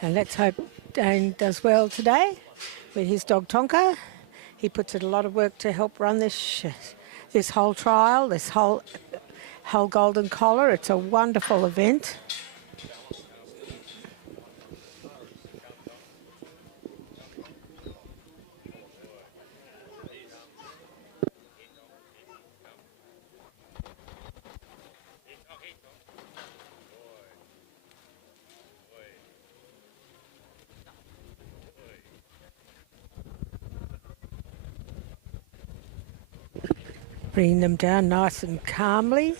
and let's hope Dane does well today with his dog Tonka. He puts in a lot of work to help run this whole trial, this whole Golden Collar. It's a wonderful event. Bringing them down nice and calmly.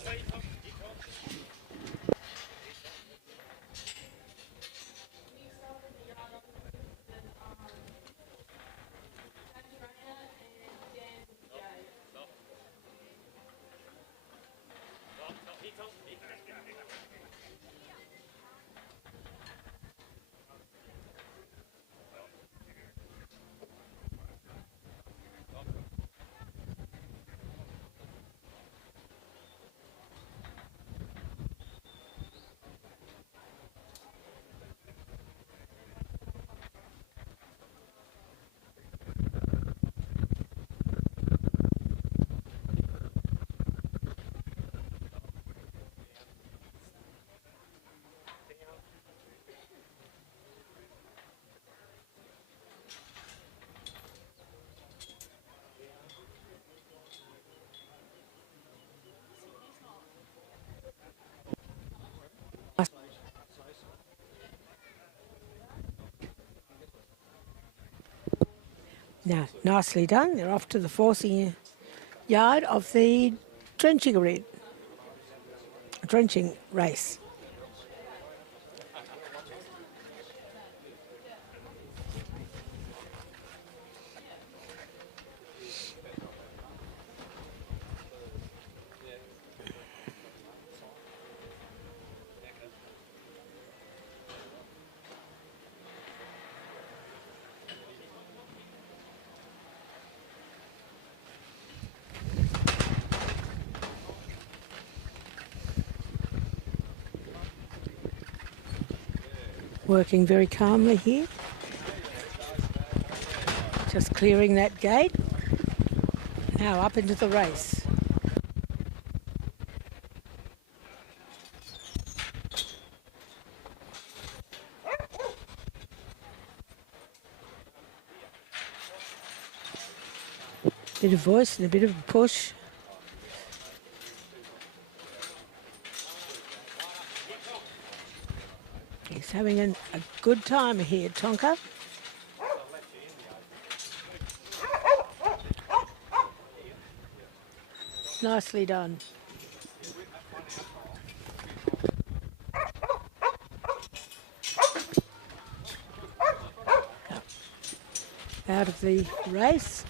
Now, nicely done. They're off to the forcing yard of the drenching race. Working very calmly here. Just clearing that gate. Now up into the race. Bit of voice and a bit of a push. He's having a good time here, Tonka. Nicely done. Out of the race.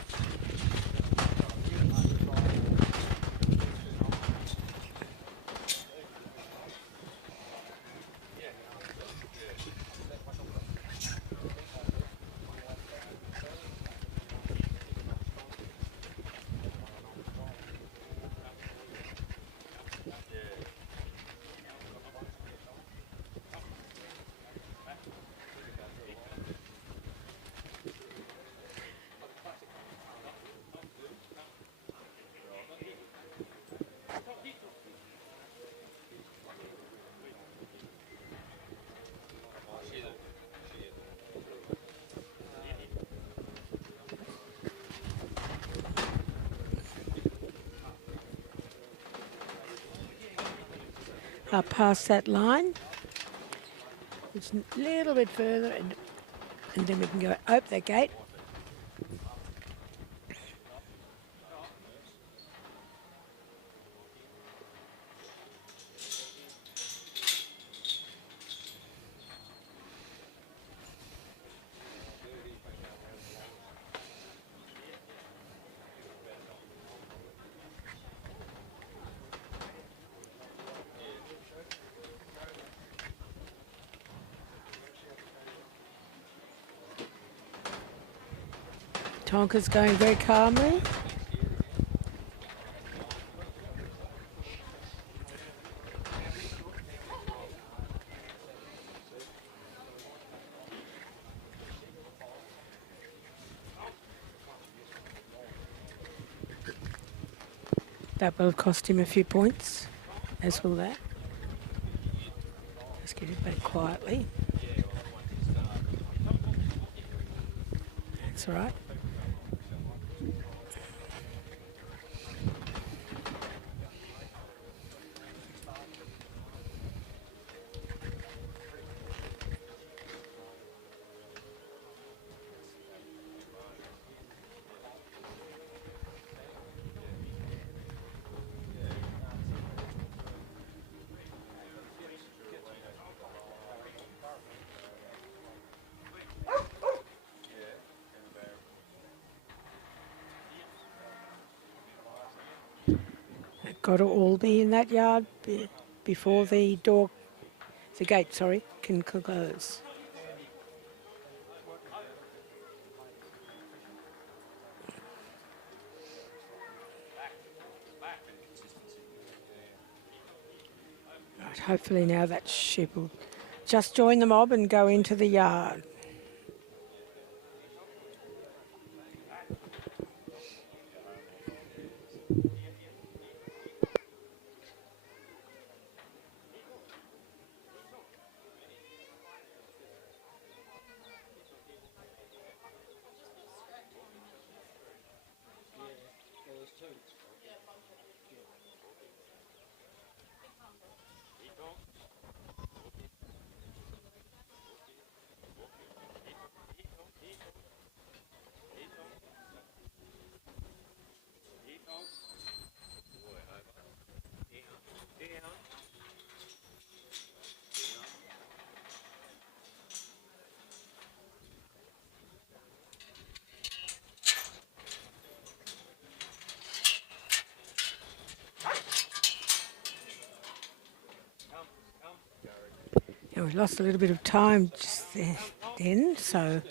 Up past that line. It's a little bit further and then we can go open that gate. Tonka's going very calmly. That will have cost him a few points, as will that. Let's get it back quietly. That's all right. got to all be in that yard before the gate, sorry, can close. Right, hopefully now that sheep will just join the mob and go into the yard. Yeah, we lost a little bit of time just then, so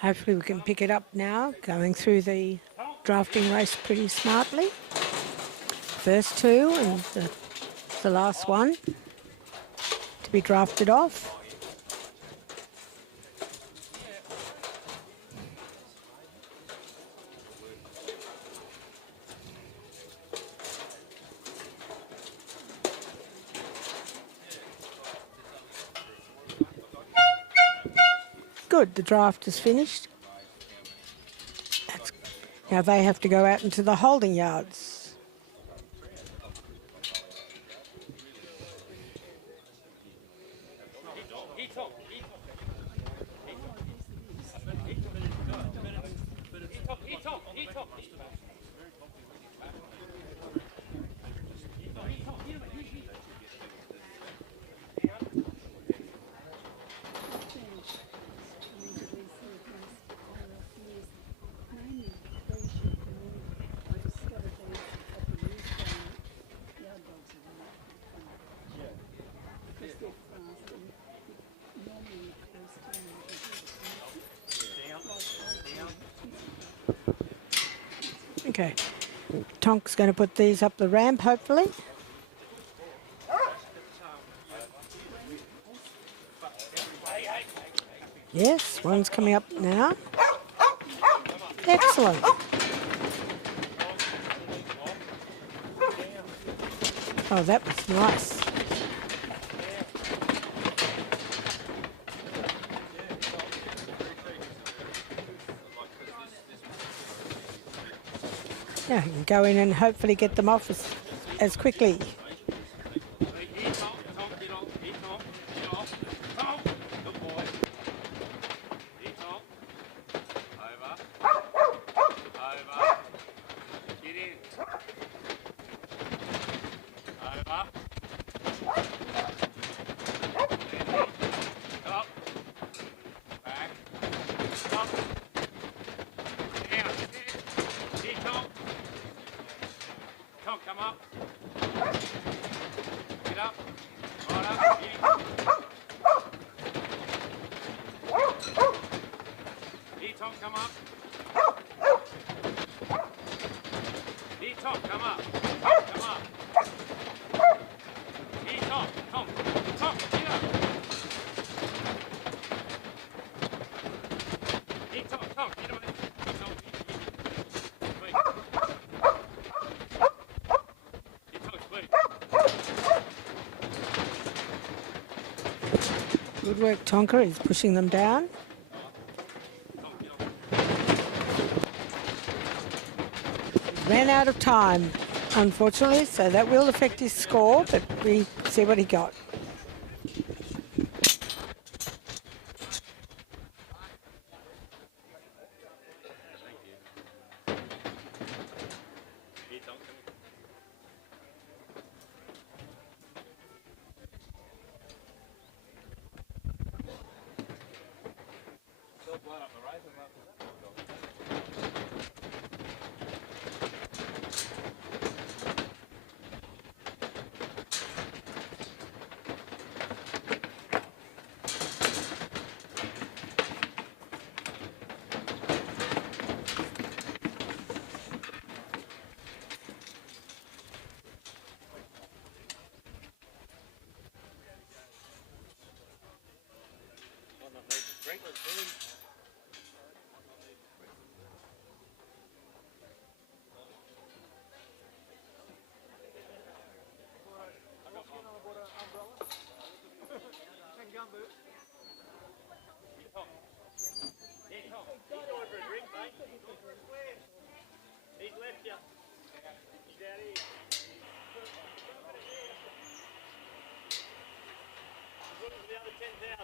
hopefully we can pick it up now, going through the drafting race pretty smartly. First two and the last one to be drafted off. Good, the draft is finished. Now they have to go out into the holding yards. Okay, Tonk's going to put these up the ramp, hopefully. Yes, one's coming up now. Excellent. Oh, that was nice. Yeah, you can go in and hopefully get them off as quickly. Good work, Tonka. He's pushing them down. Ran out of time, unfortunately, so that will affect his score, but we see what he got. sprinklers soon. He's going for a drink, mate. He's left you. He's out here. He's looking for the other 10,000.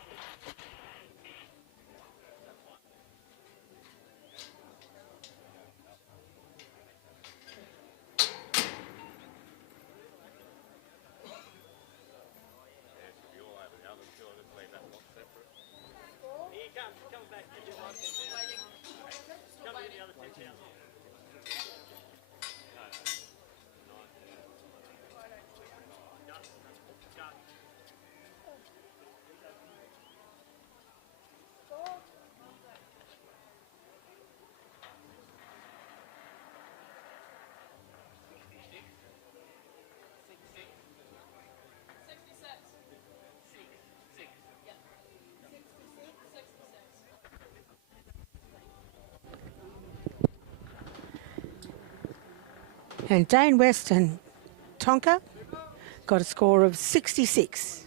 Here he comes. He's coming back. Get the other 10,000. Come get the other 10,000. And Dane West and Tonka got a score of 66.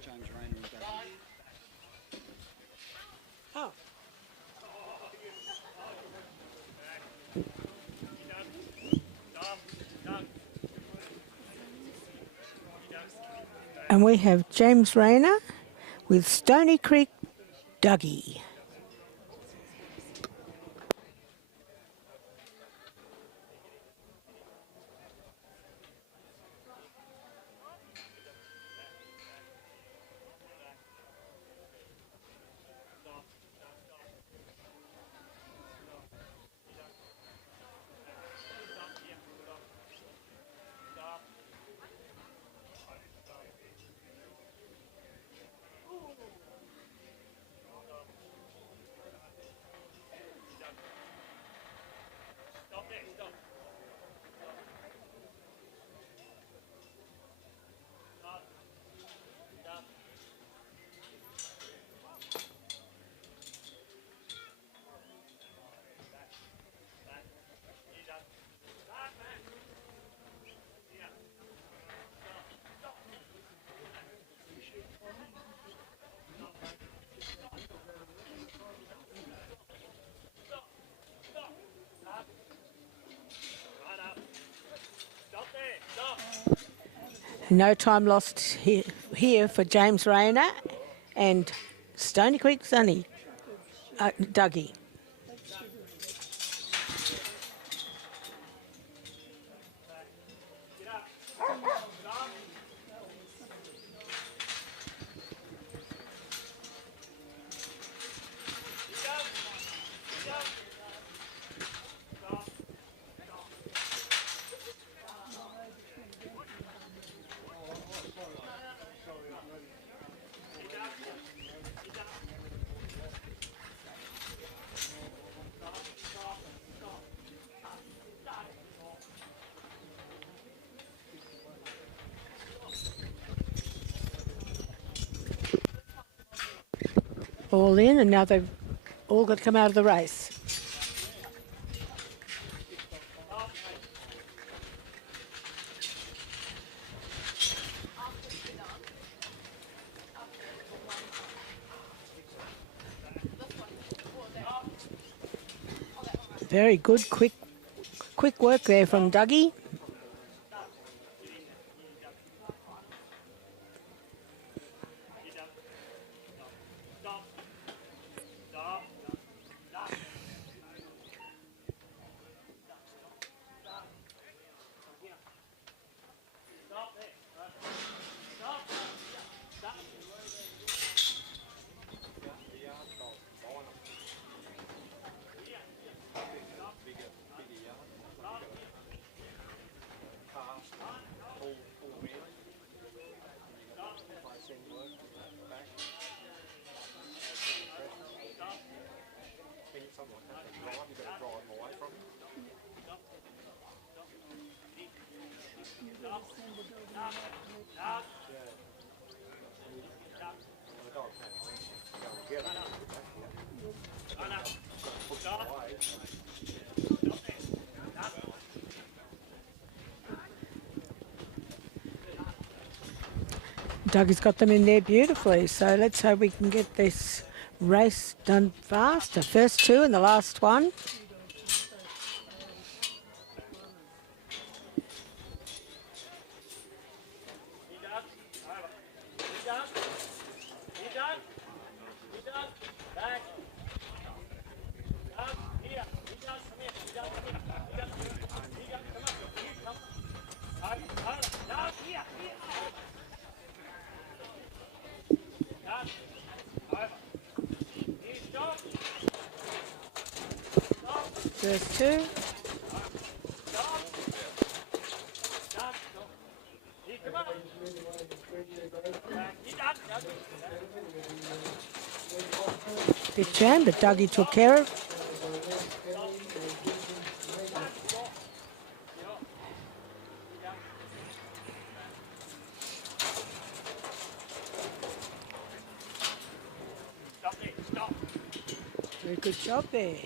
James Rayner and Dougie. Oh. And we have James Rayner with Stony Creek Dougie. No time lost here for James Rayner and Stony Creek Sunny, Dougie. All in, and now they've all got to come out of the race. Very good, quick work there from Dougie. Doug has got them in there beautifully, so let's hope we can get this race done fast. The first two and the last one. First two. Bit jam, but Dougie took care of. Very good job there.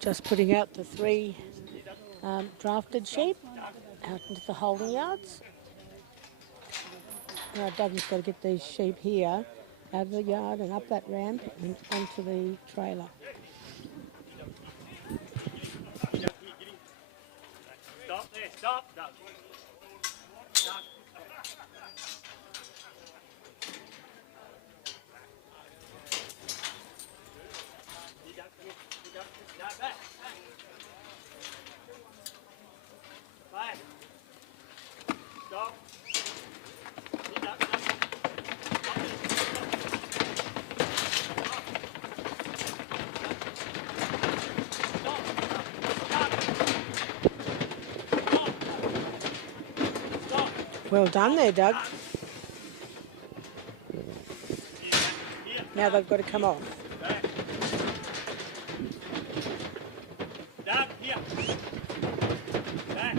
Just putting out the three drafted sheep out into the holding yards. Now Dougie's got to get these sheep here out of the yard and up that ramp and onto the trailer. Stop there, stop, Doug. Doug. Well done there, Doug. Now they've got to come off. Doug, here. Back.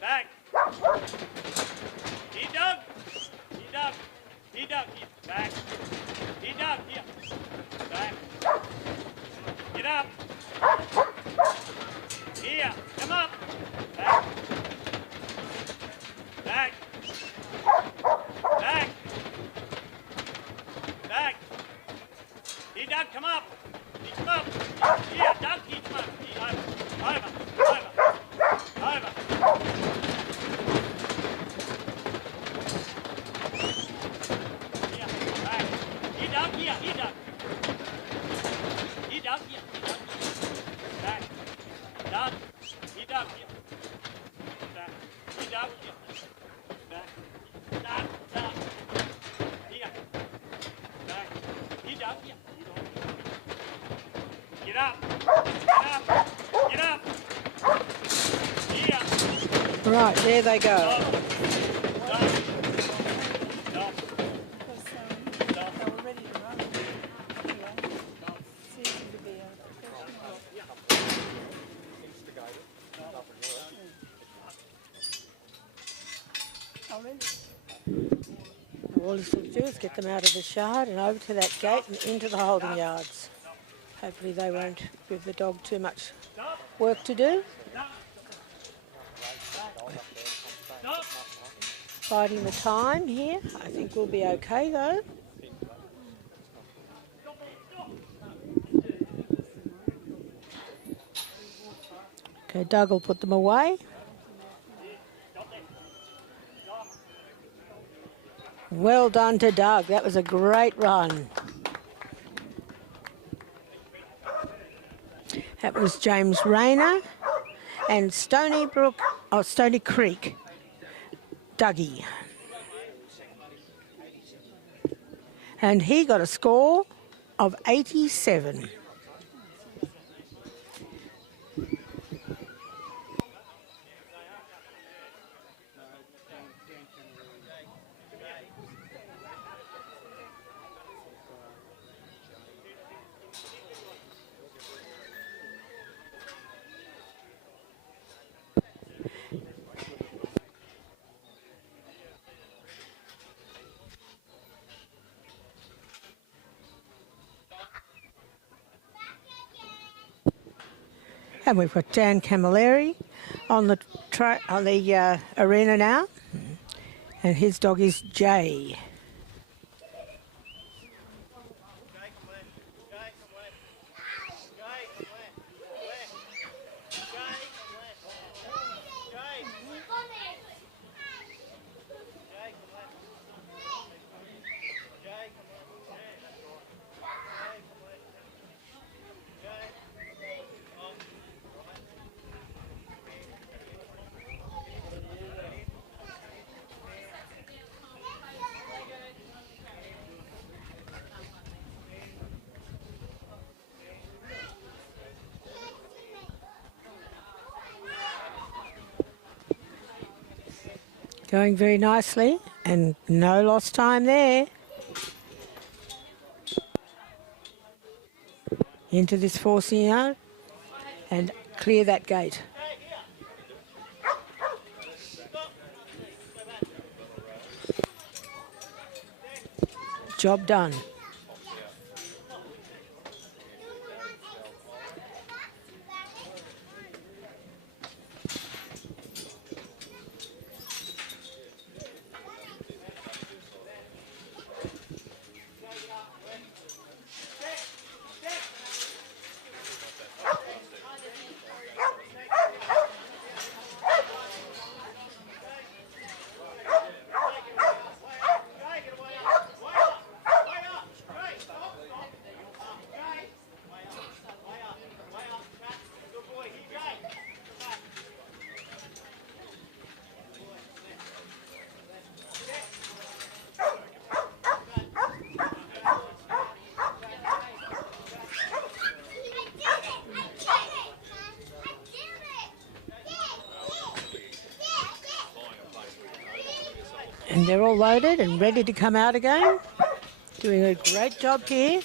Back. Here, Doug. Here, Doug. Here, Doug. Here. Back. Here, Doug. Here. Back. Get up. Here. Come up. Back. Back. Back. Back. Here, Doug, come up. Here, come up. Here, Doug, here, come up. Here, over. Over. Here, back. Here, Doug, here, Doug. Here, Doug, here, Doug. Back. Doug. Here, Doug, here. Back. Here, Doug, here. Back. Doug, Doug. Here. Back. Here, Doug, here. Get up. Get up. Get up. Here. Right, there they go. Stop. All he's got to do is get them out of the shard and over to that gate and into the holding yards. Hopefully they won't give the dog too much work to do. Biding the time here. I think we'll be okay though. Okay, Doug will put them away. Well done to Doug. That was a great run. That was James Rayner and Stony Creek, Dougie. And he got a score of 87. And we've got Dan Camilleri on the arena now, and his dog is Jay. Going very nicely, and no lost time there. Into this forcing yard and clear that gate. Job done. And they're all loaded and ready to come out again. Doing a great job here.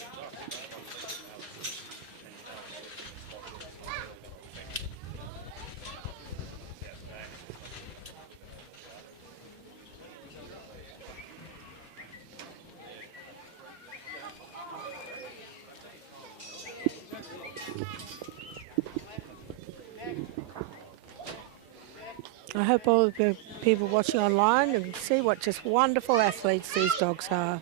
I hope all of the people watching online can see what just wonderful athletes these dogs are.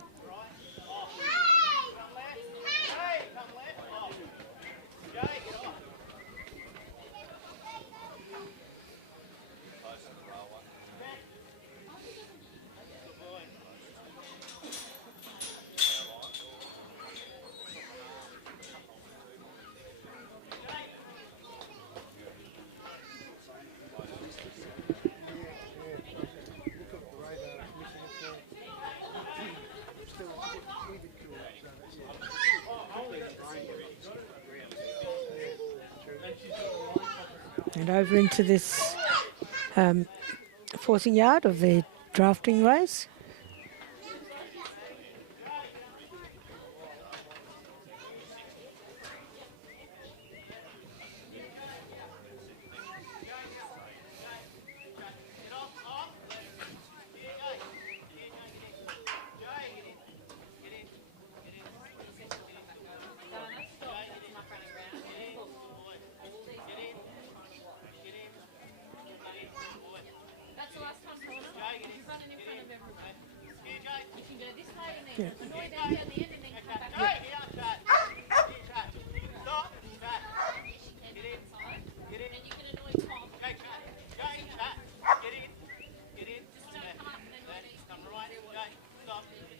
And over into this forcing yard of the drafting race.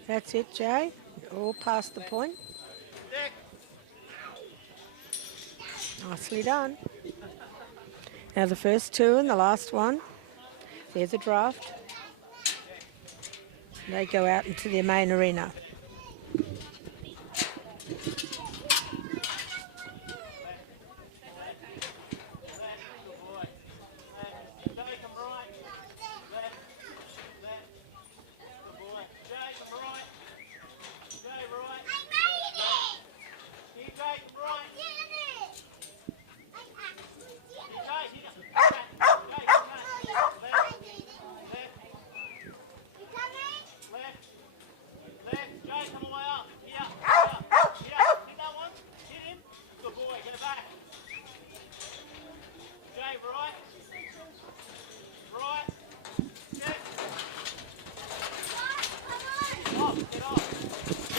That's it, Jay. All past the point. Nicely done. Now the first two and the last one. There's a draft. They go out into the main arena. Left.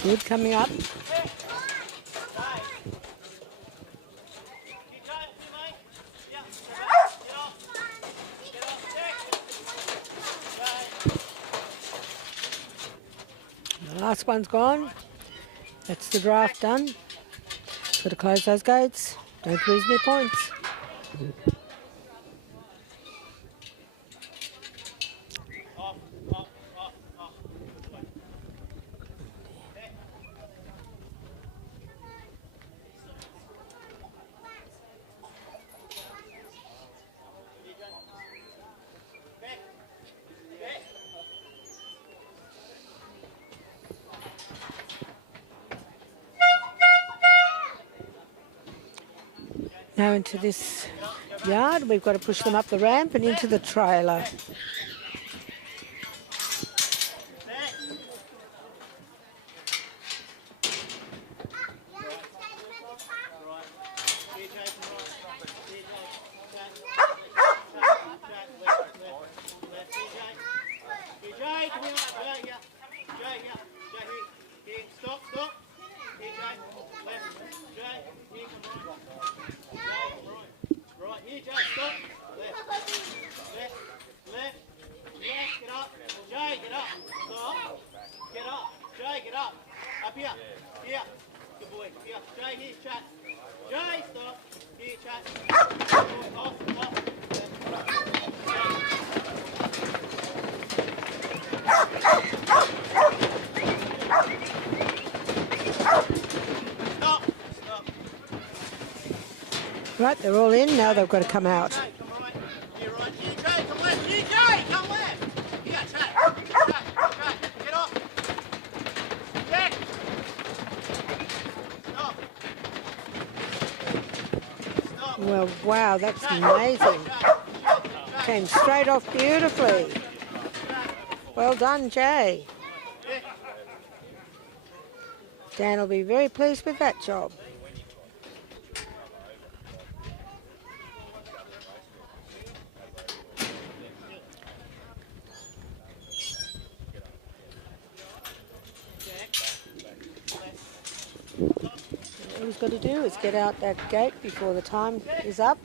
Good coming up. The last one's gone. That's the draft done. Got to close those gates. Don't lose any points. Now into this yard, we've got to push them up the ramp and into the trailer. Right, they're all in. Now they've got to come out. Well, wow, that's amazing. Came straight off beautifully. Well done, Jay. Dan will be very pleased with that job. All he's got to do is get out that gate before the time is up.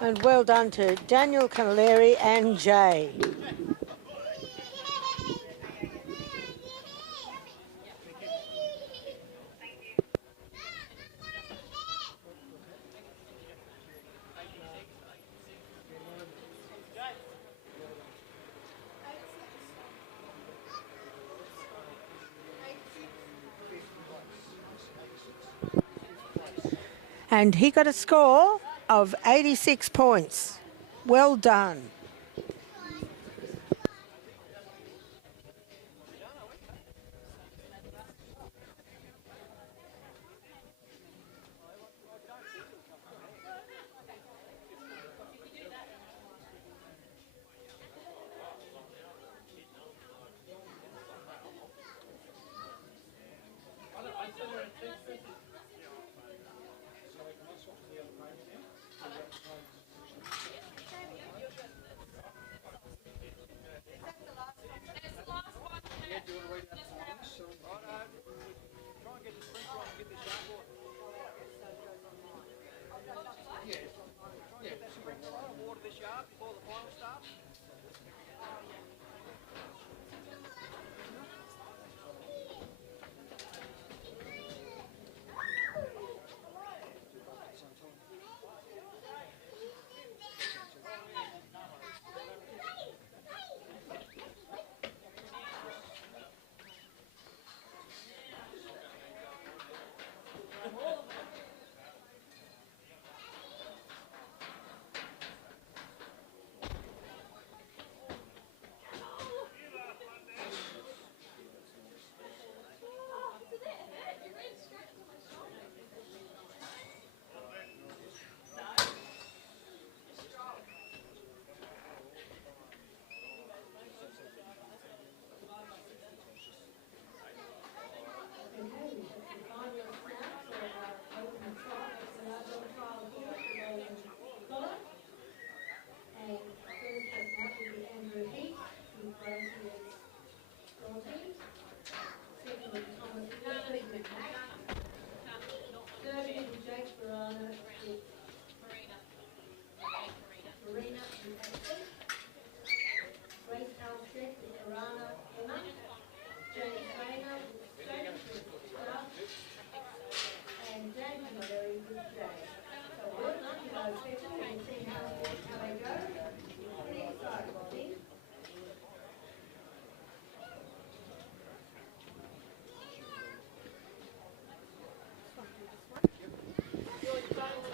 And well done to Daniel Camilleri and Jay. And he got a score of 86 points. Well done.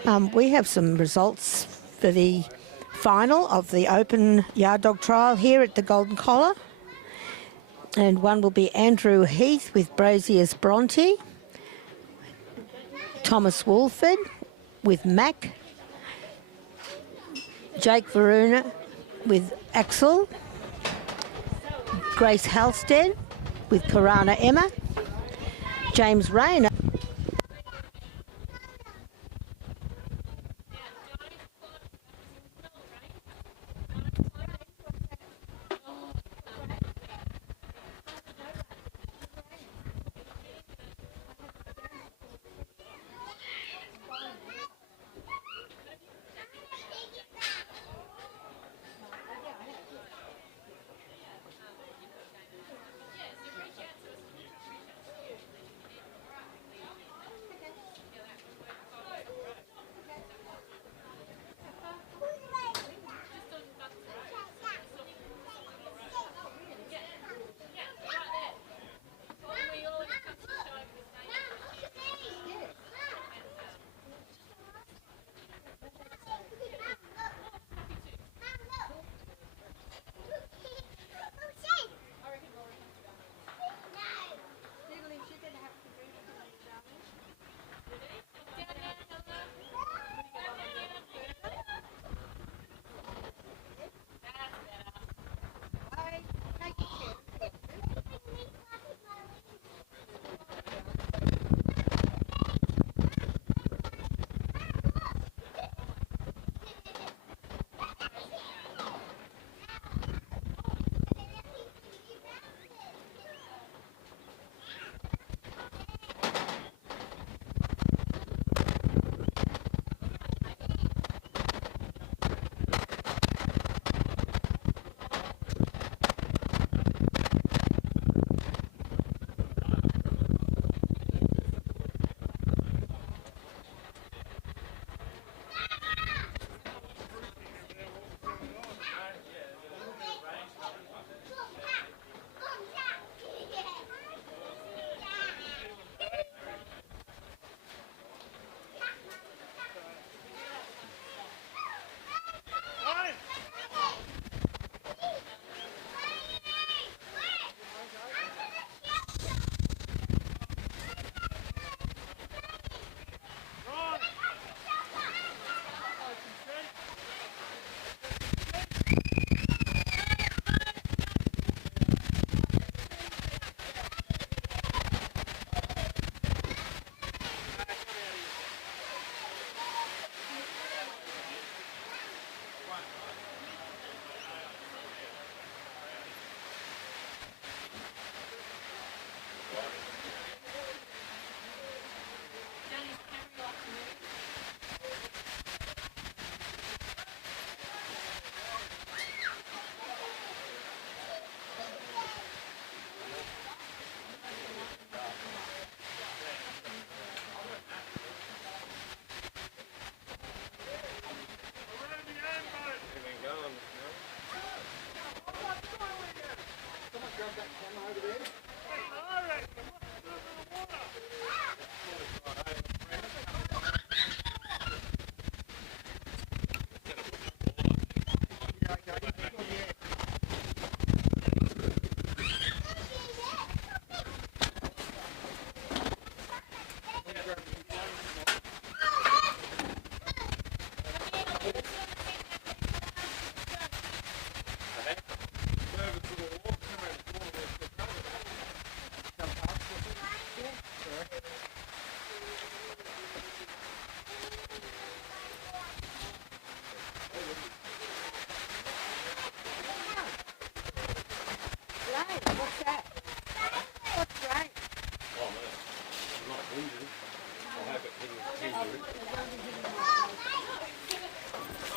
We have some results for the final of the open yard dog trial here at the Golden Collar. And one will be Andrew Heath with Brazier's Bronte, Thomas Wolford with Mac, Jake Varuna with Axel, Grace Halstead with Karana Emma, James Rayner.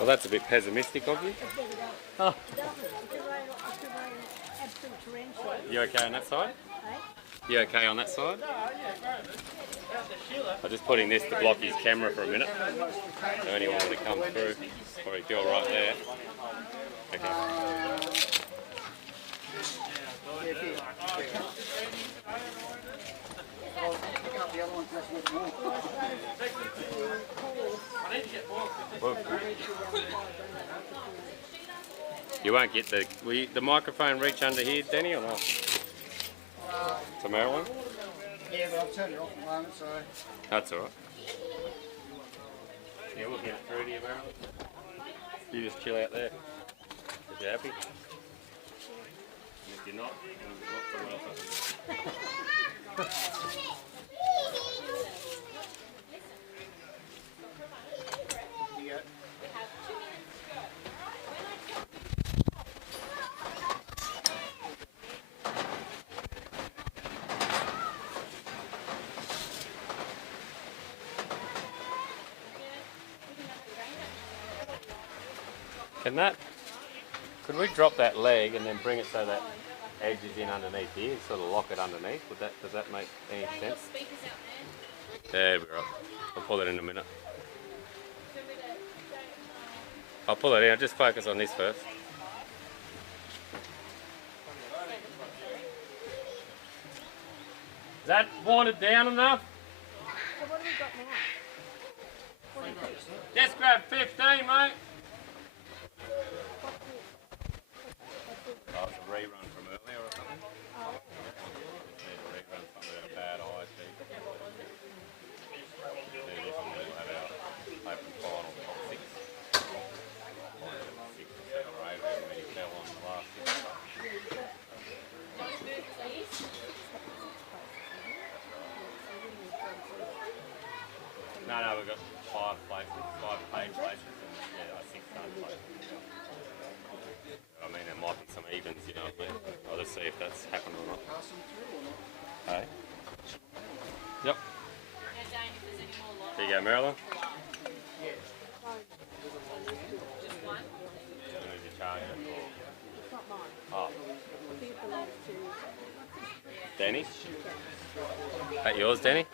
Well, that's a bit pessimistic of you. Oh. You okay on that side? You okay on that side? I'm just putting this to block his camera for a minute. So anyone want to come through, probably feel right there. Okay. Well, you won't get the... Will the microphone reach under here, Danny, or not? To Marilyn? Yeah, but I've turned it off at the moment, so... That's all right. Yeah, we'll get it through to you, Marilyn. You just chill out there. If you're happy. And if you're not, then not someone else. Could we drop that leg and then bring it so that edge is in underneath here, sort of lock it underneath? Does that make any sense? There we're right. I'll pull it in a minute. I'll pull it in, I'll just focus on this first. Is that watered down enough? So what have we got now? Just grab 15, mate. Oh, it's a rerun from earlier or something? Oh. Need a rerun from a bad eye sheet. This one we'll have our open final top 6. 6 or 8, however many fell on the last 6. No, we've got 5 places, 5 paid places, and yeah, 6 done places. I mean, there might be some evens, you know what I mean? I'll just see if that's happened or not. Hey? Yep. There you go, Marilyn. Where's your charger? It's not mine. Oh. I think it belongs to... Danny? That yours, Danny?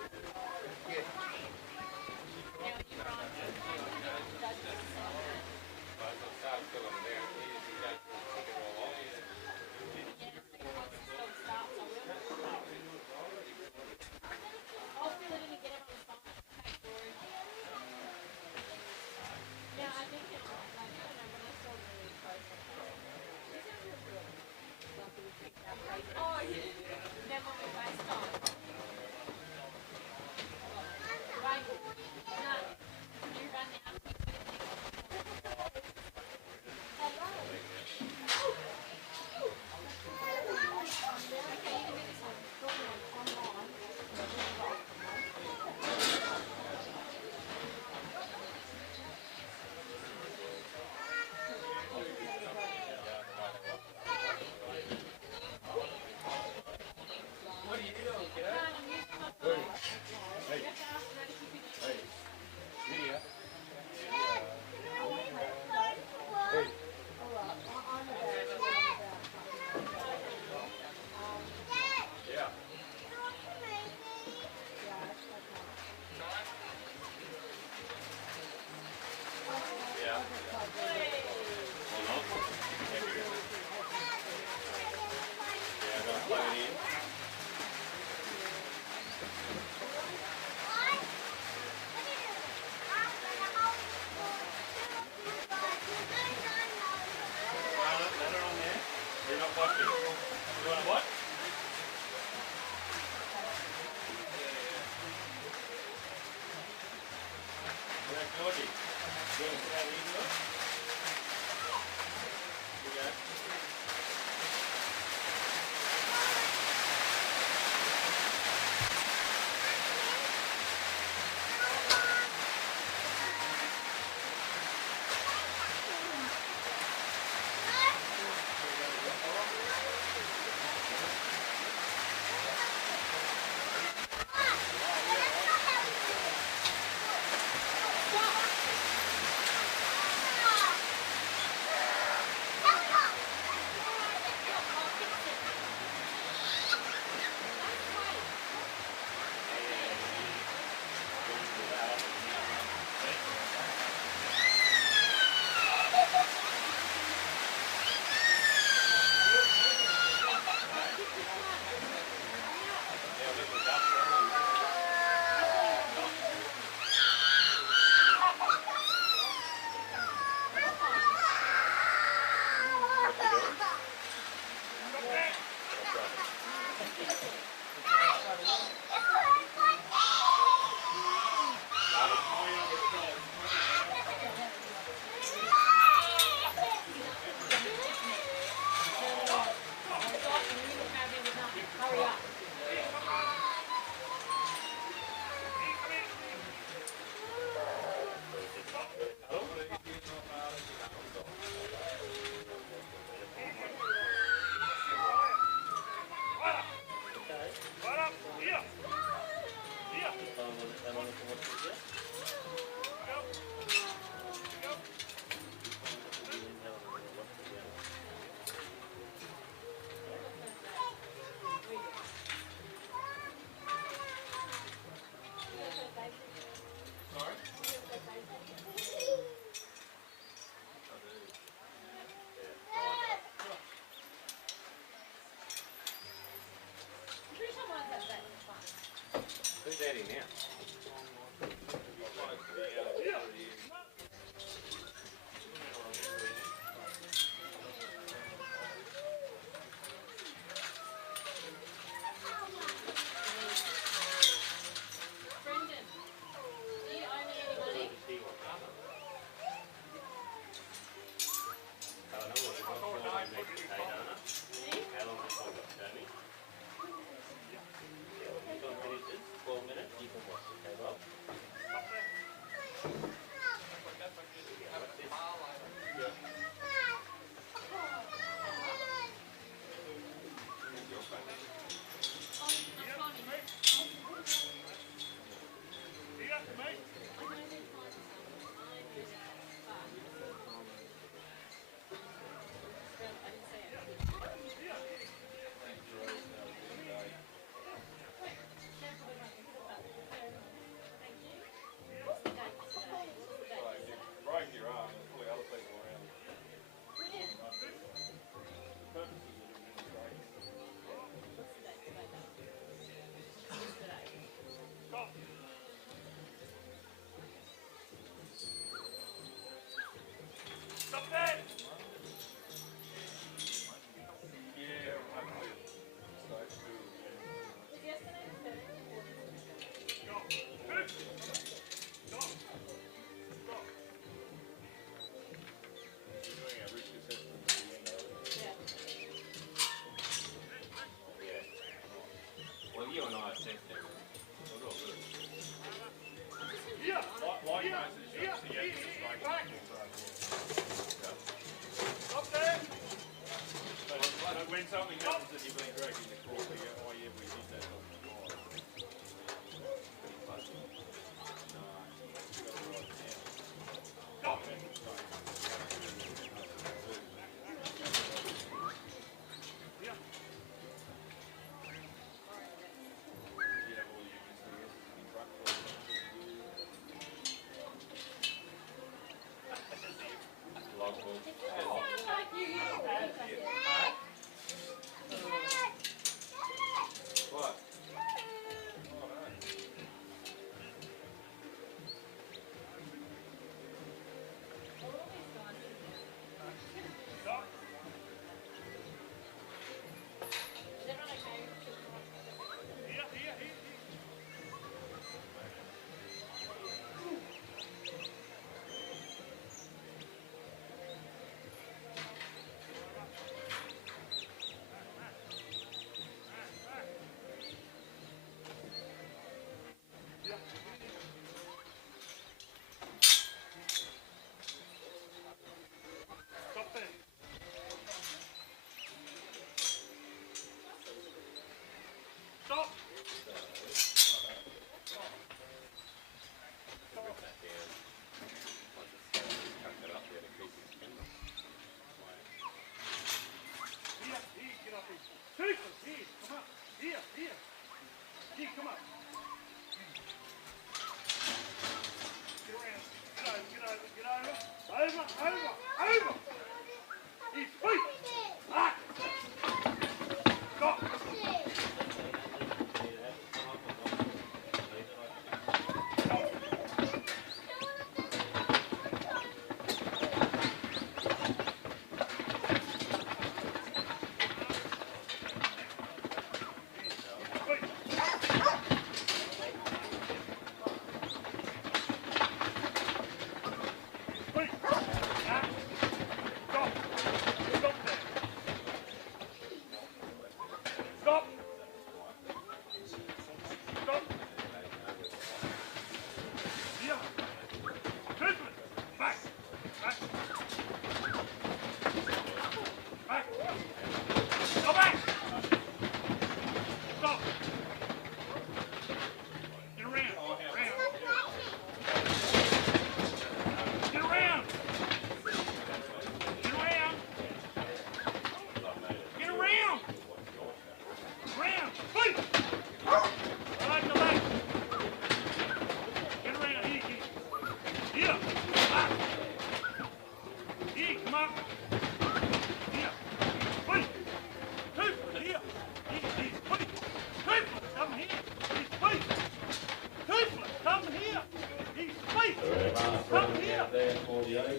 about him now? Brendan, do you owe me any money? You can finish this, 12 minutes, you can watch the table.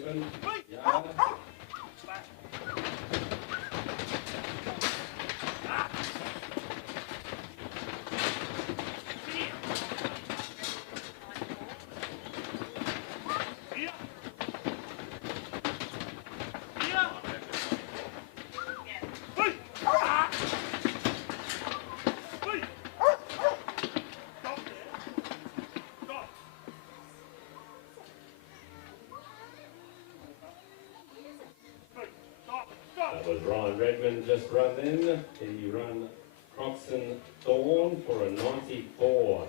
open. Yard. That was Ryan Redmond just run in. He run Croxon Thorn for a 94.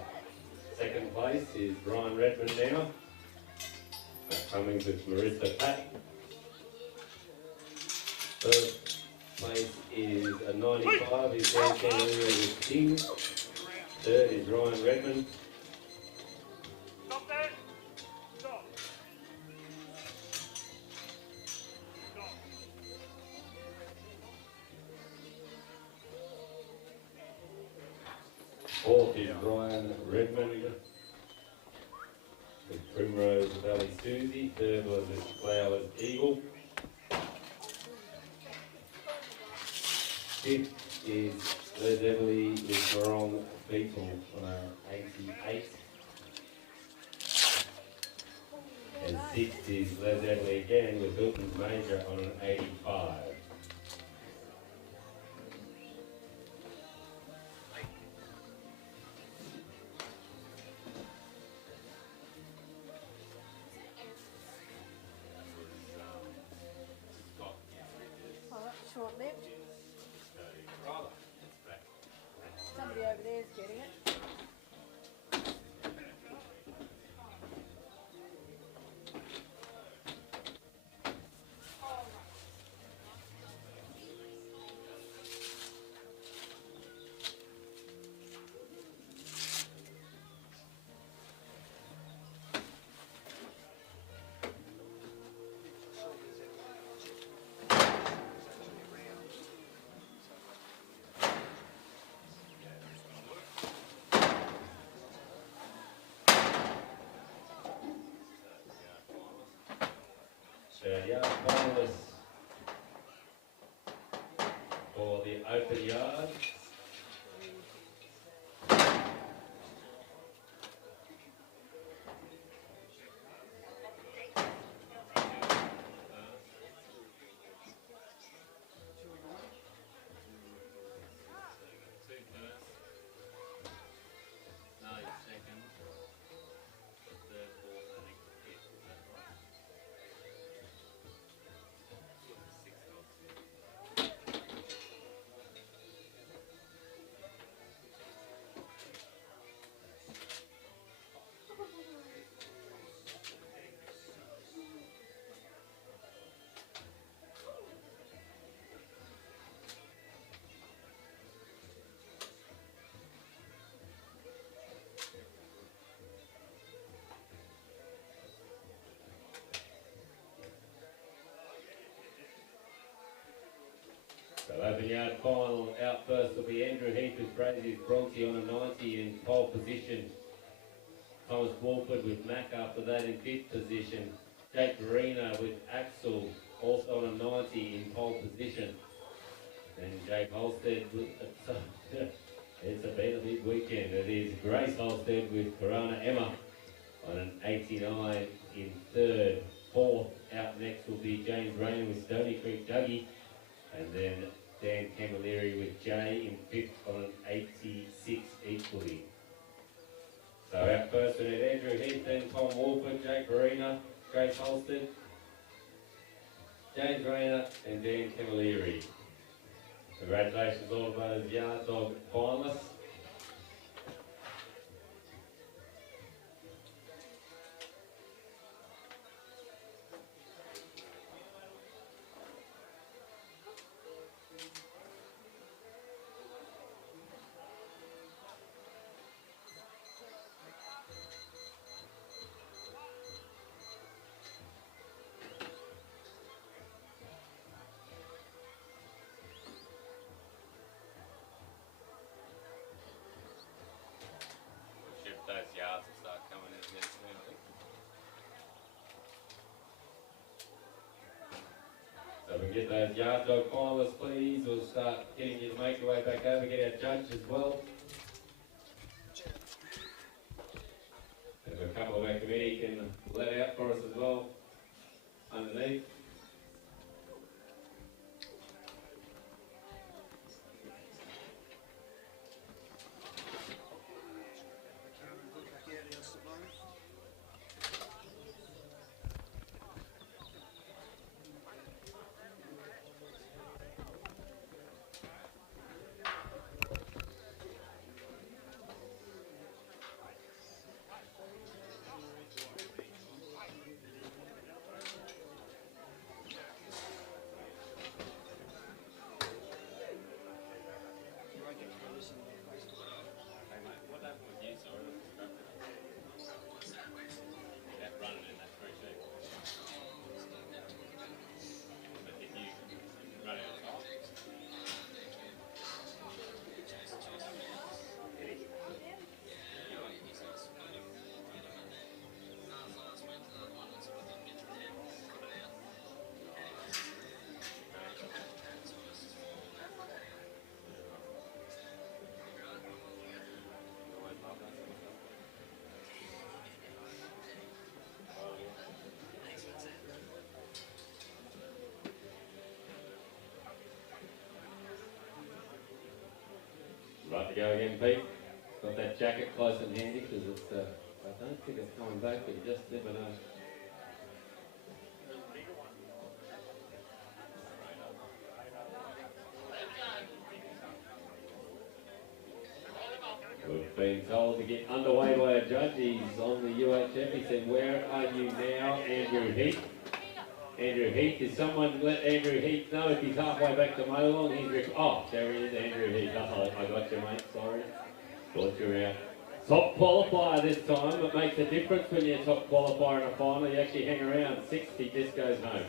Second place is Ryan Redmond now. Cummings with Marissa Pat. Third place is a 95, is Dan Candelier with King. Third is Ryan Redmond. Stop there. Stop. Fourth is Ryan Redmond with Primrose Valley Susie. Third was the Flowers Eagle. Fifth is Les Everly with Morong Beetle on a 88. And sixth is Les Everly again with Hilton's Major on an 85. Oh, that's short lived. Somebody over there is getting it. Yard finalists for the open yard. So open yard final out first will be Andrew Heath with Braziers Bronte on a 90 in pole position. Thomas Walford with Mac after that in 5th position. Jake Verena with Axel also on a 90 in pole position. And Jake Holstead with, it's been a big weekend. It is Grace Holstead with Corona Emma on an 89 in 3rd. 4th out next will be James Rain with Stony Creek Dougie. And then Dan Camilleri with Jay in 5th on an 86 equally. So our first one is Andrew Heath, then Tom Walford, Jake Verena, Grace Holstead, James Rayner and Dan Camilleri. Congratulations all of those Yard Dog finalists. We'll get those yard dog finalists, please. We'll start getting you to make your way back over, get our judge as well. If a couple of our committee can let out for us as well, underneath. Right to go again, Pete. Got that jacket close and handy because it's, I don't think it's coming back, but you just never know. We've been told to get underway by a judge. He's on the UHF. He said, "Where are you now, Andrew Heath?" Andrew Heath, is someone let Andrew Heath know if he's halfway back to Molong? Oh, there he is, Andrew Heath. Oh, I got you, mate, sorry. Thought you were out. Top qualifier this time. It makes a difference when you're a top qualifier in a final. You actually hang around. 60 just goes home.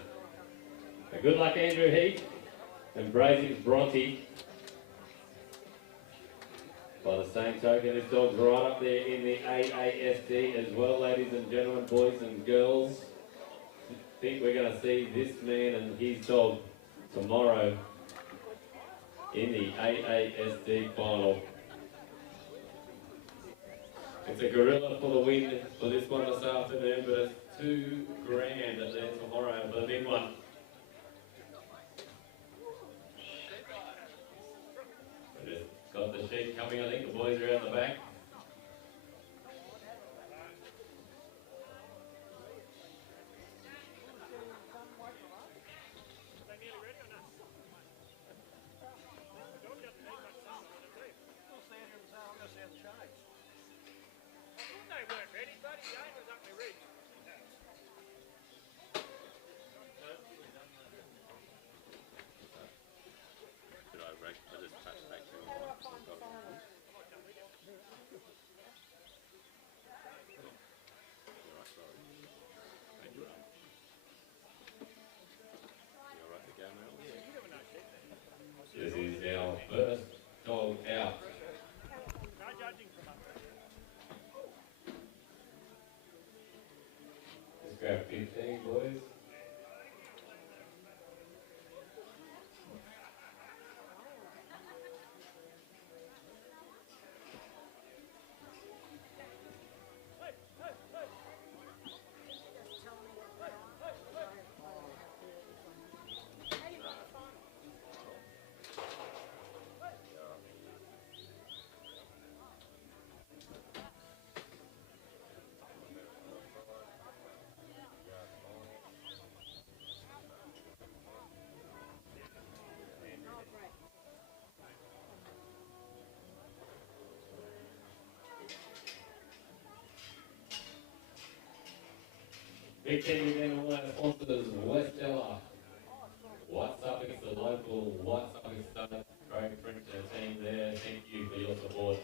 So good luck, Andrew Heath. And Brazing's Bronte. By the same token, this dog's right up there in the AASD as well, ladies and gentlemen, boys and girls. I think we're going to see this man and his dog tomorrow in the AASD final. It's a gorilla for the win for this one this afternoon, but it's $2 grand there tomorrow for the big one. We just got the sheep coming, I think the boys are out the back. This is our first dog out. Let's grab 15, boys. Big thank you again to all our sponsors, West Ella, White Suffolk, the local White Suffolk State, Craig French and team there. Thank you for your support.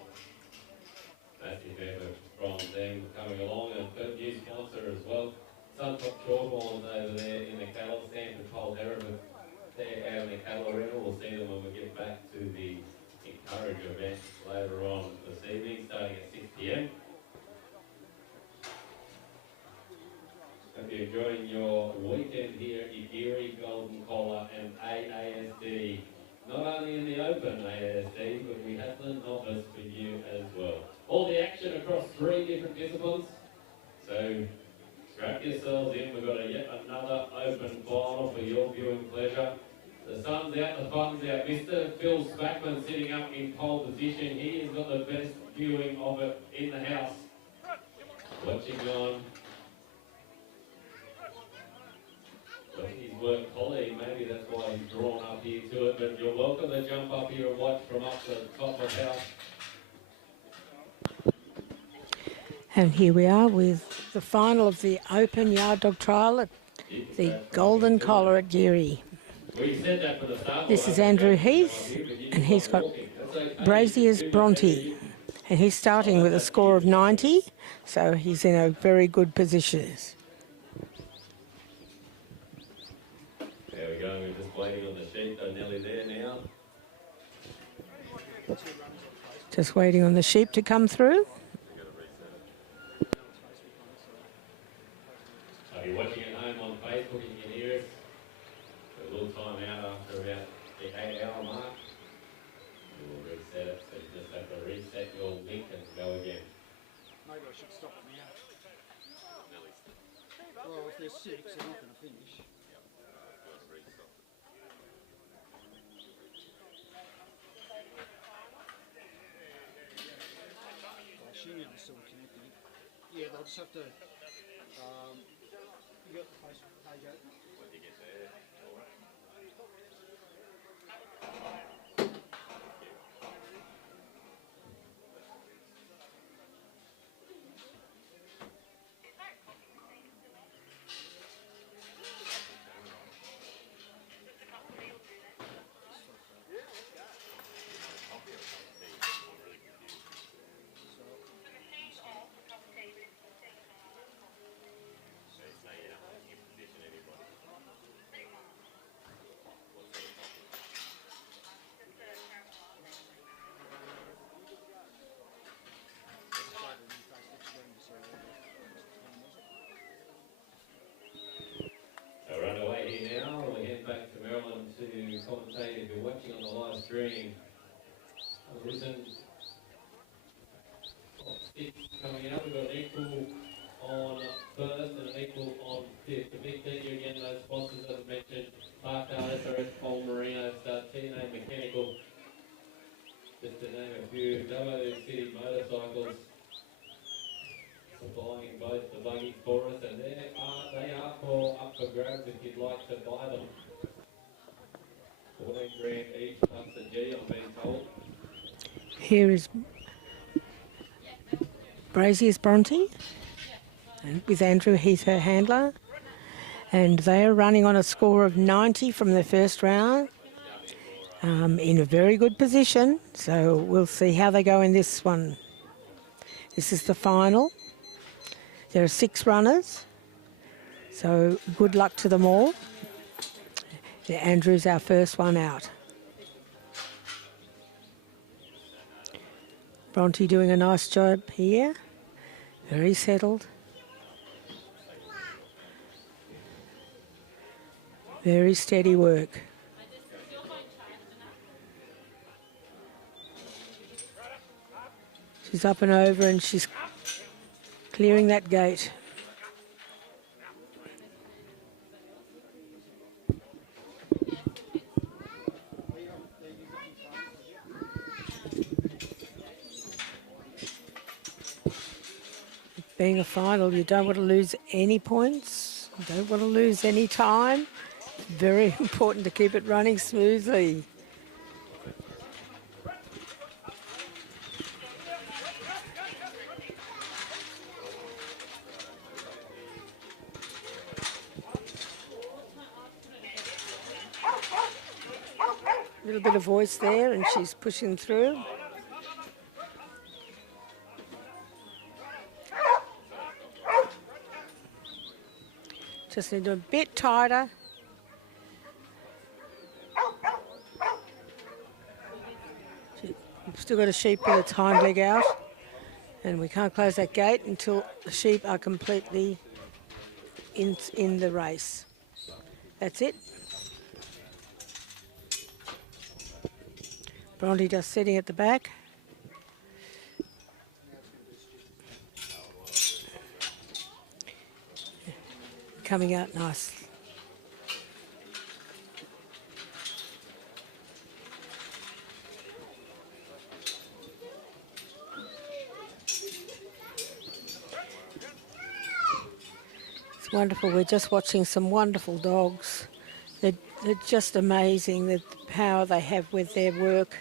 Massive effort from them coming along, and third new sponsor as well. Suntop Shorthorns over there in the cattle stand for Cole Hereford. They're out in the cattle arena. We'll see them when we get back to the Encourage event later on this evening, starting at 6 p.m. Hope you're enjoying your weekend here at Geurie, Golden Collar and 3 different disciplines. So strap yourselves in. We've got yet another open final for your viewing pleasure. The sun's out, the fun's out. Mr. Phil Spackman sitting up in pole position. He has got the best viewing of it in the house. Watching on. His work colleague, maybe that's why he's drawn up here to it, but you're welcome to jump up here and watch from up the top of the house. And here we are with the final of the Open Yard Dog Trial at the Golden Collar at Geurie. This is Andrew Heath, and he's got Brazier's Bronte, and he's starting with a score of 90, so he's in a very good position. There we go, we're just waiting on the sheep, they're nearly there now. Just waiting on the sheep to come through. So you're watching at home on Facebook, you can hear us. A little time out after about the 8-hour mark. We'll reset it, so you just have to reset your link and go again. Maybe I should stop it now. Well, if there's 6, they're not going to finish. I assume they're still connected. Yeah, they'll just have to. You got the Facebook page open? When you get there, all right. So run away here now. We'll head back to Maryland to commentate. If you're watching on the live stream, listen. Top 6 coming up. We've got an equal on first and an equal on fifth. A big thank you again to those sponsors that I've mentioned. Parkdale, SRS, Paul Marino, TNA Mechanical, just to name a few. Dubbo City Motorcycles, supplying both the buggies for us, and they are up for grabs if you'd like to buy them. 14 grand each plus a G, I'm being told. Here is Brazier's Bronte, and with Andrew Heath, her handler, and they are running on a score of 90 from the first round, in a very good position, so we'll see how they go in this one. This is the final. There are 6 runners, so good luck to them all. Andrew's our first one out. Bronte doing a nice job here, very settled. Very steady work. She's up and over and she's clearing that gate. Being a final, you don't want to lose any points, you don't want to lose any time. It's very important to keep it running smoothly. A little bit of voice there and she's pushing through. Just need to do a bit tighter. We've still got a sheep with its hind leg out, and we can't close that gate until the sheep are completely in the race. That's it. Bronte just sitting at the back. coming out nice. It's wonderful. We're just watching some wonderful dogs. They're just amazing, the power they have with their work.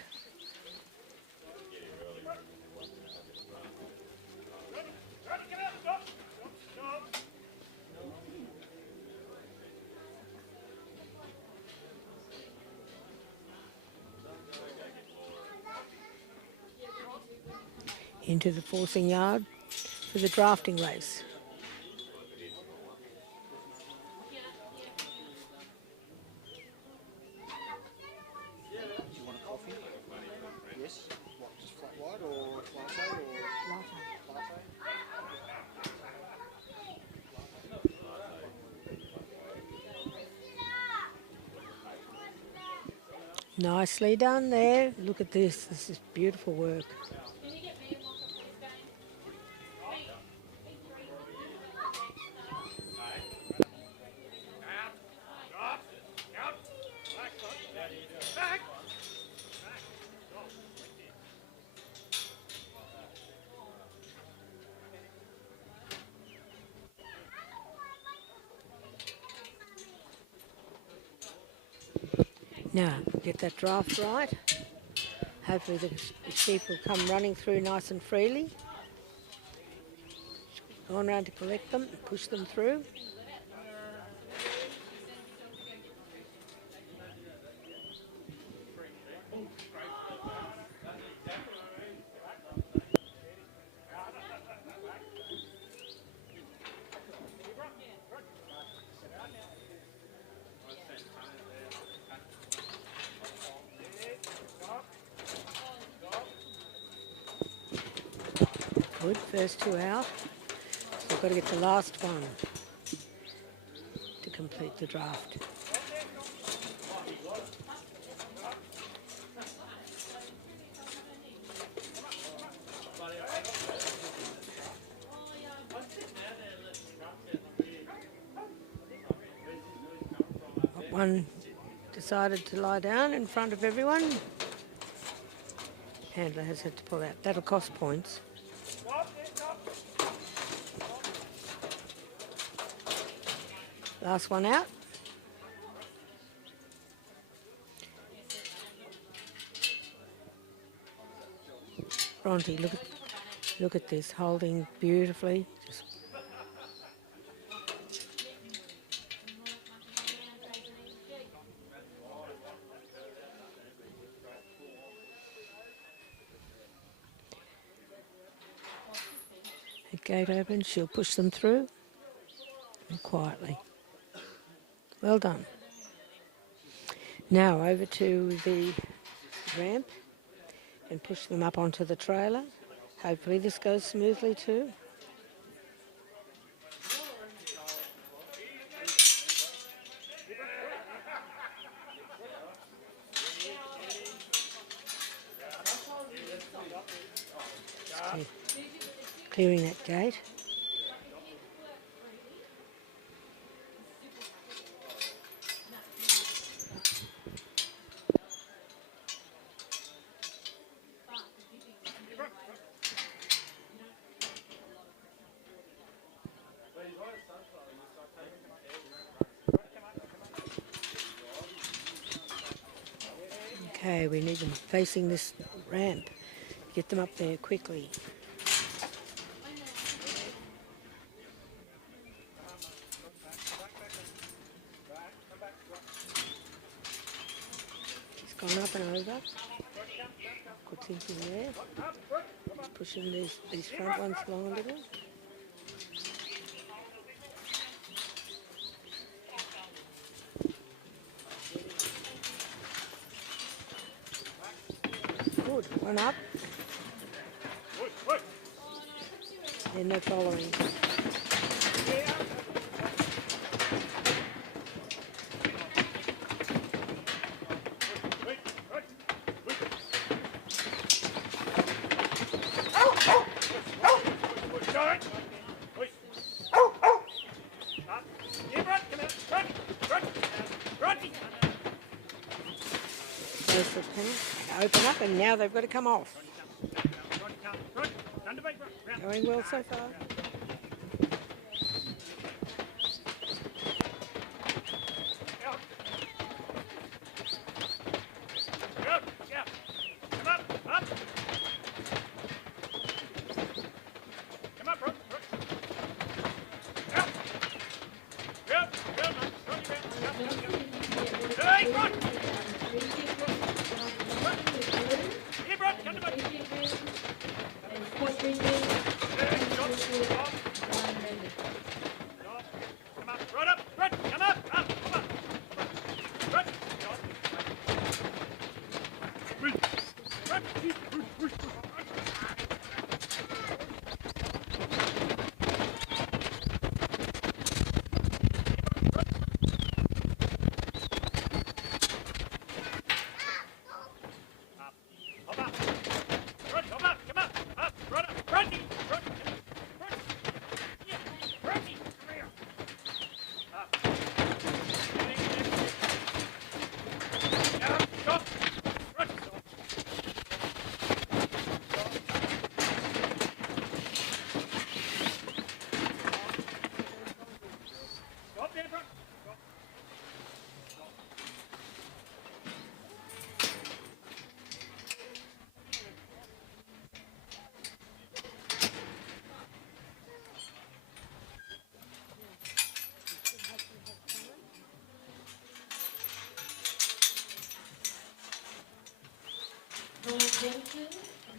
Into the forcing yard for the drafting race. Yes. What, just flat white or latte or latte? Nicely done there. Look at this. This is beautiful work. Now, get that draft right. Hopefully the sheep will come running through nice and freely. Go on around to collect them, push them through. Good, first two out. So we've got to get the last one to complete the draft. One decided to lie down in front of everyone. Handler has had to pull out. That'll cost points. Last one out. Bronte, look at this, holding beautifully. Just the gate opens, she'll push them through and quietly. Well done. Now over to the ramp and push them up onto the trailer. Hopefully this goes smoothly too. Clearing that gate. Okay, we need them facing this ramp. Get them up there quickly. It's gone up and over. Good thinking there. Pushing these front ones along a little. Good, one up. Then they're following. First they've come open up and now they've got to come off. Going well so far.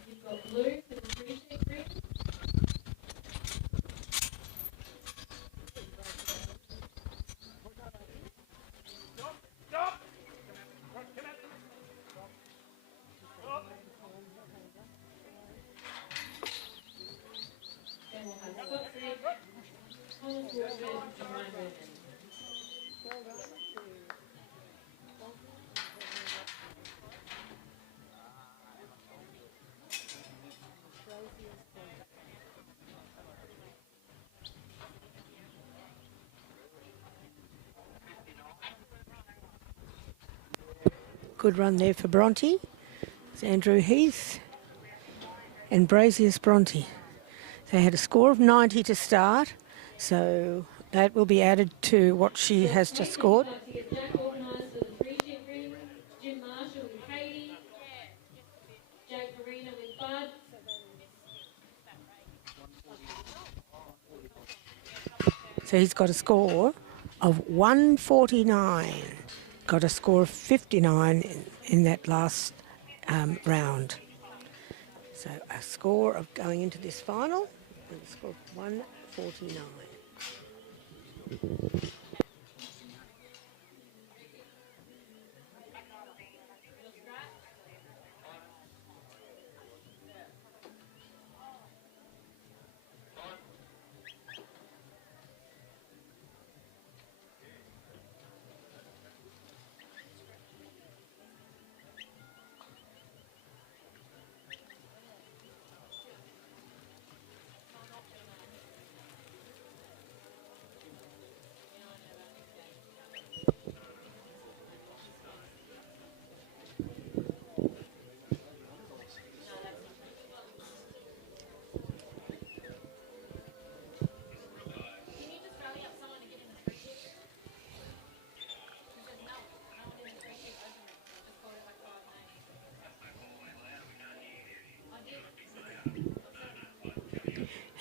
You've got blue for the three-sheet ring. Then we'll have Scott Reed, Thomas Walker, Jermaine Redmond. Good run there for Bronte. It's Andrew Heath and Brazius Bronte. They had a score of 90 to start, so that will be added to what she has just scored. Jack organised for the three-sheet ring, Jim Marshall with Katie, Jake Farina with Bud. So he's got a score of 149. Got a score of 59 in that last round. So a score of going into this final with a score of 149.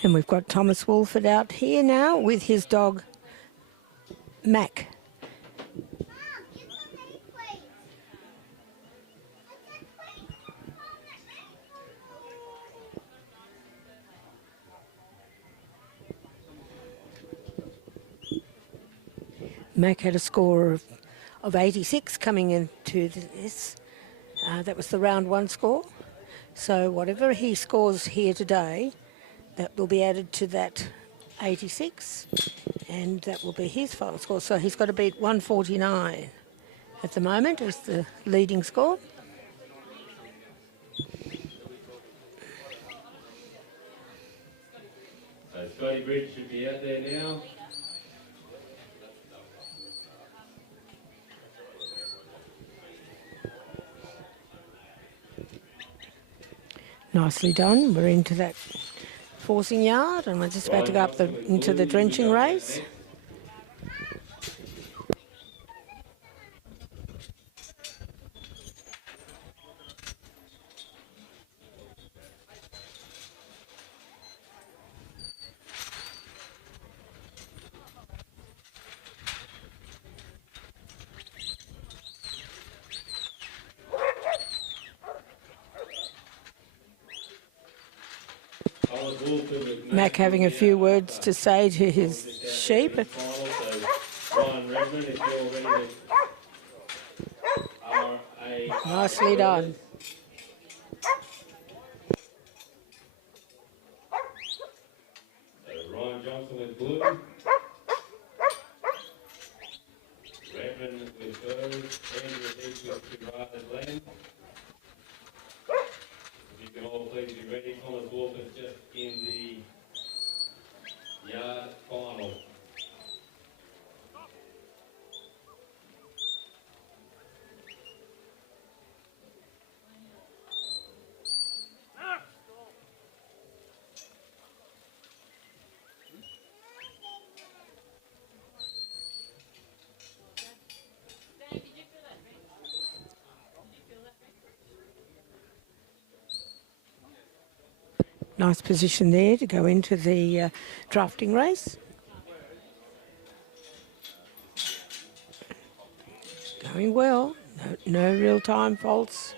And we've got Thomas Wolford out here now with his dog, Mac. Mac had a score of 86 coming into this. That was the round one score. So whatever he scores here today, that will be added to that 86, and that will be his final score. So he's got to beat 149 at the moment as the leading score. So Scotty Bridge should be out there now. Nicely done. We're into that forcing yard and we're just about to go up into the drenching race. Mac having a few words to say to his sheep. Nicely done. Ryan Johnson with blue. Redmond with gold. Andrew with Geurie blend. If you can all please be ready. Thomas Walker's just in the yard final. Nice position there to go into the drafting race. Going well. No real time faults.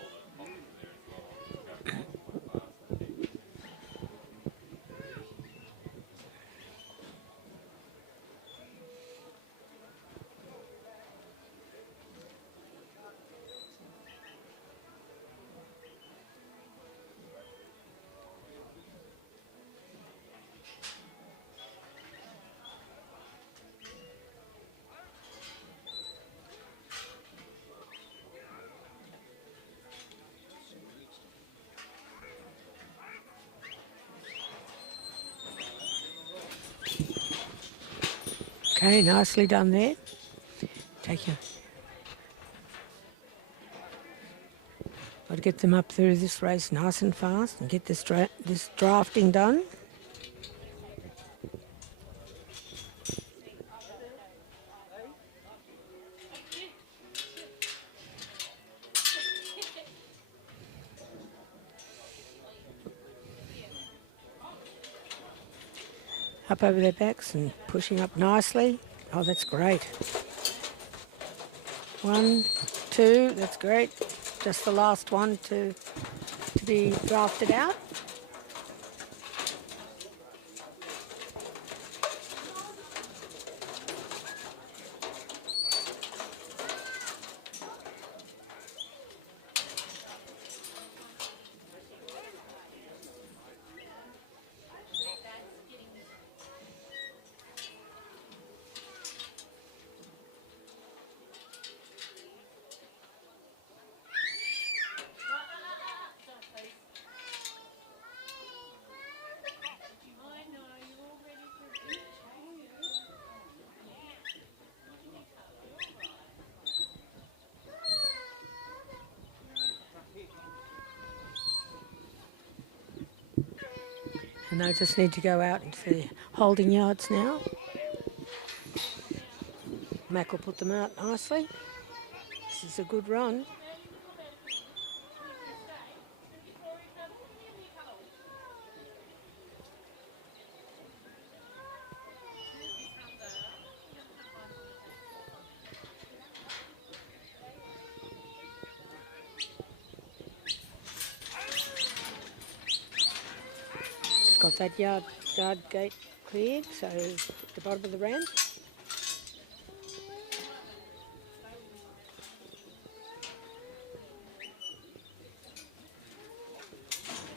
Okay, nicely done there. Take your... Got to get them up through this race nice and fast and get this drafting done. Up over their backs and pushing up nicely. Oh, that's great. 1, 2, that's great. Just the last one to be drafted out. And they just need to go out into the holding yards now. Mac will put them out nicely. This is a good run. Got that yard gate cleared, so at the bottom of the ramp.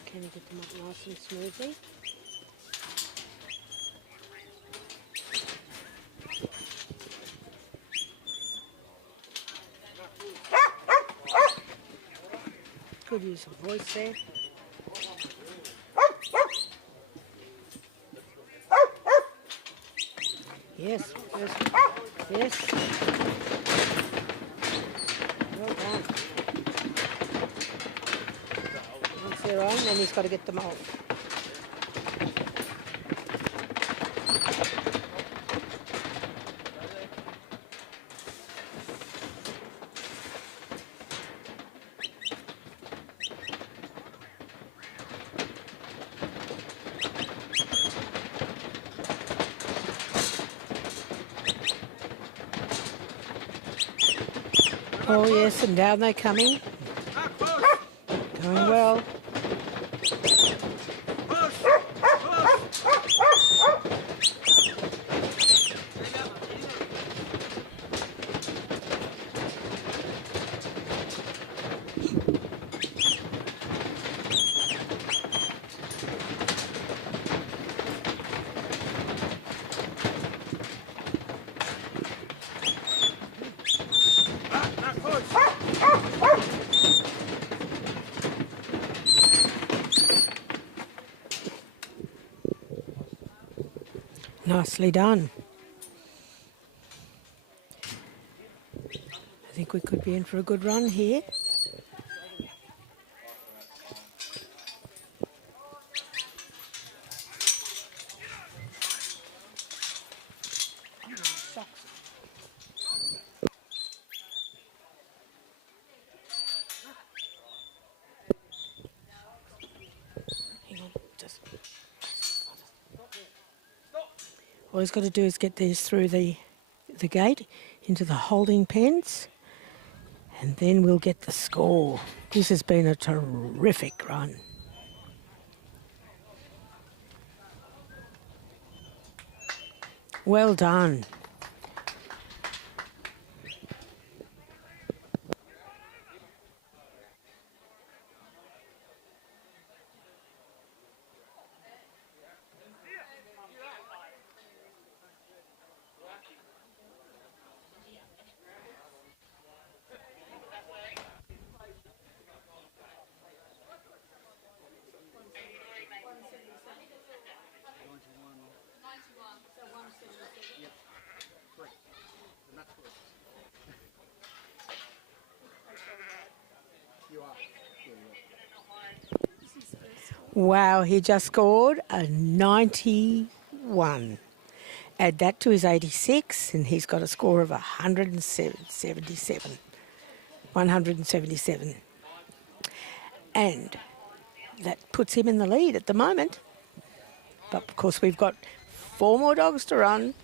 Can you get them up nice and smoothly? Good use of voice there. Yes, yes, yes. Well done. Once they're on, and he's got to get them off. Oh yes, and down they're coming. Going well. Nicely done. I think we could be in for a good run here. Hang on, just. All he's got to do is get these through the gate into the holding pens, and then we'll get the score. This has been a terrific run. Well done. Wow, he just scored a 91. Add that to his 86 and he's got a score of 177. 177. And that puts him in the lead at the moment. But of course we've got 4 more dogs to run.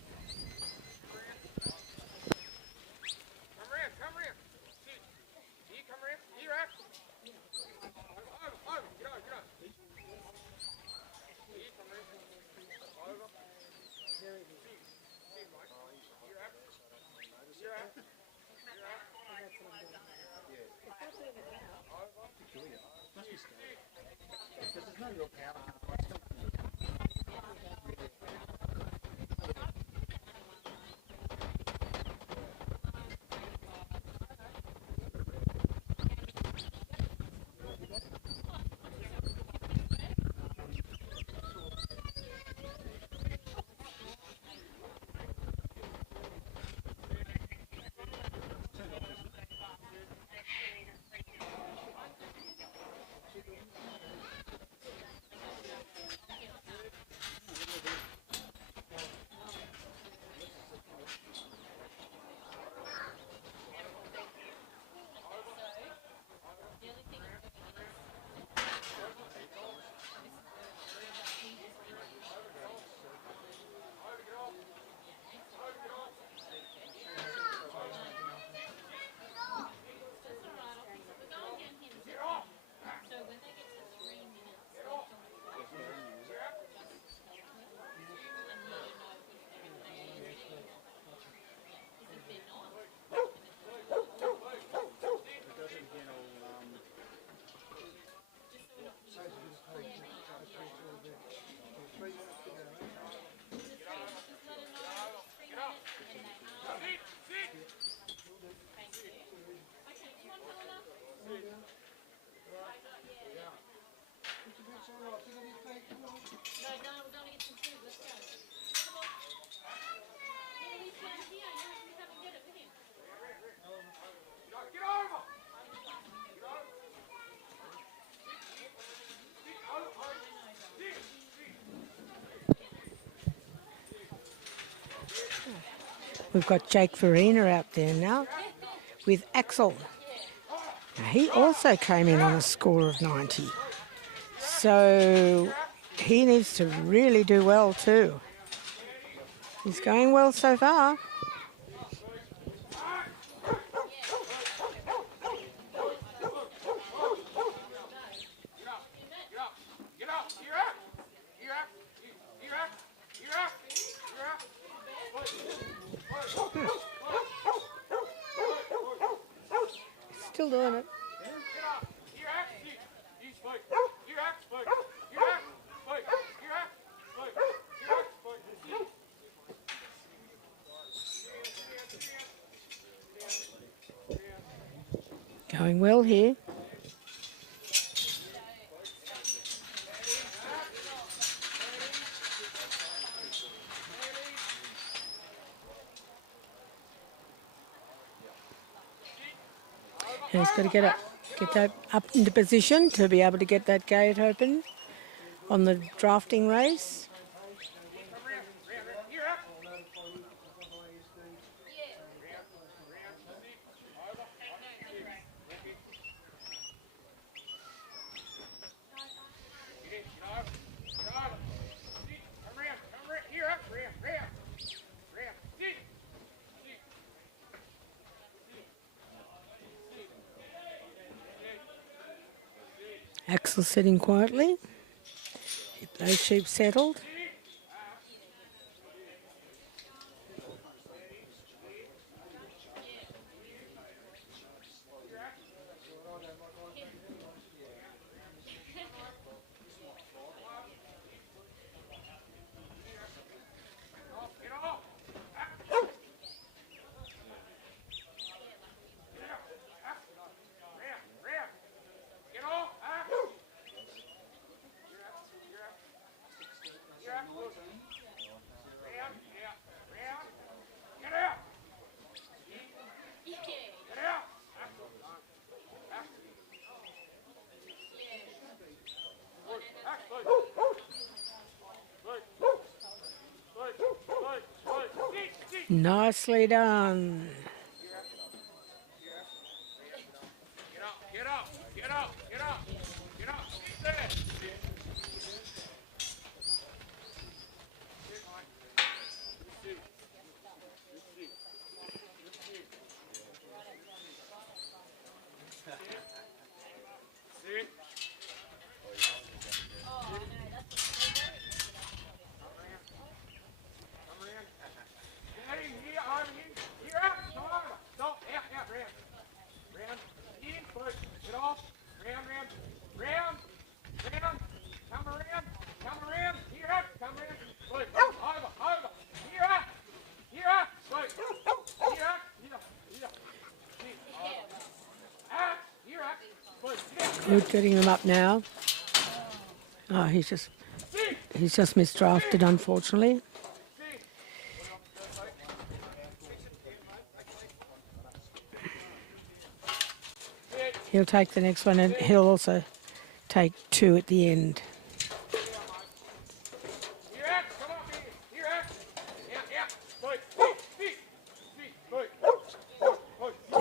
We've got Jake Farina out there now with Axel. Now, he also came in on a score of 90. So he needs to really do well too. He's going well so far. Still doing it. Going well here. And he's got to get that up into position to be able to get that gate open on the drafting race. Axel sitting quietly. Get those sheep settled. Nicely done. Get up, get up, get up, get up, sit there. Sit. Good, getting them up now. Oh, he's just misdrafted, unfortunately. He'll take the next one, and he'll also take two at the end.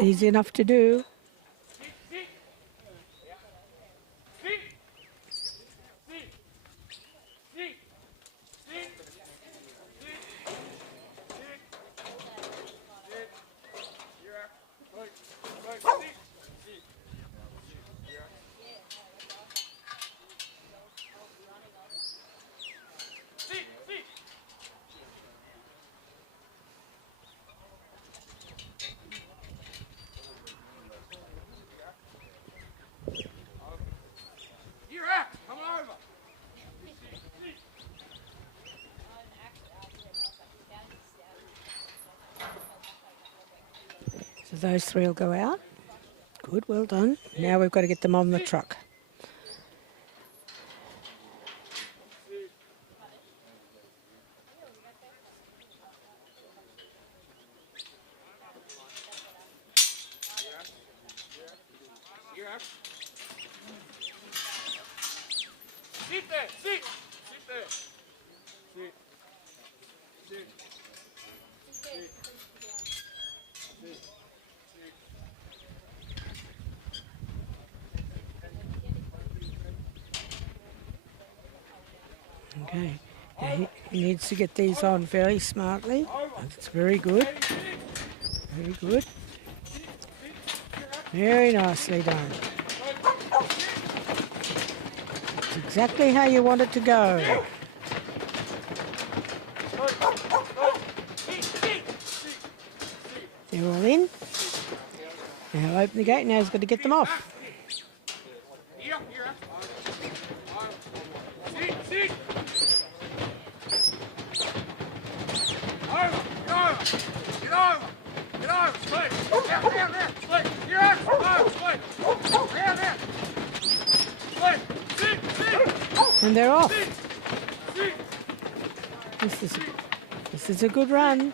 Easy enough to do. So those three will go out. Good, well done. Now we've got to get them on the truck. Sit there, sit, sit there. Sit, sit, sit. He needs to get these on very smartly. That's very good. Very good. Very nicely done. It's exactly how you want it to go. They're all in. Now open the gate. Now he's got to get them off. And they're off. This is a good run.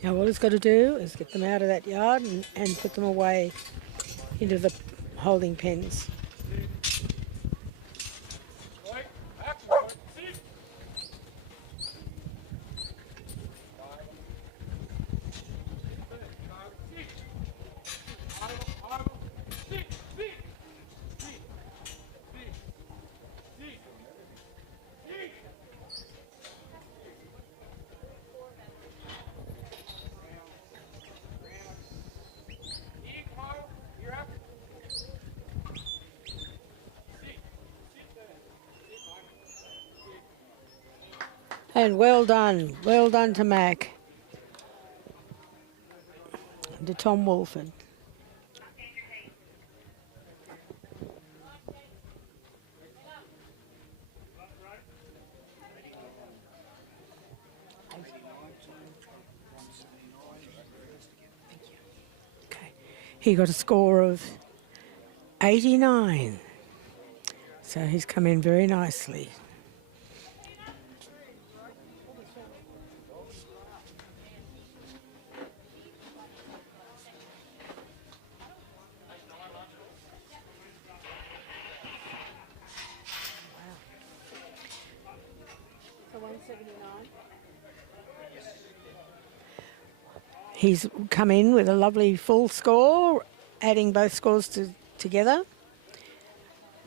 Now all he's got to do is get them out of that yard and put them away into the holding pens. And well done to Mac and to Tom Wolford. Okay, he got a score of 89, so he's come in very nicely. He's come in with a lovely full score, adding both scores together.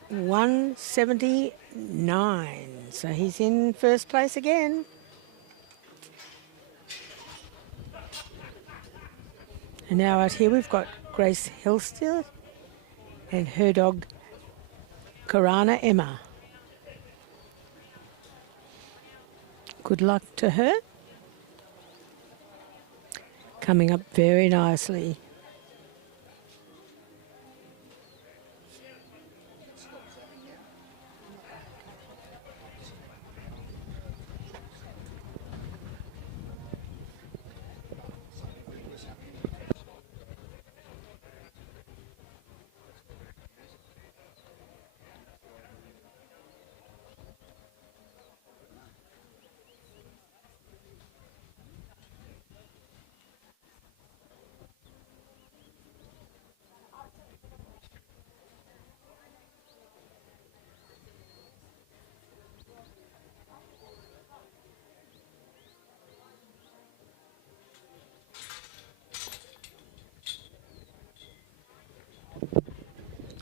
179. So he's in first place again. And now out here we've got Grace Hillstill and her dog Karana Emma. Good luck to her. Coming up very nicely.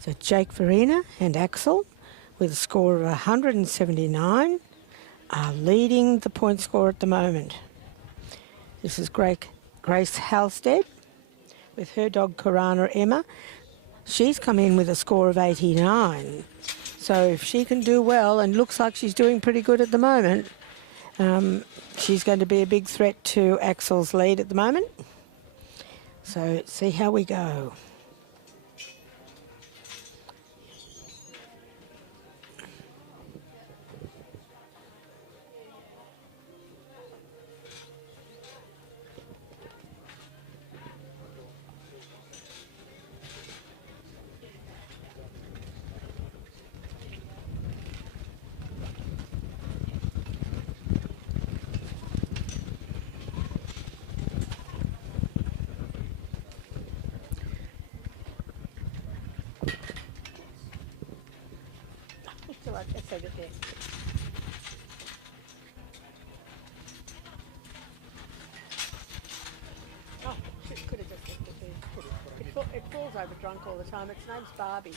So Jake Farina and Axel, with a score of 179, are leading the point score at the moment. This is Grace Halstead with her dog Karana Emma. She's come in with a score of 89. So if she can do well, and looks like she's doing pretty good at the moment, she's going to be a big threat to Axel's lead at the moment. So let's see how we go. so that they're... Oh, could have just left it there. It falls over drunk all the time. Its name's Barbie.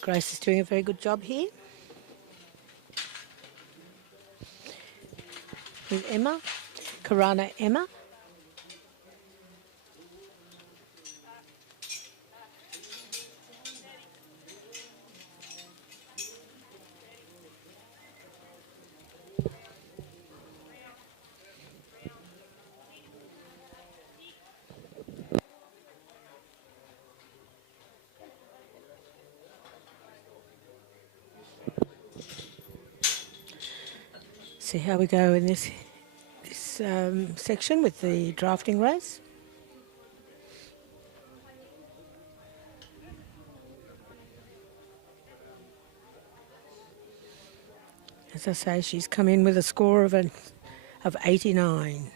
Grace is doing a very good job here. With Emma, Karana Emma. See how we go in this section with the drafting race. As I say, she's come in with a score of 89.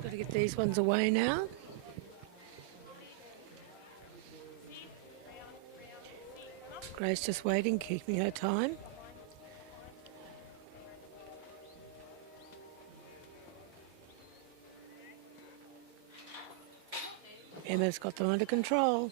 Got to get these ones away now. Grace just waiting, keeping her time. Emma's got them under control.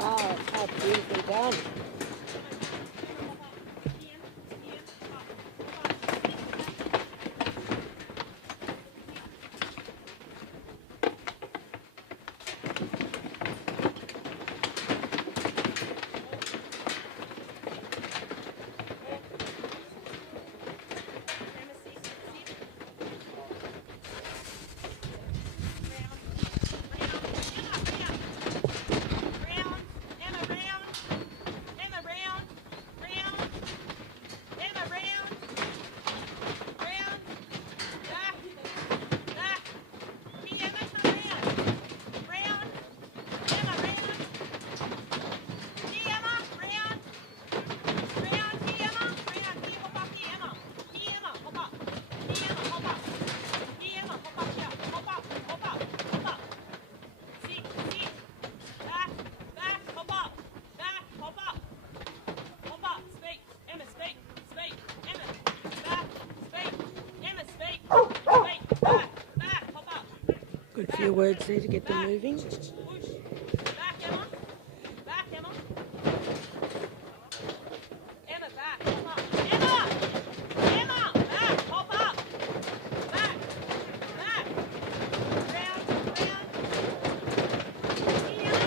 Wow, how beautifully done. words there to get them moving. Back, Emma. Back, Emma. Emma, back. Come on. Emma! Emma! Back! Hop up! Back! Back! Round, round. Here, here,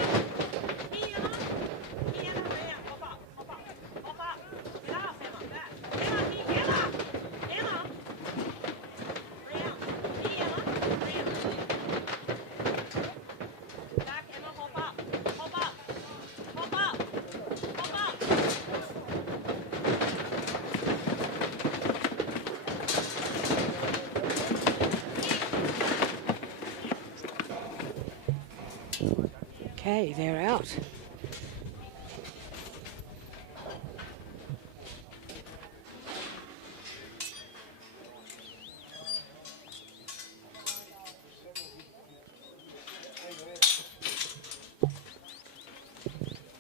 here, round. Hop up, hop up, hop up. Get off, Emma. Back. Emma, here, Emma! Emma! Round. Here, Emma. Round. Back, Emma. Hop up. Hop up. Hop up. Hop up. Okay, they're out.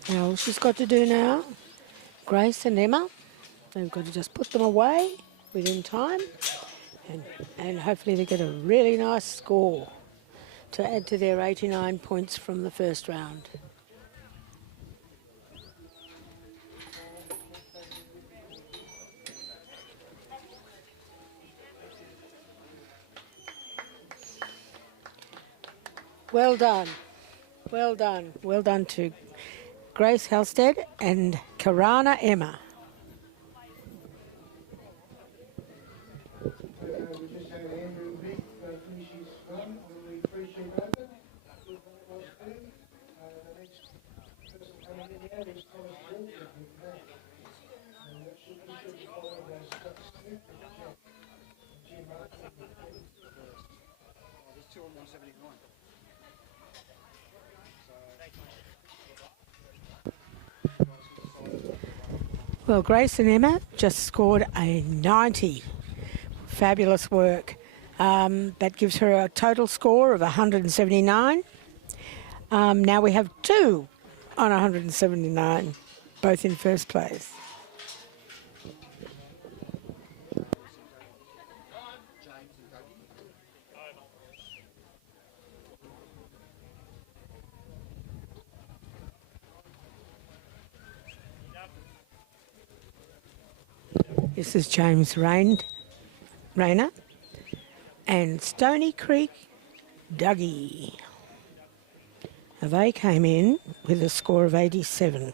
Now all she's got to do now, Grace and Emma, they've got to just put them away within time and hopefully they get a really nice score to add to their 89 points from the first round. Well done. Well done. Well done to Grace Halstead and Karana Emma. We just had Andrew Vick finish his run on the free-sheet open. Good run it was too. The next person coming in now is Thomas Walker with that. And that should be followed by Scott Smith and Jim Martin with that. There's two on 179. Well, Grace and Emma just scored a 90. Fabulous work. That gives her a total score of 179. Now we have two on 179, both in first place. This is James Rayner and Stony Creek Dougie. Now they came in with a score of 87.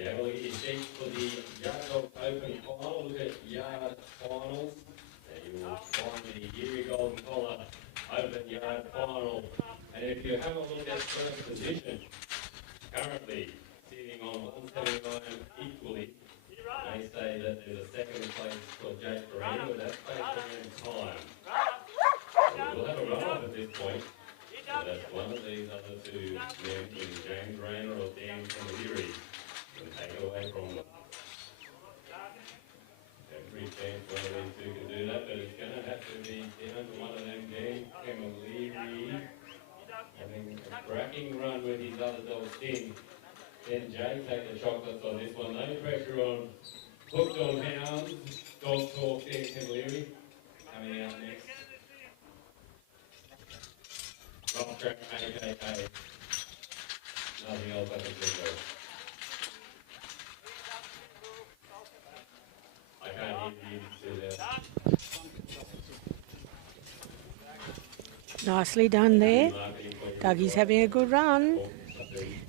Have a look at your sheet for the Stockdog Open final. Look at yard finals. You will find the Geurie Golden Collar Open Yard Final. And if you have a look at first position, currently sitting on 179 equally, they say that there's a second place for Jake Geurie, but that's based on time. We'll have a run-off at this point. So that's one of these other two men, either James Rayner or Dan Geurie. Take it away from them. Every chance one of these two can do that, but it's going to have to be down to one of them, Dan Camilleri, having a cracking run with his other dog, Sting. Then Jay, take the chocolates on this one. No pressure on Hooked on Hounds. Dog Talk there, Cavalieri. Coming out next. Rock Track, AKK. Nothing else I can think of. I can't hear you too loud. Nicely done there. Dougie's having a good run.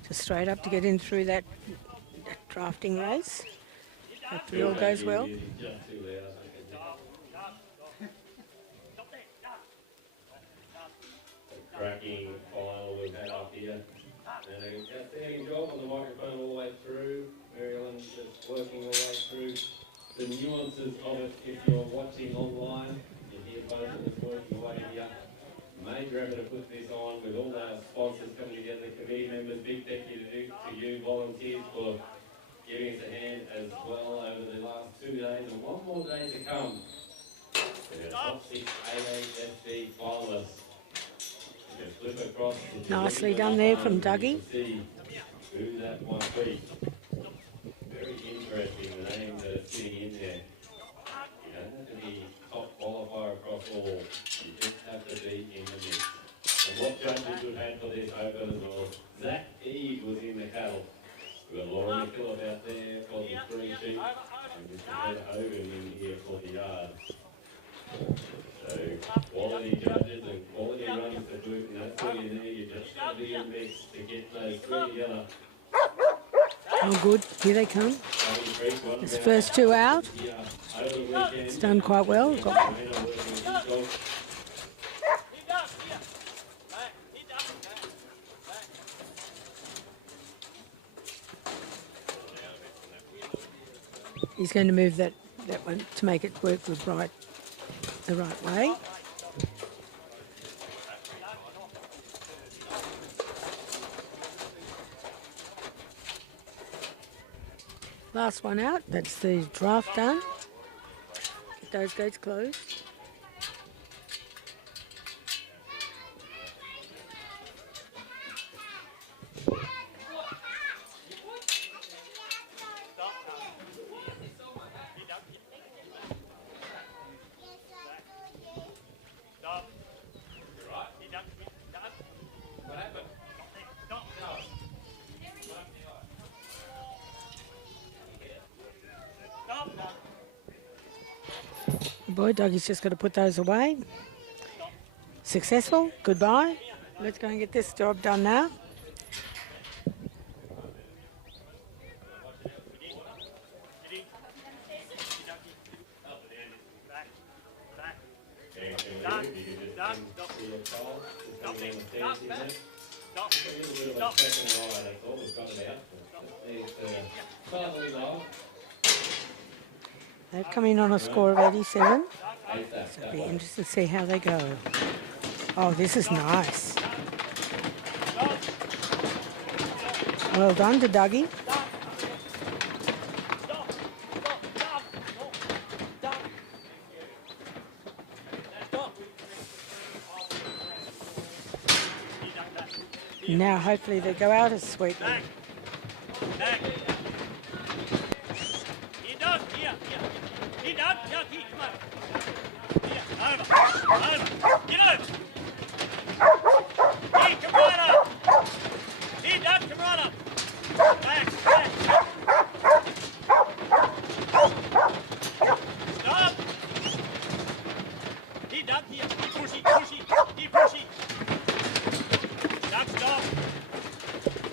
Just straight up to get in through that drafting race. Hopefully all goes well. Cracking final we've had up here. And a outstanding job on the microphone all the way through. Mary Ellen's just working all the way through the nuances of it. If you're watching online, you hear both of us working away here. Major effort to put this on with all our sponsors coming together, committee members. Big thank you to you volunteers for giving us a hand as well over the last 2 days and one more day to come. The top 6 AAFD finalists. You can flip across. Nicely done there from Dougie. See who that might be. Very interesting, the names that are sitting in there. You don't have to be top qualifier across all. You just have to be in the mix. And what judges we've had for this open as well. Zach Eve was in the cattle. We've got Laura McKillop out there for the 3 sheep. And Mr. Peter Hogan in here for the yards. So quality judges and quality runners to boot, and that's all you need. You just got to be in the mix to get those 3 together. Oh, good. Here they come. This first 2 out. It's done quite well. He's going to move that one to make it work the right way. Last one out, that's the draft done. Get those gates closed. Boy, Dougie's just got to put those away. Successful. Goodbye. Let's go and get this job done now. They've come in on a score of 87. So it'll be interesting to see how they go. Oh, this is nice. Well done to Dougie. Now hopefully they go out as sweetly.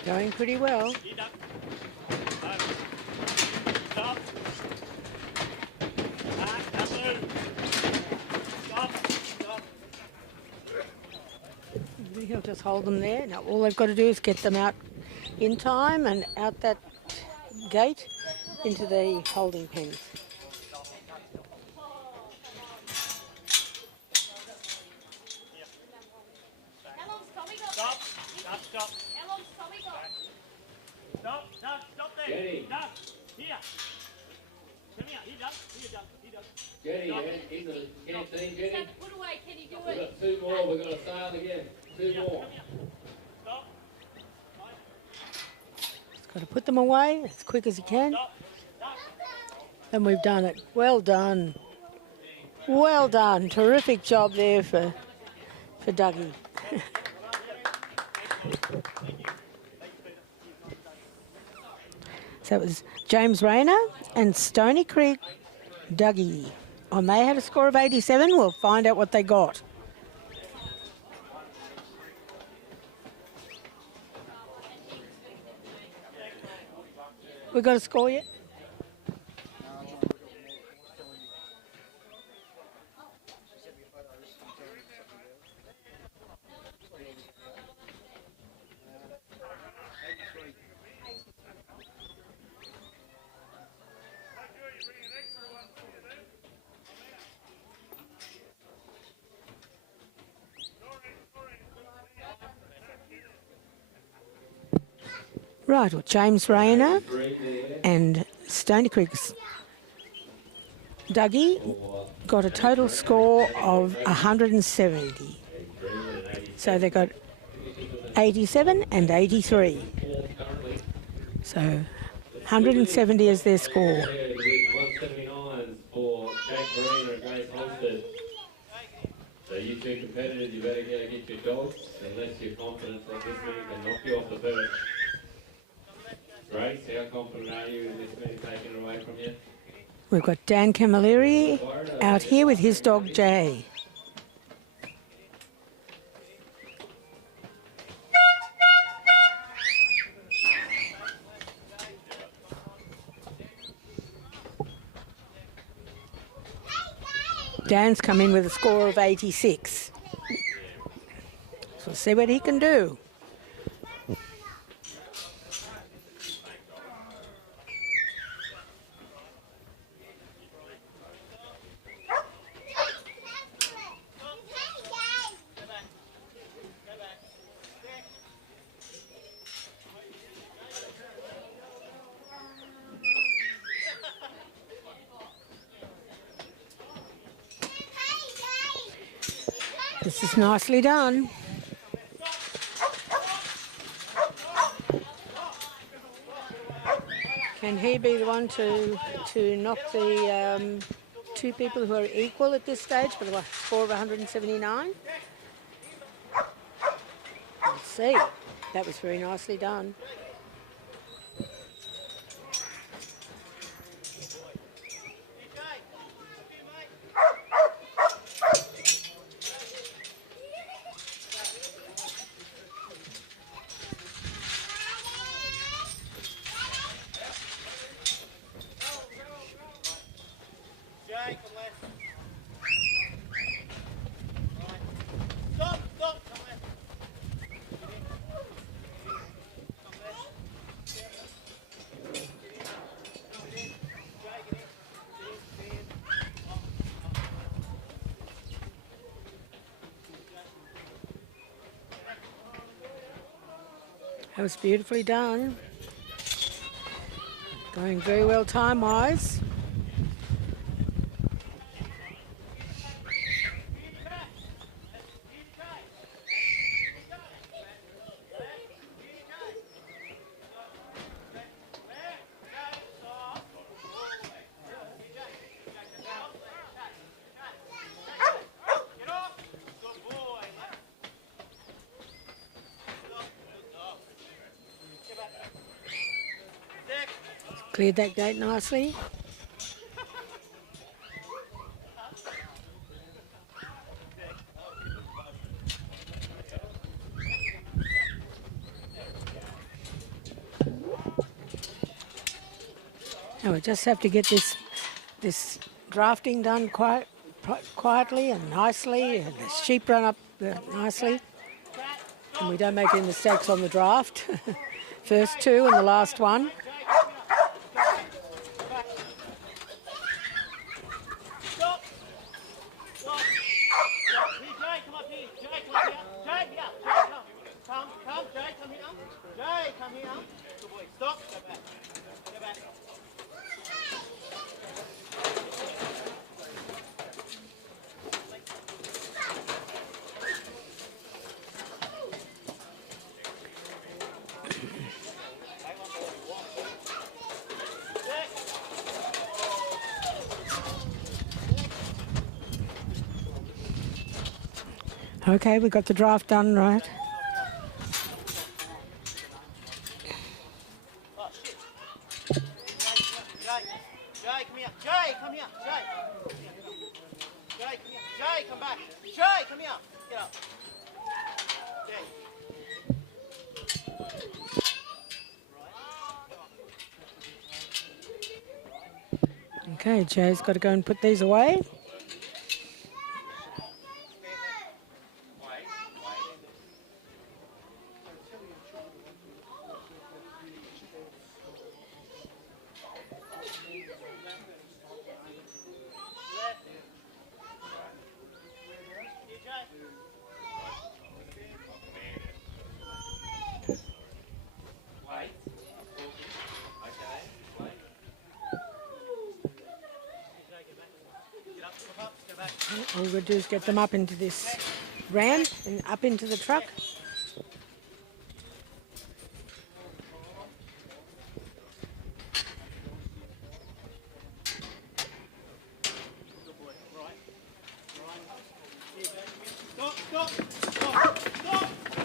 Going pretty well. He'll just hold them there. Now all they've got to do is get them out in time and out that gate into the holding pens. Jenny, into the canteen, Jenny. Put away, can you do it? We've got 2 more, we've got to sail again. 2 more. Got to put them away as quick as you can. And we've done it. Well done. Well done. Terrific job there for Dougie. So it was James Rayner and Stony Creek Dougie. And they had a score of 87. We'll find out what they got. We got a score yet? Right, well, James Rayner and Stony Creek's Dougie got a total score of 170. So they got 87 and 83. So 170 is their score. 179 for Jack Marina and Grace Holstead. So you two competitors, you better go get your dogs, unless you're confident that this man can knock you off the perch. Grace, how confident are you in this man taking it away from you? We've got Dan Camilleri out here with his dog Jay. Dan's come in with a score of 86. So we'll see what he can do. This is nicely done. Can he be the one to knock the two people who are equal at this stage for the score of 179? Let's see. That was very nicely done. That was beautifully done. Going very well time-wise. Cleared that gate nicely. Now we just have to get this drafting done quietly and nicely, and the sheep run up nicely, and we don't make any mistakes on the draft. First two and the last one. Okay, we got the draft done, right? Jay, come here. Jay, come here. Jay. Jay, come here. Jay, come back. Jay, come here. Get up. Jay. Okay, Jay's got to go and put these away. All we've got to do is get them up into this ramp and up into the truck.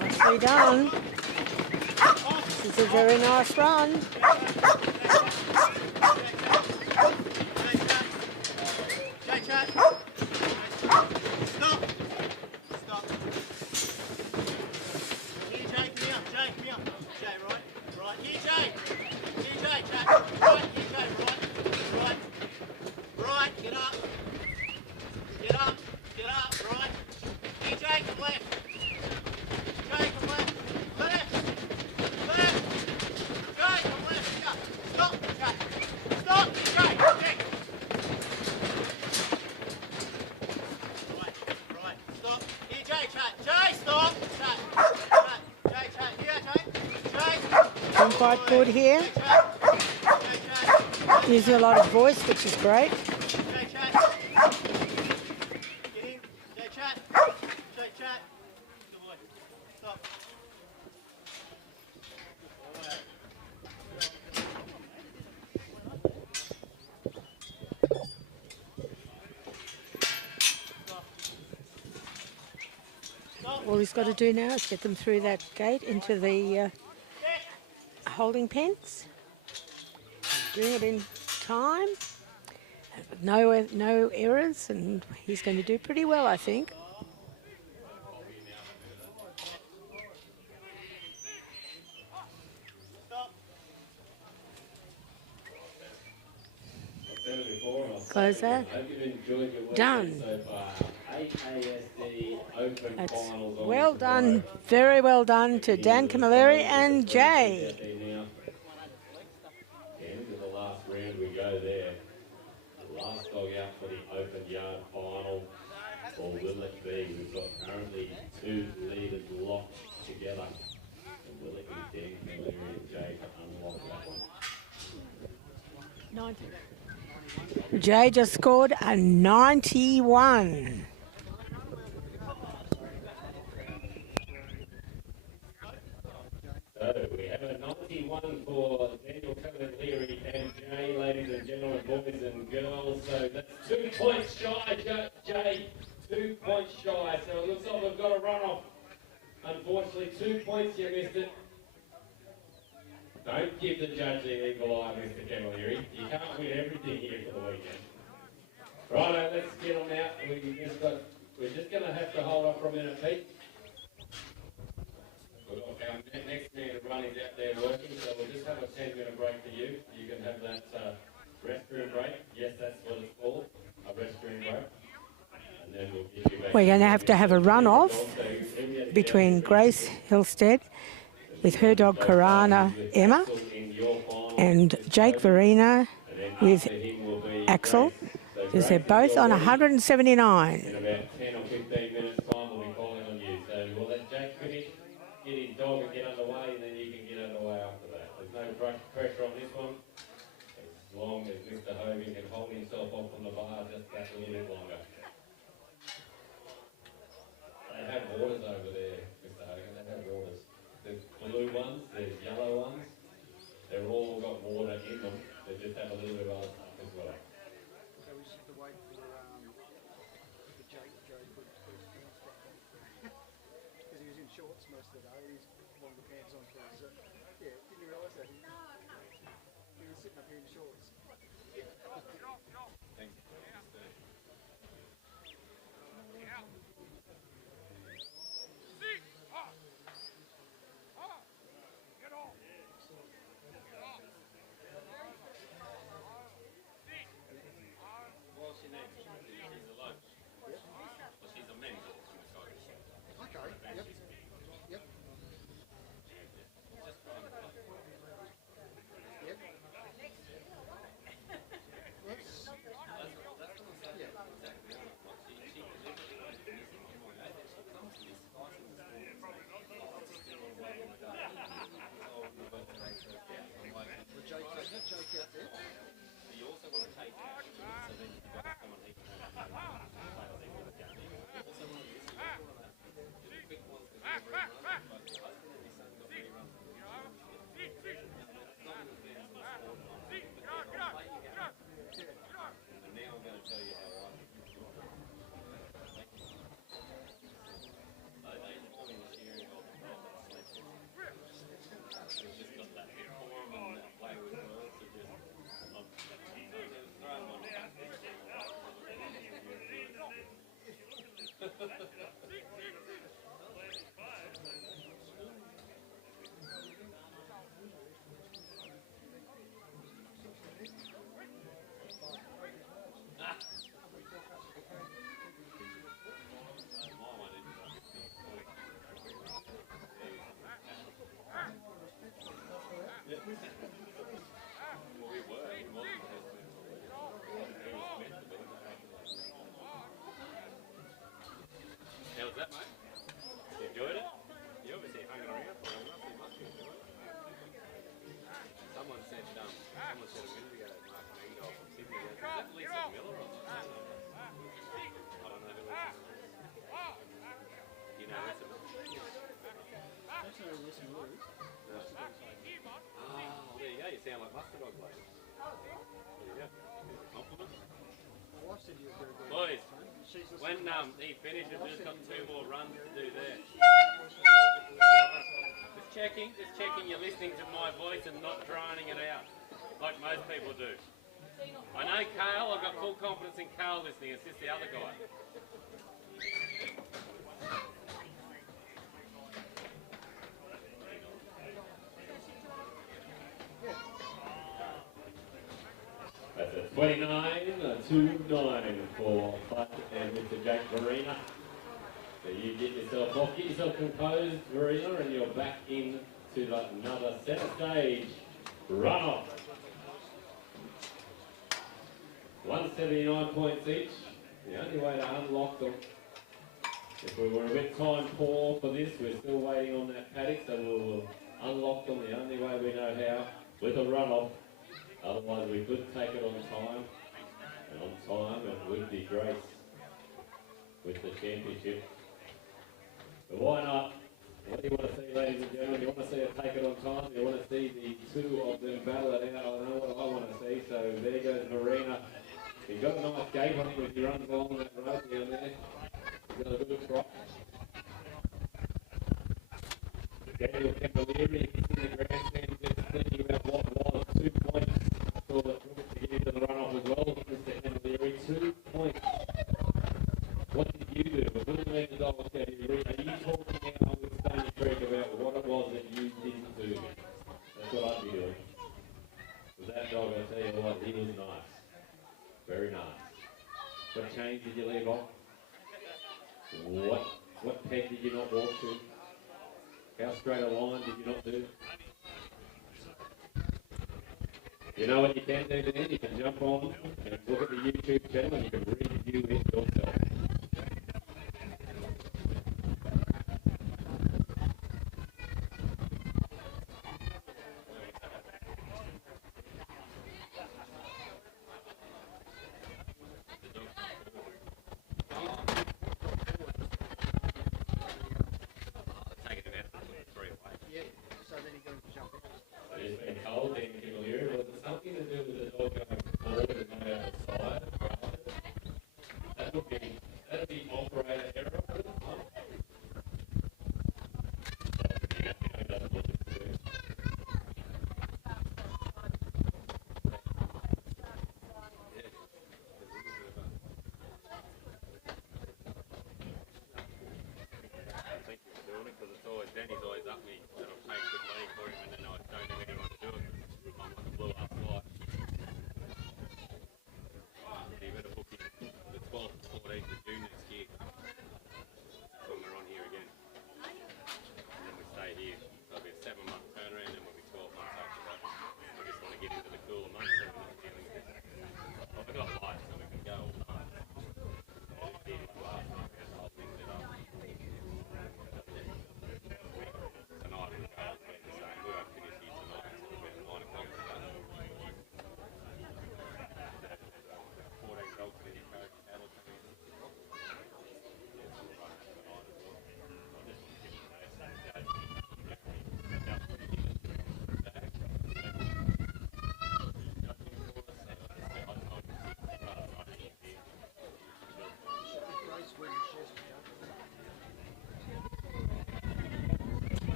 Nicely done. This is a very nice run. Doing quite good here. Using a lot of voice, which is great. All he's got to do now is get them through that gate into the holding pens. Doing it in time. No errors, and he's going to do pretty well, I think. Close that. Done. That's well done, very well done to Dan Camilleri and Jay. Into the last round we go there. Last dog out for the open yard final. Or will it be? We've got currently two leaders locked together. And will it be Dan Camilleri and Jay to unlock that one? 90. Jay just scored a 91. So we have a 91 for Daniel Camilleri and Jay, ladies and gentlemen, boys and girls. So that's 2 points shy, Jay. 2 points shy. So it looks like we've got a run-off. Unfortunately, 2 points, you missed it. Don't give the judge the eagle eye, Mr. Camilleri. You can't win everything here for the weekend. Righto, let's get on out. We're just going to have to hold off for a minute, Pete. Our next man to run is out there working, so we'll just have a 10-minute break for you. You can have that restroom break. Yes, that's what it's called, a restroom break. And then we'll give you back. We're going to have a run-off between Grace Hillstead with her dog Karana Emma and Jake Verena with Axel, because they're both on 179. In about 10 or 15 minutes' time, we'll be calling on you. So we'll let Jake finish, get his dog and get underway, and then you can get underway after that. There's no pressure on this one. As long as Mr. Hogan can hold himself off on the bar just that little bit longer. They have waters over there, Mr. Hogan. They have waters. There's blue ones, there's yellow ones. They're all got water in them. They just have a little bit of other stuff as well. So we just have to wait for Jake to go put his first today. He's one of the pants on for his, yeah, didn't you realise that? He was sitting up here in shorts. Thank you. Well, she needs. She's alone. Well, she's a men's Okay, yep. Yep. Just trying to play. Yep. You also want to take out, so then you've got someone who can play with you with the game. You also want to listen to that. The quick ones that you run, like your husband and your son got reruns. It's not in the fans of the sport, but play your game. And now I'm going to tell you how I think you do it. They call me the steering of the problem. It's just got that bit form and that play with words. How was that, mate? You enjoyed it? You obviously hung around for long enough, so you must have enjoyed it. Someone said a minute ago, Mark Magdal from Sydney, is that Lisa Miller or something? I don't know who Lisa Miller is. Do you know Lisa Miller? I don't know who Lisa Miller is. No. Oh, there you go, you sound like Stockdog lady. There you go. Compliment. My wife said you were very good. Boys, when he finishes, we've just got 2 more runs to do there. Just checking you're listening to my voice and not droning it out, like most people do. I know Kale, I've got full confidence in Kale listening, it's just the other guy. That's a 29-9 for Bud and Mr. Jake Verena. So you get yourself off, get yourself composed, Verena, and you're back into another center stage runoff. 179 points each. The only way to unlock them, if we were a bit time poor for this, we're still waiting on that paddock, so we'll unlock them the only way we know how, with a runoff. Otherwise we could take it on time, and on time it would be grace with the championship. But why not? What do you want to see, ladies and gentlemen? You want to see it take it on time? You want to see the 2 of them battle it out? I know what I want to see. So there goes Marina. He's got a nice gait on him as he runs along that road down there. He's got a good trot. Daniel Cavalieri is in the grandstand just thinking about what was 2 points for the to get into the runoff as well. Mr. Cavalieri, 2 points. What did you do? A little man is old Cavalieri. Are you talking now with Stony Creek about what it was that you didn't do? That's what I'd be doing. With that dog, I tell you what, he was nice. Very nice. What chains did you leave off? What peg did you not walk to? How straight a line did you not do? You know what you can do then? You can jump on and look at the YouTube channel and you can review it yourself.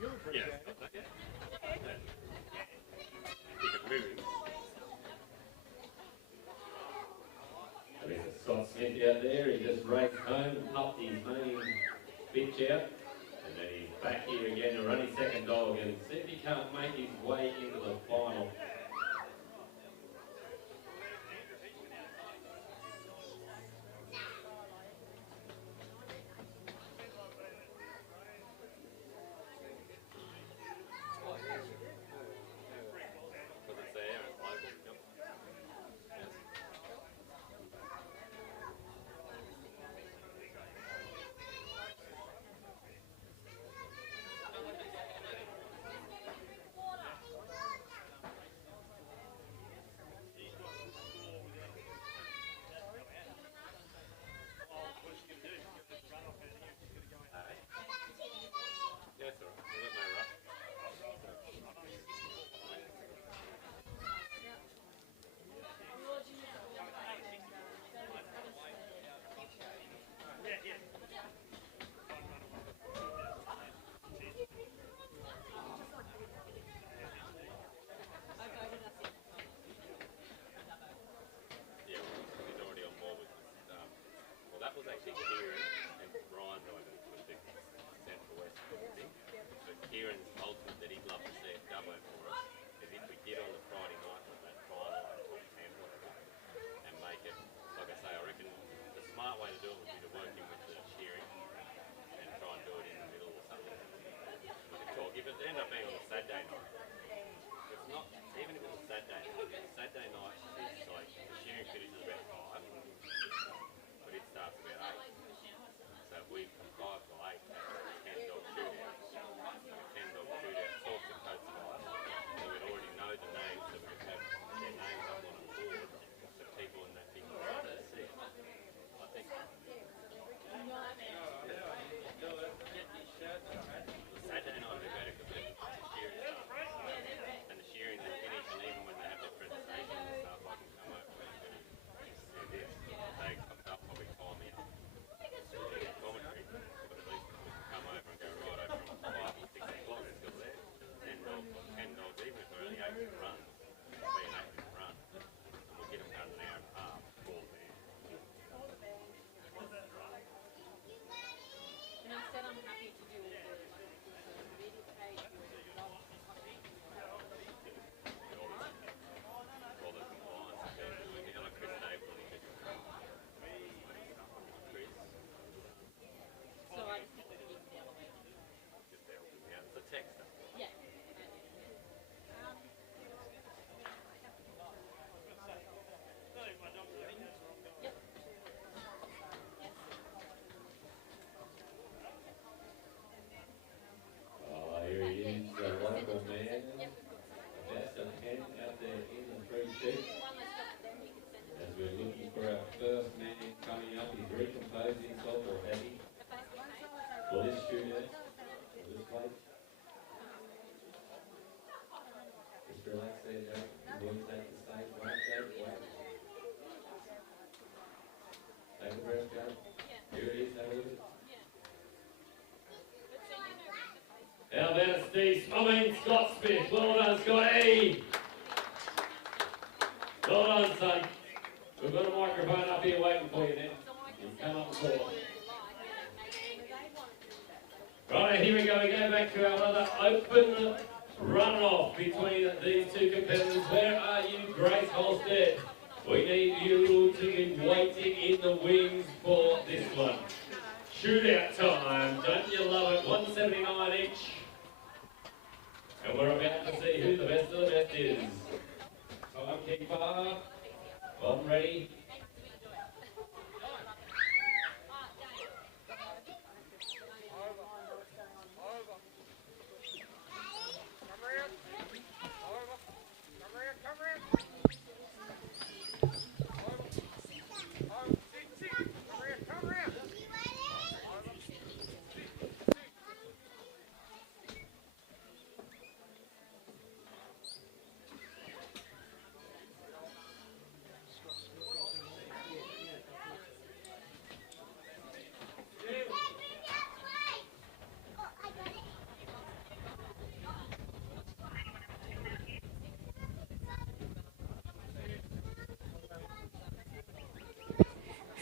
You'll appreciate it. Keep it moving. There's a Scott Smith out there. He just raced home and popped his main bitch out. And then he's back here again to run his second dog and see if he can't make his way into the final. Kieran's ultimate that he'd love to see it demo for us is if we get on the Friday night with that final like top 10 whatever and make it, like I say, I reckon the smart way to do it would be to work in with the shearing and try and do it in the middle or something. Talk. If it ended up being on a Saturday night, it's not, even if it's a Saturday night is like the shearing finishes about 5 but it starts about 8. So if we from 5 to 8 have 10 dog shootout, talk to Coach Life, so we'd already know the names, so we could have their names up on a board for people in that big crowd to see it. I think. Saturday night would be better because then the shearing starts. And the shearing is finished, and even when they have their presentation and stuff, I can come over and see this. They'll probably tie me up. Commentary, but at least we can come over and go right over from 5 or 6 o'clock until there. 10 dogs, even if we're only 8 minute runs, it'll be an 8 minute run. And we'll get them done in an hour and a half before then. And I said I'm happy to do all the media page, All the compliance and they're doing it. Like Chris Dable and Chris. so I just think we need to elevate. Just help me out. It's a text stuff. Yeah. Here he is, the local man. Best of 10 out there in the free sheet. As we're looking for our first man coming up, he's recomposed himself already. For this shootout, for this plate. Just relax there, Joe. You want to take the stage, wait, wait. Take a breath, Joe. Here it is, have a look at it. How about Scott Smith? Well done, Scotty! Well done, son. We've got a microphone up here waiting for you now. You come up and talk. Right, here we go. We go back to our other open run-off between these two competitors. Where are you, Grace Holstead? We need you to be waiting in the wings for this one. Shootout time. Don't you love it? 179 each. And we're about to see who the best of the best is. Timekeeper. On ready.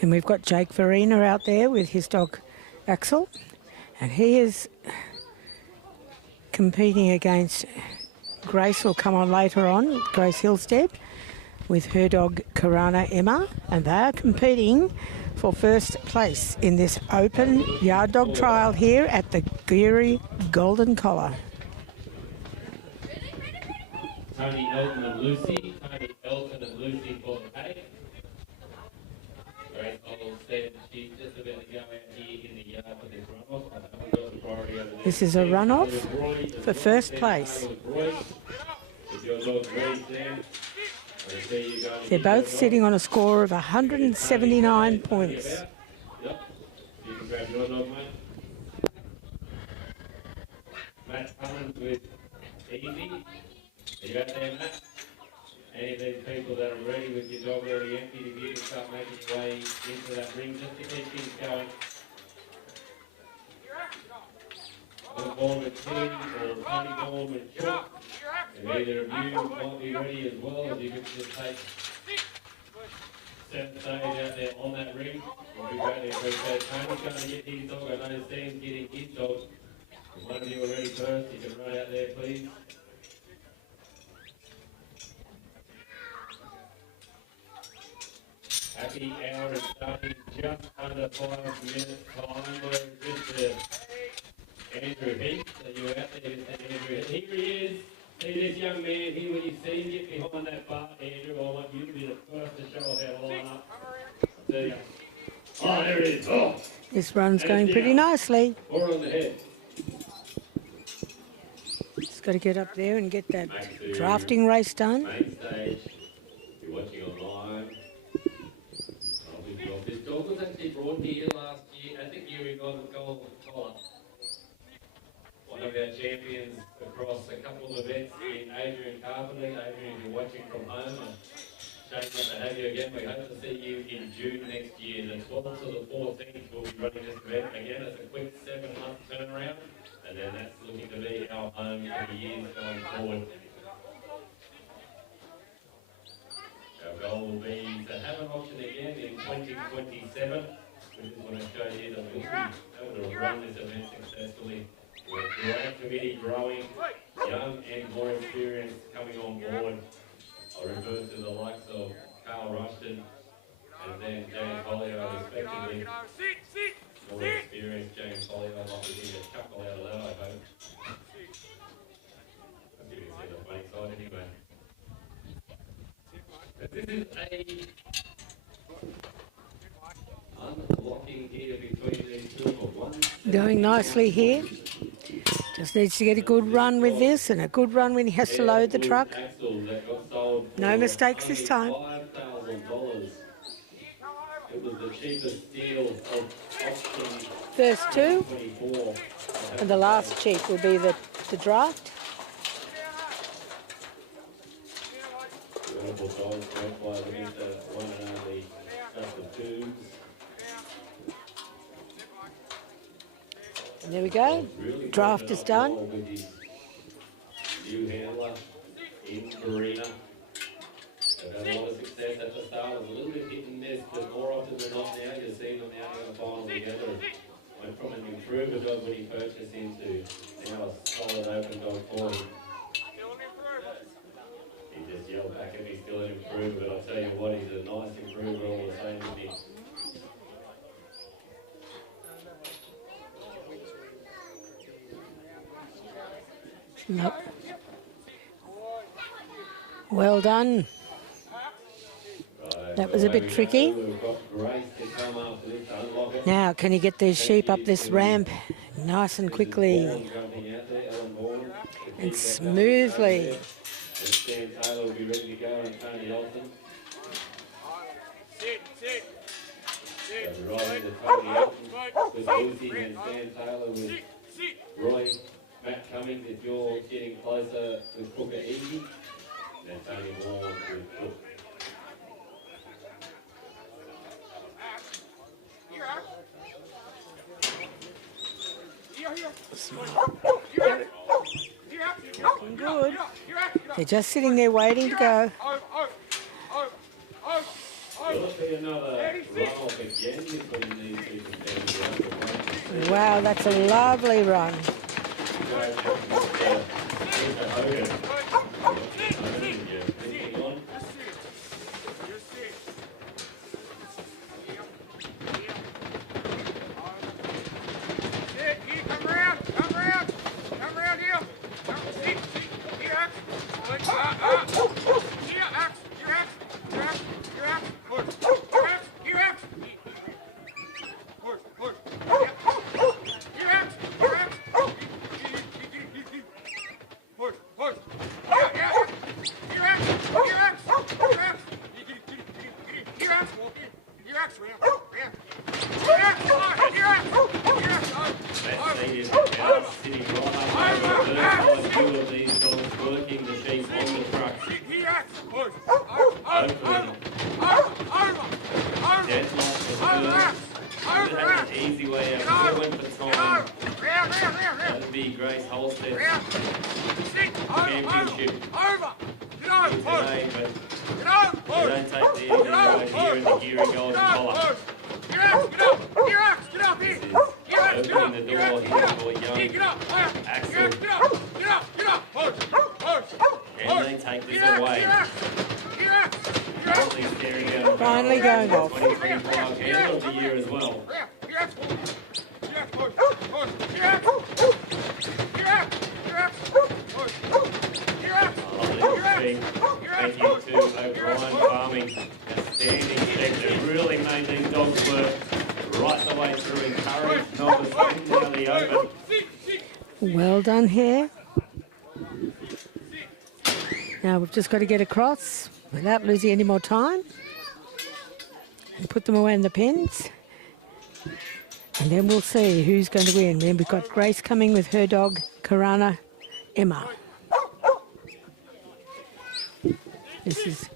And we've got Jake Verena out there with his dog Axel. And he is competing against Grace, will come on later on, Grace Hillstead, with her dog Karana Emma. And they are competing for first place in this open yard dog trial here at the Geurie Golden Collar. Tony Elton and Lucy. Tony Elton and Lucy for the pay. Grace Olmsted, she's just about to go out here in the yard for this runoff. I haven't got the priority over there. This is a runoff for first place. If your dog's ready, Sam, I see you going. They're both sitting on a score of 179 points. Yep. You can grab your dog, mate. Matt Cummins with Easy. Are you out there, Matt? Any of these people that are ready with your dog already empty, if you can start making your way into that ring just to keep things going. Little Bourne with Tim or Tony Bourne with Chuck. If either of you might be ready as well, if you could just take set the stage out there on that ring, we'll be greatly appreciated. Tony's going to get his dog. I know Sam's getting his dog. If one of you are ready first, you can run out there, please. Happy hour is starting just under 5 minutes time. Where is Mr. Andrew Heath? Are you out there, Mr. Andrew? Here he is. See this young man here when you see him get behind that bar, Andrew. I want you to be the first to show us how to line up. I'll tell you. Oh, there it is. Oh. This run's going pretty nicely. Or on the head. Just got to get up there and get that drafting race done. Main stage. If you're watching online. This dog was actually brought here last year at the Geurie Golden Collar. One of our champions across a couple of events in Adrian Carpenter. Adrian, if you're watching from home, shame not to have you again. We hope to see you in June next year. The 12th to the 14th we'll be running this event again. It's a quick 7-month turnaround, and then that's looking to be our home for the years going forward. Our goal will be to have an auction again in 2027. We just want to show you that we'll be able to run this event successfully. With a great committee growing, young and more experienced coming on board. I'll refer to the likes of Carl Rushton and then James Hollier, respectively. More experienced James Hollier, I'd like to give a chuckle out of that, I hope. I'll give you a the funny side anyway. But this is a unlocking here between these two of one. Going nicely here. Just needs to get a good run with this and a good run when he has to load the truck. No mistakes this time. $5,000. It was the cheapest deal of auction. First two, and the last cheap will be the draft. Beautiful dogs, right by the one and only Justin Tubes. And there we go. Draft is done. New handler in Karina. They've had a lot of success at the start. It was a little bit hit and miss, but more often than not now you're seeing them out in the final together. Went from an improver dog when he purchased into now a solid open dog for him. He just yelled back at me, still an improver, but I'll tell you what, he's a nice improver all the same, isn't he? Nope. Well done. That was a bit tricky. Now, can you get these sheep up this ramp nice and quickly and smoothly? Stan Taylor will be ready to go, and Tony Elton. Right into Tony Elton with Lucy and Stan Taylor with Roy. Matt Cummings, if you're getting closer with Cooker Easy, then Tony Warren with Cook. Looking good. They're just sitting there waiting to go. Well, another run-off again between these two contenders. Wow, that's a lovely run. Mr. Hogan. Anything on? Finally going off. Of the year as well. Thank you to O'Brien Farming. Outstanding check. They really made these dogs work right the way through. Encouraged numbers now the open. Well done here. Now we've just got to get across without losing any more time and put them away in the pens. And then we'll see who's going to win. Then we've got Grace coming with her dog, Karana Emma. This is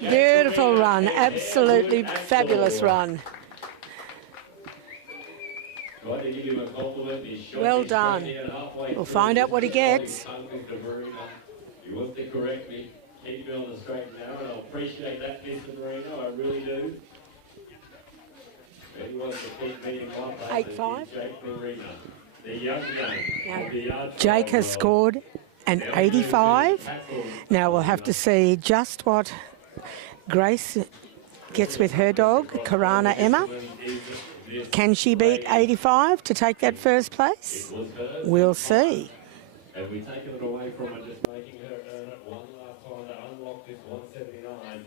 beautiful run, absolutely fabulous run. Well done. We'll find out what he gets. You want to correct me, keep me on the straight and narrow, and I appreciate that, Mr. Marino, I really do. But he wants to keep meeting my place. 8-5. Jake Marino. The young game. Now, Jake has scored an 85. Now we'll have to see just what Grace gets with her dog, Karana Emma. Can she beat 85 to take that first place? We'll see. Have we taken it away from her, just making her earn it one last time to unlock this 179?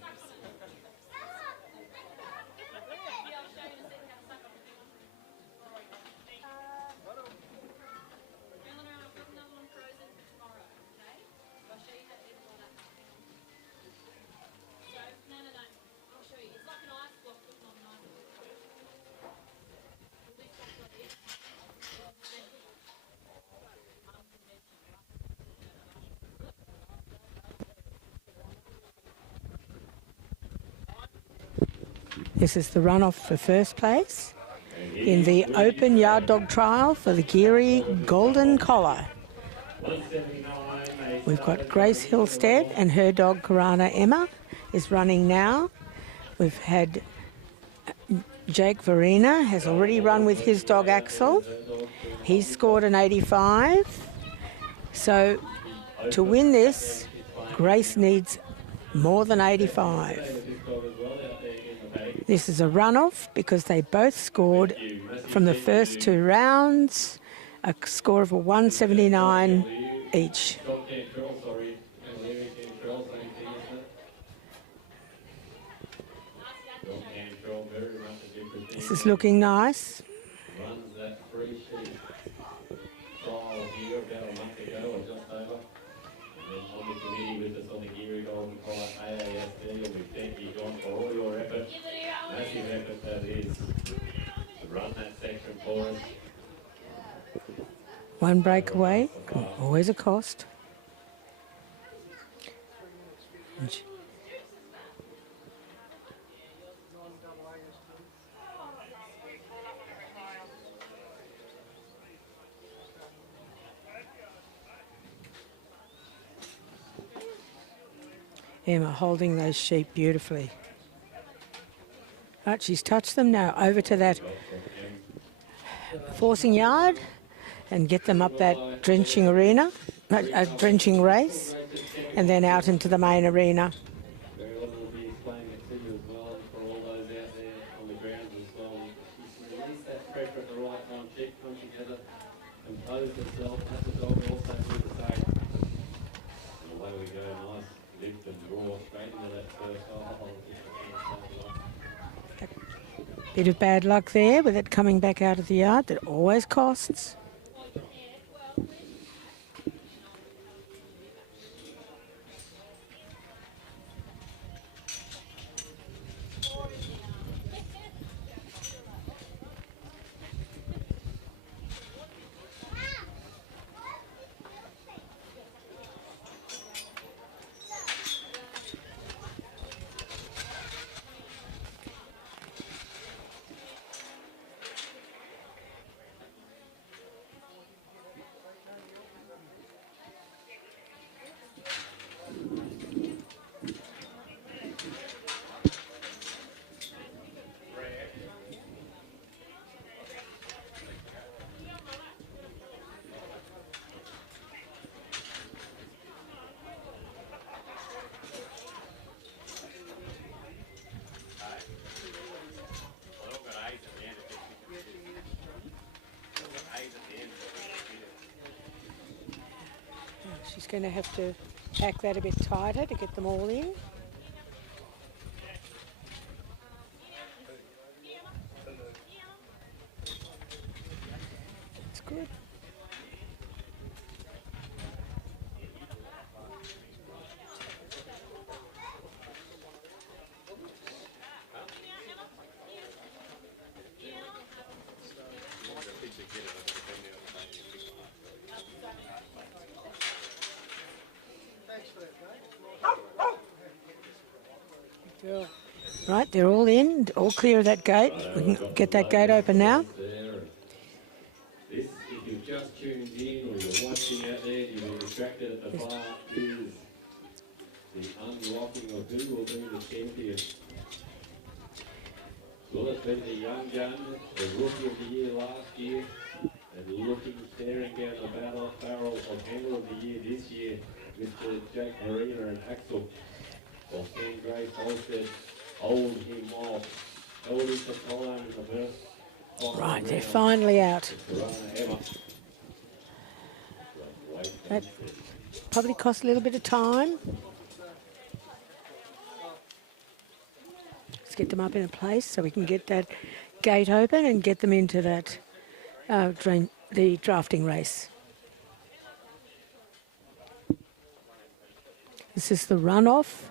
This is the runoff for first place in the open yard dog trial for the Geurie Golden Collar. We've got Grace Hillstead and her dog Karana Emma is running now. We've had Jake Verena has already run with his dog Axel. He's scored an 85. So to win this, Grace needs more than 85. This is a runoff because they both scored from the first two rounds, a score of a 179 each. This is looking nice. run that section for us. One breakaway, always a cost. Emma holding those sheep beautifully. Right, she's touched them now. Over to that forcing yard and get them up that drenching arena, drenching race, and then out into the main arena. Very well will be explaining it to you as well, for all those out there on the grounds as well. She's released that pressure at the right time. She comes together, composed herself, has the dog also do the same. And away we go, nice lift and draw straight into that first hole. Bit of bad luck there with it coming back out of the yard. That always costs. She's going to have to pack that a bit tighter to get them all in. That's good. Right, they're all in, all clear of that gate. We can get that gate open now. This, if you've just tuned in or you're watching out there, you've been distracted at the bar, is the unlocking of who will be the champion. Will it be the young gun, the rookie of the year last year, and looking, staring down the barrel of handler of the year this year, Mr. Jake Marina and Axel, or Sam Grace Holstead hold him off, held him for time in the first. Right, they're finally out. That probably cost a little bit of time. Let's get them up in a place so we can get that gate open and get them into that the drafting race. This is the runoff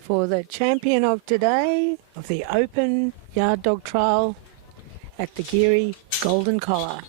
for the champion of today of the Open Yard Dog Trial at the Geurie Golden Collar.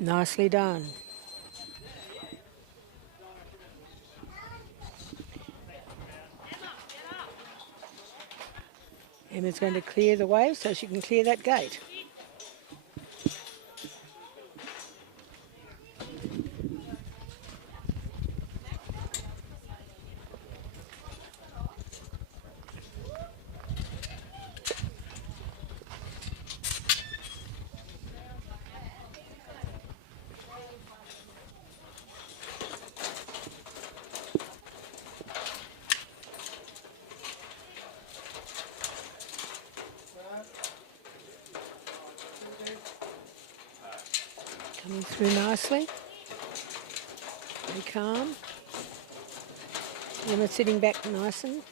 Nicely done. Emma's going to clear the way so she can clear that gate. Coming through nicely. Very calm. Emma sitting back nice and.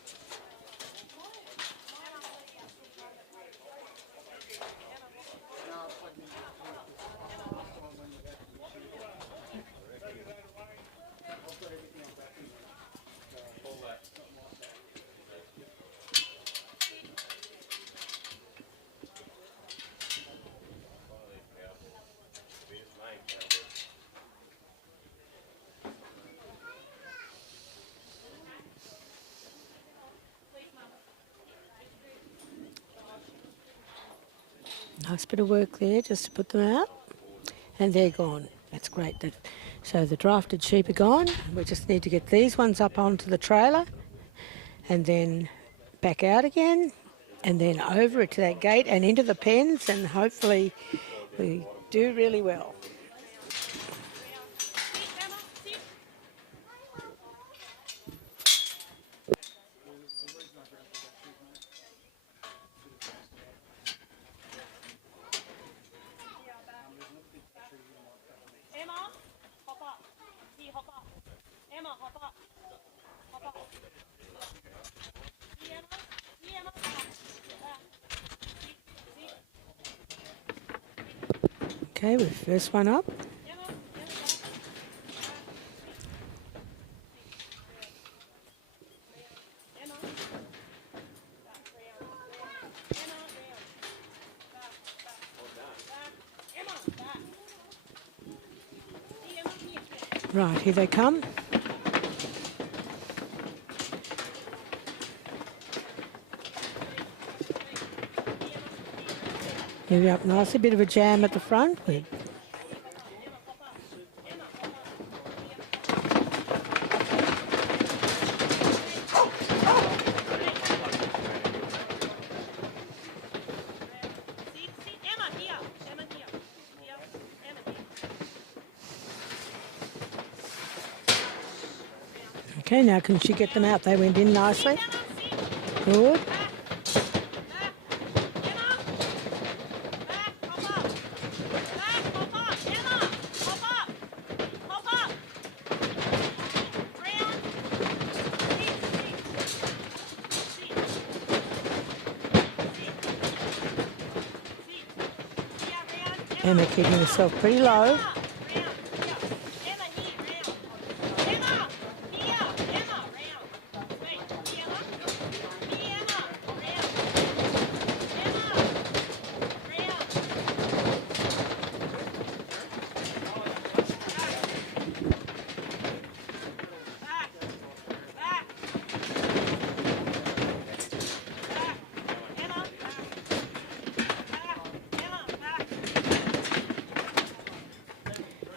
Nice bit of work there just to put them out. And they're gone. That's great. So the drafted sheep are gone. We just need to get these ones up onto the trailer and then back out again and then over to that gate and into the pens, and hopefully we do really well. Emma, hop up. Here, hop up. Emma, hop up. Hop up. Here, Emma. Here, Emma. Okay, with the first one up. Right, here they come. Here we up nice, a bit of a jam at the front. Okay, now can she get them out? They went in nicely. Good. Emma keeping herself pretty low.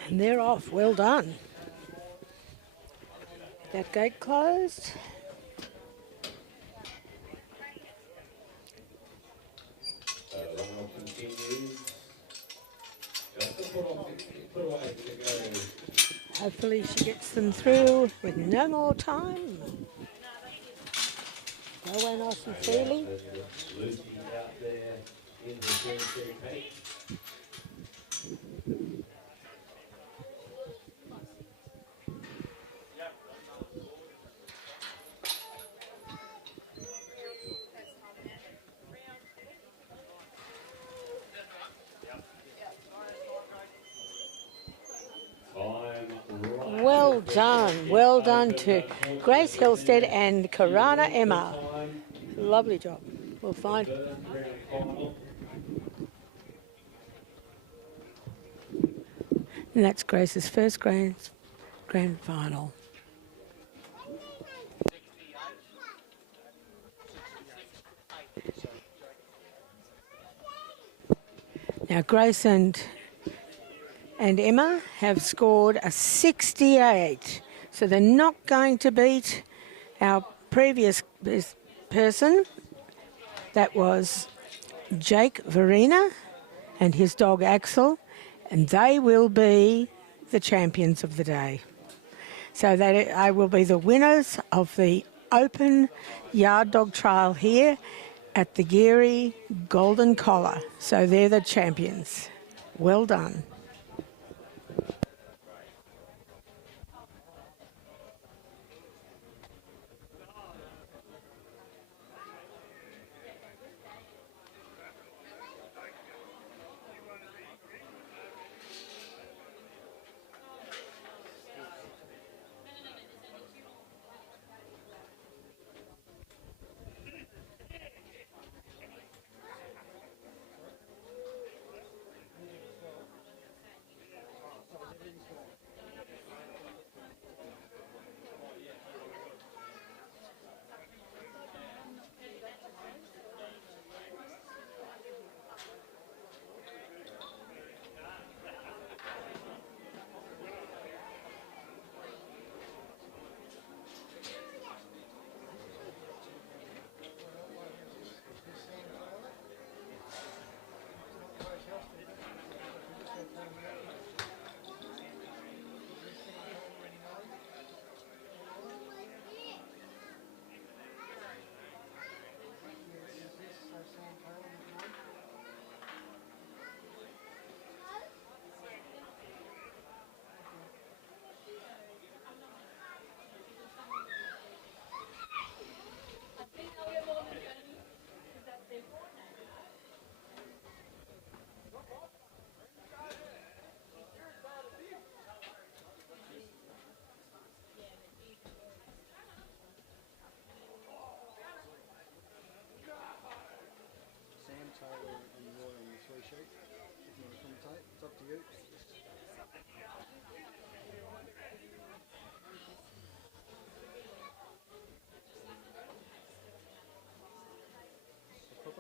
And they're off. Well done. That gate closed. Hopefully she gets them through with no more time. Go away nice and freely. Well done to Grace Hillstead and Karana Emma. Lovely job. We'll find. And that's Grace's first grand final. Now Grace and Emma have scored a 68. So they're not going to beat our previous person. That was Jake Verena and his dog Axel. And they will be the champions of the day. So they will be the winners of the Open Yard Dog Trial here at the Geurie Golden Collar. So they're the champions. Well done.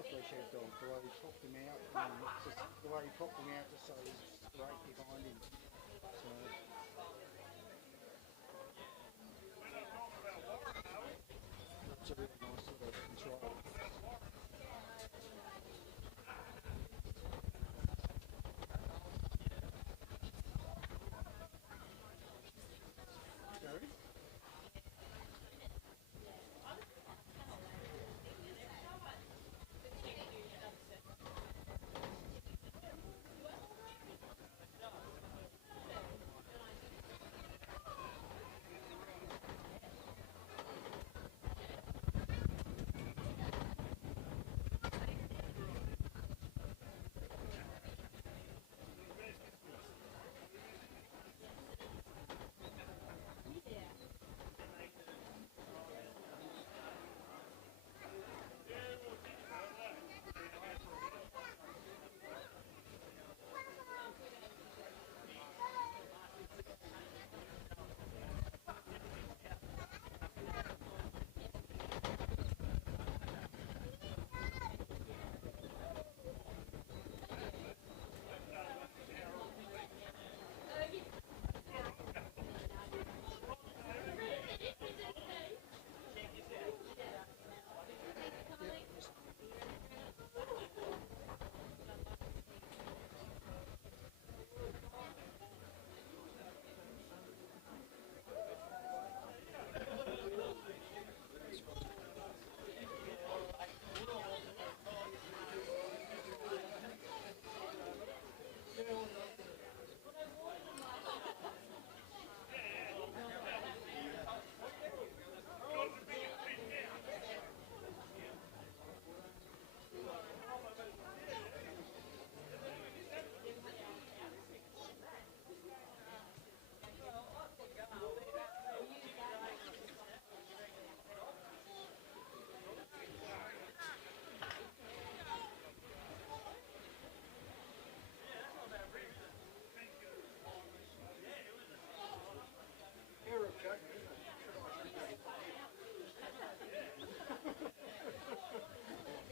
like those sheepdogs, the way he popped them out, and just the way he popped them out just so he's straight behind him. So that's a really nice sort of control. Geurie?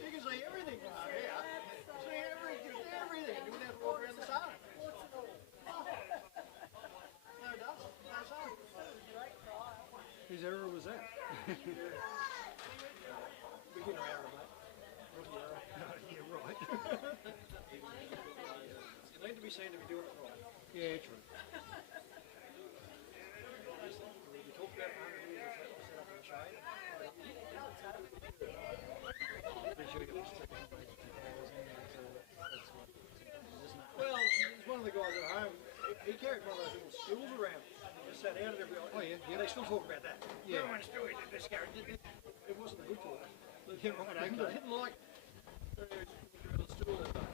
You can see everything from out here. See everything. You wouldn't have to walk around the sun. No dust, no sun. Whose error was that? Beginner error, mate. Rookie error. No, yeah, right. You need to be seen to be doing it right. Yeah, true. You talked about 100 years of set up in the shade. Well, there's one of the guys at home, he carried one of those little stools around. He just sat out and everybody, oh yeah, they still talk about that. Yeah. Everyone's doing it, this Geurie did it. It wasn't a good talk. Yeah, right, okay. I didn't like the stool that day.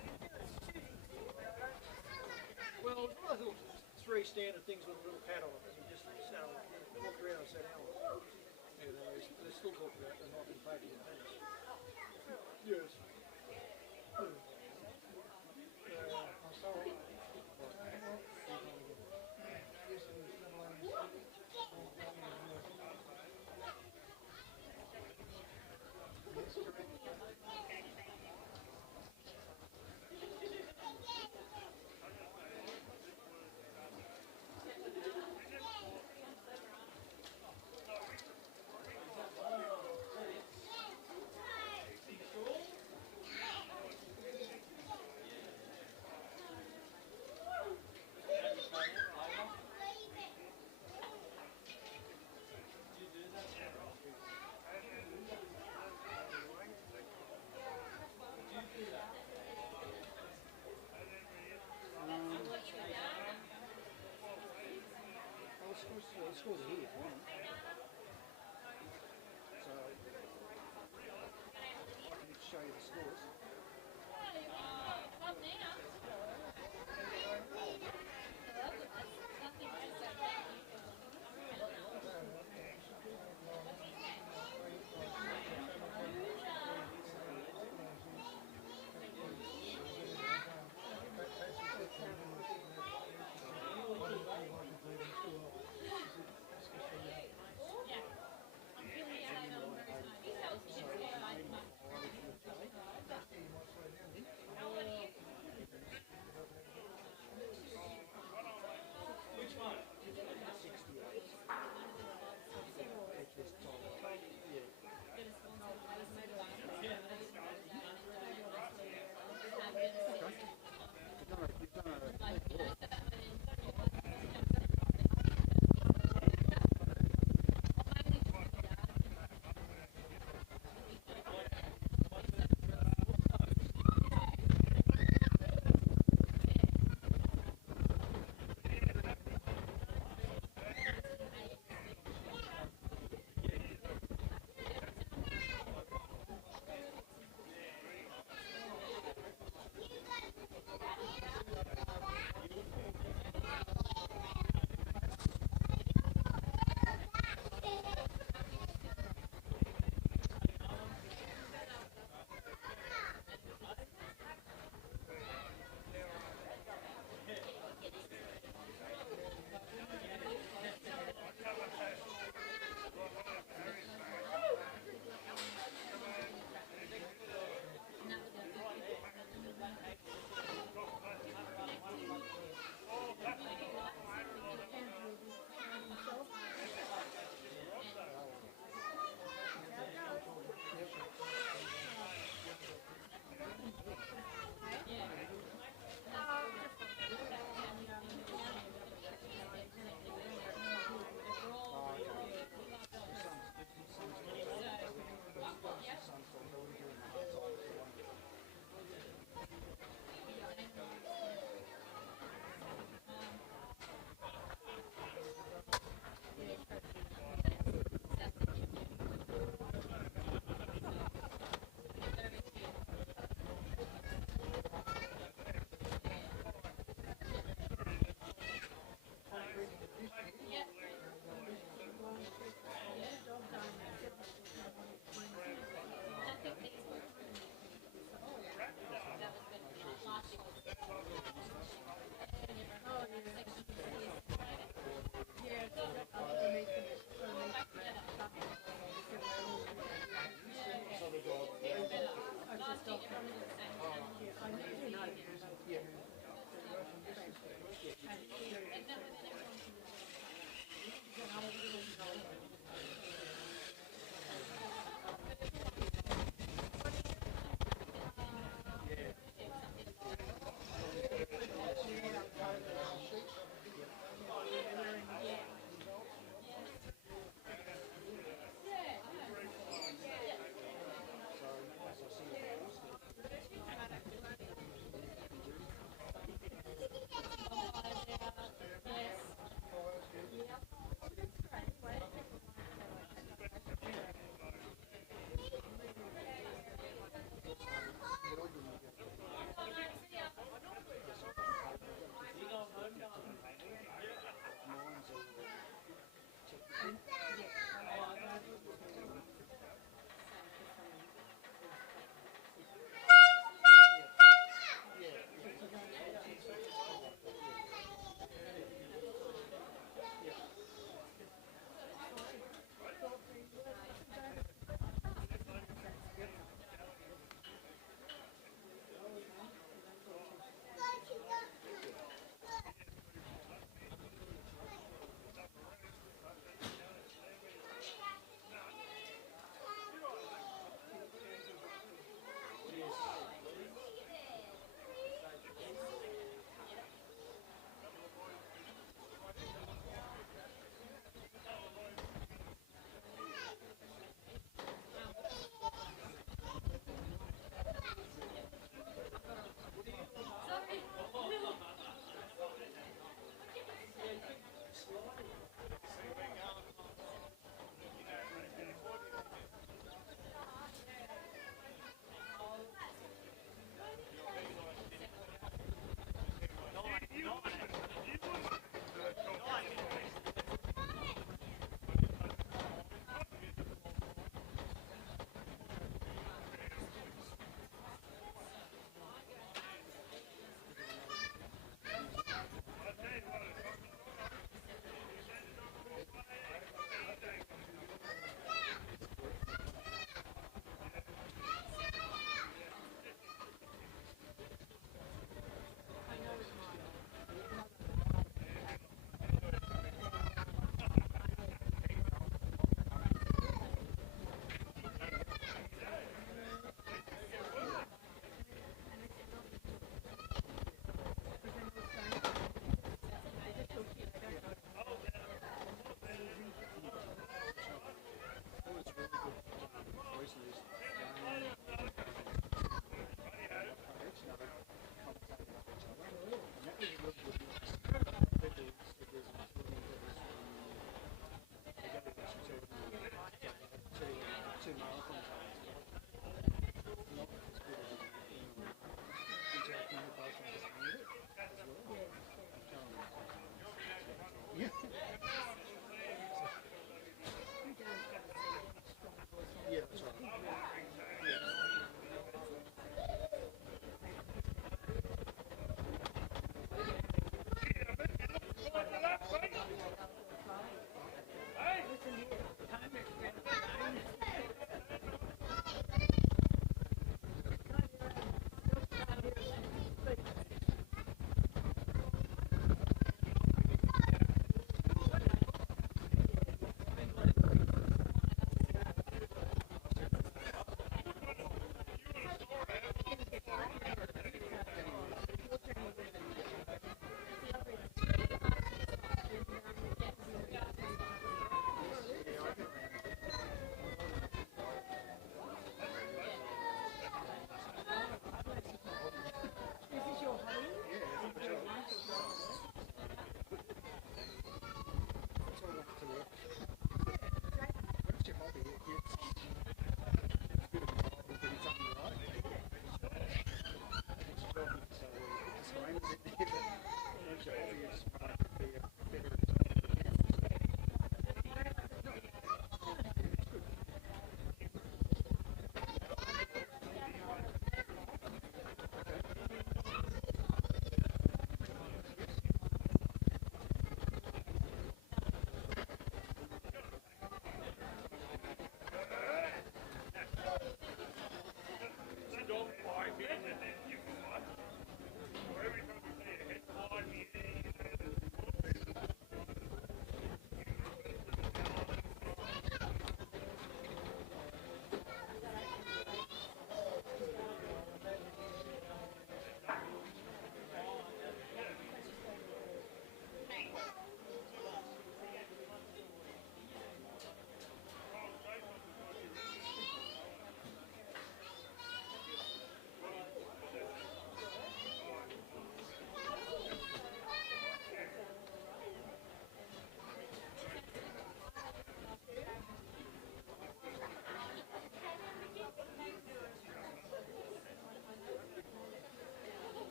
Well, it was one of those little three standard things with a little pad on it. And he just sat on it, walked around and sat down on it. Yeah, they still talk about it, they're not been paid in advance. Yes. The scores are here, so I can show you the scores.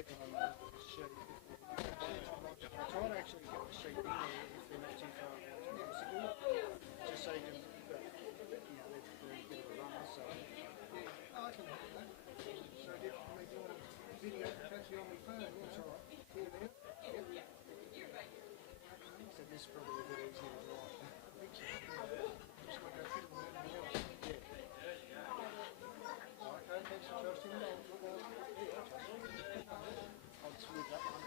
checking on the sheep. I try to actually get the sheep in there if they're not too far away from possible, just so you can, they're a bit of a runner, so I can handle that. So if we do a video catch you on my phone, that's all right. Here now. Yep. So this is probably a bit easier to write. Just like I fit on anything else. Yeah. Okay, thanks for trusting me. I'll smooth that one.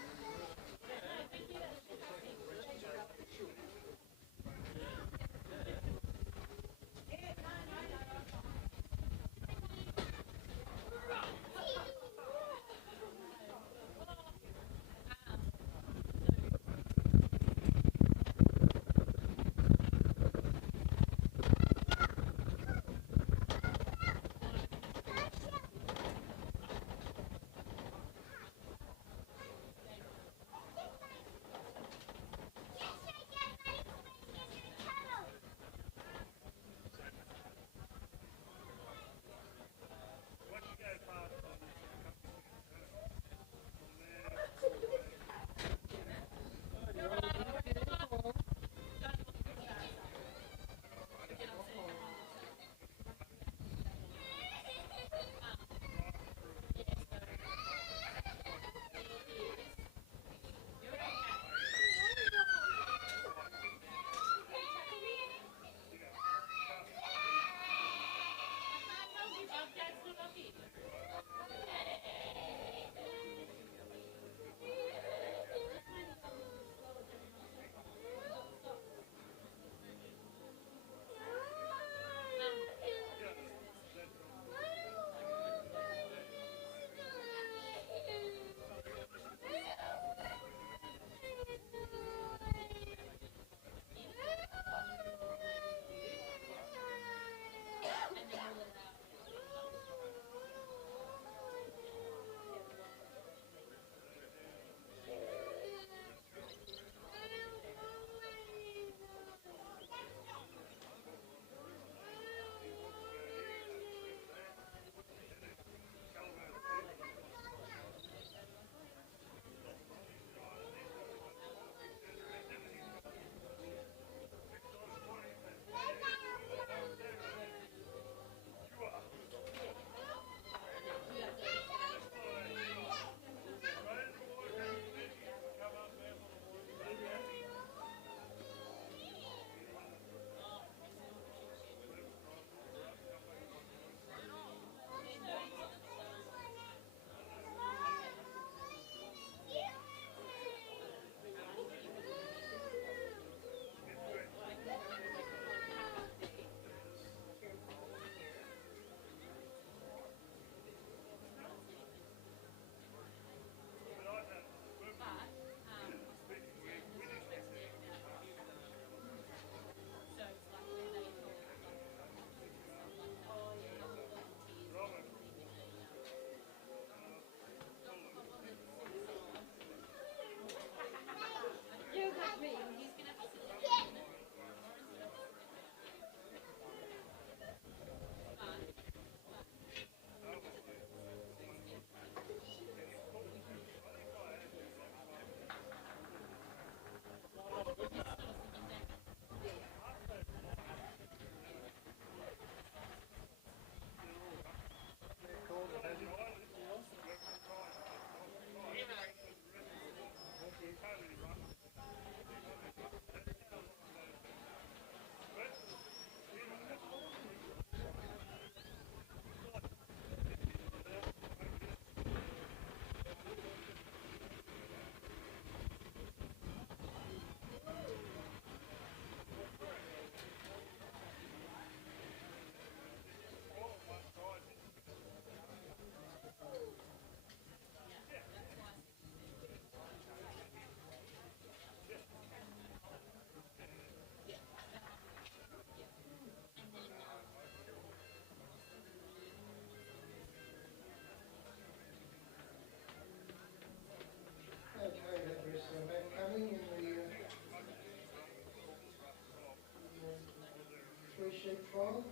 Sheep trial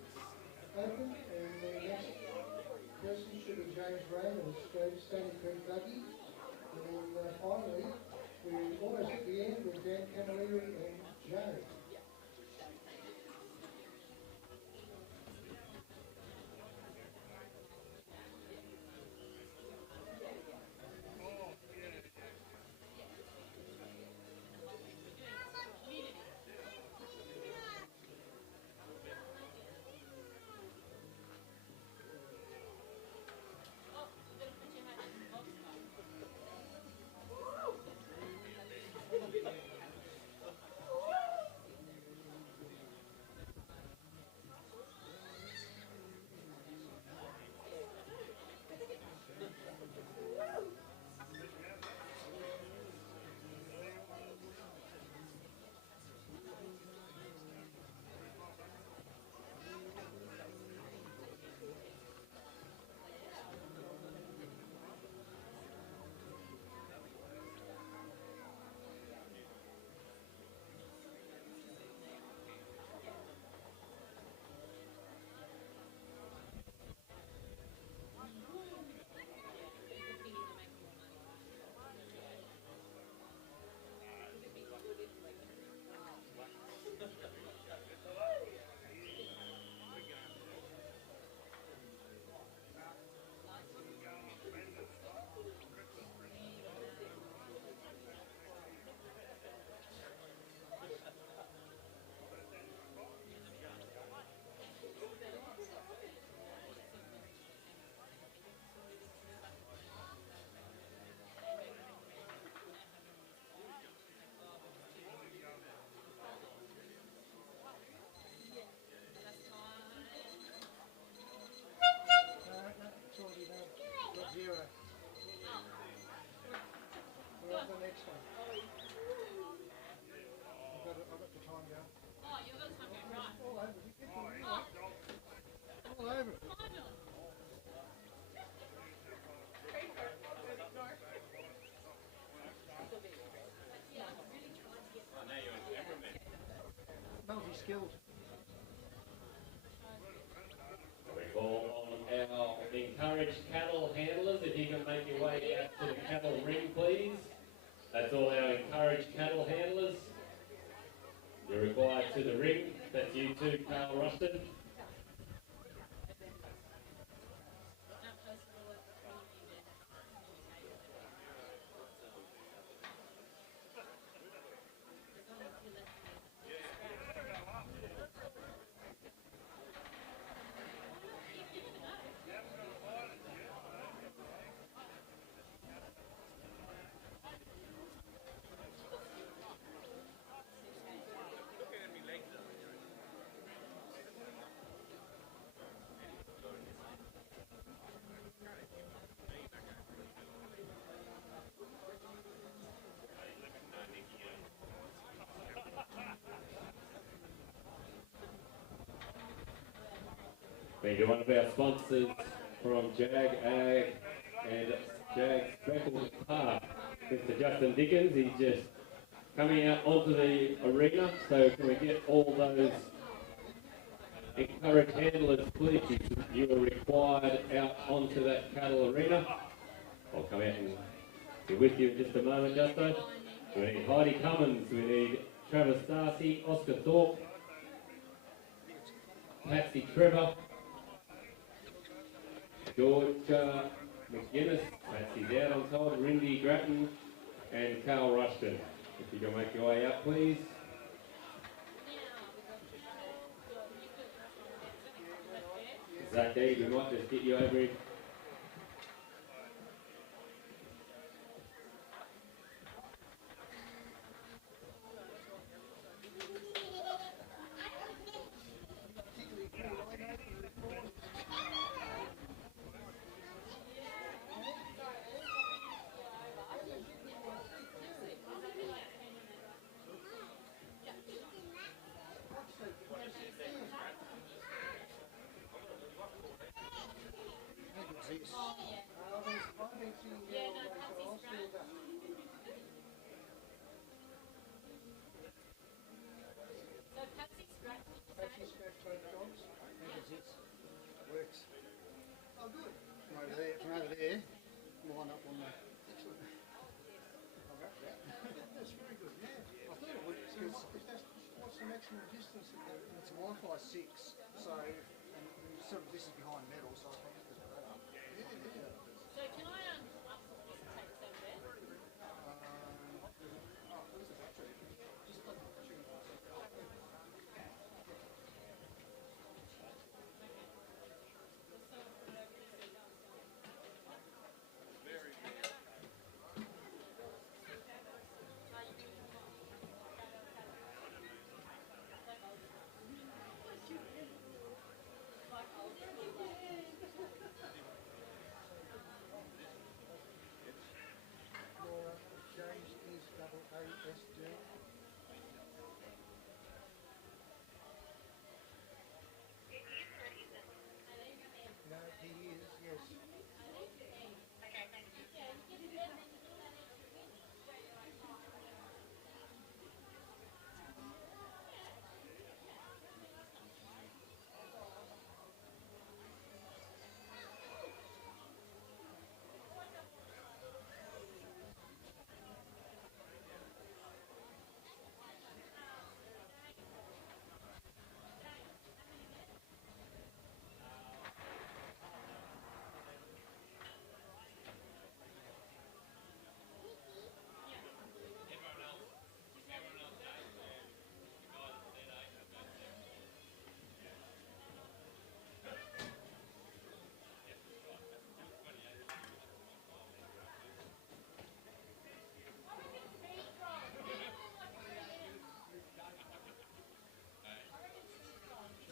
open, and the next person should be James Rain and Stanley Creek Buggy. finally, we're almost at the end with Dan Camilleri and Joe. Zero. We're on the next one. I've got the time down. Oh, you've got the time going right. All over. All over. Multi-skilled. We call on our encouraged cattle handlers. If you can make your way out to the cattle ring, please. That's all our encouraged cattle handlers. You're required to the ring. That's you too, Carl Ruston. Thank you, one of our sponsors from Jag Ag and Jag Speckled Park, Mr. Justin Dickens. He's just coming out onto the arena. So can we get all those encouraged handlers, please? You are required out onto that cattle arena. I'll come out and be with you in just a moment, Justo. We need Heidi Cummins, we need Travis Darcy, Oscar Thorpe, Patsy Trevor, George McGuinness, Patsy's out on top, Rindy Grattan, and Carl Rushton. If you can make your way up, please. Zach D, we might just get you over here. small distance, and it's a Wi-Fi 6, so and sort of this is behind metal, so I think it's better. So can I unplug this and take this over there? Where's the battery? Just plug the battery in. Laura, James is double ASD. No, he is, yes.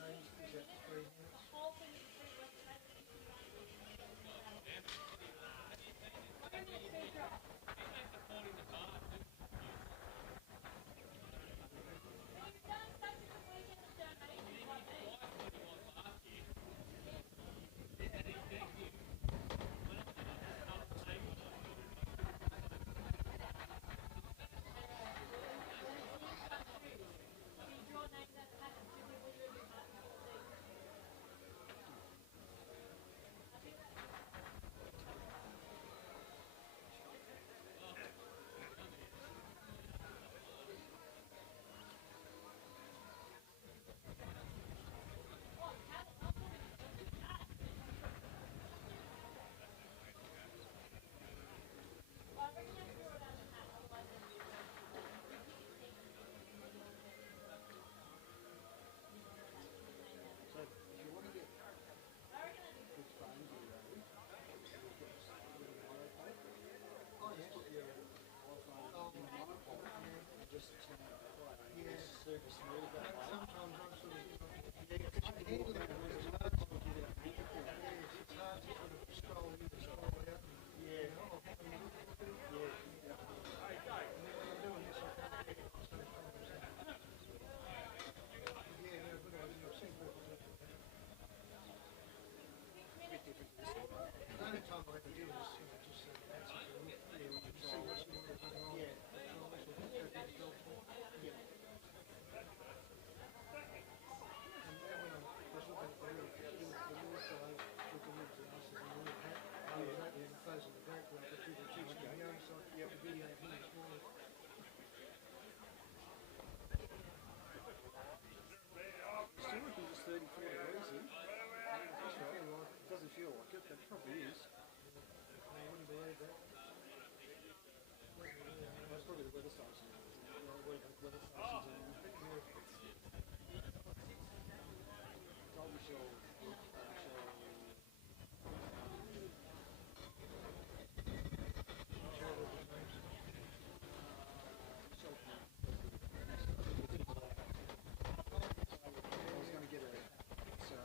James is at 3 minutes. So if you want to get good phones in your own, you'll get an iPod. Just put your iPhone in the iPod and just turn it quite super smooth that way. Sometimes I'm sort of, because you can handle it with a large one, get it. Yes, it's hard to sort of scroll in and scroll out. Yeah. And then when I'm doing this, I can't get it. So it's problems there. Yeah, no, good idea. I've seen people do it. Bit different this time. The only time I ever did was, just answer to the look. Yeah, when you see what you want to run on. Yeah. Controls or go to the dog talk. Yeah. And then when I was looking at the little guys with the little glasses and the little hat, he was out there in the face of the back like the people teaching the young side. Yeah, the video of him this morning. Still reckons it's 34 degrees here. It doesn't feel like it, but it probably is. I wouldn't believe that. That's probably the weather station. Weather stations are on. Told Michelle, I was going to get her. So,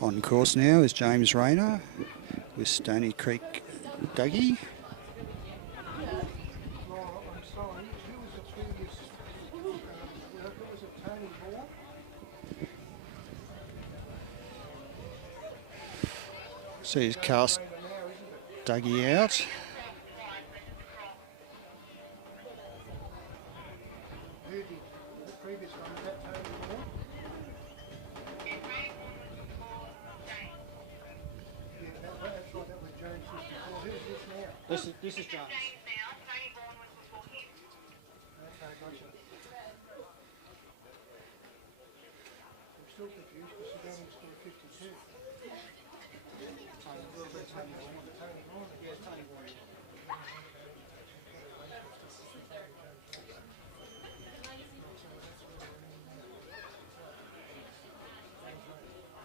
On course now is James Rayner with Stony Creek Dougie. Laura, I'm sorry, who was the previous worker? Was it Tony Moore? So he's cast Dougie out. Who did the previous one? Was that Tony Moore? Yeah, that's right, that was James just before. Who's this now? This is James. Okay, gotcha. I'm still confused because she's only scored 52. Tony, a little bit Tony Vaughan. Tony Moore. Yeah, Tony Vaughan.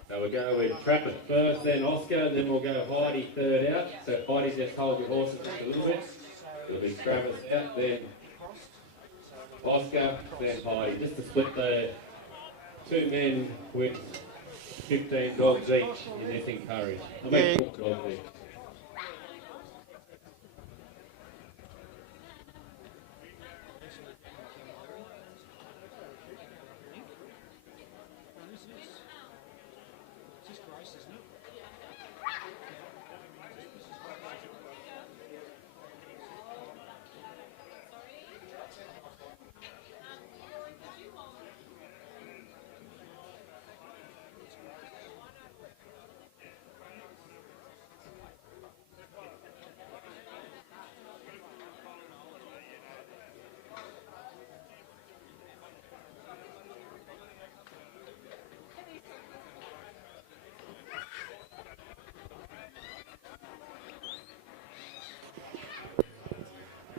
So we'll go with Trappist first, then Oscar, then we'll go Heidi third out. So Heidi, just hold your horses just a little bit. It'll be Trappist out, then Oscar, then Heidi. Just to split the two men with 15 dogs each in this encourage. I'll make 4 dogs each.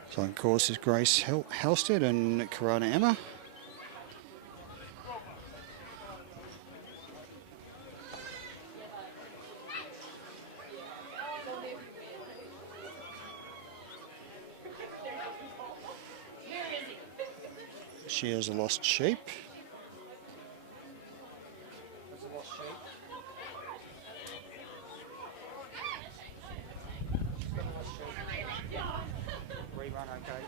So on course is Grace Halstead and Corona Emma. She has a lost sheep. Rerun, okay.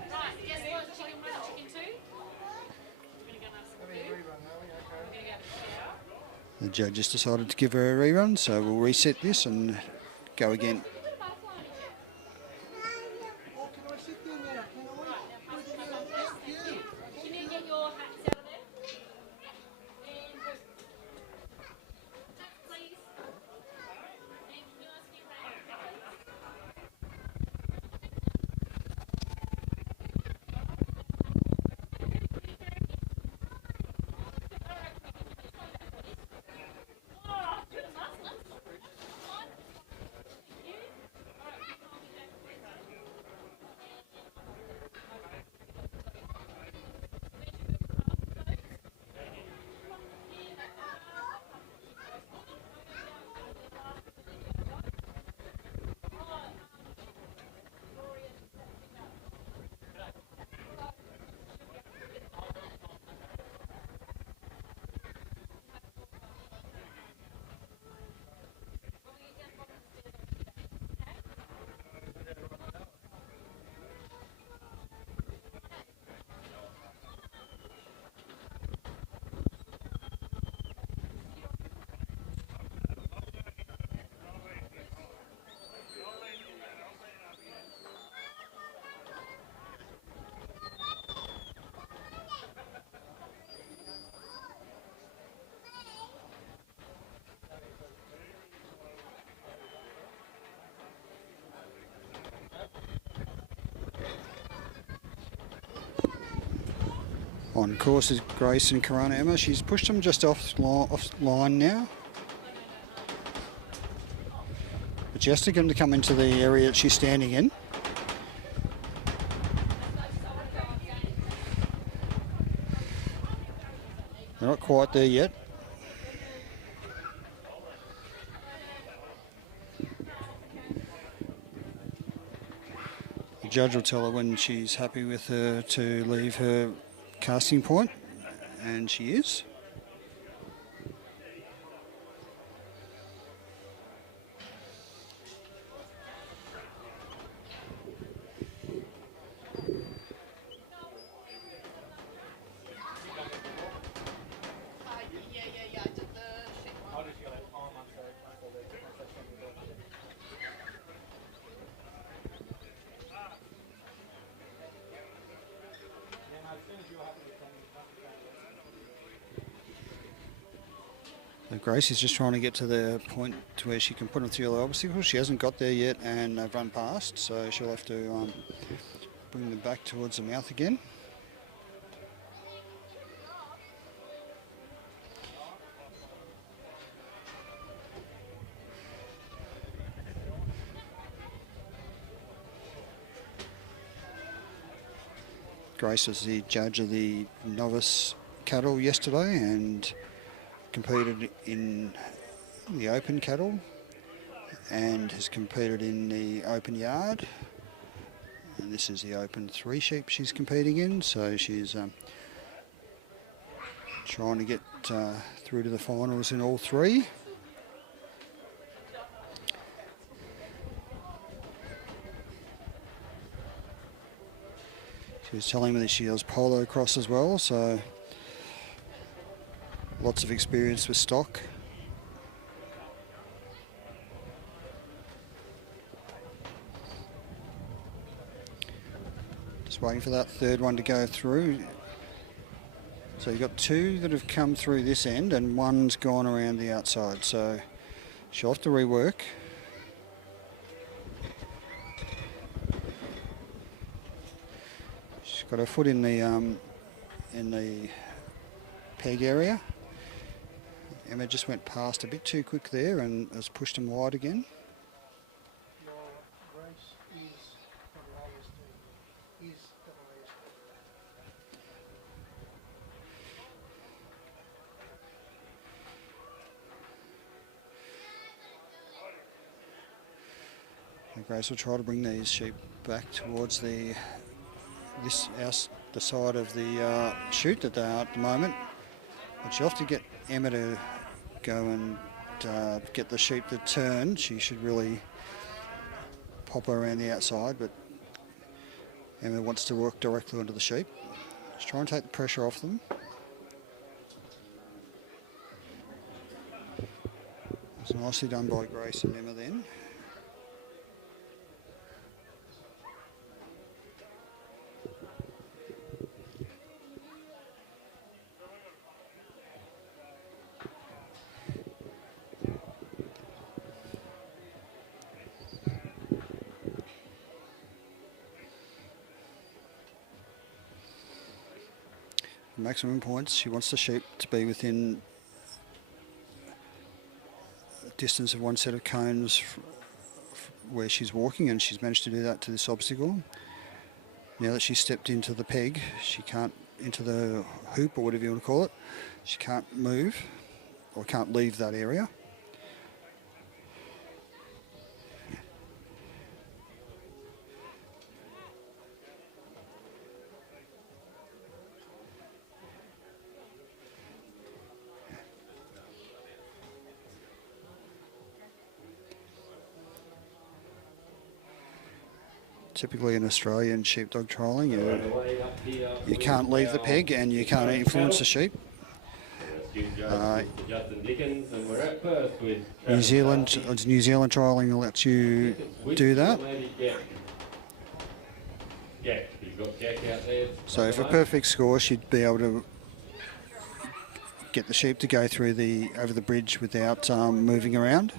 The judges decided to give her a rerun, so we'll reset this and go again. On course is Grace and Corona Emma. She's pushed them just off line now. But she has to get them to come into the area that she's standing in. They're not quite there yet. The judge will tell her when she's happy with her to leave her casting point, and she is. Grace is just trying to get to the point to where she can put them through the obstacles. She hasn't got there yet, and they've run past, so she'll have to bring them back towards the mouth again. Grace was the judge of the novice cattle yesterday and competed in the open cattle and has competed in the open yard. And this is the open 3 sheep she's competing in, so she's trying to get through to the finals in all 3. She was telling me that she does polo cross as well, so lots of experience with stock. Just waiting for that third one to go through. So you've got 2 that have come through this end and 1's gone around the outside, so she'll have to rework. She's got her foot in the peg area. Emma just went past a bit too quick there and has pushed them wide again. Grace will try to bring these sheep back towards the side of the chute that they are at the moment. But she'll have to get Emma to go and get the sheep to turn. She should really pop her around the outside, but Emma wants to work directly onto the sheep. Just try and take the pressure off them. It's nicely done by Grace and Emma then. Maximum points. She wants the sheep to be within a distance of 1 set of cones where she's walking, and she's managed to do that to this obstacle. Now that she's stepped into the peg, she can't, into the hoop or whatever you want to call it, she can't move or can't leave that area. Typically in Australian sheepdog trialling, you can't leave the peg and you can't influence the sheep. New Zealand trialling lets you do that. So for a perfect score, she'd be able to get the sheep to go through over the bridge without moving around.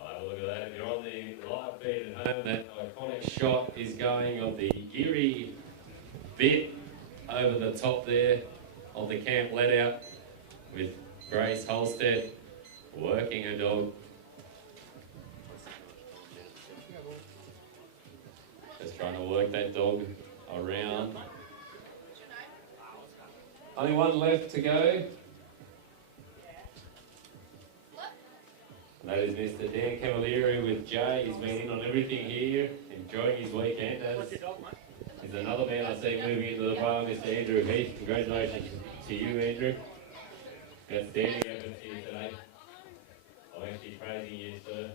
Oh, look at that. If you're on the live feed at home, that iconic shot is going of the Geurie bit over the top there of the camp let out with Grace Holstead working her dog. Just trying to work that dog around. Only one left to go. That is Mr. Dan Cavalieri with Jay. He's been in on everything here, enjoying his weekend. As is another man I see moving into the bar, Mr. Andrew Heath. Congratulations to you, Andrew. Outstanding efforts here today. I'm actually praising you, sir.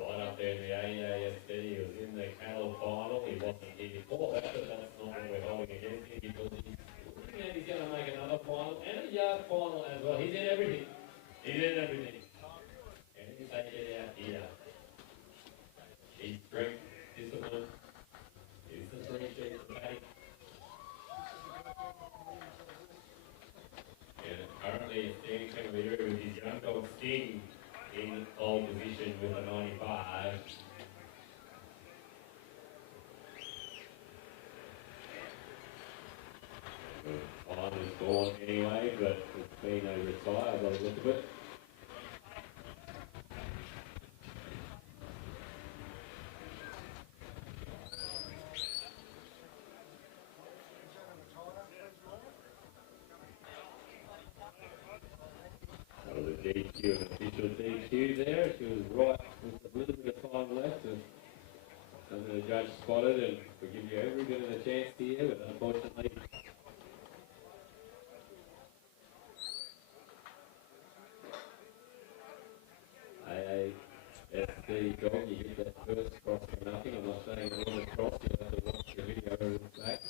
Right up there in the AASD, he was in the cattle final. He wasn't here for that, but that's not what we're holding against him because he's going to make another final and a yard final as well. He's in everything. He's in everything. And he can take it out here. His strength, discipline, is the three sheets of take. And currently it's Dan Cavalieri with his young dog Sting in pole position with a 95. Time is gone anyway, but it's been a retire by the look of it. That was a DQ, an official DQ there. She was right with a little bit of time left, and something the judge spotted, and we give you every bit of a chance here, but unfortunately. AASD dog, you get that first cross for nothing. I'm not saying I want to cross, you'll have to watch the video and look back.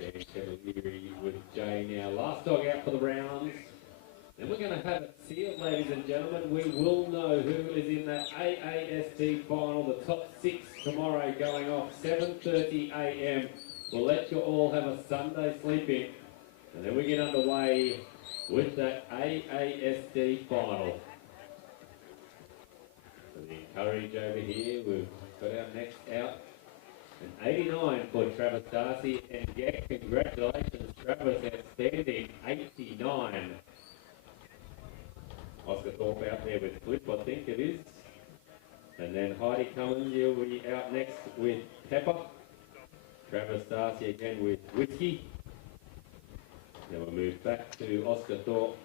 Dan Cavalieri with Jay now. Last dog out for the rounds. Then we're going to have it sealed, ladies and gentlemen. We will know who is in that AASD final, the top 6 tomorrow going off 7:30 a.m. We'll let you all have a Sunday sleep in. And then we get underway with that AASD final. For the encourage over here, we've got our next out. An 89 for Travis Darcy. And yeah, congratulations, Travis, outstanding 89. Oscar Thorpe out there with Flip, I think it is. And then Heidi Cummins, you'll be out next with Pepper. Travis Darcy again with Whiskey. Then we'll move back to Oscar Thorpe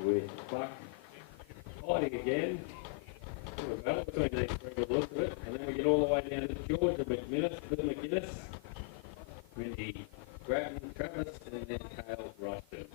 with Buck. Fighting again. A battle between these three, we'll look at it. And then we get all the way down to George and McMinnis, Bill McGuinness, Wendy Grattan, Travis, and then Cale Rushton.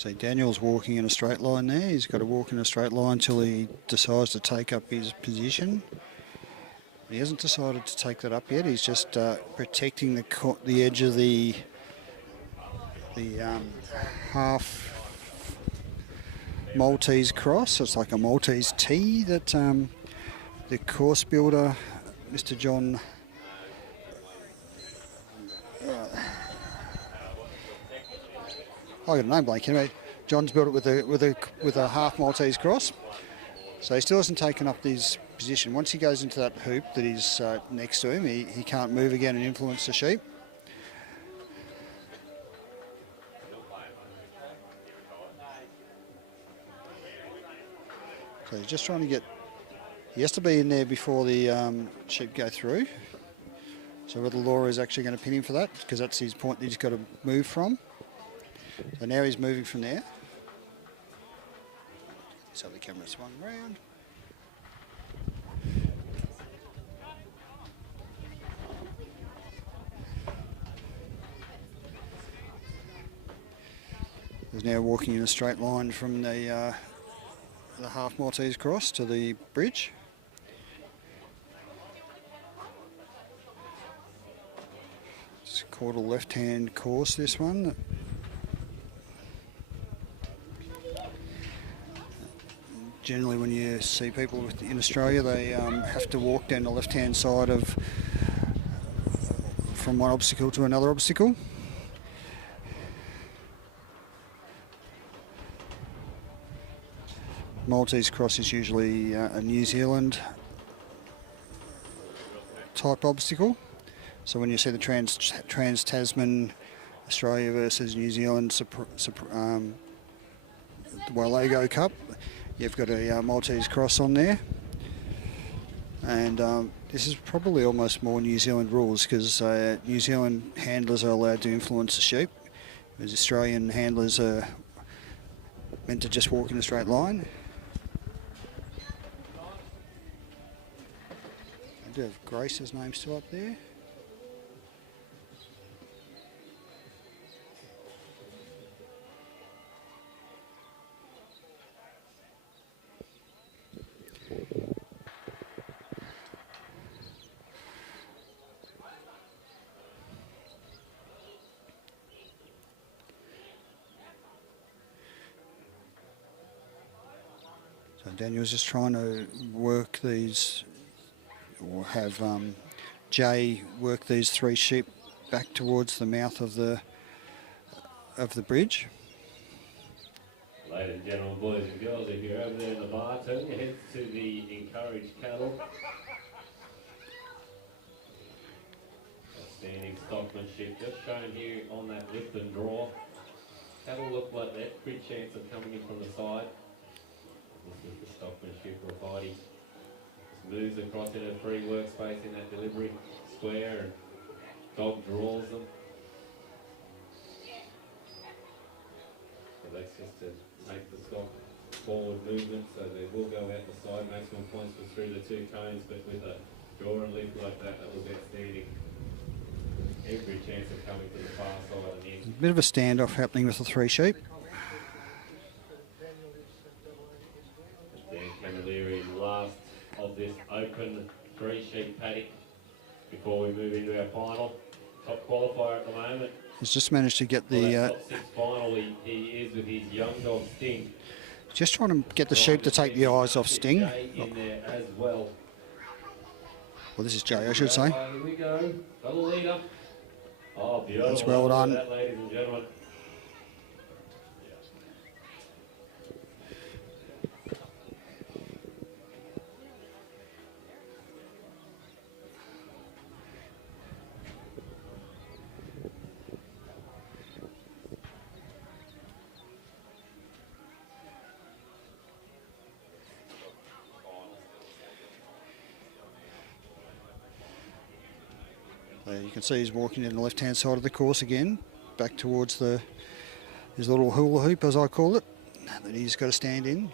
So Daniel's walking in a straight line there. He's got to walk in a straight line until he decides to take up his position. He hasn't decided to take that up yet. He's just protecting the edge of the half Maltese cross. It's like a Maltese T that the course builder, Mr. John. I got a name blank anyway. John's built it with a half Maltese cross. So he still hasn't taken up his position. Once he goes into that hoop that is next to him, he can't move again and influence the sheep. So he's just trying to get... He has to be in there before the sheep go through. So whether Laura is actually going to pin him for that, because that's his point that he's got to move from. So now he's moving from there. So the camera swung round. He's now walking in a straight line from the half Maltese cross to the bridge. It's called a left-hand course, this one. Generally, when you see people in Australia, they have to walk down the left-hand side from one obstacle to another obstacle. Maltese cross is usually a New Zealand type obstacle. So when you see the Trans-Tasman, Australia versus New Zealand the Walago Cup, you've got a Maltese cross on there. And this is probably almost more New Zealand rules, because New Zealand handlers are allowed to influence the sheep, whereas Australian handlers are meant to just walk in a straight line. I do have Grace's name still up there. So Daniel's just trying to work these, or have Jay work these three sheep back towards the mouth of the bridge. Ladies and gentlemen, boys and girls, if you're over there in the bar, turn your heads to the encouraged cattle. Outstanding stockmanship, just shown here on that lift and draw. Cattle look like that, good chance of coming in from the side. This is the stockmanship of Heidi. Moves across in a free workspace in that delivery square, and dog draws them. So that's just to make the stock forward movement, so they will go out the side. Maximum points was through the two cones, but with a draw and lift like that, that was outstanding. Every chance of coming to the far side and in. A bit of a standoff happening with the three sheep. Dan Camilleri, last of this open three sheep paddock before we move into our final. Top qualifier at the moment. He's just managed to get the... top six final he is with his young dog Sting. just trying to get the sheep to take the eyes off Sting. In there as well. Well, this is Jay, I should say. Here we go. Got a leader. Oh, beautiful. That's well done. That, ladies and gentlemen. You can see he's walking in the left-hand side of the course again, back towards his little hula hoop, as I call it, that he's got to stand in.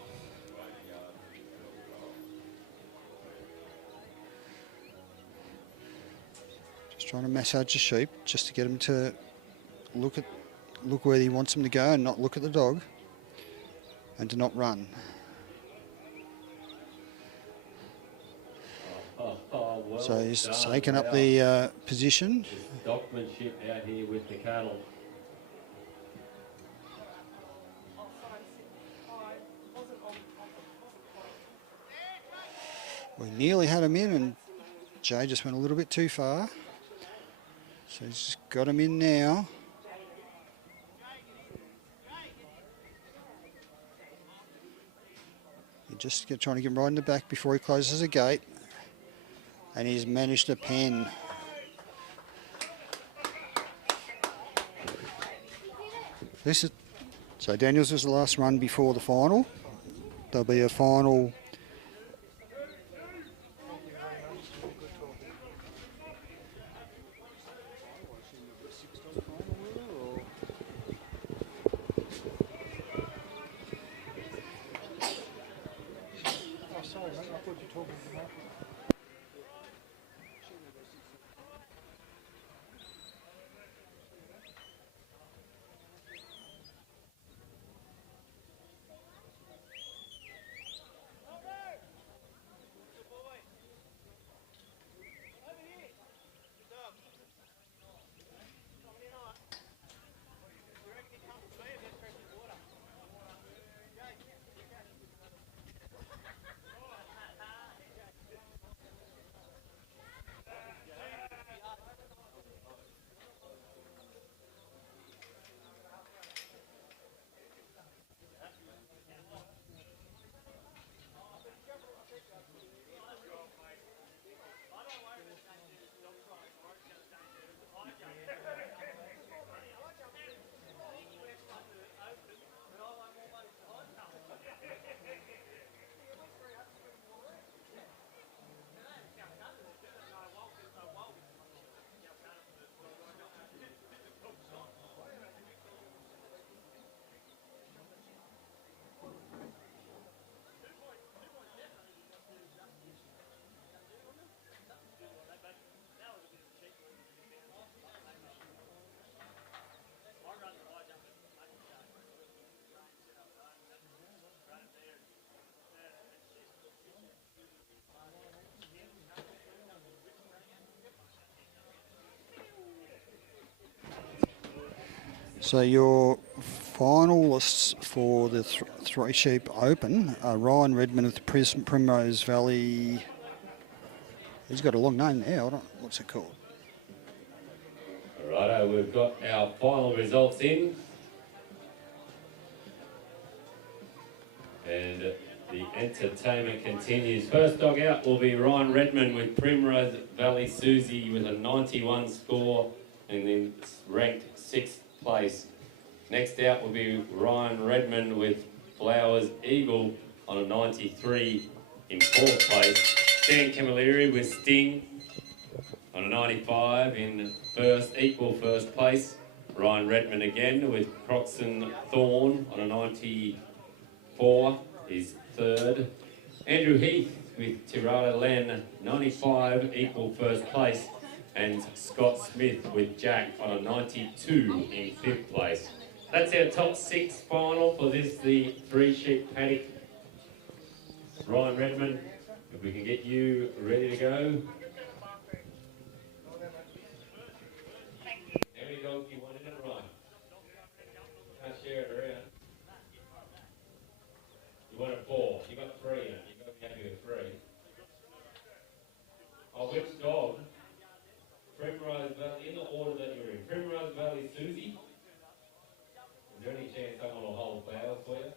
Just trying to massage the sheep, just to get him to look where he wants him to go and not look at the dog. and to not run. Well So he's done. taken up Wow. the position. The stockmanship out here with the cattle. We nearly had him in, and Jay just went a little bit too far. So he's just got him in now. He's just trying to get him right in the back before he closes the gate. And he's managed to pen. So Daniels was the last run before the final. There'll be a final. Oh, sorry, mate. I thought you were talking to Mark. So your finalists for the Three Sheep Open are Ryan Redmond of the Primrose Valley. He's got a long name there. I don't, what's it called? Righto, we've got our final results in. And the entertainment continues. First dog out will be Ryan Redmond with Primrose Valley Susie with a 91 score and then ranked 6th place. Next out will be Ryan Redmond with Flowers Eagle on a 93 in 4th place. Dan Camilleri with Sting on a 95 in equal first place. Ryan Redmond again with Croxon Thorn on a 94 is 3rd. Andrew Heath with Tirada Len 95 equal first place. And Scott Smith with Jack on a 92 in 5th place. That's our top 6 final for this, the Three Sheep Paddock. Ryan Redmond, if we can get you ready to go. How many dogs do you want in it, Ryan? Can't share it around. You wanted 4. You got 3 in it. You've got to be happy with 3. Oh, which dog? Primrose Valley, in the order that you're in. Primrose Valley Susie. Is there any chance someone will hold Flowers for you?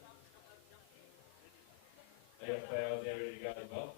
They got Flowers there ready to go as well.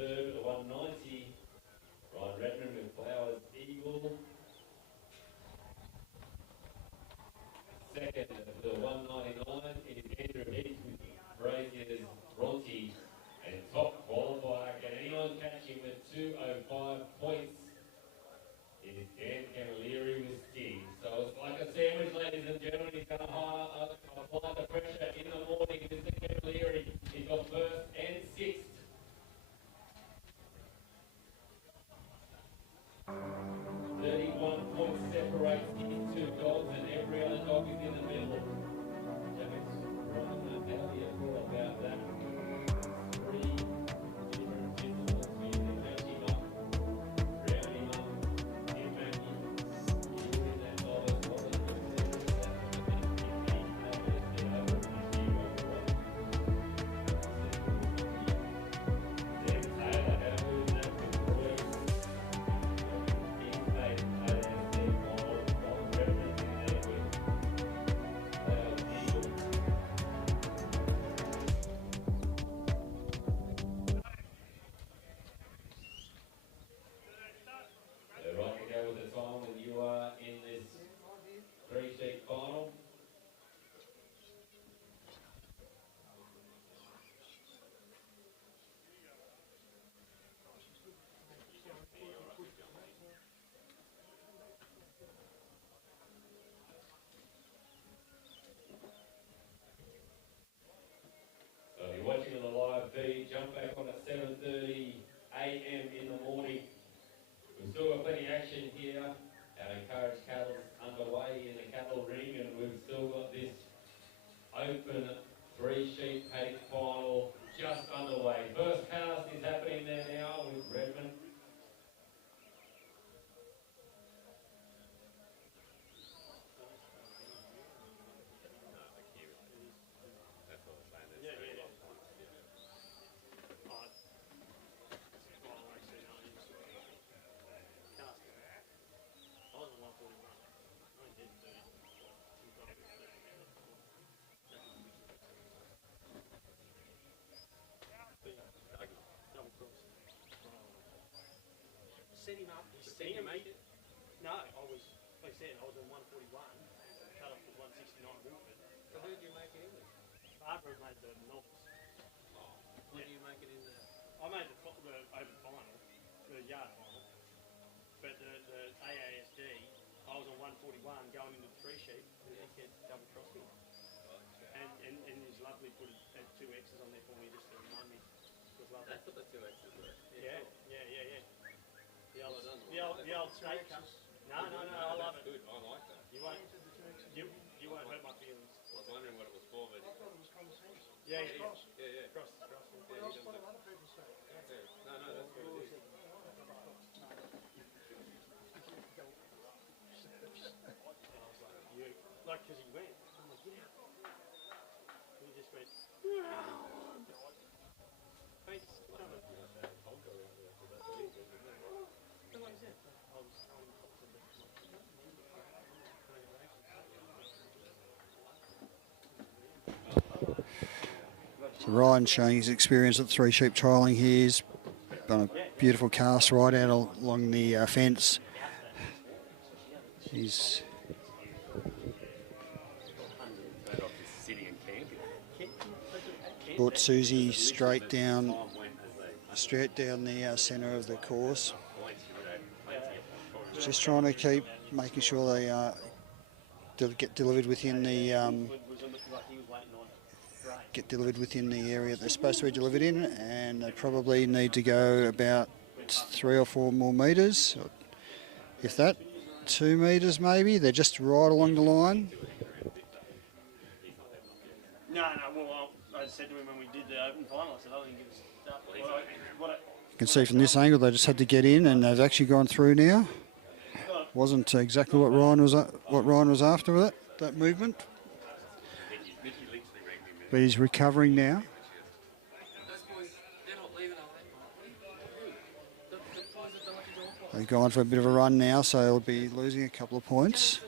Third with the 190, Ryan Redmond with Flowers Eagle. Second with the 199 is Andrew Heath with Brazier's Bronte. And top qualifier, can anyone catch him with 205 points? It is Dan Camilleri with Sting. So it's like a sandwich, ladies and gentlemen. He's going to apply the pressure in the morning. Mr. Camilleri, he's got first and sixth. 31 points separates these two dogs, and every other dog is in the middle. James, how do you feel about that? 3 different disciplines. We can match him up, round him up, and match him. You win that dog as well as you watching on the live feed, jump back on at 7:30 a.m. in the morning. We've still got plenty of action here. Our encouraged cattle's underway in the cattle ring, and we've still got this open 3-sheep paddock final just underway. First cast is happening there now with Redmond. Set him up. Did you make it? No, I was, like I said, I was on 141. Cut off to 169 Wilford. So who did you make it in with? Barbara made the novice. Oh. When do you make it in there? I made the open final, the yard final. But the AASD, I was on 141 going into the 3-sheep, and he kept double crossed me. And he's lovely put had 2 X's on there for me just to remind me. It was lovely. That's what the 2 X's were. Yeah. The old state cup. No, I love it. Good, I like that. You won't hurt my feelings. I was wondering what it was for, but... Yeah. Cross. Yeah. No, that's what it is. Like, because he went. I'm like, get out. He just went. Thanks. So Ryan's showing his experience at 3-sheep trialling here. He's done a beautiful cast right out along the fence. He's brought Susie straight down the centre of the course. Just trying to keep making sure they get delivered within the area they're supposed to be delivered in, and they probably need to go about 3 or 4 more metres, if that, 2 metres maybe. They're just right along the line. No, well, I said to him when we did the open final, I said, I think it was... You can see from this angle they just had to get in, and they've actually gone through now. Wasn't exactly what Ryan was after with that movement. But he's recovering now. They've gone for a bit of a run now, so he'll be losing a couple of points.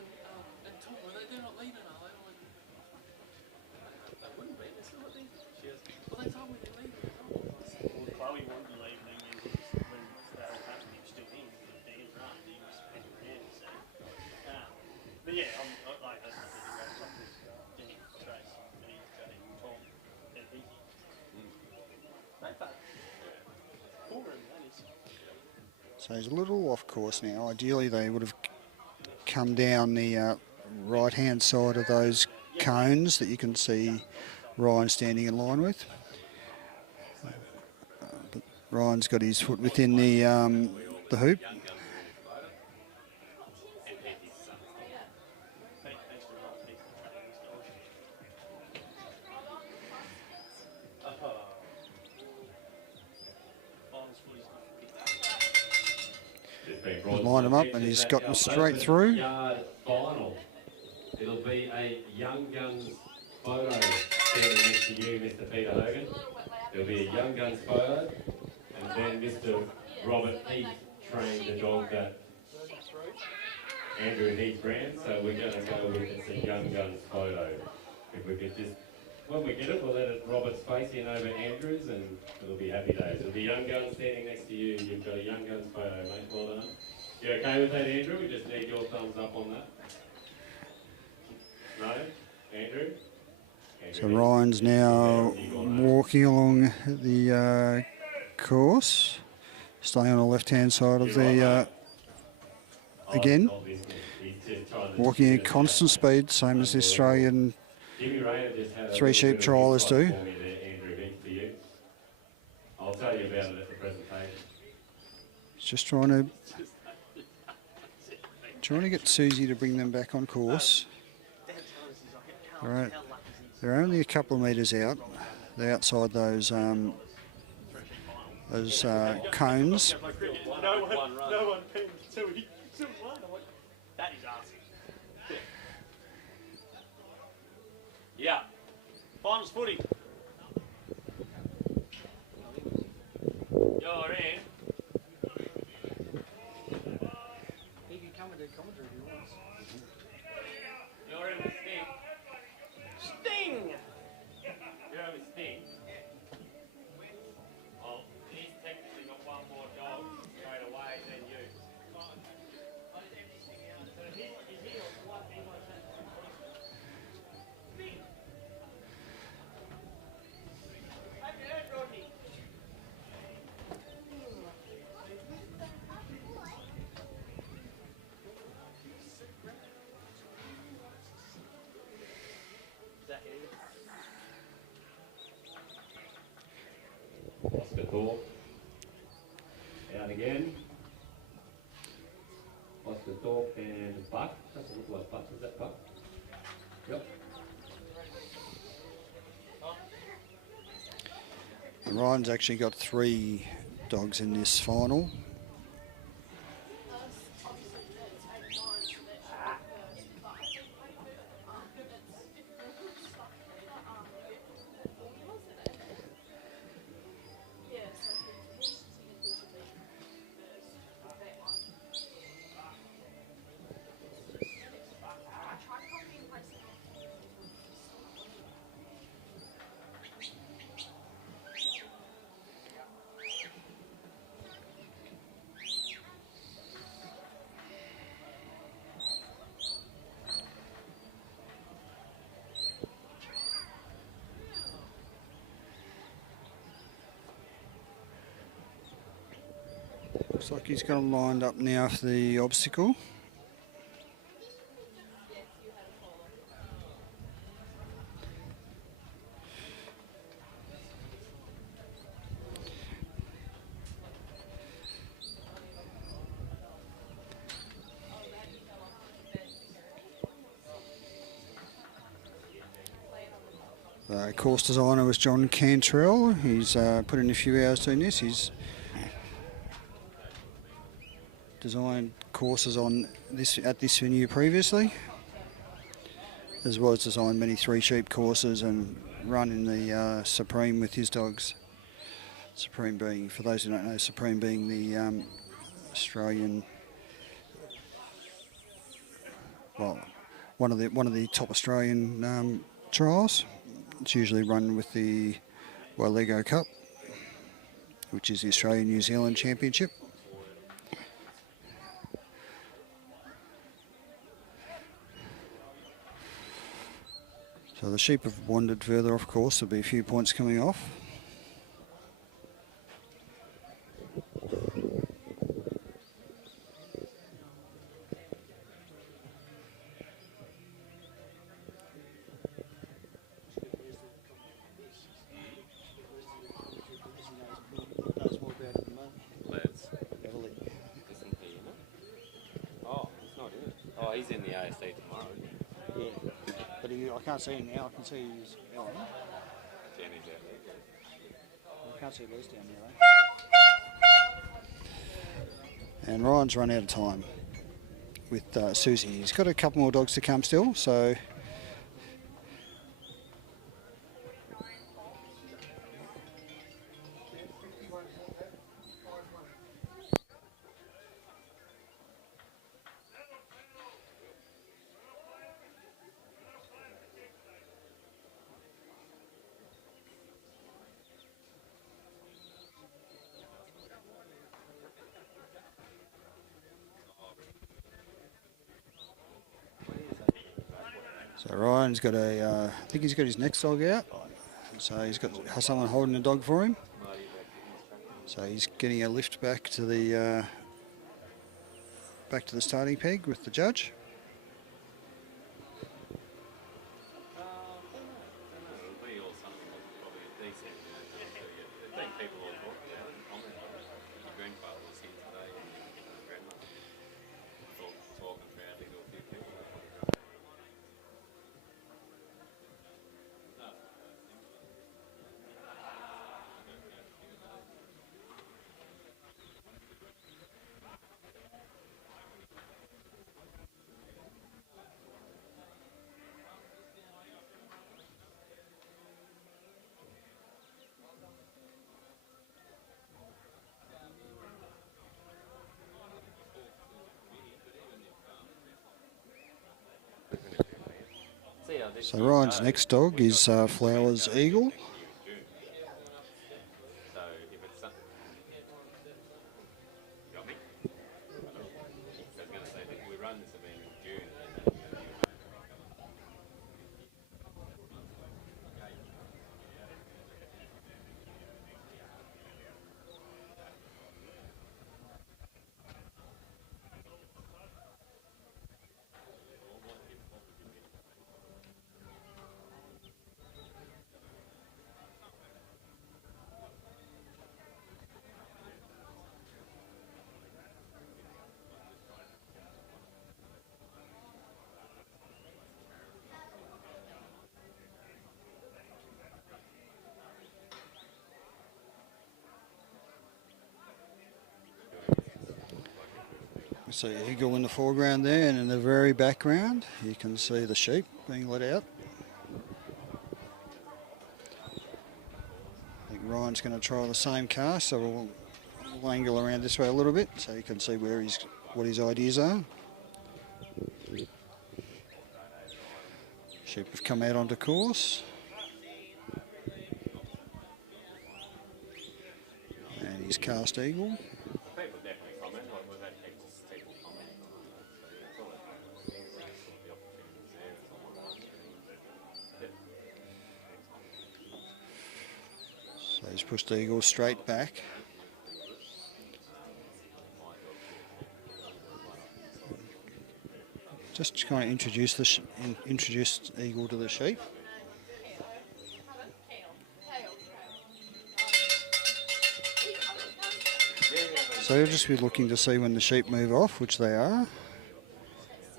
So he's a little off course now. Ideally, they would have come down the right-hand side of those cones that you can see Ryan standing in line with. But Ryan's got his foot within the hoop. He's lined him up and he's got them straight through. Yard final. It'll be a Young Guns photo standing next to you, Mr. Peter Hogan. There'll be a Young Guns photo, and then Mr. Robert Heath trained the dog that Andrew Heath ran, so we're going to go with it's a Young Guns photo. If we could just, when we get it, we'll let it Robert's face in over Andrew's, and it'll be happy days. It'll be Young Guns standing next to you. You've got a Young Guns photo, mate. Well done. You okay with that, Andrew? We just need your thumbs up on that. No? Andrew? So Ryan's now walking along the course, staying on the left-hand side of the, again, walking at constant speed, same as the Australian three sheep triallers do. I'll tell you about it at the presentation. Just trying to get Susie to bring them back on course. All right, they're only a couple of metres out. They're outside those cones. No one pinned till he won. That is awesome. Yeah. Finals footy. You're in. He can come and do commentary if he wants. You're in with Sting. Sting! You're in with Sting. Well, he's technically got one more dog straight away than you. Oscar Thorpe. Out again. Oscar Thorpe and Buck. Doesn't look like Buck. Is that Buck? Yep. And Ryan's actually got 3 dogs in this final. Looks like he's got them lined up now for the obstacle. Course designer was John Cantrell. He's put in a few hours doing this. He's designed courses on this at this venue previously, as well as designed many 3 sheep courses and run in the Supreme with his dogs. Supreme being, for those who don't know, Supreme being the Australian, well, one of the top Australian trials. It's usually run with the Lego Cup, which is the Australian-New Zealand Championship. So the sheep have wandered further off course. There'll be a few points coming off. He's in the ASD tomorrow. Yeah, but I can't see him now. I can see he's on. Jenny's out I can't see Liz down there though. And Ryan's run out of time with Susie. He's got a couple more dogs to come still, so. So Ryan's got I think he's got his next dog out. So he's got someone holding the dog for him. So he's getting a lift back to the starting peg with the judge. So Ryan's next dog is Flowers Eagle. So Eagle in the foreground there, and in the very background you can see the sheep being let out. I think Ryan's going to try the same car, so we'll angle around this way a little bit so you can see what his ideas are. Sheep have come out onto course. And he's cast Eagle. So he's pushed Eagle straight back. Just kind of introduce Eagle to the sheep. So you'll just be looking to see when the sheep move off, which they are.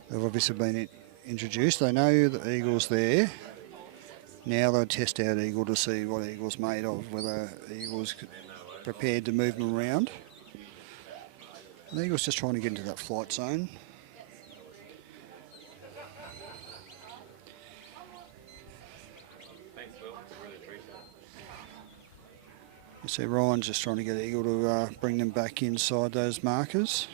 They've obviously been introduced. They know that Eagle's there. Now they'll test out Eagle to see what Eagle's made of, whether Eagle's prepared to move them around. And Eagle's just trying to get into that flight zone. You see Ryan's just trying to get Eagle to bring them back inside those markers.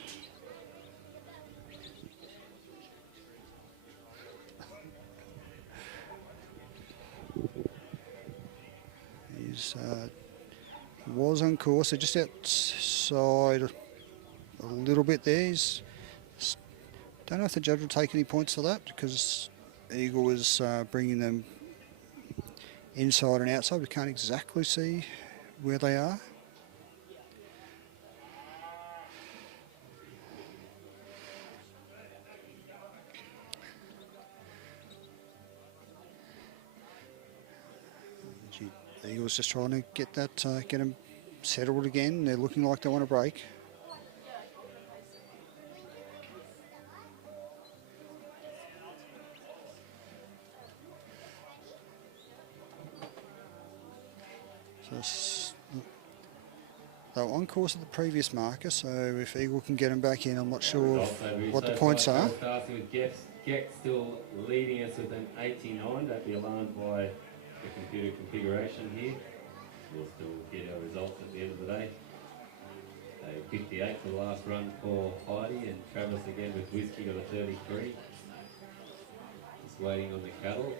He's was on course, so just outside a little bit there. Don't know if the judge will take any points for that because Eagle is bringing them inside and outside. We can't exactly see where they are. Eagle's just trying to get them settled again. They're looking like they want to break. They were on course at the previous marker, so if Eagle can get him back in, I'm not sure what the points are. Starting with Get still leading us with an 89. Don't be alarmed by the computer configuration here. We'll still get our results at the end of the day. 58 for the last run for Heidi, and Travis again with Whiskey got a 33. Just waiting on the cattle.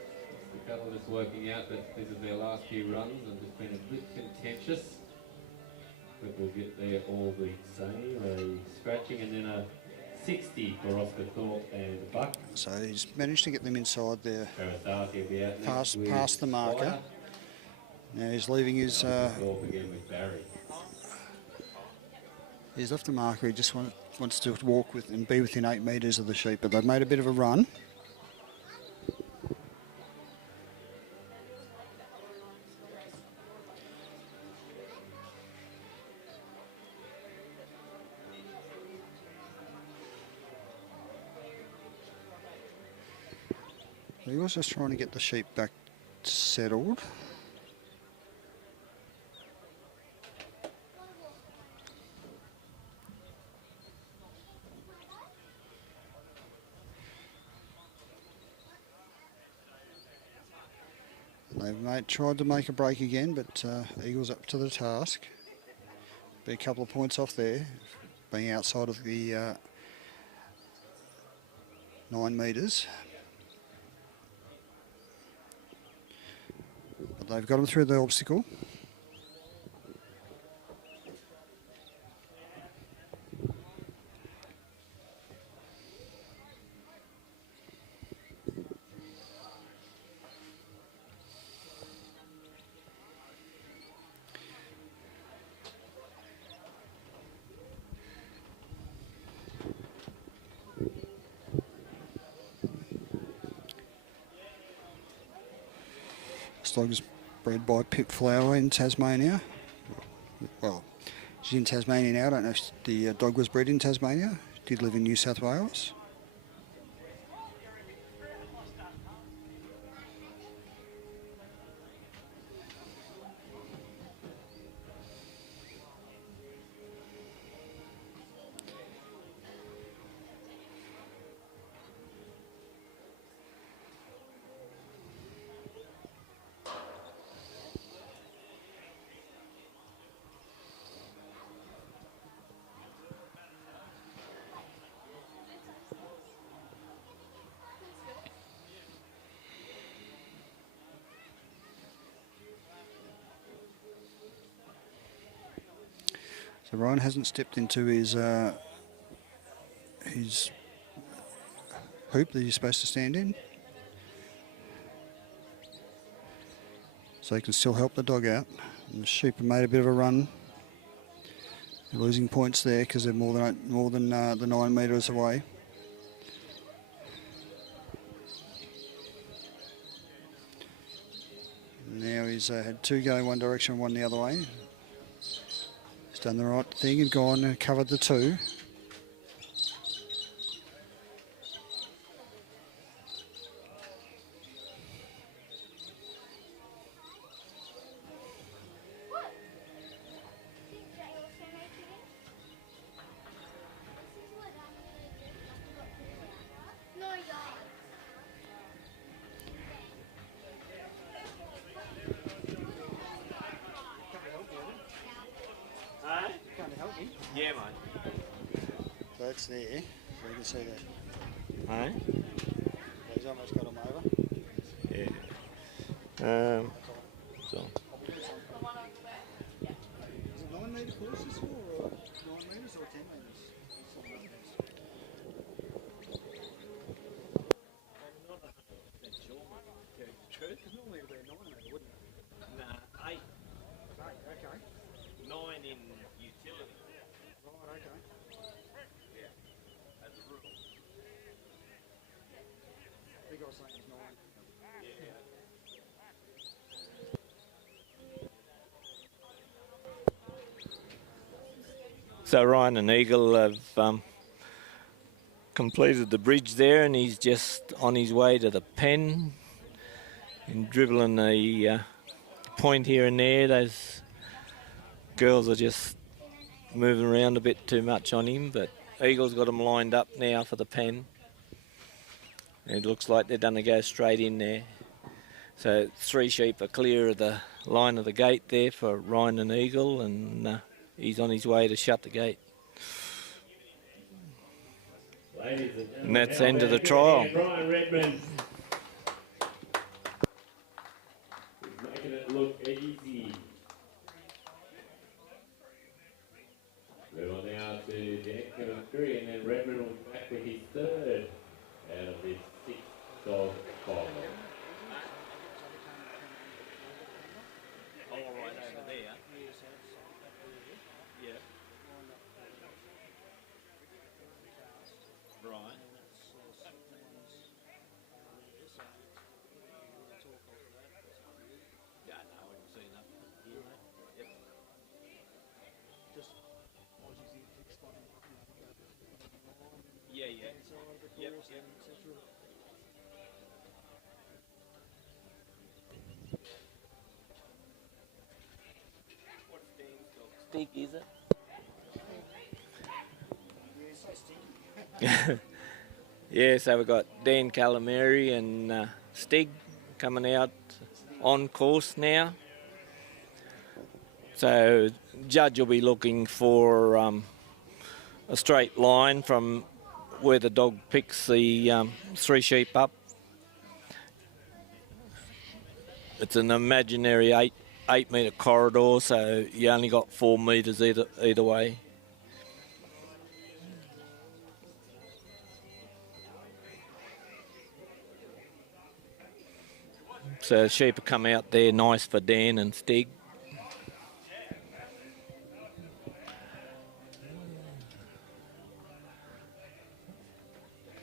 The cattle just working out that this is their last few runs and just been a bit contentious. But we'll get there all the same. A scratching and then a 60 for Oscar Thorpe and Buck. So he's managed to get them inside there, Travis Darcy will be out past next the marker. Fire. Now he's leaving his. Thorpe again with Barry. He's left the marker. He just wants to walk with and be within 8 metres of the sheep, but they've made a bit of a run. He was just trying to get the sheep back settled. They've tried to make a break again, but Eagle's up to the task. Be a couple of points off there, being outside of the 9 metres. But they've got them through the obstacle. Stockdog is bred by Pip Flower in Tasmania. Well, she's in Tasmania now. I don't know if the dog was bred in Tasmania. Did live in New South Wales. So Ryan hasn't stepped into his hoop that he's supposed to stand in. So he can still help the dog out. And the sheep have made a bit of a run. They're losing points there because they're more than the 9 metres away. Now he's had 2 going one direction, 1 the other way. He's done the right thing and gone and covered the 2. Yeah, mate. So that's there, so you can see that. Hey? He's almost got him over. Yeah. So. Is it 9 metre courses or 9 metres or 10 metres? True, because normally it would be a 9 metre, wouldn't it? Nah, 8. Okay. 9 in utility. Right, okay. Yeah. As a rule. Big guy saying it's 9. Yeah. So Ryan and Eagle have completed the bridge there, and he's just on his way to the pen and dribbling a point here and there. Those girls are just moving around a bit too much on him, but Eagle's got him lined up now for the pen. It looks like they're going to go straight in there. So 3 sheep are clear of the line of the gate there for Ryan and Eagle, and he's on his way to shut the gate. And that's the end of the trial. Brian Redmond. He's making it look easy. Move on now to Geurie, and then Redmond will be back with his 3rd out of this 6-dog final. All right over there. Yeah. Right. Yeah, no, I haven't seen that. Yep. Yeah, yeah. Yep, yep. Stig, is it? Yeah, so we've got Dan Calamari and Stig coming out on course now. So Judge will be looking for a straight line from where the dog picks the 3 sheep up. It's an imaginary 8 metre corridor, so you only got 4 metres either way. So sheep will come out there nice for Dan and Stig.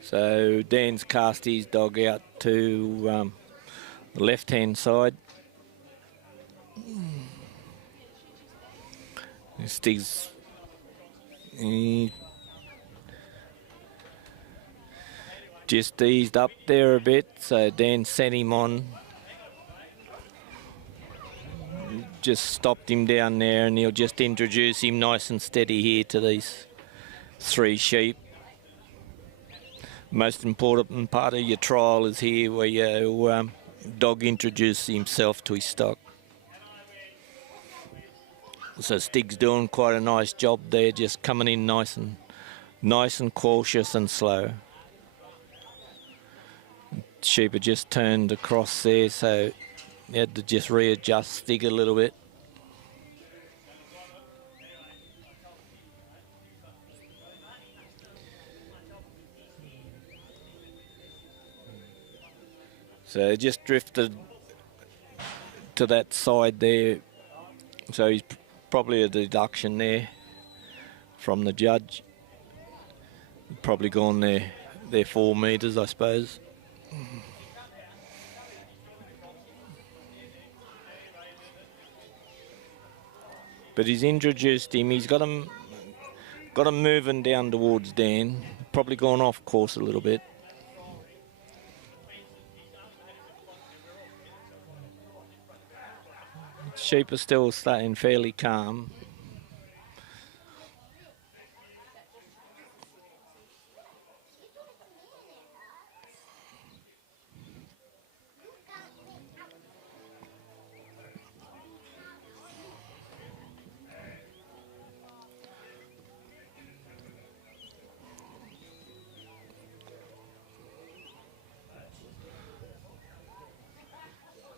So Dan's cast his dog out to the left-hand side. Stig's just eased up there a bit, so Dan sent him on. Just stopped him down there, and he'll just introduce him nice and steady here to these 3 sheep. Most important part of your trial is here where your dog introduces himself to his stock. So Stig's doing quite a nice job there, just coming in nice and cautious and slow. Sheep had just turned across there, so he had to just readjust Stig a little bit. So he just drifted to that side there. So he's probably a deduction there from the judge. Probably gone there 4 metres, I suppose. But he's introduced him. He's got him moving down towards Dan. Probably gone off course a little bit. Sheep are still staying fairly calm.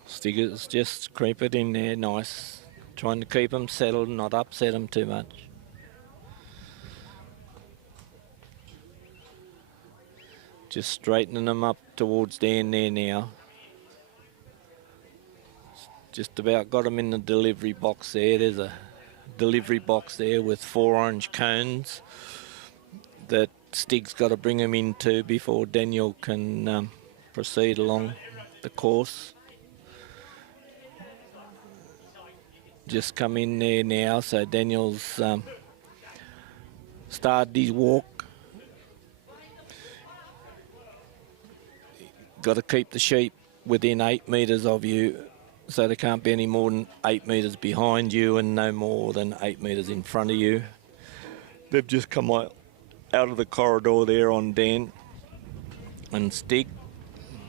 Stigger's just creeping in there nice, trying to keep them settled, not upset them too much. Just straightening them up towards Dan there now. Just about got them in the delivery box there. There's a delivery box there with 4 orange cones that Stig's got to bring them into before Daniel can proceed along the course. Just come in there now, so Daniel's started his walk. Got to keep the sheep within 8 metres of you So they can't be any more than 8 metres behind you and no more than 8 metres in front of you. They've just come out of the corridor there on Dan and Stig,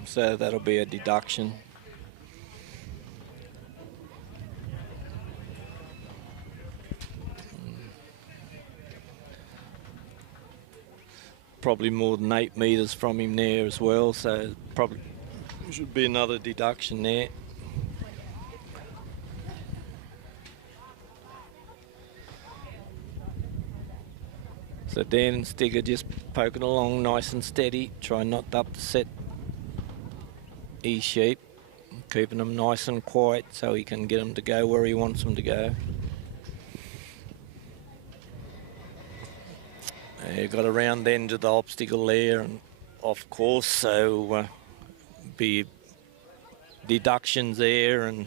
so that'll be a deduction. Probably more than 8 metres from him there as well, so probably should be another deduction there. So Dan and Stig are just poking along nice and steady, trying not to upset his sheep, keeping them nice and quiet so he can get them to go where he wants them to go. Got around then to the obstacle there and off course, so be deductions there, and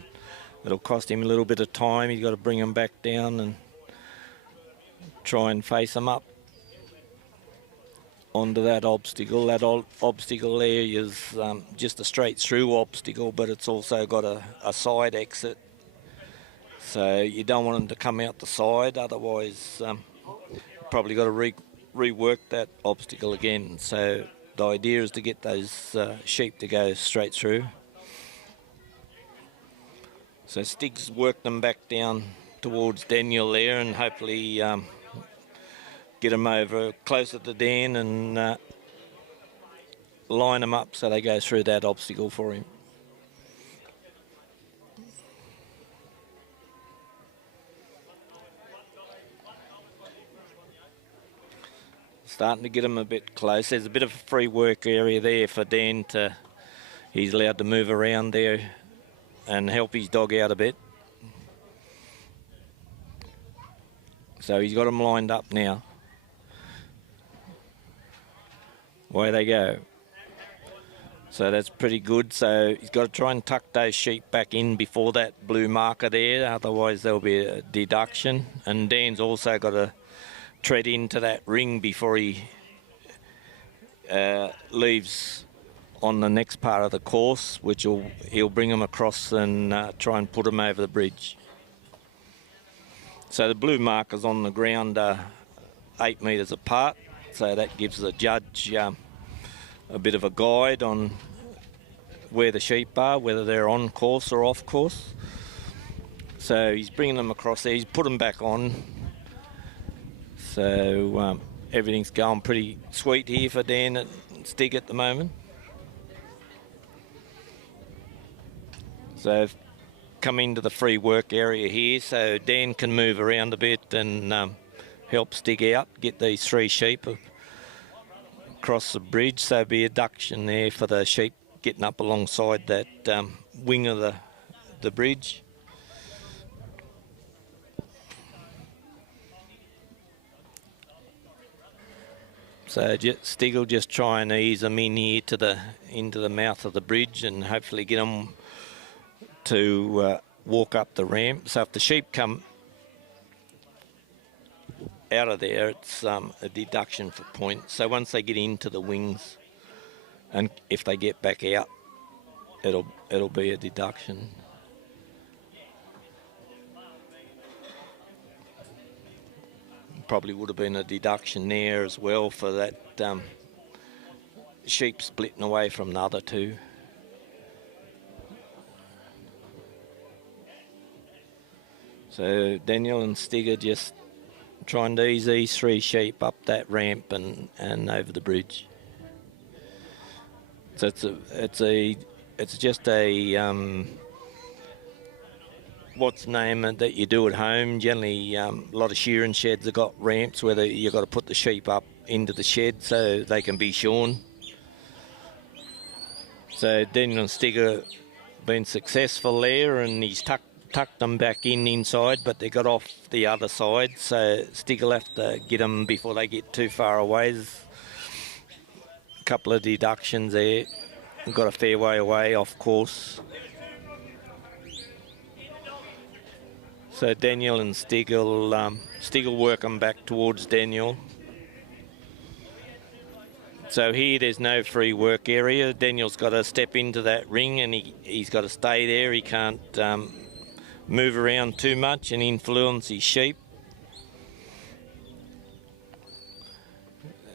it'll cost him a little bit of time. He's got to bring them back down and try and face them up onto that obstacle. That obstacle there is just a straight through obstacle, but it's also got a side exit, so you don't want them to come out the side, otherwise you've probably got to rework that obstacle again. So the idea is to get those sheep to go straight through. So Stig's worked them back down towards Daniel there, and hopefully get them over closer to Dan and line them up so they go through that obstacle for him. Starting to get him a bit close. There's a bit of a free work area there for Dan to, he's allowed to move around there and help his dog out a bit. So he's got them lined up now. Away they go. So that's pretty good. So he's got to try and tuck those sheep back in before that blue marker there, otherwise there'll be a deduction. And Dan's also got to tread into that ring before he leaves on the next part of the course, which he'll bring them across and try and put them over the bridge. So the blue markers on the ground are 8 metres apart, so that gives the judge a bit of a guide on where the sheep are, whether they're on course or off course. So he's bringing them across there, he's put them back on. So everything's going pretty sweet here for Dan and Stig at the moment. So come into the free work area here, so Dan can move around a bit and help Stig out, get these 3 sheep across the bridge. So there'll be a deduction there for the sheep getting up alongside that wing of the bridge. So Stig will just try and ease them in here into the mouth of the bridge and hopefully get them to walk up the ramp. So if the sheep come out of there, it's a deduction for points. So once they get into the wings, and if they get back out, it'll be a deduction. Probably would have been a deduction there as well for that sheep splitting away from the other 2. So Daniel and Stig are just trying to ease these 3 sheep up that ramp and over the bridge. So it's just a what's the name that you do at home. Generally, a lot of shearing sheds have got ramps where you've got to put the sheep up into the shed so they can be shorn. So Daniel and Stig have been successful there, and he's tucked them back inside, but they got off the other side, so Stig will have to get them before they get too far away. There's a couple of deductions there. We've got a fair way away off course. So Daniel and Stig will work them back towards Daniel. So here there's no free work area. Daniel's got to step into that ring and he's got to stay there. He can't move around too much and influence his sheep.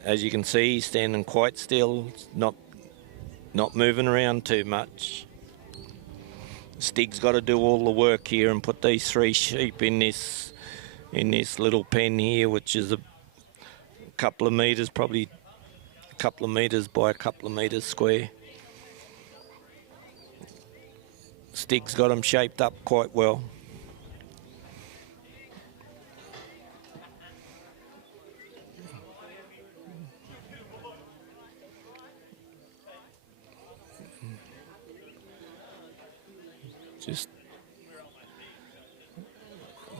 As you can see, he's standing quite still, not moving around too much. Stig's got to do all the work here and put these 3 sheep in this little pen here, which is a couple of metres, probably a couple of metres by a couple of metres square. Stig's got them shaped up quite well. Just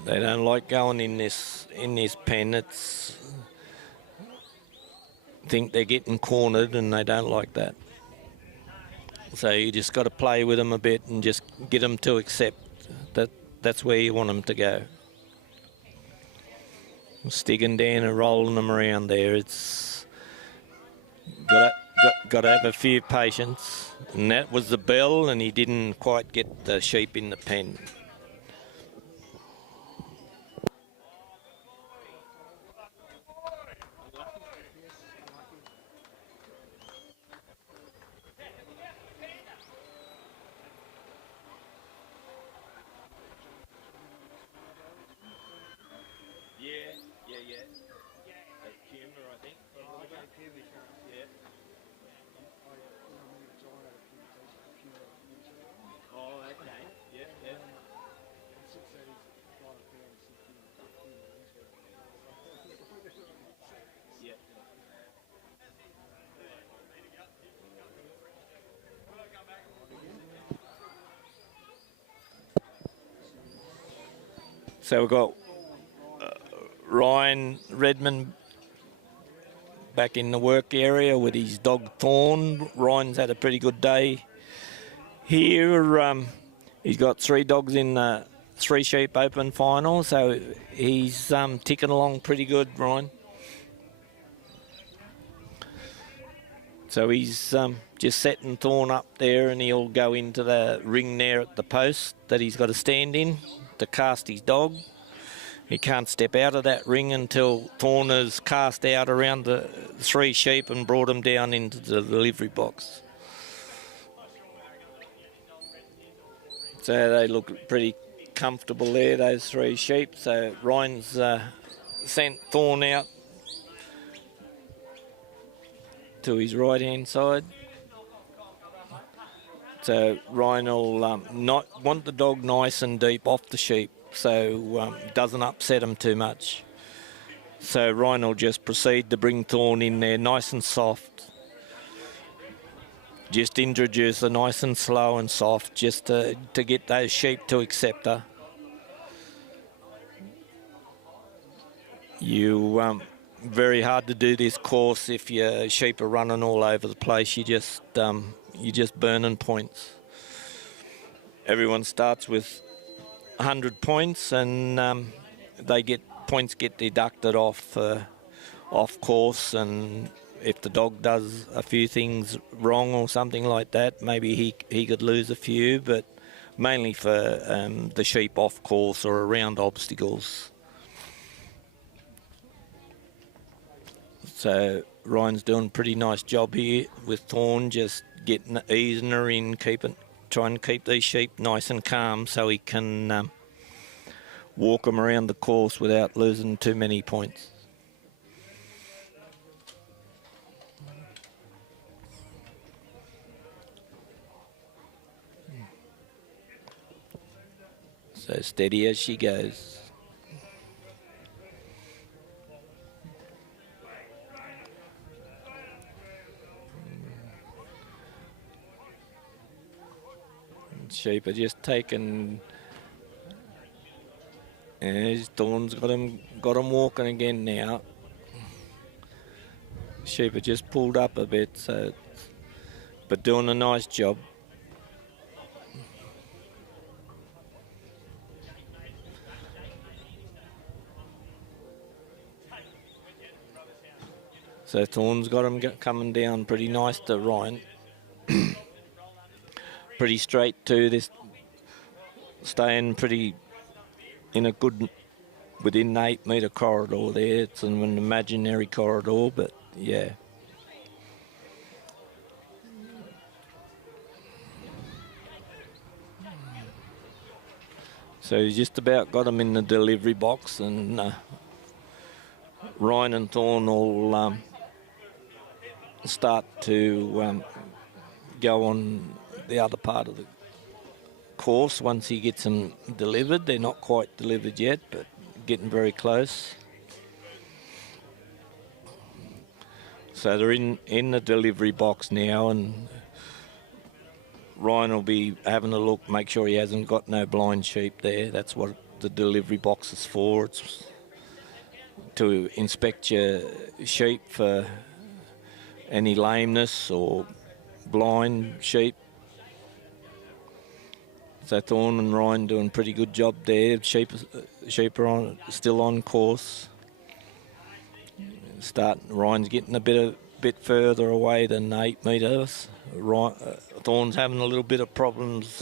they don't like going in this pen. It's think they're getting cornered and they don't like that. So you just got to play with them a bit and just get them to accept that that's where you want them to go. Sticking down and rolling them around there. It's got to have a few patience. And that was the bell, and he didn't quite get the sheep in the pen. So we've got Ryan Redmond back in the work area with his dog Thorn. Ryan's had a pretty good day here. He's got 3 dogs in the 3 sheep open final, so he's ticking along pretty good, Ryan. So he's just setting Thorn up there, and he'll go into the ring there at the post that he's got to stand in to cast his dog. He can't step out of that ring until Thorn is cast out around the 3 sheep and brought them down into the delivery box. So they look pretty comfortable there, those 3 sheep. So Ryan's sent Thorn out to his right hand side. So Ryan will not want the dog nice and deep off the sheep, so doesn't upset him too much. So Ryan will just proceed to bring Thorn in there nice and soft. Just introduce her nice and slow and soft, just to get those sheep to accept her. Very hard to do this course if your sheep are running all over the place. You're just burning points. Everyone starts with 100 points, and points get deducted off course, and if the dog does a few things wrong or something like that, maybe he could lose a few, but mainly for the sheep off course or around obstacles. So Ryan's doing a pretty nice job here with Thorn, just easing her in, trying to keep these sheep nice and calm so he can walk them around the course without losing too many points. So steady as she goes. Sheep are just taking, and Thorn's got him walking again now. Sheep are just pulled up a bit, but doing a nice job. So Thorne's got him coming down pretty nice to Ryan. Pretty straight to this, staying pretty in a good, within the 8 metre corridor there. It's an imaginary corridor, but yeah. So he's just about got him in the delivery box, and Ryan and Thorne will start to go on the other part of the course once he gets them delivered. They're not quite delivered yet, but getting very close. So they're in the delivery box now, and Ryan will be having a look, make sure he hasn't got no blind sheep there. That's what the delivery box is for. It's to inspect your sheep for any lameness or blind sheep. So Thorne and Ryan doing a pretty good job there. Sheep are still on course. Ryan's getting a bit further away than 8 metres. Thorne's having a little bit of problems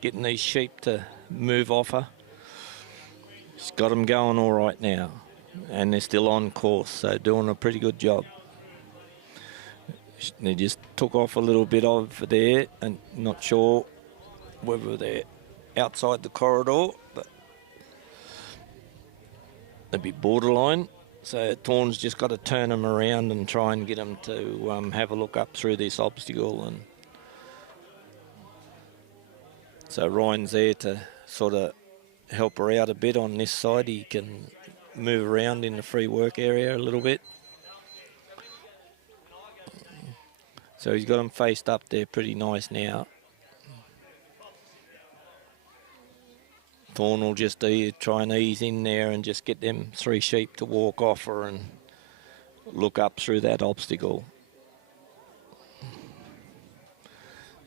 getting these sheep to move off her. She's got them going all right now, and they're still on course, so doing a pretty good job. They just took off a little bit over there, and not sure whether they're outside the corridor, but they'd be borderline. So Thorne's just got to turn them around and try and get them to have a look up through this obstacle. And so Ryan's there to sort of help her out a bit on this side. He can move around in the free work area a little bit. So he's got them faced up there pretty nice now. Thorne will just try and ease in there and just get them 3 sheep to walk off her and look up through that obstacle.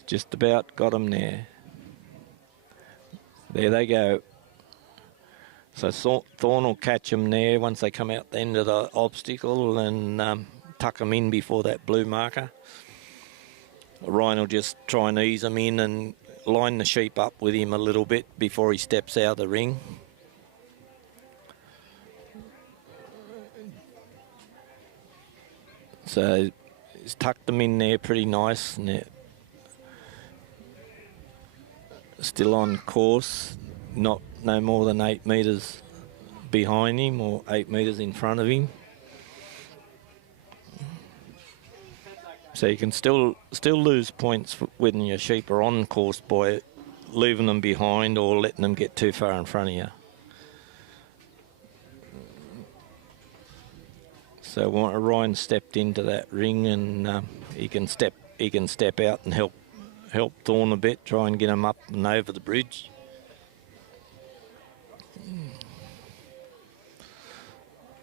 Just about got them there. There they go. So Thorne will catch them there once they come out the end of the obstacle and tuck them in before that blue marker. Ryan will just try and ease them in and line the sheep up with him a little bit before he steps out of the ring. So he's tucked them in there pretty nice, and they're still on course, no more than 8 metres behind him or 8 metres in front of him. So you can still lose points when your sheep are on course by leaving them behind or letting them get too far in front of you. So Ryan stepped into that ring, and he can step out and help Thorne a bit, try and get him up and over the bridge.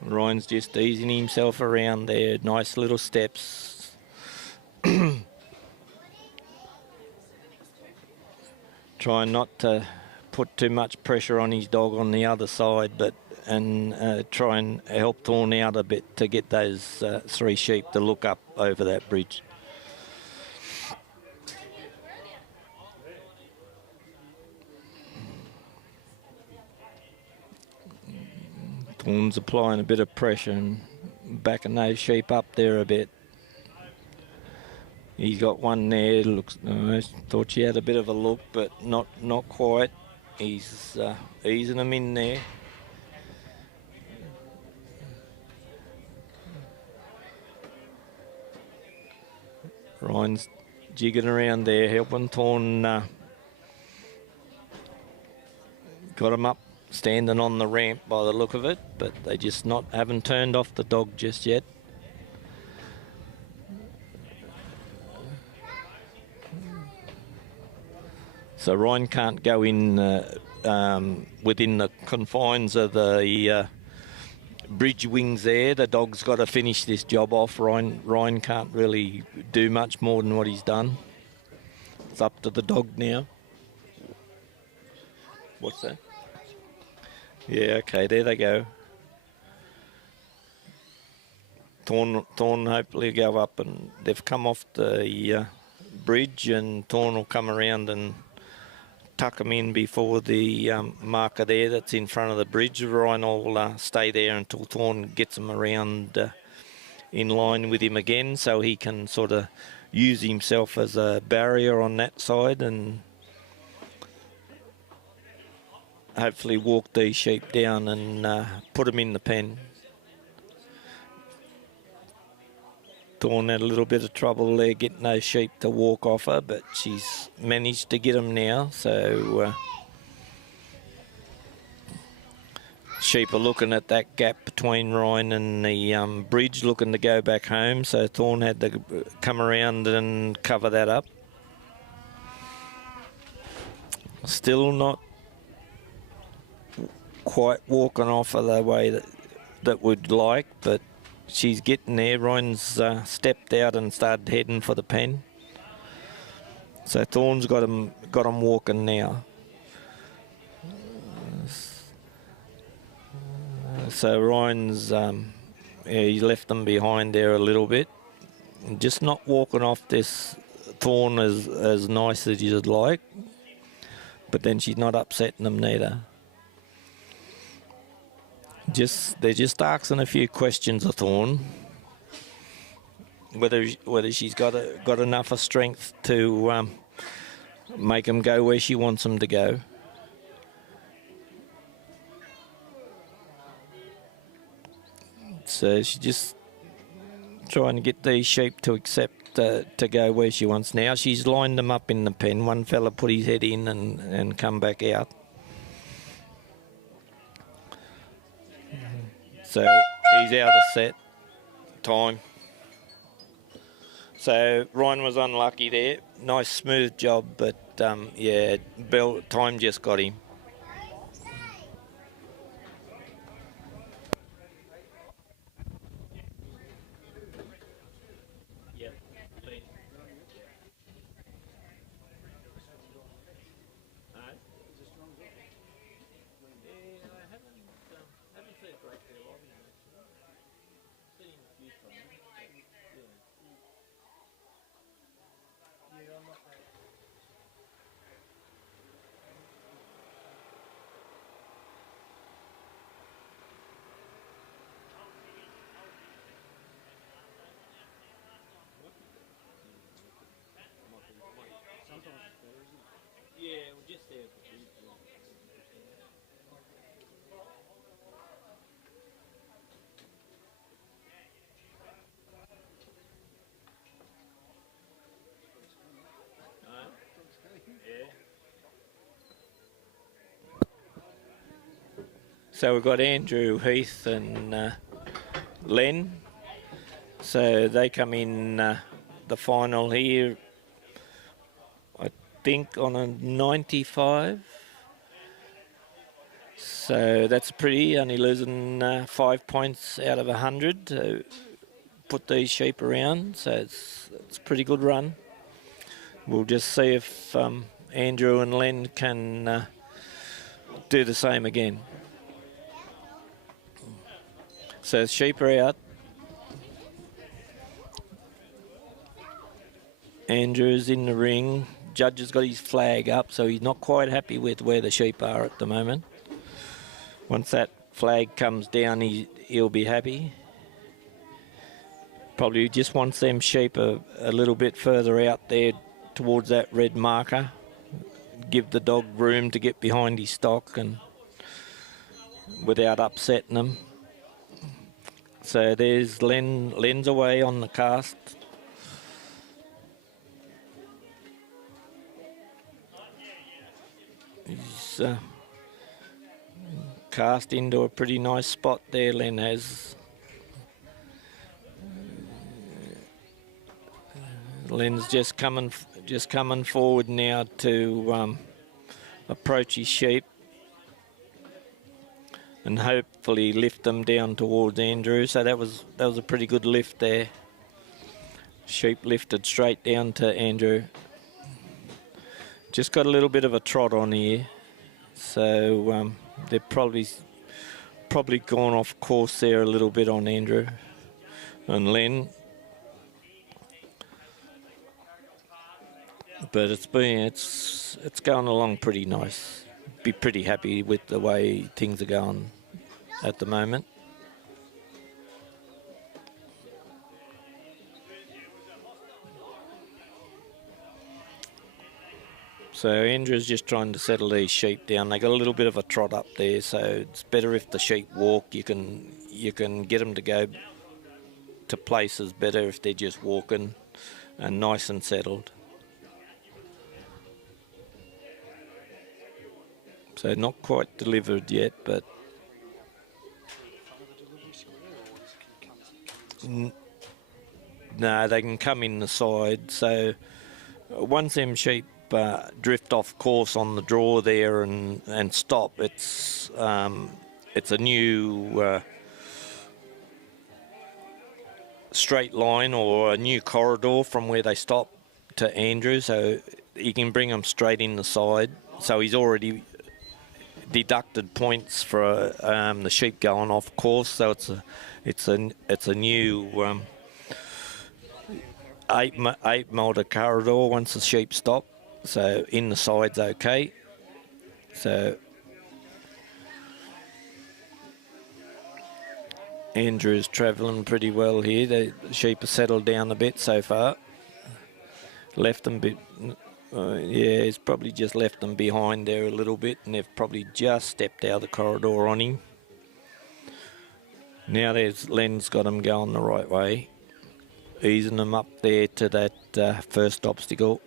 Ryan's just easing himself around there, nice little steps. Trying not to put too much pressure on his dog on the other side, and try and help Thorne out a bit to get those 3 sheep to look up over that bridge. Thorne's applying a bit of pressure and backing those sheep up there a bit. He's got one there. Looks. Thought she had a bit of a look, but not quite. He's easing them in there. Ryan's jigging around there, helping Thorne. Got him up, standing on the ramp by the look of it, but they just haven't turned off the dog just yet. So Ryan can't go in within the confines of the bridge wings there. The dog's got to finish this job off. Ryan can't really do much more than what he's done. It's up to the dog now. What's that? Yeah, okay, there they go. Thorn hopefully go up, and they've come off the bridge, and Thorn will come around and tuck them in before the marker there that's in front of the bridge. Ryan will stay there until Thorn gets them around in line with him again, so he can sort of use himself as a barrier on that side and hopefully walk these sheep down and put them in the pen. Thorn had a little bit of trouble there getting those sheep to walk off her, but she's managed to get them now, so sheep are looking at that gap between Ryan and the bridge, looking to go back home, so Thorn had to come around and cover that up. Still not quite walking off of the way that we'd like, but she's getting there. Ryan's stepped out and started heading for the pen, so Thorn's got him walking now. So Ryan's, he left them behind there a little bit. Just not walking off this Thorn as nice as you'd like, but then she's not upsetting them neither. They're just asking a few questions of Thorn, whether she's got enough of strength to make them go where she wants them to go. So she's just trying to get these sheep to accept to go where she wants. Now she's lined them up in the pen. One fella put his head in and come back out. So he's out of set time. So Ryan was unlucky there. Nice smooth job, but yeah, time just got him. Yeah, we're just there. So we've got Andrew, Heath and Len. So they come in the final here, I think, on a 95. So that's pretty, only losing 5 points out of 100 to put these sheep around. So it's a pretty good run. We'll just see if Andrew and Len can do the same again. So sheep are out. Andrew's in the ring. Judge has got his flag up, so he's not quite happy with where the sheep are at the moment. Once that flag comes down, he'll be happy. Probably just wants them sheep a little bit further out there towards that red marker. Give the dog room to get behind his stock and without upsetting them. So there's Len's away on the cast. He's cast into a pretty nice spot there, Len has. Len's just coming forward now to approach his sheep and hopefully lift them down towards Andrew. So that was a pretty good lift there. Sheep lifted straight down to Andrew. Just got a little bit of a trot on here, so they're probably gone off course there a little bit on Andrew. and Len. But it's going along pretty nice. Be pretty happy with the way things are going at the moment. So Andrew's just trying to settle these sheep down. They got a little bit of a trot up there, so it's better if the sheep walk. You can get them to go to places better if they're just walking and nice and settled. So not quite delivered yet, but no, they can come in the side. So once them sheep drift off course on the draw there and stop, it's a new straight line or a new corridor from where they stop to Andrew, so you can bring them straight in the side. So he's already deducted points for the sheep going off course. So it's a new 8-metre corridor once the sheep stop. So in the side's okay. So Andrew's travelling pretty well here. The sheep have settled down a bit so far. Left them bit. Yeah, he's probably just left them behind there a little bit, and they've probably just stepped out of the corridor on him. Now Len's got him going the right way, easing them up there to that first obstacle.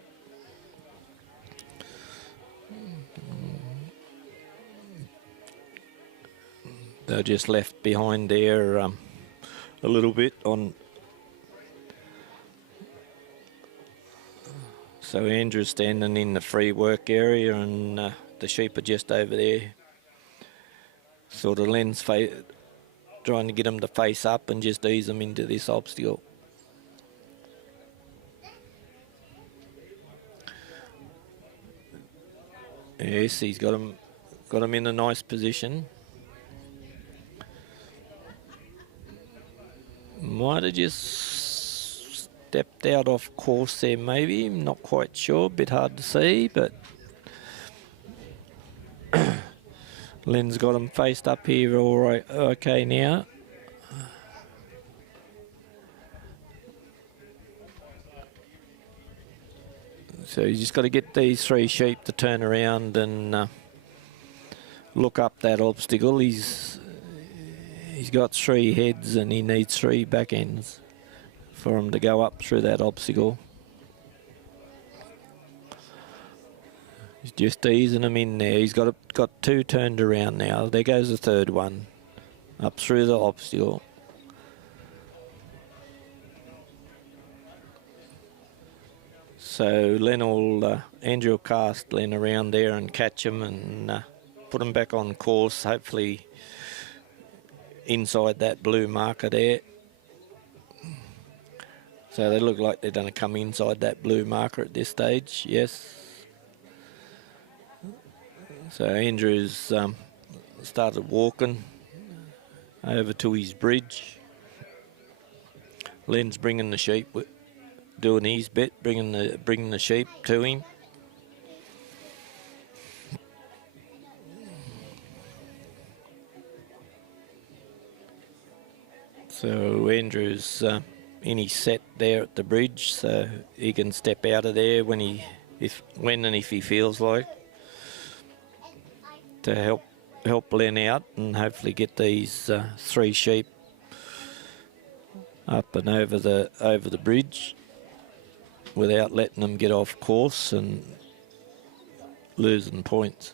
They're just left behind there a little bit on. So Andrew's standing in the free work area, and the sheep are just over there. Sort of Len's trying to get them to face up and just ease them into this obstacle. Yes, he's got them in a nice position. Might have just stepped out off course there, maybe. I'm not quite sure. A bit hard to see, but Len's got him faced up here all right. Okay now. So you just got to get these 3 sheep to turn around and look up that obstacle. He's got 3 heads and he needs 3 back ends for him to go up through that obstacle. He's just easing them in there. He's got 2 turned around now. There goes the 3rd one up through the obstacle. So Andrew will cast Len around there and catch him and put him back on course, hopefully inside that blue marker there. So they look like they're going to come inside that blue marker at this stage, yes. So Andrew's started walking over to his bridge. Len's bringing the sheep, doing his bit, bringing the sheep to him. So Andrew's in his set there at the bridge, so he can step out of there when and if he feels like, to help Len out and hopefully get these 3 sheep up and over the bridge without letting them get off course and losing points.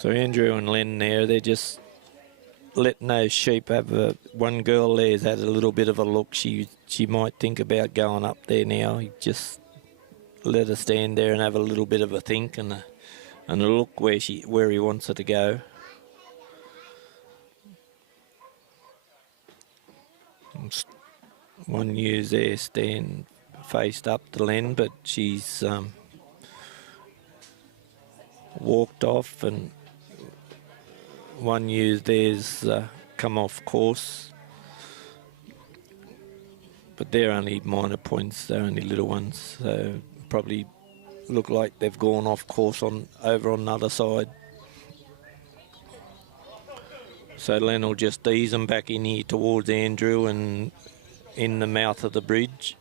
So Andrew and Len there, they're just letting those sheep have one girl there's had a little bit of a look. She might think about going up there now. He just let her stand there and have a little bit of a think and a look where he wants her to go. One ewe's there faced up to Len, but she's walked off, and one ewe there's come off course. But they're only minor points, they're only little ones, so probably look like they've gone off course over on the other side. So Len will just ease them back in here towards Andrew and in the mouth of the bridge.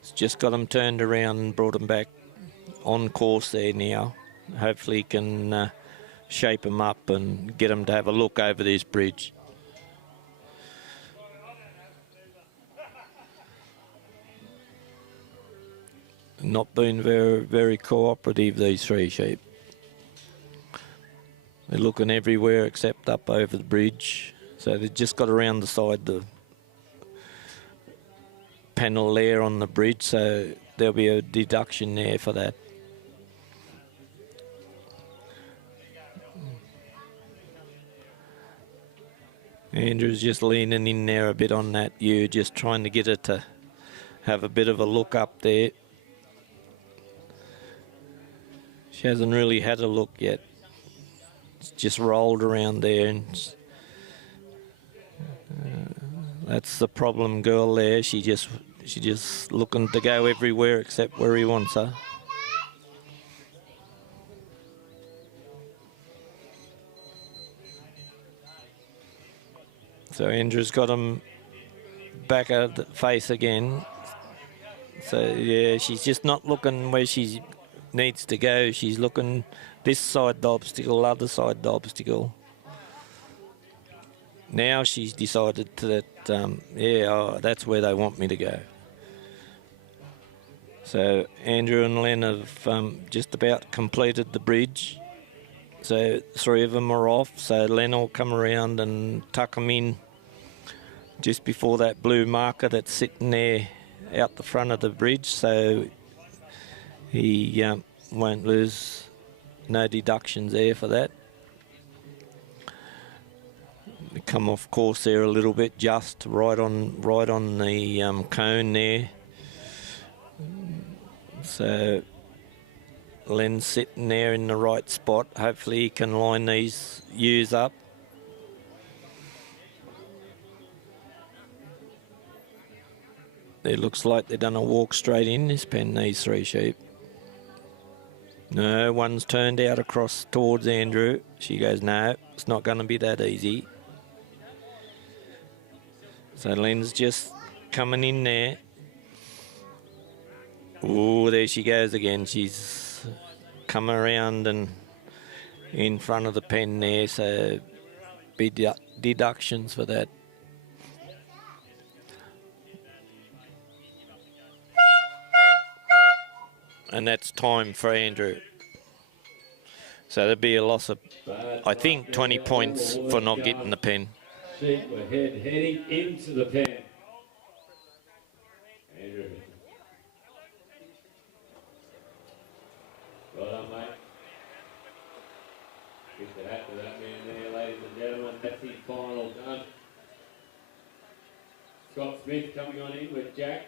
It's just got them turned around and brought them back on course there now. Hopefully he can shape them up and get them to have a look over this bridge. Not been very cooperative, these three sheep. They're looking everywhere except up over the bridge. So they've just got around the side, the panel there on the bridge, so there'll be a deduction there for that. Andrew's just leaning in there a bit on that ewe, just trying to get it to have a bit of a look up there. She hasn't really had a look yet. It's just rolled around there, and that's the problem girl there. She's just looking to go everywhere except where he wants her. So Andrew's got him back at the face again. So yeah, she's just not looking where she needs to go. She's looking this side the obstacle, other side the obstacle. Now she's decided that, that's where they want me to go. So Andrew and Len have just about completed the bridge. So three of them are off. So Len will come around and tuck them in just before that blue marker that's sitting there out the front of the bridge. So he won't lose, no deductions there for that. We come off course there a little bit, just right on the cone there. So Len's sitting there in the right spot. Hopefully he can line these ewes up. It looks like they're going to walk straight in this pen, these three sheep. No, one's turned out across towards Andrew. She goes, no, it's not going to be that easy. So Len's just coming in there. Oh, there she goes again. She's come around and in front of the pen there, so be deductions for that. And that's time for Andrew. So there'll be a loss of, I think, 20 points for not getting the pen. Sheep were heading into the pen. Andrew. Well done, mate. Give the hat to that man there, ladies and gentlemen. That's his final done. Scott Smith coming on in with Jack.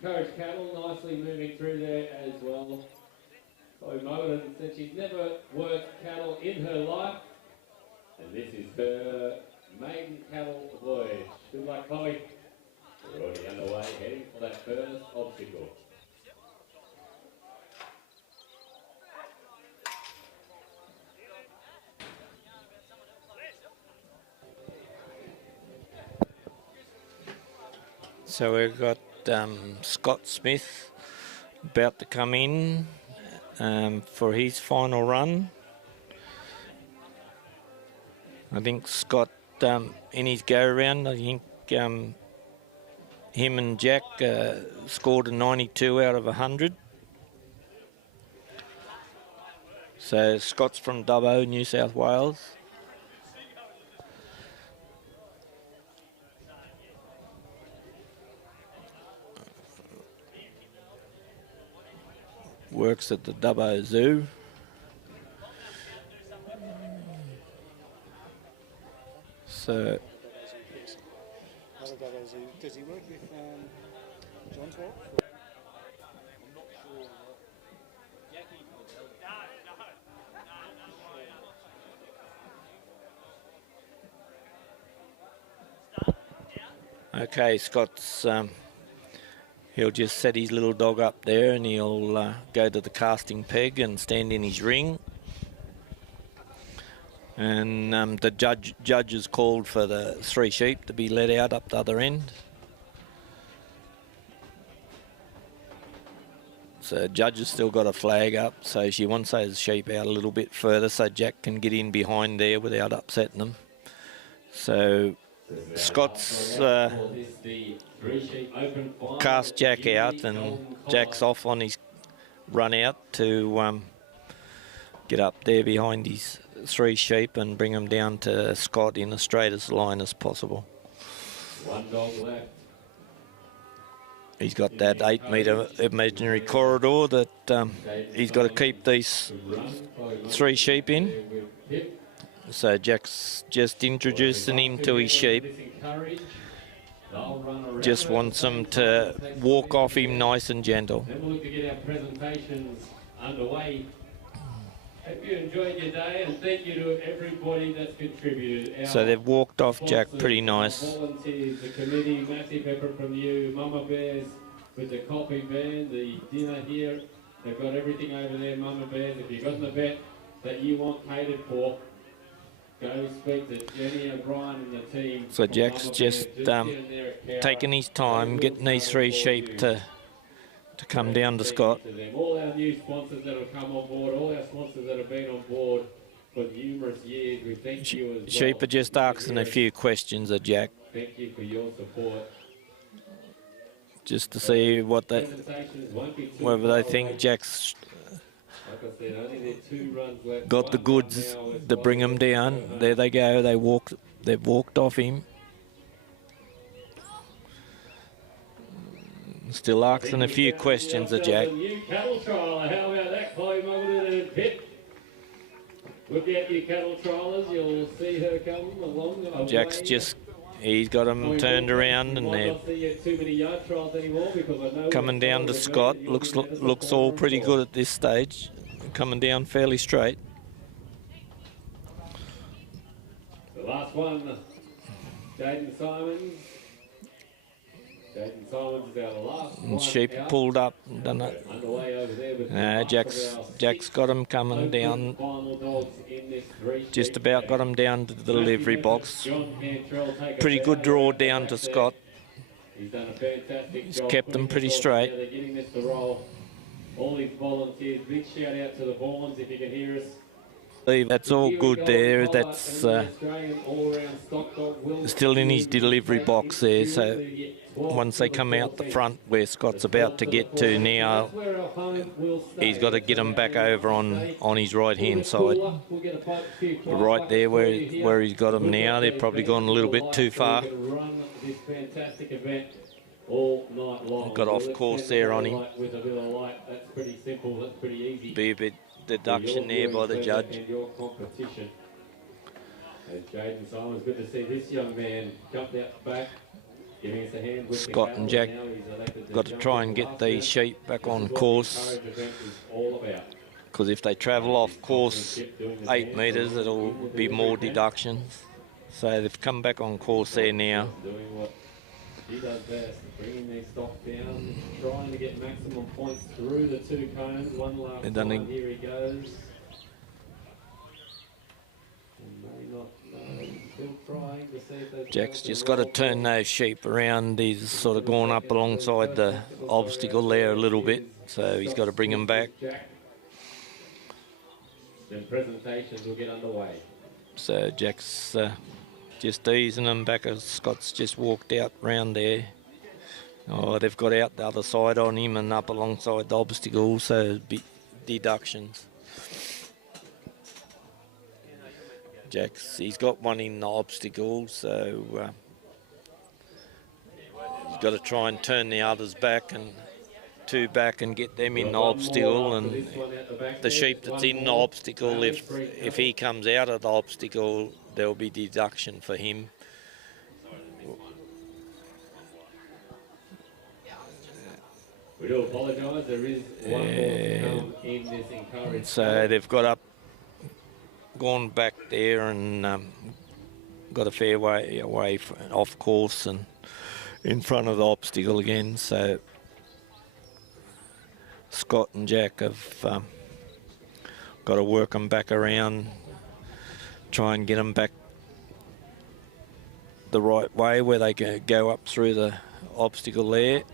Encouraged Cattle, nicely moving through there as well. Chloe Mullen said she's never worked cattle in her life, and this is her maiden cattle voyage. Good luck, Chloe. We're already underway, heading for that first obstacle. So we've got Scott Smith about to come in for his final run. I think Scott, in his go-around, I think him and Jack scored a 92 out of 100. So Scott's from Dubbo, New South Wales. Works at the Dubbo Zoo. So Does he work with John Okay, Scott's, he'll just set his little dog up there and he'll go to the casting peg and stand in his ring. And the judge has called for the 3 sheep to be let out up the other end. So judge has still got a flag up, so she wants those sheep out a little bit further so Jack can get in behind there without upsetting them. So Scott's cast Jack out and Jack's off on his run out to get up there behind his 3 sheep and bring them down to Scott in the straightest line as possible. 1 dog left. He's got that 8-metre imaginary corridor that he's got to keep these 3 sheep in. So Jack's just introducing him to his sheep. Just wants him to walk off him nice and gentle. Then we'll look to get our presentations underway. Hope you enjoyed your day and thank you to everybody that's contributed. So they've walked off Jack pretty nice. Volunteers, the committee, massive effort from you, Mama Bears with the coffee van, the dinner here. They've got everything over there, Mama Bears. If you've got an event that you want catered for, go speak to Jenny O'Brien and the team. So Jack's just taking his time, getting these 3 sheep to come down to Scott. All our new sponsors that have come on board, all our sponsors that have been on board for numerous years, we thank you as well. Sheep are just asking a few questions of Jack. Thank you for your support. Just to see what whether they think Jack's Like I said, only there 2 runs left. got the goods to bring him down. There they go. They've walked off him. Still asking a few questions of Jack. New cattle trialer, how about that, Chloe Muggleton and Pip? Look out, you cattle trialers, you'll see her come along. Jack's he's got them turned around and they're coming down to Scott. Looks all pretty good at this stage. Coming down fairly straight. The last one, Jaden Simons. Jaden Simons is our last one. Sheep pulled up and done it. Underway over there with Jack's got him coming down. Just about got him down to the delivery box. Pretty good draw down to Scott. He's done a fantastic He's job. kept them pretty straight. They're getting this to roll. All these volunteers, big shout out to the Vaughans if you can hear us. That's all good there. That's still in his delivery box there. So once they come out the front where Scott's about to get to now, he's got to get them back over on his right-hand side. Right there where he's got them now, they've probably gone a little bit too far. Got off course there on him. Be a bit deduction there by the judge. Jaden Simons, good to see this young man jumped out the back, giving us a hand with Scott and Jack got to try and get these sheep back on course, because if they travel off course 8 metres, it'll be more deductions. So they've come back on course there now. Doing what she does best, bringing their stock down, trying to get maximum points through the 2 cones. One last time, here he goes. Jack's just got to turn those sheep around. He's sort of gone up alongside the obstacle there a little bit, so he's got to bring them back. Then presentations will get underway. So Jack's just easing them back as Scott's just walked out round there. Oh, they've got out the other side on him and up alongside the obstacle, so bit deductions. He's got one in the obstacle, so he's got to try and turn the others back and 2 back and get them in the obstacle. And the sheep that's in the obstacle, if he comes out of the obstacle, there'll be deduction for him. We do apologise. There is one more to come in this encouraged. So they've gone back there and got a fair way away off course and in front of the obstacle again. So Scott and Jack have got to work them back around, try and get them back the right way where they can go up through the obstacle there.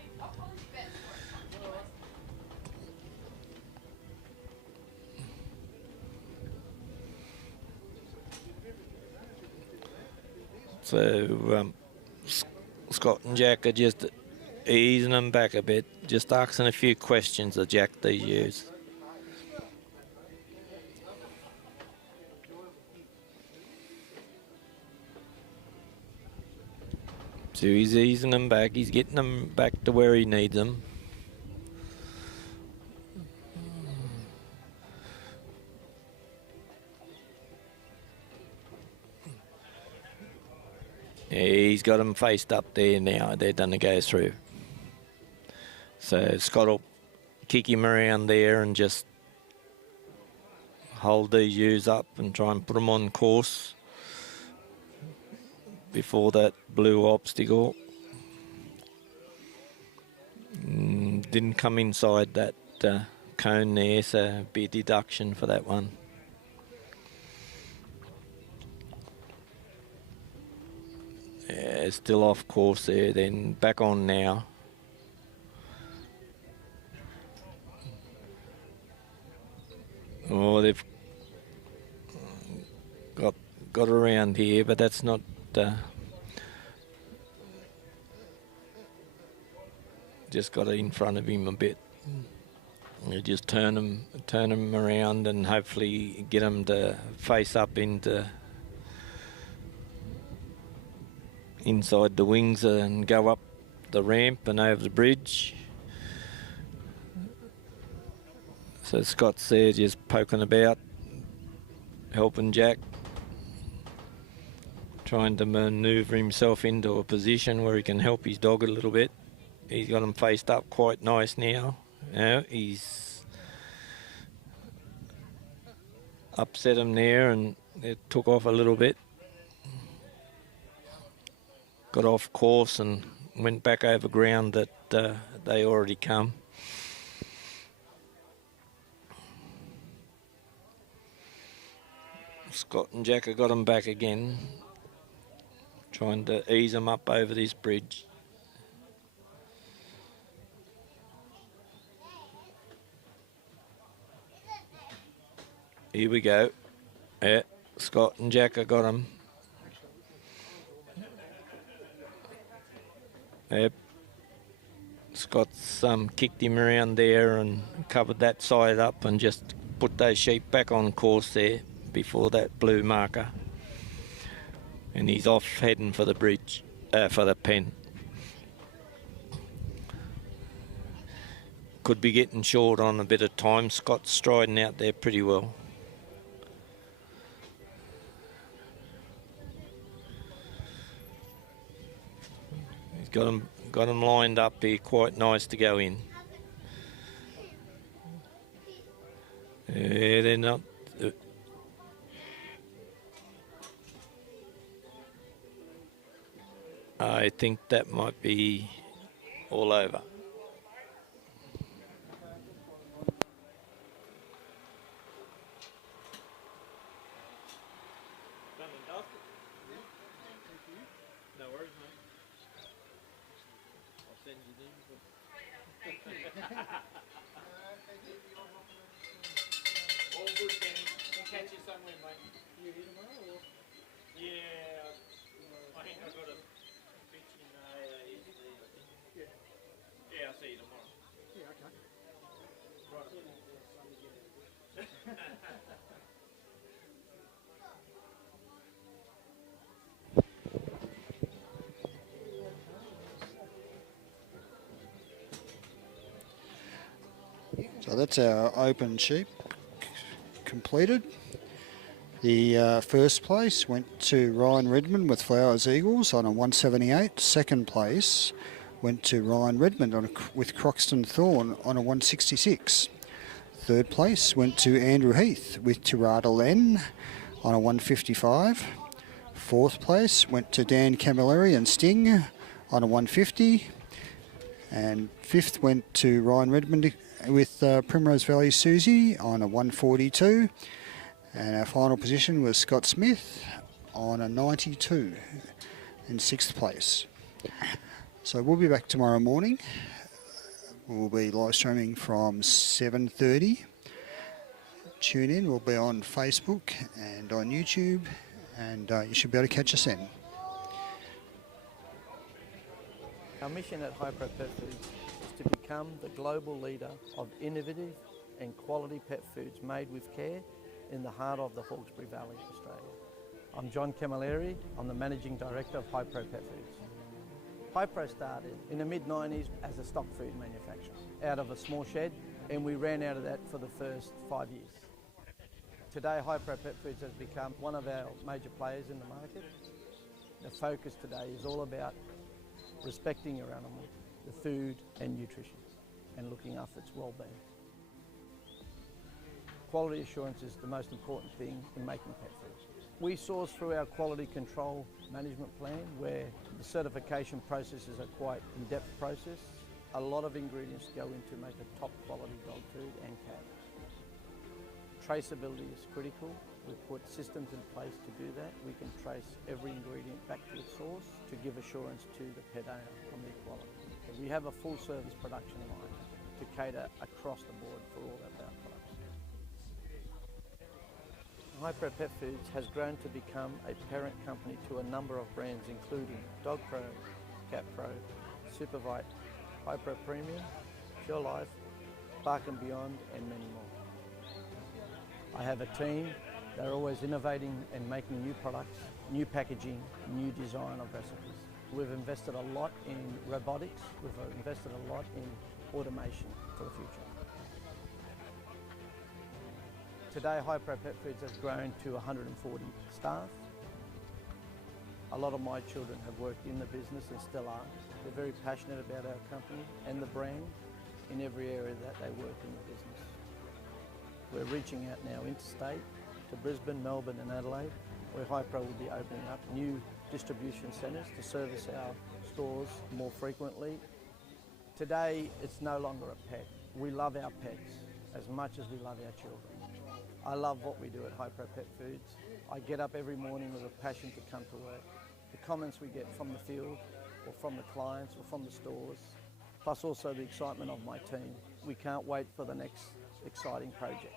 So Scott and Jack are just easing them back a bit, just asking a few questions of Jack these years. So he's easing them back, he's getting them back to where he needs them. He's got them faced up there now. They're done to go through. So Scott will kick him around there and just hold these ewes up and try and put them on course before that blue obstacle. Didn't come inside that cone there, so be a deduction for that one. Yeah, still off course there, then back on now. Oh, they've got around here, but that's not just got it in front of him a bit. You just turn him around and hopefully get him to face up into inside the wings and go up the ramp and over the bridge. So Scott's there just poking about, helping Jack, trying to manoeuvre himself into a position where he can help his dog a little bit. He's got him faced up quite nice now. He's upset him there and it took off a little bit. Got off course and went back over ground that they already come. Scott and Jack have got him back again, trying to ease him up over this bridge. Here we go. Yeah, Scott and Jack have got him. Yep. Scott's kicked him around there and covered that side up and just put those sheep back on course there before that blue marker. And he's off heading for the bridge, for the pen. Could be getting short on a bit of time. Scott's striding out there pretty well. Got them lined up here, quite nice to go in. Yeah, they're not. I think that might be all over. No worries, mate. I'll send you these. All good, Kenny. We'll catch you somewhere, mate. You here tomorrow, or? Yeah, I think I've got a pitch in AAE today, I think. Yeah, I'll see you tomorrow. Yeah, okay. So that's our open sheep completed. The first place went to Ryan Redmond with Flowers Eagles on a 178. Second place went to Ryan Redmond with Croxton Thorn on a 166. Third place went to Andrew Heath with Tirada Len on a 155. Fourth place went to Dan Camilleri and Sting on a 150. And fifth went to Ryan Redmond with Primrose Valley Susie on a 142. And our final position was Scott Smith on a 92 in sixth place. So we'll be back tomorrow morning. We'll be live streaming from 7:30. Tune in. We'll be on Facebook and on YouTube, and you should be able to catch us then. Our mission at Hypro Pet Foods is to become the global leader of innovative and quality pet foods made with care in the heart of the Hawkesbury Valley, Australia. I'm John Camilleri. I'm the Managing Director of Hypro Pet Foods. Hypro started in the mid-90s as a stock food manufacturer out of a small shed, and we ran out of that for the first 5 years. Today, Hypro Pet Foods has become one of our major players in the market. The focus today is all about respecting your animal, the food and nutrition, and looking after its well-being. Quality assurance is the most important thing in making pet food. We source through our quality control management plan, where the certification processes are quite in-depth process. A lot of ingredients go into make a top quality dog food and cat. Traceability is critical. We put systems in place to do that. We can trace every ingredient back to its source to give assurance to the pet owner on their quality. We have a full service production line to cater across the board for all of our products. Hypro Pet Foods has grown to become a parent company to a number of brands including Dog Pro, Cat Pro, Supervite, Hypro Premium, Pure Life, Bark and Beyond, and many more. I have a team. They're always innovating and making new products, new packaging, new design of recipes. We've invested a lot in robotics. We've invested a lot in automation for the future. Today, Hypro Pet Foods has grown to 140 staff. A lot of my children have worked in the business and still are. They're very passionate about our company and the brand in every area that they work in the business. We're reaching out now interstate to Brisbane, Melbourne and Adelaide, where Hypro will be opening up new distribution centres to service our stores more frequently. Today, it's no longer a pet. We love our pets as much as we love our children. I love what we do at Hypro Pet Foods. I get up every morning with a passion to come to work. The comments we get from the field or from the clients or from the stores, plus also the excitement of my team. We can't wait for the next exciting project.